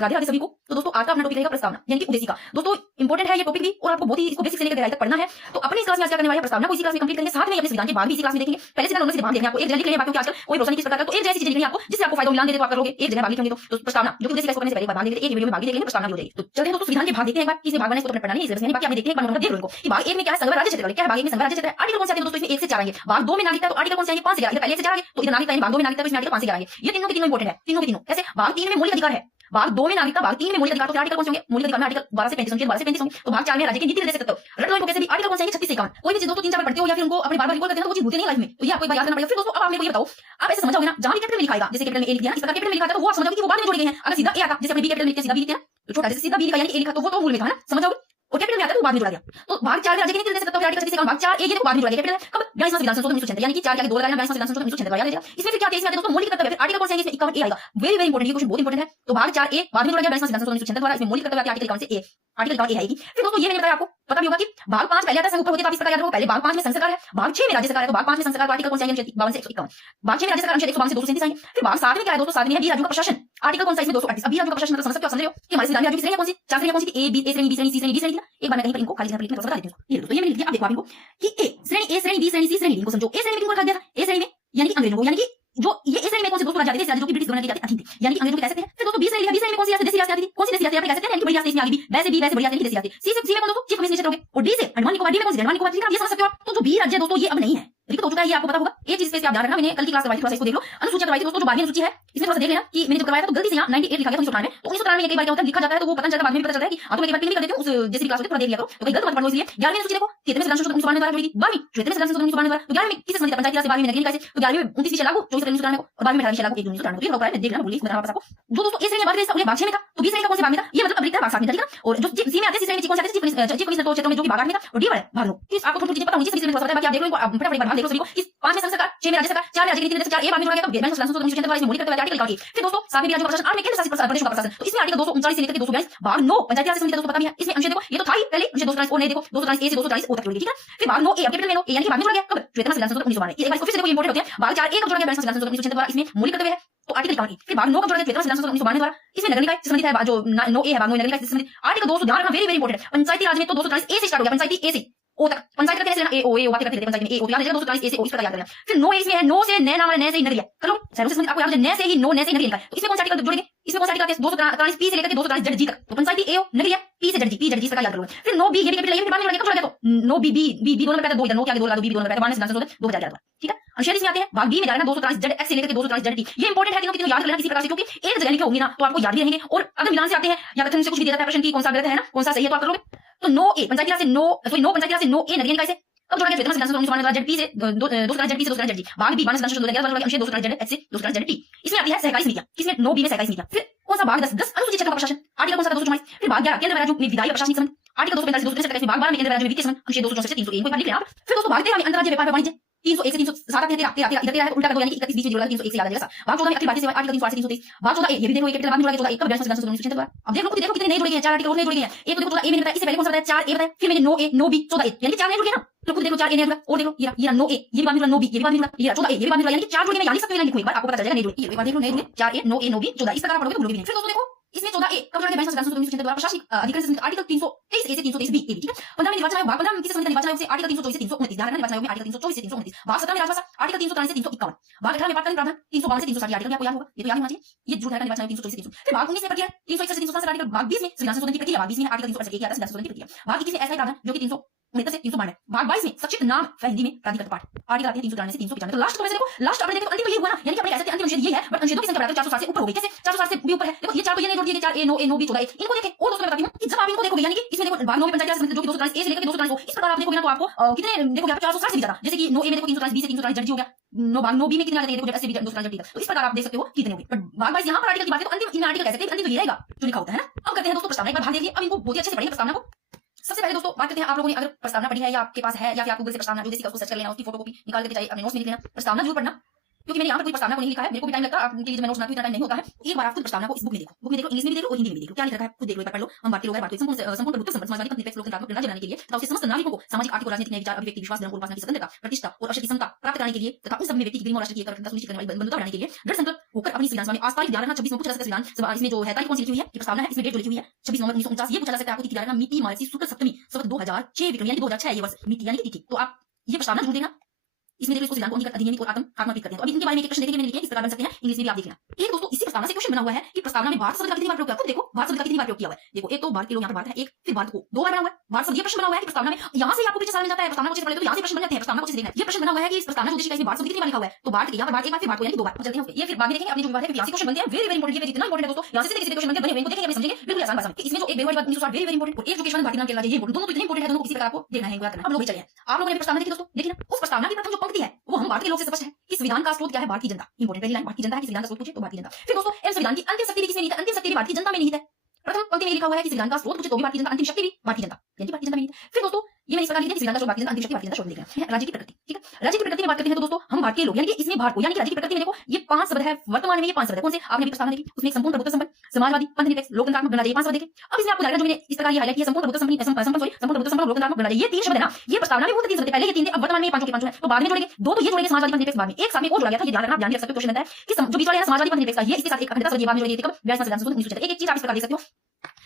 राधे राधे सभी को। तो दोस्तों आज का अपना टॉपिक रहेगा प्रस्तावना यानी कि उद्देशिका। दोस्तों इंपॉर्टेंट है ये टॉपिक भी और आपको बहुत ही इसको बेसिक से लेकर गहराई तक पढ़ना है। तो अपनी इस क्लास में आज क्या करने वाले हैं, प्रस्तावना को इसी क्लास में कंप्लीट करेंगे, साथ में अपने संविधान के भाग भी इसी क्लास में देखेंगे। पहले से नॉर्मल से भाग देखेंगे, आपको एक जल्दी लिखने बाकी क्योंकि आजकल कोई भरोसा नहीं किस प्रकार का, तो एक जैसी चीजें लिखनी है आपको जिससे आपको फायदा मिलान दे दे तो आप करोगे, एक जगह भाग लिखेंगे। तो प्रस्तावना जो कि उद्देशिका इसको करने से पहले एक बार भाग देख लेंगे, एक वीडियो में भाग देख लेंगे, प्रस्तावना भी हो जाएगी। तो चलते हैं दोस्तों संविधान के भाग देखते हैं एक बार, इसमें भाग बने इसको तो पढ़ना नहीं है, बाकी आपने देखते हैं एक बार देख लो इनको कि भाग 1 में क्या है, संघ राज्य क्षेत्र, क्या है भाग 1 में संघ राज्य क्षेत्र। आर्टिकल कौन से आते हैं दोस्तों, इसमें 1 से 4 आएंगे। भाग 2 में नागरिकता, तो आर्टिकल कौन से आएंगे, 5 से 11, पहले से 4 आएंगे, तो इधर नागरिकता है, भाग 2 में नागरिकता, तो इसमें आर्टिकल 5 से 11 आएंगे। ये तीनों के तीनों इंपॉर्टेंट है, तीनों के तीनों कैसे। भाग 3 में मौलिक अधिकार है, भाग 2 में नागरिकता, भाग 3 में मौलिक अधिकार, तो आर्टिकल कौन से होंगे, मौलिक अधिकार में आर्टिकल 12 से 35 होंगे, 12 से 35 होंगे। तो भाग 4 में राज्य के नीति निर्देशक तत्व, रट लो इनको कैसे भी। आर्टिकल कौन से आएंगे, 36 से 51। कोई भी चीज दोस्तों 3-4 बार पढ़ते हो या फिर उनको अपने बार-बार रिकॉल करते हैं तो वो चीज भूलते नहीं लाइफ में, तो ये आपको एक बार याद करना पड़ेगा। फिर दोस्तों अब आप मेरे को ये बताओ, आप ऐसे समझ जाओगे ना, जहां भी कैपिटल में लिखा आएगा, जैसे कैपिटल में ए लिख दिया ना, इस प्रकार कैपिटल में लिखा था तो वो आप समझ जाओगे कि वो बाद में जोड़े गए हैं। अगर सीधा ए आता, जैसे अपने बी कैपिटल में लिख के सीधा बी लिखते हैं तो छोटा जैसे सीधा बी लिखा यानी ए लिखा, तो वो तो मूल में था ना, समझ जाओगे। और कैपिटल में आता है तो बाद में जोड़ा गया। तो भाग 4 में राज्य के नीति निर्देशक तत्व आर्टिकल 36 से 51, भाग 4 ए ये तो बाद में जोड़ा गया। कैपिटल कब, 42वां संविधान संशोधन 1976 यानी कि 4 के आगे 2 लगाना, 42वां संविधान संशोधन 1976 याद रखिएगा। इसमें फिर क्या केस में आते हैं दोस्तों, मौलिक कर्तव्य। फिर आर्टिकल कौन से आएंगे, इसमें 51 ए आएगा। वेरी वेरी इंपॉर्टेंट, ये क्वेश्चन बहुत इंपॉर्टेंट है। तो भाग 4 ए बाद में जोड़ा गया, 42वां संविधान संशोधन 1976 द्वारा, इसमें मौलिक कर्तव्य आते हैं आर्टिकल 51 से ए, आर्टिकल 51 ए आएगी। फिर दोस्तों ये मैंने बताया आपको पता भी होगा कि भाग 5 पहले आता है, संघ ऊपर होते हैं, तो आप इस प्रकार याद रखो। पहले भाग 5 में संघ सरकार है, भाग 6 में राज्य सरकार है। तो भाग 5 में संघ सरकार, आर्टिकल कौन से आएंगे, 52 से 151। भाग 6 में राज्य सरकार, अनुच्छेद 152 से 237 आएंगे। फिर भाग 7 में क्या है दोस्तों, 7 में है बी राज्यों का प्रशासन, आर्टिकल कौन सा इसमें 238। अब बी राज्यों का प्रशासन मतलब समझ सकते हो, समझ रहे हो कि हमारे संविधान में राज्यों की श्रेणियां कौन सी, 4 श्रेणियां कौन सी, ए बी, ए श्रेणी, बी श्रेणी, सी श्रेणी, डी श्रेणी। एक बार मैं कहीं पर इनको खाली जगह पर लिखने बता देती हूँ। ये दोस्तों ये मैंने लिख दिया, अब देखो आप इनको कि ए श्रेणी, ए श्रेणी, बी श्रेणी, सी श्रेणी, इनको समझो। ए श्रेणी में किनको रखा गया था, ए श्रेणी में यानी कि अंग्रेजों को, यानी कि जो ये ए श्रेणी में कौन से दोस्तों राज्य आते थे, जो कि ब्रिटिश गवर्नर के जाते अधीन थे, यानी कि अंग्रेजों के कह सकते हैं। फिर दोस्तों बी श्रेणी, बी श्रेणी में कौन सी रियासत, देसी रियासत आती थी, कौन सी देसी रियासत आप कह सकते हैं, यानी कि बड़ी रियासत इसमें आ गई, वैसे बी, वैसे बड़ी रियासत, देसी रियासत। सी में कौन दोस्तों, चीफ मिनिस्टर होंगे। और डी से अंडमान निकोबार, डी में कौन सी, अंडमान निकोबार, ठीक है, ये समझ सकते हो आप। तो जो बी राज्य दोस्तों ये अब नहीं है, रिक्त हो चुका है, ये आपको पता होगा। एक चीज पे आप ध्यान रखना, मैंने कल की क्लास करवाई थी, थोड़ा सा इसको देख लो। अनुसूची करवाई थी दोस्तों, जो 12वीं अनुसूची है, इसमें थोड़ा सा देख लेना कि मैंने जब करवाया था तो गलती से यहाँ 98 लिखा गया था 1993 में। तो 1993 में एक बार क्या होता है, लिखा जाता है तो वो पता नहीं चलता, बाद में पता चलता है कि आप तो मैं एक बार क्लियर कर देती हूँ उस जैसी क्लास होती है, थोड़ा देख लिया करो, तो कहीं गलत मत पढ़ो। इसलिए 11वीं अनुसूची देखो, 13वें संविधान संशोधन 1992 द्वारा जुड़ी, 12वीं 13वें संविधान संशोधन 1992 द्वारा, तो 11वीं में किससे संबंधित, पंचायती राज से, 12वीं में नगरीय निकाय से, तो 11वीं में 29 विषय लागू, 24 अप्रैल 1993 को, और 12वीं में 18 विषय लागू 1 जून 1993 को। ये होगा है, देख लेना भूलिए, इसमें वापस आपको जो दोस्तों ए श्रेणी बात करें, उन्हें भाग 6 में था, तो बी श्रेणी का कौन से भाग में था, ये मतलब अब लिखता है भाग 7 में था, ठीक है। और जो सी में आते हैं, सी श्रेणी में कौन से आते हैं, चीफ मिनिस्टर तो क्षेत्र में जो कि भाग 8 में था, और डी वाला भाग 9। आपको थोड़ी चीजें पता होंगी, जिस में थोड़ा सा बाकी आप देख लो, आप फटाफट भाग देख लो सभी को। इस 5 में संघ सरकार, 6 में राज्य सरकार, 4 में राज्य के नीति निर्देशक, 4 ए बाद में जोड़ा गया, तो 42वां संविधान संशोधन 1976 इसमें मौलिक कर्तव्य आर्टिकल 41। फिर दोस्तों 7 में राज्यों का प्रशासन, 8 में केंद्र शासित प्रदेशों का प्रशासन, तो इसमें आर्टिकल 239 से लेकर 242, भाग 9 पंचायती राज से संबंधित दोस्तों पता भी है। इसमें अनुच्छेद देखो, ये तो था ही पहले, अनुच्छेद 239 और नहीं देखो, 239 ए से 240 ओ तक जोड़ेगी, ठीक है। फिर भाग 9 ए, अब कैपिटल में 9 ए यानी कि भाग में जोड़ा गया कब, 53वां संविधान संशोधन 1992। ये एक बार इसको फिर से देखो, इंपॉर्टेंट होते हैं। भाग 4 ए कब जोड़ा गया, 42वां संविधान संशोधन 1976 द्वारा, इसमें मौलिक कर्तव्य है, तो आर्टिकल 51। फिर भाग 9 कब जोड़ा गया, 53वां संविधान संशोधन 1992 द्वारा, इसमें नगर निकाय से संबंधित है, जो 9 ए है, भाग 9 नगर निकाय से संबंधित। आर्टिकल 200 ध्यान रखना, वेरी वेरी इंपॉर्टेंट है। पंचायती राज में तो 240 ए से स्टार्ट हो गया, पंचायती ए से ओ तक, पंचायत का कैसे लेना, ए ओ ए ओ बातें करते रहते हैं, पंचायत में ए ओ, तो याद रखिएगा 240 ए से ओ, इस प्रकार याद करना। फिर 9 ए इसमें है, 9 से नए नाम वाला, नए से ही नगरीय, कर लो शहरों से संबंधित, आपको याद है, नए से ही नो, नए से ही नगरीय निकाय, तो इसमें कौन सा आर्टिकल जोड़ेंगे, इसमें कौन सा आर्टिकल आते हैं, 243 पी से लेकर के 243 जेड जी तक, तो पंचायती ए ओ नगरीय, पी से जेड जी, पी जेड जी, इस प्रकार याद कर लो। फिर 9 बी ये भी कैपिटल है, ये भी बाद में जोड़ा गया, कब जोड़ा गया, तो 9 बी बी बी बी दोनों में पैदा, 2 इधर 9 के आगे 2 लगा दो, बी भी दोनों में पैदा, 12 संविधान संशोधन 2011, ठीक है। अनुच्छेद इसमें आते हैं, भाग बी में जाएगा 243 जेड एक्स से लेकर के 243 जेड टी, ये इंपॉर्टेंट है, तीनों की तीनों याद कर लेना किसी प्रकार से, क्योंकि एक जगह लिखे होंगे ना तो आपको याद भी रहेंगे, और अगर मिलान से आते हैं या कथन से कुछ भी दिया जाता है प्रश्न की कौन सा गलत है ना, कौन सा सही है, तो आप कर लोगे। तो 9 ए पंचायती राज से 9 पंचायती राज से 9 ए नगरीय निकाय से कब जोड़ा गया, 53वां संविधान संशोधन 1992 जेड पी से 243 जेड पी से 243 जेड जी, भाग बी 12 संविधान संशोधन 2011 द्वारा अनुच्छेद 243 जेड एक्स से 243 जेड टी, इसमें आती है सहकारी समितियां, किसमें 9 बी में सहकारी समितियां। फिर कौन सा भाग 10 अनुसूचित क्षेत्र का प्रशासन, आर्टिकल कौन सा 244। फिर भाग 11 केंद्र राज्यों में विधायी और प्रशासनिक संबंध, आर्टिकल 245 263 में भाग 12 में केंद्र राज्यों में वित्तीय संबंध, अनुच्छेद 264 से 301 को एक बार लिख लेना आप। फिर दोस्तों भाग 13 में अंतर्राज्यीय व्यापार वाणिज्य, 301 से 307 आते हैं, 13 इधर है, उल्टा कर दो यानी कि 31 बीच में जोड़ा 301 से याद आ जाएगा। भाग 14 में अखिल भारतीय सेवा, आर्टिकल 308 से 323, भाग 14 ए ये भी देखो, ये कैपिटल बाद में जोड़ा गया 14 एक का 42वां संविधान संशोधन 1976 द्वारा। अब देखो कितने नए जुड़ गए हैं, 4 आर्टिकल और नए जुड़ गए हैं। एक तो देखो 14 ए मैंने बताया, इससे पहले कौन सा बताया, 4 ए बताया, फिर मैंने 9 ए 9 बी 14 ए यानी कि 4 नए जुड़ गए ना, तो खुद देखो 4 ए नए जुड़ा, और देखो ये 9 ए ये भी बाद में जुड़ा, 9 बी ये भी बाद में जुड़ा, ये 14 ए ये भी बाद में जुड़ा, यानी कि 4 जुड़ गए, यानी सब लिखो एक बार, आपको पता चल जाएगा नए जुड़े, ये एक बार देख लो नए जुड़े 4 ए 9 ए 9 बी 14, इस प्रकार पढ़ोगे तो भूलोगे नहीं। फिर दोस्तों देखो इसमें 14 ए कब जोड़ा गया, 22वां संविधान संशोधन 1976 द्वारा, प्रशासनिक अधिकार से संबंधित आर्टिकल 323 ए से 323 बी ए भी, ठीक है। 15 में निर्वाचन आयोग, भाग 15 में किससे संबंधित निर्वाचन आयोग से, आर्टिकल 324 से 329, ध्यान रखना निर्वाचन आयोग में आर्टिकल 324 से 329, भाग 17 में राजभाषा, आर्टिकल 343 से 351, भाग 18 में पाठकालीन प्रावधान 352 से 360, आर्टिकल आपको याद होगा, ये तो याद होना चाहिए, ये झूठ है निर्वाचन आयोग 324 से 300। फिर भाग 19 में प्रक्रिया 361 से 367 आर्टिकल, भाग 20 में संविधान संशोधन की प्रक्रिया, भाग 20 में आर्टिकल 368 के आता है संविधान संशोधन की प्रक्रिया, भाग 21 में ऐसा प्रावधान जो कि 369 से 392, भाग 22 में संक्षिप्त नाम हिंदी में प्राधिकृत पाठ, आर्टिकल आते हैं 393 से 395। तो लास्ट तो वैसे देखो, लास्ट आपने देखो अंतिम तो ये हुआ ना, यानी कि अपने कह सकते हैं अंतिम अनुच्छेद ये है, बट अनुच्छेदों की संख्या बढ़ाकर 460 से ऊपर हो गई, कैसे 460 से भी ऊपर है। देखो ये 4 तो ये नहीं जोड़ दिए, 4 ए 9 ए 9 बी 14 ए, इनको देखें। और दोस्तों मैं बताती हूं कि जब आप इनको देखोगे, यानी कि इसमें देखो भाग 9 में पंचायती राज से संबंधित जो कि 243 ए से लेकर 243 को, इस प्रकार आप देखोगे ना तो आपको कितने देखोगे, आप 460 से भी ज्यादा, जैसे कि 9 ए में देखो 343 बी से 343 जेड जी हो गया, 9 भाग 9 बी में कितने आ जाते हैं देखो, जैसे 243 जेड तक, तो इस प्रकार आप देख सकते हो कितने होंगे। बट भाग 22 यहां पर आर्टिकल की बात है, तो अंतिम इनमें आर्टिकल कह सकते हैं, अंतिम तो ये रहेगा जो लिखा होता है ना। अब करते हैं दोस्तों प्रस्तावना, एक बार भाग देखिए, अब इनको बहुत ही अच्छे से पढ़िए प्रस्तावना को। सबसे पहले दोस्तों बात करते हैं, आप लोगों ने अगर प्रस्तावना पढ़ी है या आपके पास है या फिर आप गूगल से प्रस्तावना जो जैसी उसको सर्च कर लेना, उसकी फोटो कॉपी निकाल के चाहिए अपने नोट्स में लिख लेना, प्रस्तावना जरूर पढ़ना। क्योंकि मैंने यहाँ पर कोई प्रस्तावना को नहीं लिखा है, मेरे को भी टाइम लगता है, आपके लिए मैं नोट्स बनाती हूँ, इतना टाइम नहीं होता है। एक बार आप खुद प्रस्तावना को इस बुक में देखो, इंग्लिश में भी देखो और हिंदी में भी देखो, क्या लिखा है खुद देख लो, एक बार पढ़ लो। हम भारतीय लोग हैं, भारतीय संपूर्ण प्रभुत्व संपन्न समाजवादी निरपेक्ष लोकतंत्रात्मक गणराज्य बनाने के लिए तथा उसके समस्त नागरिकों को सामाजिक, आर्थिक और राजनीतिक न्याय, विचार, अभिव्यक्ति, विश्वास, धर्म और उपासना की स्वतंत्रता, प्रतिष्ठा और अवसर की समता प्राप्त कराने के लिए तथा उन सब में व्यक्ति की गरिमा और राष्ट्र की एकता और अखंडता सुनिश्चित करने वाली बंधुता बनाने के लिए दृढ़ संकल्प होकर अपनी संविधान सभा में आज तारीख ध्यान रखना 26 नवंबर 1950 संविधान सभा, इसमें जो है तारीख कौन सी लिखी हुई है, ये प्रस्तावना है, इसमें डेट जो लिखी हुई है 26 नवंबर 1949। ये पूछा जा सकता है आपको, तिथि ध्यान रखना मिति मार्च शुक्ल सप्तमी संवत 2006 विक्रम यानी 2006 ये वर्ष मिति यानी कि तिथि। तो आप ये प्रस्तावना जरूर देना, इसमें देखो इसको संविधान को अंगीकृत अधिनियमित और आत्मसात करते हैं। तो अभी इनके बारे में एक क्वेश्चन देखेंगे, मैंने लिखे किस प्रकार बन सकते हैं, इंग्लिश में भी आप देखना। एक दोस्तों इसी प्रस्तावना से क्वेश्चन बना हुआ है कि प्रस्तावना में भारत शब्द का कितनी बार प्रयोग किया, खुद देखो भारत शब्द का कितनी बार प्रयोग किया हुआ है। देखो एक तो भारत के लोग यहाँ पर भारत है, एक फिर भारत को 2 बार बना हुआ है भारत शब्द। ये प्रश्न बना हुआ है कि प्रस्तावना में, यहाँ से आपको पीछे साल मिल जाता है, प्रस्तावना को अच्छे से पढ़ ले तो यहाँ से प्रश्न बन जाते हैं, प्रस्तावना को अच्छे से देखना है। ये प्रश्न बना हुआ है कि इस प्रस्तावना उद्देश्य का इसमें भारत शब्द कितनी बार लिखा हुआ है, तो भारत के यहाँ पर भारत एक बार, फिर भारत को यानी 2 बार। चलते हैं ये फिर बाद में देखेंगे, अपनी जो विवाद है, यहाँ से क्वेश्चन बनते हैं वेरी वेरी इंपॉर्टेंट। ये जितना इंपॉर्टेंट है दोस्तों, यहाँ से सीधे क्वेश्चन बनते हैं, बने हुए इनको देखेंगे, समझेंगे बिल्कुल आसान भाषा में। इसमें जो एक बेवड़ी बात 1960 वेरी वेरी इंपॉर्टेंट, और एक जो क्वेश्चन भारतीय नाम के राज्य, ये दोनों तो इतने इंपॉर्टेंट है, दोनों को किसी प्रकार आपको देखना है, याद करना। अब लोग चले आप लोगों ने प्रस्तावना देखी दोस्तों, देखिए ना उस प्रस्तावना की प्रथम जो पंक्ति है वो हम भारत के लोग से स्पष्ट है कि संविधान का स्रोत क्या है, भारतीय जनता। इंपॉर्टेंट पहली लाइन, भारतीय जनता है कि संविधान का स्रोत पूछे तो भारतीय जनता। फिर दोस्तों एम संविधान की अंतिम शक्ति भी किसमें निहित है, अंतिम शक्ति भी भारतीय जनता में निहित है। प्रथम पंक्ति में लिखा हुआ है कि संविधान का स्रोत पूछे तो भी भारतीय जनता, अंतिम शक्ति भी भारतीय जनता यानी भारतीय जनता में निहित है। फिर दोस्तों ये मैंने इस प्रकार लिखा कि संविधान का स्रोत भारतीय जनता, अंतिम शक्ति भारतीय जनता। शोध देख रहे हैं राज्य की प्रकृति, ठीक है। राज्य की प्रकृति में बात करते हैं तो दोस्तों हम भारतीय लोग यानी कि इसमें भारत को, यानी कि राज्य की प्रकृति में देखो ये 5 शब्द है, वर्तमान में ये 5 शब्द है। कौन से आपने अभी प्रस्तावना देखी, उसमें संपूर्ण प्रभुत्व संपन्न, समाजवादी, पंथ निरपेक्ष, लोकतंत्रात्मक गणराज्य, 5 शब्द देखे। अब इसमें आपको जानेगा जो मैंने इस प्रकार ये हाईलाइट किया, संपूर्ण प्रभुत्व संपन्न, लोकतंत्रात्मक गणराज्य, ये 3 शब्द है ना, ये प्रस्तावना में वो 3 शब्द पहले ये 3 थे, अब वर्तमान में ये 5 के 5 है, तो बाद में जोड़ेंगे 2 तो ये जोड़ेंगे समाजवादी, पंथ निरपेक्ष बाद में, एक साथ में और जोड़ा गया था, ये ध्यान रखना, आप ध्यान रख सकते हो। क्वेश्चन बनता है कि जो बीच वाला है समाजवादी, पंथ निरपेक्ष का, ये इसके साथ एक अखंडता शब्द ये बाद में जोड़ेंगे, कब 42वां संविधान संशोधन 1976। एक चीज आप इस प्रकार देख सकते हो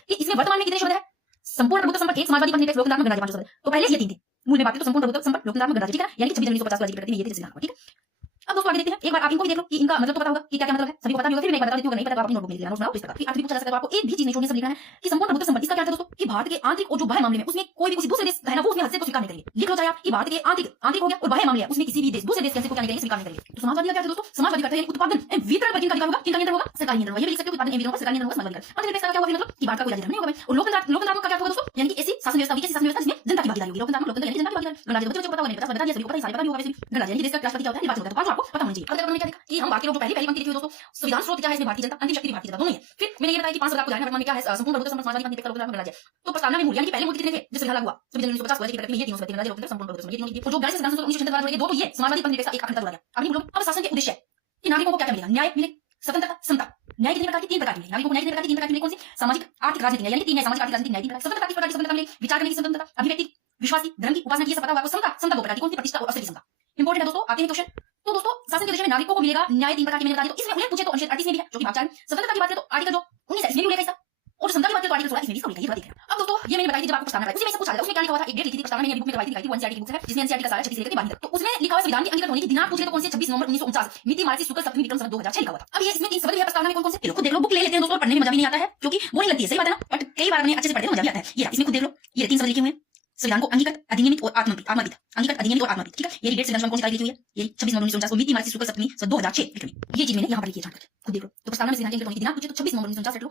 कि इसमें वर्तमान में कितने शब्द है, संपूर्ण प्रभुत्व संपन्न, एक समाजवादी, पंथ निरपेक्ष, लोकतंत्रात्मक गणराज्य, 5 शब्द। तो पहले ये 3 थे, मूल में बात करें तो संपूर्ण प्रभुत्व संपन्न, लोकतंत्रात्मक गणराज्य, ठीक है, यानी कि 26 जनवरी 1950 राज्य की प्रकृति में ये थे संविधान, ठीक है। अब दोस्तों आगे देखते हैं, एक बार आप इनको भी देख लो कि इनका मतलब तो पता होगा कि क्या क्या मतलब है, सभी को पता नहीं होगा, फिर मैं एक बार बता देती हूँ, नहीं पता तो आप अपनी नोटबुक में लिख लेना, नोट्स बनाओ इस प्रकार। फिर आखिरी पूछा जा सकता है, आपको एक भी चीज नहीं छोड़नी, सब लिखना है कि संपूर्ण प्रभुत्व संपन्न, इसका क्या अर्थ है दोस्तों कि भारत के आंतरिक और जो बाह्य मामले में उसमें कोई भी किसी दूसरे देश है ना वो उसमें हस्तक्षेप स्वीकार नहीं करेंगे। लिख लो चाहे आप कि भारत के आंतरिक हो गया और बाह्य मामले है उसमें किसी भी देश दूसरे देश के हस्तक्षेप को क्या नहीं करेंगे, स्वीकार नहीं करेंगे। तो समाजवादी का क्या है दोस्तों, समाजवादी करते हैं उत्पादन एवं वितरण पर किनका अधिकार होगा, किनका नियंत्रण होगा, सरकारी नियंत्रण होगा। ये भी लिख सकते हो, उत्पादन एवं वितरण पर सरकारी नियंत्रण होगा, समाजवादी का। पंथ निरपेक्ष का क्या हुआ मतलब कि भारत का कोई राज्य नहीं होगा। और लोकतंत्रात्मक का क्या होगा दोस्तों, यानी कि ऐसी शासन व्यवस्था, ऐसी शासन व्यवस्था जिसमें जनता की भागीदारी होगी। लोकतंत्र यानी जनता की भागीदारी। गणराज्य बच्चों को पता होगा, नहीं पता, बता दिया, सभी को पता है, सारे पता भी होगा। वैसे गणराज्य यानी देश का राष्ट्रपति क्या होता है, निर्वाचित होता है, तो 5 आपको पता होना चाहिए। अब देखो क्या देखा कि हम भारतीय लोग जो पहली पंक्ति लिखी हुई दोस्तों, संविधान स्रोत क्या है, इसमें भारतीय जनता, अंतिम शक्ति भी भारतीय जनता, दोनों ही है। फिर मैंने ये बताया कि 5 शब्द आपको जानना, वर्तमान में क्या है, संपूर्ण प्रभुत्व संपन्न, समाजवादी, पंथ निरपेक्ष, लोकतंत्रात्मक गणराज्य। तो प्रस्तावना में मूल यानी कि पहले मूल कितने थे जो संविधान लागू हुआ 26 जनवरी 1950 राज्य की प्रकृति में ये 3 शब्द थे, गणराज्य, लोकतंत्र, संपूर्ण प्रभुत्व, ये तीनों लिखे। और जो 42 संविधान संशोधन 1966 द्वारा जोड़े गए दो तो ये समाजवादी, पंथ निरपेक्ष, एक अखंडता जोड़ा गया। अब ये बोलो अब शासन के उद्देश्य है कि नागरिकों को क्या क्या मिलेगा, न्याय मिले, स्वतंत्रता, समता। न्याय कितने प्रकार की, 3 प्रकार की, नागरिकों को न्याय कितने प्रकार की, 3 प्रकार की मिले, कौन सी, सामाजिक, आर्थिक, राजनीतिक, यानी कि 3 है, सामाजिक, आर्थिक, राजनीतिक, न्याय 3 प्रकार। स्वतंत्रता किस प्रकार की स्वतंत्रता मिलेगी, विचार करने की स्वतंत्रता, अभिव्यक्ति, विश्वास की, धर्म की, उपासना की, ये सब पता होगा आपको। समता 2 प्रकार की, कौन सी, प्रतिष्ठा और अवसर की समता। इंपॉर्टेंट है दोस्तों, आते हैं क्वेश्चन। तो दोस्तों शासन के उद्देश्य में नागरिकों को मिलेगा न्याय 3 प्रकार की, मैंने बता दिया। तो इसमें उल्लेख पूछे तो अनुच्छेद 38 में भी है जो कि भाग 4 में। स्वतंत्रता की बात करें तो आर्टिकल जो 19 है इसमें भी उल्लेख है इसका, और समता की बात करें तो आर्टिकल 16 इसमें भी इसका उल्लेख है, ये बात देख रहे हैं। अब दोस्तों ये मैंने बताई थी जब आपको प्रस्तावना कराई, उसी में सब पूछा था, उसमें क्या लिखा हुआ था, एक डेट लिखी थी प्रस्तावना में, बुक में करवाई थी, एनसीईआरटी की बुक है जिसमें एनसीईआरटी का सारा 36 लेकर 22 तक। तो उसमें लिखा हुआ संविधान के अंगीकृत होने की दिनांक पूछ रहे तो कौन से, 26 नवंबर 1949 मिति मार्च शुक्ल सप्तमी विक्रम संवत 2006 लिखा हुआ था। अब ये इसमें 3 शब्द है प्रस्तावना में, कौन कौन से देखो, खुद देख लो, बुक ले लेते हैं दोस्तों, पढ़ने में मजा भी नहीं आता है क्योंकि बोरिंग लगती है, सही बात है ना, बट कई बार हमने अच्छे से पढ़ते हैं तो मजा भी आता है। ये इसमें खुद देख लो, ये 3 शब्द लिखे हुए हैं, संविधान को अंगीकृत, अधिनियमित और आत्मविद, अंगीकृत, अधिनियमित और आत्मविद, ठीक है। ये डेट संविधान कौन सी तारीख लिखी हुई है, ये 26 नवंबर 1949 मिति मार्च शुक्ल सप्तमी संवत 2006 विक्रम, ये चीज मैंने यहाँ पर लिखी है, जानकर खुद देख लो। तो प्रस्तावना में संविधान के अंगीकृत होने की दिनांक पूछे तो 26 नवंबर 1949 रख लो।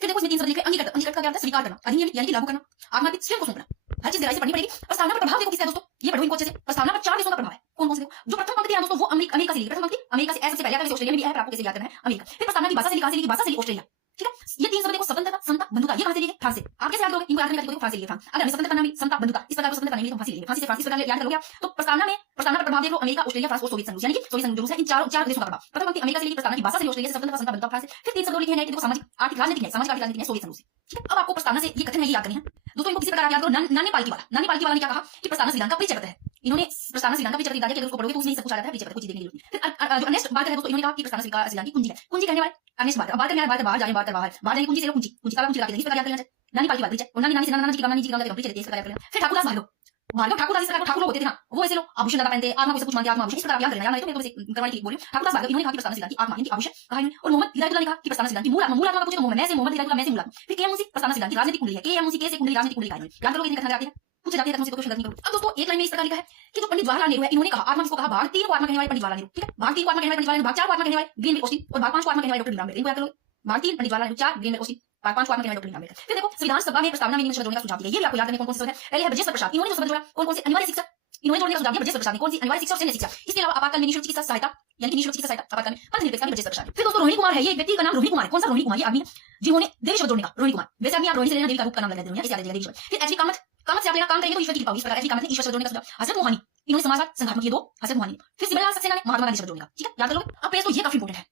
फिर देखो इसमें 3 शब्द लिखे, अंगीकृत, अंगीकृत का क्या होता है, स्वीकार करना, अधिनियमित यानी कि लागू करना, आत्मविद स्वयं को सौंपना। हर चीज गहराई से पढ़नी पड़ेगी। प्रस्तावना पर प्रभाव देखो किसका है दोस्तों, ये पढ़ो इनको अच्छे से। प्रस्तावना पर 4 देशों का प्रभाव है, कौन कौन से देखो। जो प्रथम पंक्ति है दोस्तों वो अमेरिका से ली, प्रथम पंक्ति अमेरिका से, सबसे पहले आता है, ऑस्ट्रेलिया में भी है, पर आपको कैसे याद करना है, अमेरिका। फिर प्रस्तावना की भाषा से ली, कहां से ली, भाषा से ली ऑस्ट्रेलिया, ठीक है। ये 3 शब्द देखो, स्वतंत्रता, समता, बंधुता, ये कहां से लिए, फ्रांस से। आप कैसे याद करोगे इनको, याद करने का देखो, फ्रांस से लिए, फ्रांस। अगर हमें स्वतंत्रता करना है, समता, बंधुता, इस प्रकार को स्वतंत्रता करने के लिए फांसी लिए, फांसी से फ्रांस, इस प्रकार याद करोगे आप। तो प्रस्तावना पर प्रभाव देख लो, अमेरिका, ऑस्ट्रेलिया, फ्रांस और सोवियत संघ, यानी कि सोवियत संघ जो रूस है, इन चार देशों का प्रभाव। प्रथम पंक्ति अमेरिका से ली, प्रस्तावना की भाषा से ली ऑस्ट्रेलिया से, स्वतंत्रता, समता, बंधुता, फ्रांस से। फिर 3 शब्द लिखे हैं देखो, सामाजिक, आर्थिक, राजनीतिक है, सामाजिक, आर्थिक, राजनीतिक है, सोवियत संघ से, ठीक है। अब आपको प्रस्तावना से ये कथन है ये याद करने हैं दोस्तों, इनको किसी प्रकार याद करो। नानी पालकी वाला ने क्या कहा कि प्रस्तावना संविधान का परिचय करता है। इन्होंने प्रस्तावना संविधान का परिचय दिया कि अगर उसको पढ़ोगे तो उसमें सब कुछ आ जाता है, परिचय कुछ देखने की जरूरत नहीं। फिर जो नेक्स्ट बात है दोस्तों, इन्होंने कहा कि प्रस्तावना संविधान की कुंजी है, कुंजी कहने वाले अगेंस्ट बात, अब बात करने वाले बात बाहर जाने कुंजी से कुंजी कुंजी काला कुंजी लगा के इस प्रकार याद करना चाहिए। नानी पालकी परिचय, और नानी से नाना जी की नानी जी का परिचय देते हैं, इस प्रकार याद करना। फिर ठाकुरदास ठाकुरदास इस प्रकार ठाकुर लोग होते थे ना, वो ऐसे लोग आभूषण लगा पहनते, आत्मा को सब कुछ मानते, आत्मा आभूषण, इस प्रकार याद करना। याद नहीं तो मैं करवाने के लिए बोल रही हूं। ठाकुरदास इन्होंने कहा कि प्रस्तावना संविधान की आत्मा यानी कि आभूषण कहा इन्होंने। और मोहम्मद हिदायतुल्लाह ने कहा कि प्रस्तावना संविधान की मूल आत्मा का पूछे तो मैं से मोहम्मद हिदायतुल्लाह, मैं से मूल आत्मा। फिर के मुंशी प्रस्तावना संविधान की राजनीतिक कुंडली है, के मुंशी कैसे कुंडली, राजनीतिक कुंडली का है, याद करो, इतने कथन आते हैं, पूछे जाते हैं, तो क्वेश्चन करनी करो। अब दोस्तों एक लाइन में इस प्रकार लिखा है कि जो पंडित जवाहरलाल नेहरू है, इन्होंने कहा आत्मा किसको कहा, भाग 3 को आत्मा कहने वाले पंडित जवाहरलाल नेहरू, ठीक है। भाग 3 को आत्मा कहने वाले पंडित जवाहरलाल नेहरू, भाग 4 को आत्मा कहने वाले ग्रीनविच ऑस्टिन, और भाग 5 को आत्मा कहने वाले डॉक्टर भीमराव अम्बेडकर। इनको याद करो, भाग 3 पंडित जवाहरलाल नेहरू, 4 ग्रीनविच ऑस्टिन, भाग 5 को आत्मा कहने वाले डॉक्टर भीमराव अम्बेडकर। फिर देखो संविधान सभा में प्रस्तावना में इन शब्द जोड़ने का सुझाव दिया, ये भी आपको याद करने कौन कौन से शब्द है। पहले है ब्रजेश्वर प्रसाद, इन्होंने जो शब्द जोड़ा, कौन कौन से, अनिवार्य शिक्षा, इन्होंने जोड़ने का सुझाव दिया ब्रजेश्वर प्रसाद ने, कौन सी, अनिवार्य शिक्षा और सैन्य शिक्षा। इसके अलावा आपातकाल में निःशुल्क चिकित्सा सहायता, यानी कि निःशुल्क चिकित्सा सहायता आपातकाल में, पंथ निरपेक्ष का भी ब्रजेश्वर प्रसाद। फिर दोस्तों रोहिणी कुमार है, ये व्यक्ति का नाम रोहिणी कुमार है, कौन सा रोहिणी कुमार, ये आदमी है जिन्होंने देवी शब्द जोड़ने का, रोहिणी कुमार। वैसे आदमी आप रोहिणी से लेना, देवी का रूप का नाम लगा देते हैं, इसे याद रखिएगा देवी शब्द। फिर एचवी कामत, कामत से आप लेना काम करेंगे तो ईश्वर की कृपा होगी, इस प्रकार एचवी कामत ने ईश्वर शब्द जोड़ने का सुझाव। हजरत मोहानी, इन्होंने समाजवाद, संघात्मक, ये दो हसन रुहानी, फिर सिविल सक्सेना ने महात्मा गांधी शब्द जोड़ने का, ठीक है, याद कर लो। अब पेज तो ये काफी इंपॉर्टेंट है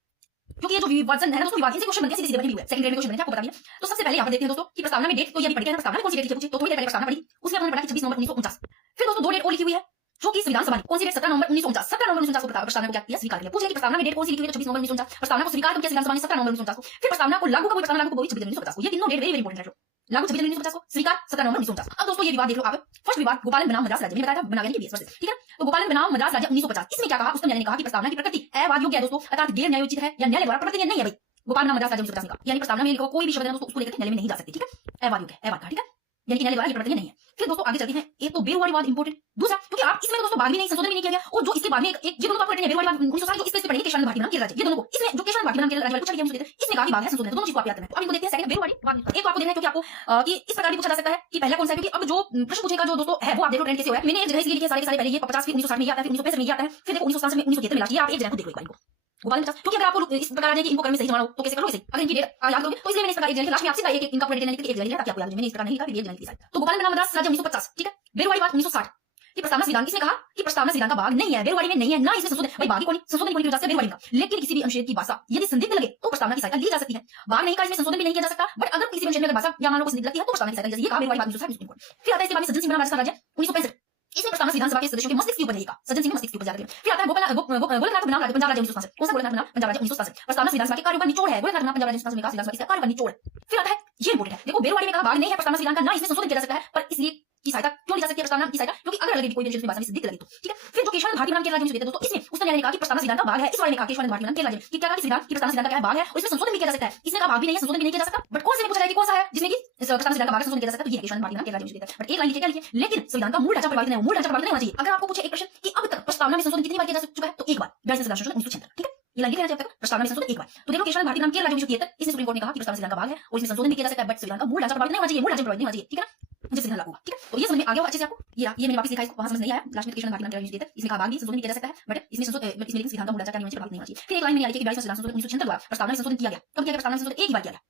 क्योंकि ये जो विभाजन है ना दोस्तों, विभाजन से क्वेश्चन बनते हैं, सीधे बने हुए सेकंड ग्रेड में क्वेश्चन बने, आपको बता दिया। तो सबसे पहले यहाँ पर देखते हैं दोस्तों कि प्रस्तावना में डेट तो ये भी पढ़ी है, प्रस्तावना में कौन सी डेट लिखी है तो थोड़ी देर पहले प्रस्तावना पढ़ी, उसमें हमने पढ़ा कि 26 नवंबर 1949। फिर दोस्तों दो डेट और लिखी हुई है जो कि संविधान सभा ने कौन सी डेट 17 नवंबर 1949, 17 नवंबर 1949 को प्रस्तावना को क्या किया, स्वीकार किया। पूछ लिया कि प्रस्तावना में डेट कौन सी लिखी हुई है तो 26 नवंबर 1949, प्रस्तावना को स्वीकार किया संविधान सभा ने 17 नवंबर 1949 को, फिर प्रस्तावना को लागू कब हुई, प्रस्तावना लागू कब हुई 26 जनवरी 1950 को। ये तीनों डेट वेरी वेरी इंपॉर्टेंट है। लागू 26 जनवरी 1950 को, स्वीकार 17 नवंबर 1949। अब दोस्तों ये विवाद देख लो आप, फर्स्ट विवाद गोपालन बनाम मद्रास राज्य में बताया था, बना गया केस वर्सेस, ठीक है। तो गोपालन बनाम मद्रास राज्य 1950, इसमें क्या कहा, उस न्यायालय ने कहा कि प्रस्तावना की प्रकृति अवाद योग्य है दोस्तों, अर्थात गैर न्यायोचित है या न्यायालय द्वारा प्रकृति नहीं है भाई। गोपाल बनाम मद्रास राज्य 1950 का यानी प्रस्तावना में लिखा कोई भी शब्द है दोस्तों उसको लेकर न्यायालय में नहीं जा सकते, ठीक है, अवाद योग्य है, अवाद का, ठीक है, यानी कि न्यायालय द्वारा ये प्रकृति नहीं है। फिर दोस्तों आगे चलते हैं, एक तो बेरुवाड़ी वाद इंपॉर्टेंट, दूसरा क्योंकि आप इसमें दोस्तों भाग भी नहीं, संशोधन भी नहीं किया गया, और जो इसके बाद में एक ये दोनों आपको रटने बेरुवाड़ी वाद 1960 जो इस पे पढ़ेंगे केशवानंद भारती बनाम केरल राज्य, ये दोनों को इसमें जो केशवानंद भारती बनाम केरल राज्य पूछा गया मुझे इसमें कहा कि भाग है संशोधन, दोनों चीज को आप याद करना है। तो अब इनको देखते हैं सेकंड बेरुवाड़ी वाद। एक तो आपको देखना है क्योंकि आपको कि इस प्रकार भी पूछा जा सकता है कि पहला कौन सा है, क्योंकि अब जो प्रश्न पूछेगा जो दोस्तों है वो आप देखो ट्रेंड कैसे हो है। मैंने एक जगह इसलिए लिखे सारे के सारे, पहले ये 50 फिर 1960 में ये आता है, फिर 1965 में ये आता है, फिर देखो 1967 में 1973 में लास्ट, ये आप एक जगह को देखो एक बार इनको गोपाल 50, क्योंकि अगर आपको इस प्रकार आ जाए कि इनको करने में सही जमाना हो तो कैसे करोगे सही, अगर इनकी डेट याद करोगे तो इसलिए मैंने इस प्रकार एक जगह लास्ट में आपसे एक इनका पूरा डेट नहीं एक जगह ताकि आपको याद हो। मैंने इस प्रकार नहीं लिखा, फिर एक जगह लिखा। तो गोपाल बनाम मद्रास राज्य 1950, ठीक है, बेरुवाड़ी वाद 1960 कि प्रस्तावना संविधान, इसने कहा कि प्रस्तावना संविधान का भाग नहीं है, बेरुवाड़ी में नहीं है, ना इसमें संशोधन, भाई भाग कौन संशोधन कौन की वजह से बेरुवाड़ी का, लेकिन किसी भी अनुच्छेद की भाषा यदि संदिग्ध लगे तो प्रस्तावना की सहायता ली जा सकती है। भाग नहीं का इसमें संशोधन भी नहीं किया जा सकता, बट अगर किसी भी अनुच्छेद में भाषा या मान लो संदिग्ध लगती है तो प्रस्तावना की सहायता ली जाती है। ये कहा बेरुवाड़ी वाद 1960। फिर आता है इसके बाद सज्जन सिंह बनाम राजस्थान राज्य 1965, इसमें प्रस्तावना विधानसभा के सदस्यों के मस्तिष्क के ऊपर रहेगा, सज्जन सिंह मस्तिष्क के ऊपर जाकर। फिर आता है गोलकनाथ बनाम पंजाब राज्य 1967, कौन सा गोलकनाथ बनाम पंजाब राज्य 1967, प्रस्तावना विधानसभा के कार्यों पर निचोड़ है, गोलकनाथ बनाम पंजाब राज्य 1967 में कहा विधानसभा के कार्यों पर निचोड़ है। फिर आता है ये इंपॉर्टेंट है, देखो बेरुवाड़ी में कहा भाग नहीं है प्रस्तावना विधान का, ना इसमें संशोधन किया जा सकता है, पर इसलिए की सहायता क्यों ली जा सकती है प्रस्तावना की सहायता, क्योंकि अगर लगेगी कोई भी अनुच्छेद में भाषा में संदिग्ध लगे तो, ठीक है। फिर जो केशवानंद भारती बनाम केरल राज्य में देते दोस्तों, इसमें उस न्यायालय ने कहा कि प्रस्तावना विधान का भाग है, इस वाले ने कहा केशवानंद भारती बनाम केरल राज्य कि क्या कहा कि विधान की प्रस्तावना विधान का क्या है, भाग है और इसमें संशोधन भी किया जा सकता है। इसमें का भाग भी नहीं है, संशोधन भी नहीं किया जा सकता, बट कौन से में पूछा जाए कि कौन सा है जिसमें कि प्रस्तावना विधान का भाग है, संशोधन किया जा सकता है, तो ये केशवानंद भारती बनाम केरल राज्य में देता है। बट एक लाइन लिखिए, क्या लिखिए, लेकिन संविधान का मूल ढांचा प्रभावित नहीं हो, मूल ढांचा प्रभावित नहीं होना चाहिए। अगर आपको पूछे एक प्रश्न कि अब तक प्रस्तावना में संशोधन कितनी बार किया जा चुका है तो एक बार, 42 संशोधन 1976, ठीक है, ये लाइन लिख लेना चाहिए प्रस्तावना में संशोधन एक बार। तो देखो केशवानंद भारती बनाम केरल राज्य 1973, इसमें सुप्रीम कोर्ट ने कहा कि प्रस्तावना संविधान का भाग है और इसमें संशोधन भी किया जा सकता है, बट संविधान का मूल ढांचा प्रभावित नहीं होना चाहिए, मूल ढांचा प्रभावित नहीं होना चाहिए, ठीक है, मुझे संविधान लागू होगा, ठीक है। तो ये समझ में आ गया होगा अच्छे से आपको, ये मैंने वापस लिखा है, इसको वहां समझ नहीं आया, लास्ट में केशवानंद भारती बनाम केरल राज्य देता है, इसमें कहा भाग भी संशोधन किया जा सकता है, बट इसमें संविधान का मूल ढांचा क्या नहीं होना चाहिए, प्रभावित नहीं होना चाहिए। फिर एक लाइन में लिखी कि 42 संशोधन 1976 द्वारा प्रस्तावना में संशोधन किया गया, कब किया गया, प्रस्तावना में संशोधन एक ही बार किया गया,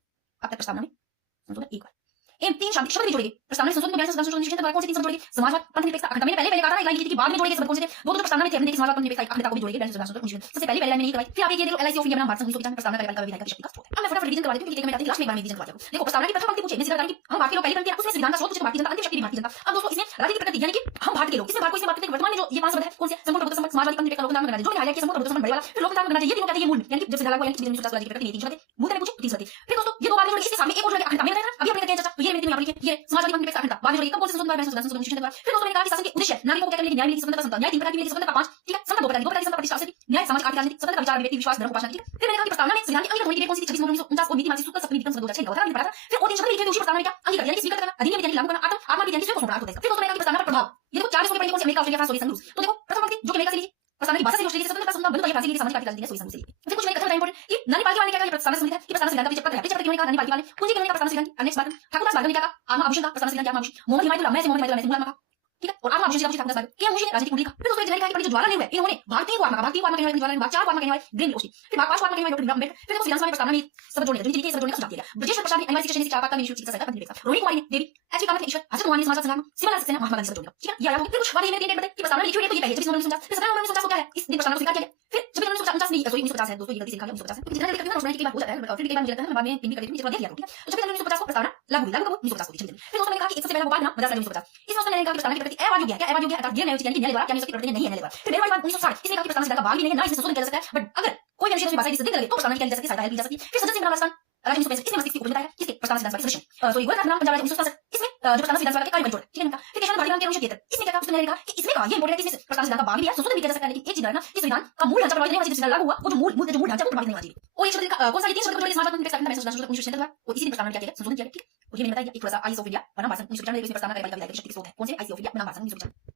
अब तक प्रस्तावना में संशोधन एक बार। इन तीन शब्द भी जोड़ेंगे प्रस्तावना में संशोधन को 42 संशोधन 1976 द्वारा कौन से तीन शब्द जोड़ेंगे, समाजवाद, पंथ निरपेक्षता, अखंडता। मैंने पहले कहा था एक लाइन लिखी थी कि बाद में जोड़ेंगे शब्द कौन से थे, वो तो प्रस्तावना में थे, हमने देखा समाजवाद, पंथ निरपेक्षता, अखंडता को भी जोड़ेंगे 42 संशोधन 1976 सबसे पहले लाइन में नहीं करवाई। फिर आप ये देखो एलआईसी ऑफ इंडिया बनाम भारत संघ 1995 प्रस्तावना कार्यपालिका विधायक शक्ति का स्रोत है। अब मैं फटाफट रिवीजन करवा देती हूं क्योंकि मैं लास्ट में एक बार रिवीजन करवा दूं। देखो प्रस्तावना की प्रथम पंक्ति पूछे, मैं सीधा कि हम भारतीय लोग पहले पंक्ति है, उसमें संविधान का स्रोत पूछे भारतीय जनता, अंतिम शक्ति भी भारतीय जनता। अब दोस्तों इसमें राज्य की प्रकृति यानी कि हम भारत के लोग, इसमें भारत को बात करते हैं वर्तमान में जो ये पांच शब्द है कौन से, संपूर्ण प्रभुत्व संपन्न, समाजवादी, पंथ निरपेक्षता, लोकतंत्र, गणराज्य, जो हाईलाइट किया संपूर्ण प्रभुत्व संपन्न बड़े वाला, फिर लोकतंत्र गणराज्य, ये तीनों कहते हैं ये मूल यानी कि जब से लागू हुआ यानी कि 1950 राज्य की प्रकृति, ये तीन शब्द है। मूल में पूछे तो तीन शब्द है। फिर दोस्तों ये दो बार में जोड़ेंगे, इसके सामने एक और जोड़ेंगे अखंडता, मैंने बताया अभी अपने कहते हैं चाचा, तो ये मैंने यहां पर लिखे, ये समाजवादी, पंथ निरपेक्षता, अखंडता बाद में जोड़ेंगे, कब कौन से संशोधन द्वारा 42 संशोधन 1976 द्वारा। फिर दोस्तों मैंने कहा कि शासन के उद्देश्य नागरिकों को क्या करने, न्याय मिलेगी, स्वतंत्रता, समता, न्याय तीन प्रकार की मिलेगी, स्वतंत्रता पांच, ठीक है, समता दो प्रकार की, दो प्रकार की समता प्रतिष्ठा से न्याय, सामाजिक, आर्थिक, राजनीतिक, स्वतंत्रता, विचार, व्यक्ति विश्वास, धर्म, उपासना, ठीक है। फिर मैंने कहा कि प्रस्तावना में संविधान की अंगीकृत होने के लिए कौन सी 26 नवंबर 1949 को नीति मानसिक सूत्र सप्तमी विक्रम संवत 2006 का था, मैंने पढ़ा था। फिर और तीन शब्द लिखे थे उसी प्रस्तावना में क्या अंगीकृत यानी कि स्वीकृत करना, अधिनियम यानी लागू करना, आत्मा भी यानी स्वयं को सौंपना, अर्थ होता है। फिर दोस्तों मैंने कहा कि प्रस्तावना पर प्रभाव, ये देखो चार देशों के पढ़ेंगे कौन से, अमेरिका, ऑस्ट्रेलिया, फ्रांस, सोवियत संघ, रूस। तो देखो प्रथम पंक्ति जो कि अमेरिका से ली, प्रस्तावना की भाषा से ऑस्ट्रेलिया, स्वतंत्रता, समता, बंधुता, ये फ्रांस से ली, सामाजिक, आर्थिक, राजनीतिक, सोवियत संघ से ली। फिर कुछ मैंने कहा था इंपॉर्टेंट कि नानी पालकी वाले ने क्या कहा, ये प्रस्तावना संविधान की प्रस्तावना संविधान का पीछे पत्र है, पीछे पत्र क्यों कहा, नानी पालकी वाले पूंजी के प्रस्तावना संविधान की नेक्स्ट बात, ठाकुरदास बारगन ने क्या कहा, आत्मा आभूषण का प्रस्तावना संविधान क्या आभूषण, मोहम्मद हिमायतुल्लाह मैं से मोहम्मद हिमायतुल्लाह मैं से मुगल कहा, ठीक है, और आत्मा आभूषण का पूछे ठाकुरदास बारगन के आभूषण राजनीतिक कुंडली का। फिर दोस्तों एक जगह कहा कि जो ज्वालानेहरू है इन्होंने भाग 3 को आत्मा कहने वाले ज्वालानेहरू, भाग 4 को आत्मा कहने वाले ग्रीन ओशी, फिर भाग 5 को आत्मा कहने वाले डॉक्टर अम्बेडकर। फिर देखो विधानसभा में प्रस्तावना में सब जोड़ने का, नीति सब जोड़ने का सुझाव दिया गया। ब्रजेश प्रसाद ने अनिवार्य शिक्षा नीति, चापाकल में चिकित्सा सहायता, पंथ निरपेक्षता, रोहिणी कुमारी ने देवी, एचडी कामत ने ईश्वर, हसन मोहन ने समाजवाद संग्राम, सिमला सक्सेना महात्मा गांधी सब जोड़ने का, ठीक है, ये आया होगा। फिर कुछ बात ये मेरे तीन डेट बताए कि प्रस्तावना में लिखी हुई है तो ये पहले 26 नवंबर 1949, फिर 17 नवंबर 1949 को क्या है, इस दिन प्रस्तावना को स्वीकार किया गया। फिर 26 नवंबर 1949 नहीं सॉरी 1950 है दोस्तों, ये गलती से लिखा गया 1950 है क्योंकि जितना जल्दी करते हैं ना उसमें की बात हो जाता है, और फिर कई बार मुझे लगता है मैं बाद में पिन भी कर देती हूँ, जितना देख लिया करो, ठीक है। तो 26 नवंबर 1950 को प्रस्तावना लागू हुई, लागू कब 1950 को, ठीक है। फिर दोस्तों मैंने कहा कि एक सबसे पहला गोपाल बनाम मद्रास राज्य 1950, इसमें दोस्तों मैंने कहा कि प्रस्तावना की प्रकृति अवाद योग्य है, क्या अवाद योग्य है, अर्थात गैर न्यायोचित यानी कि न्यायालय द्वारा क्या नहीं हो सकती, प्रकृति नहीं है न्यायालय द्वारा। फिर बेरवाली बात 1960, इसने कहा कि प्रस्तावना संविधान का भाग भी नहीं है, ना इसमें संशोधन किया जा सकता है, बट अगर कोई अनुच्छेद उसमें भाषा की संदिग्ध लगे तो प्रस्तावना की जा सकती है, सहायता ली जा सकती है। फिर सज्जन सिंह राजस्थान राज्य 1965, इसमें मस्तिष्क की उपयोगिता है, किसके प्रस्तावना संविधान सभा के सदस्य, सॉरी गोरखनाथ बनाम पंजाब राज्य 1967, इसमें जो प्रस्तावना संविधान सभा के कार्य जोड़ा, ठीक है। फिर केशवानंद भारती बनाम केरल 1973, इसमें क्या कहा, उसने कहा कि इसमें कहा ये इंपॉर्टेंट है कि इसमें प्रस्तावना संविधान का भाग भी है, संशोधन भी किया जा सकता है, लेकिन एक चीज है ना कि संविधान का मूल ढांचा प्रभावित नहीं होना चाहिए, संविधान लागू हुआ वो जो मूल ढांचा प्रभावित नहीं होना चाहिए। और एक शब्द कौन सा, ये तीन शब्द जोड़े समाजवाद, पंथ निरपेक्षता, संशोधन 1976 द्वारा, और इसी दिन प्रस्तावना क्या किया गया, संशोधन किया गया, ठीक है। और ये मैंने बताया एक थोड़ा सा आईसी ऑफ इंडिया बनाम भारत 1995 में प्रस्तावना कार्यपालिका विधायक शक्ति के स्रोत है, कौन से आईसी ऑफ इंडिया बनाम भारत 1995।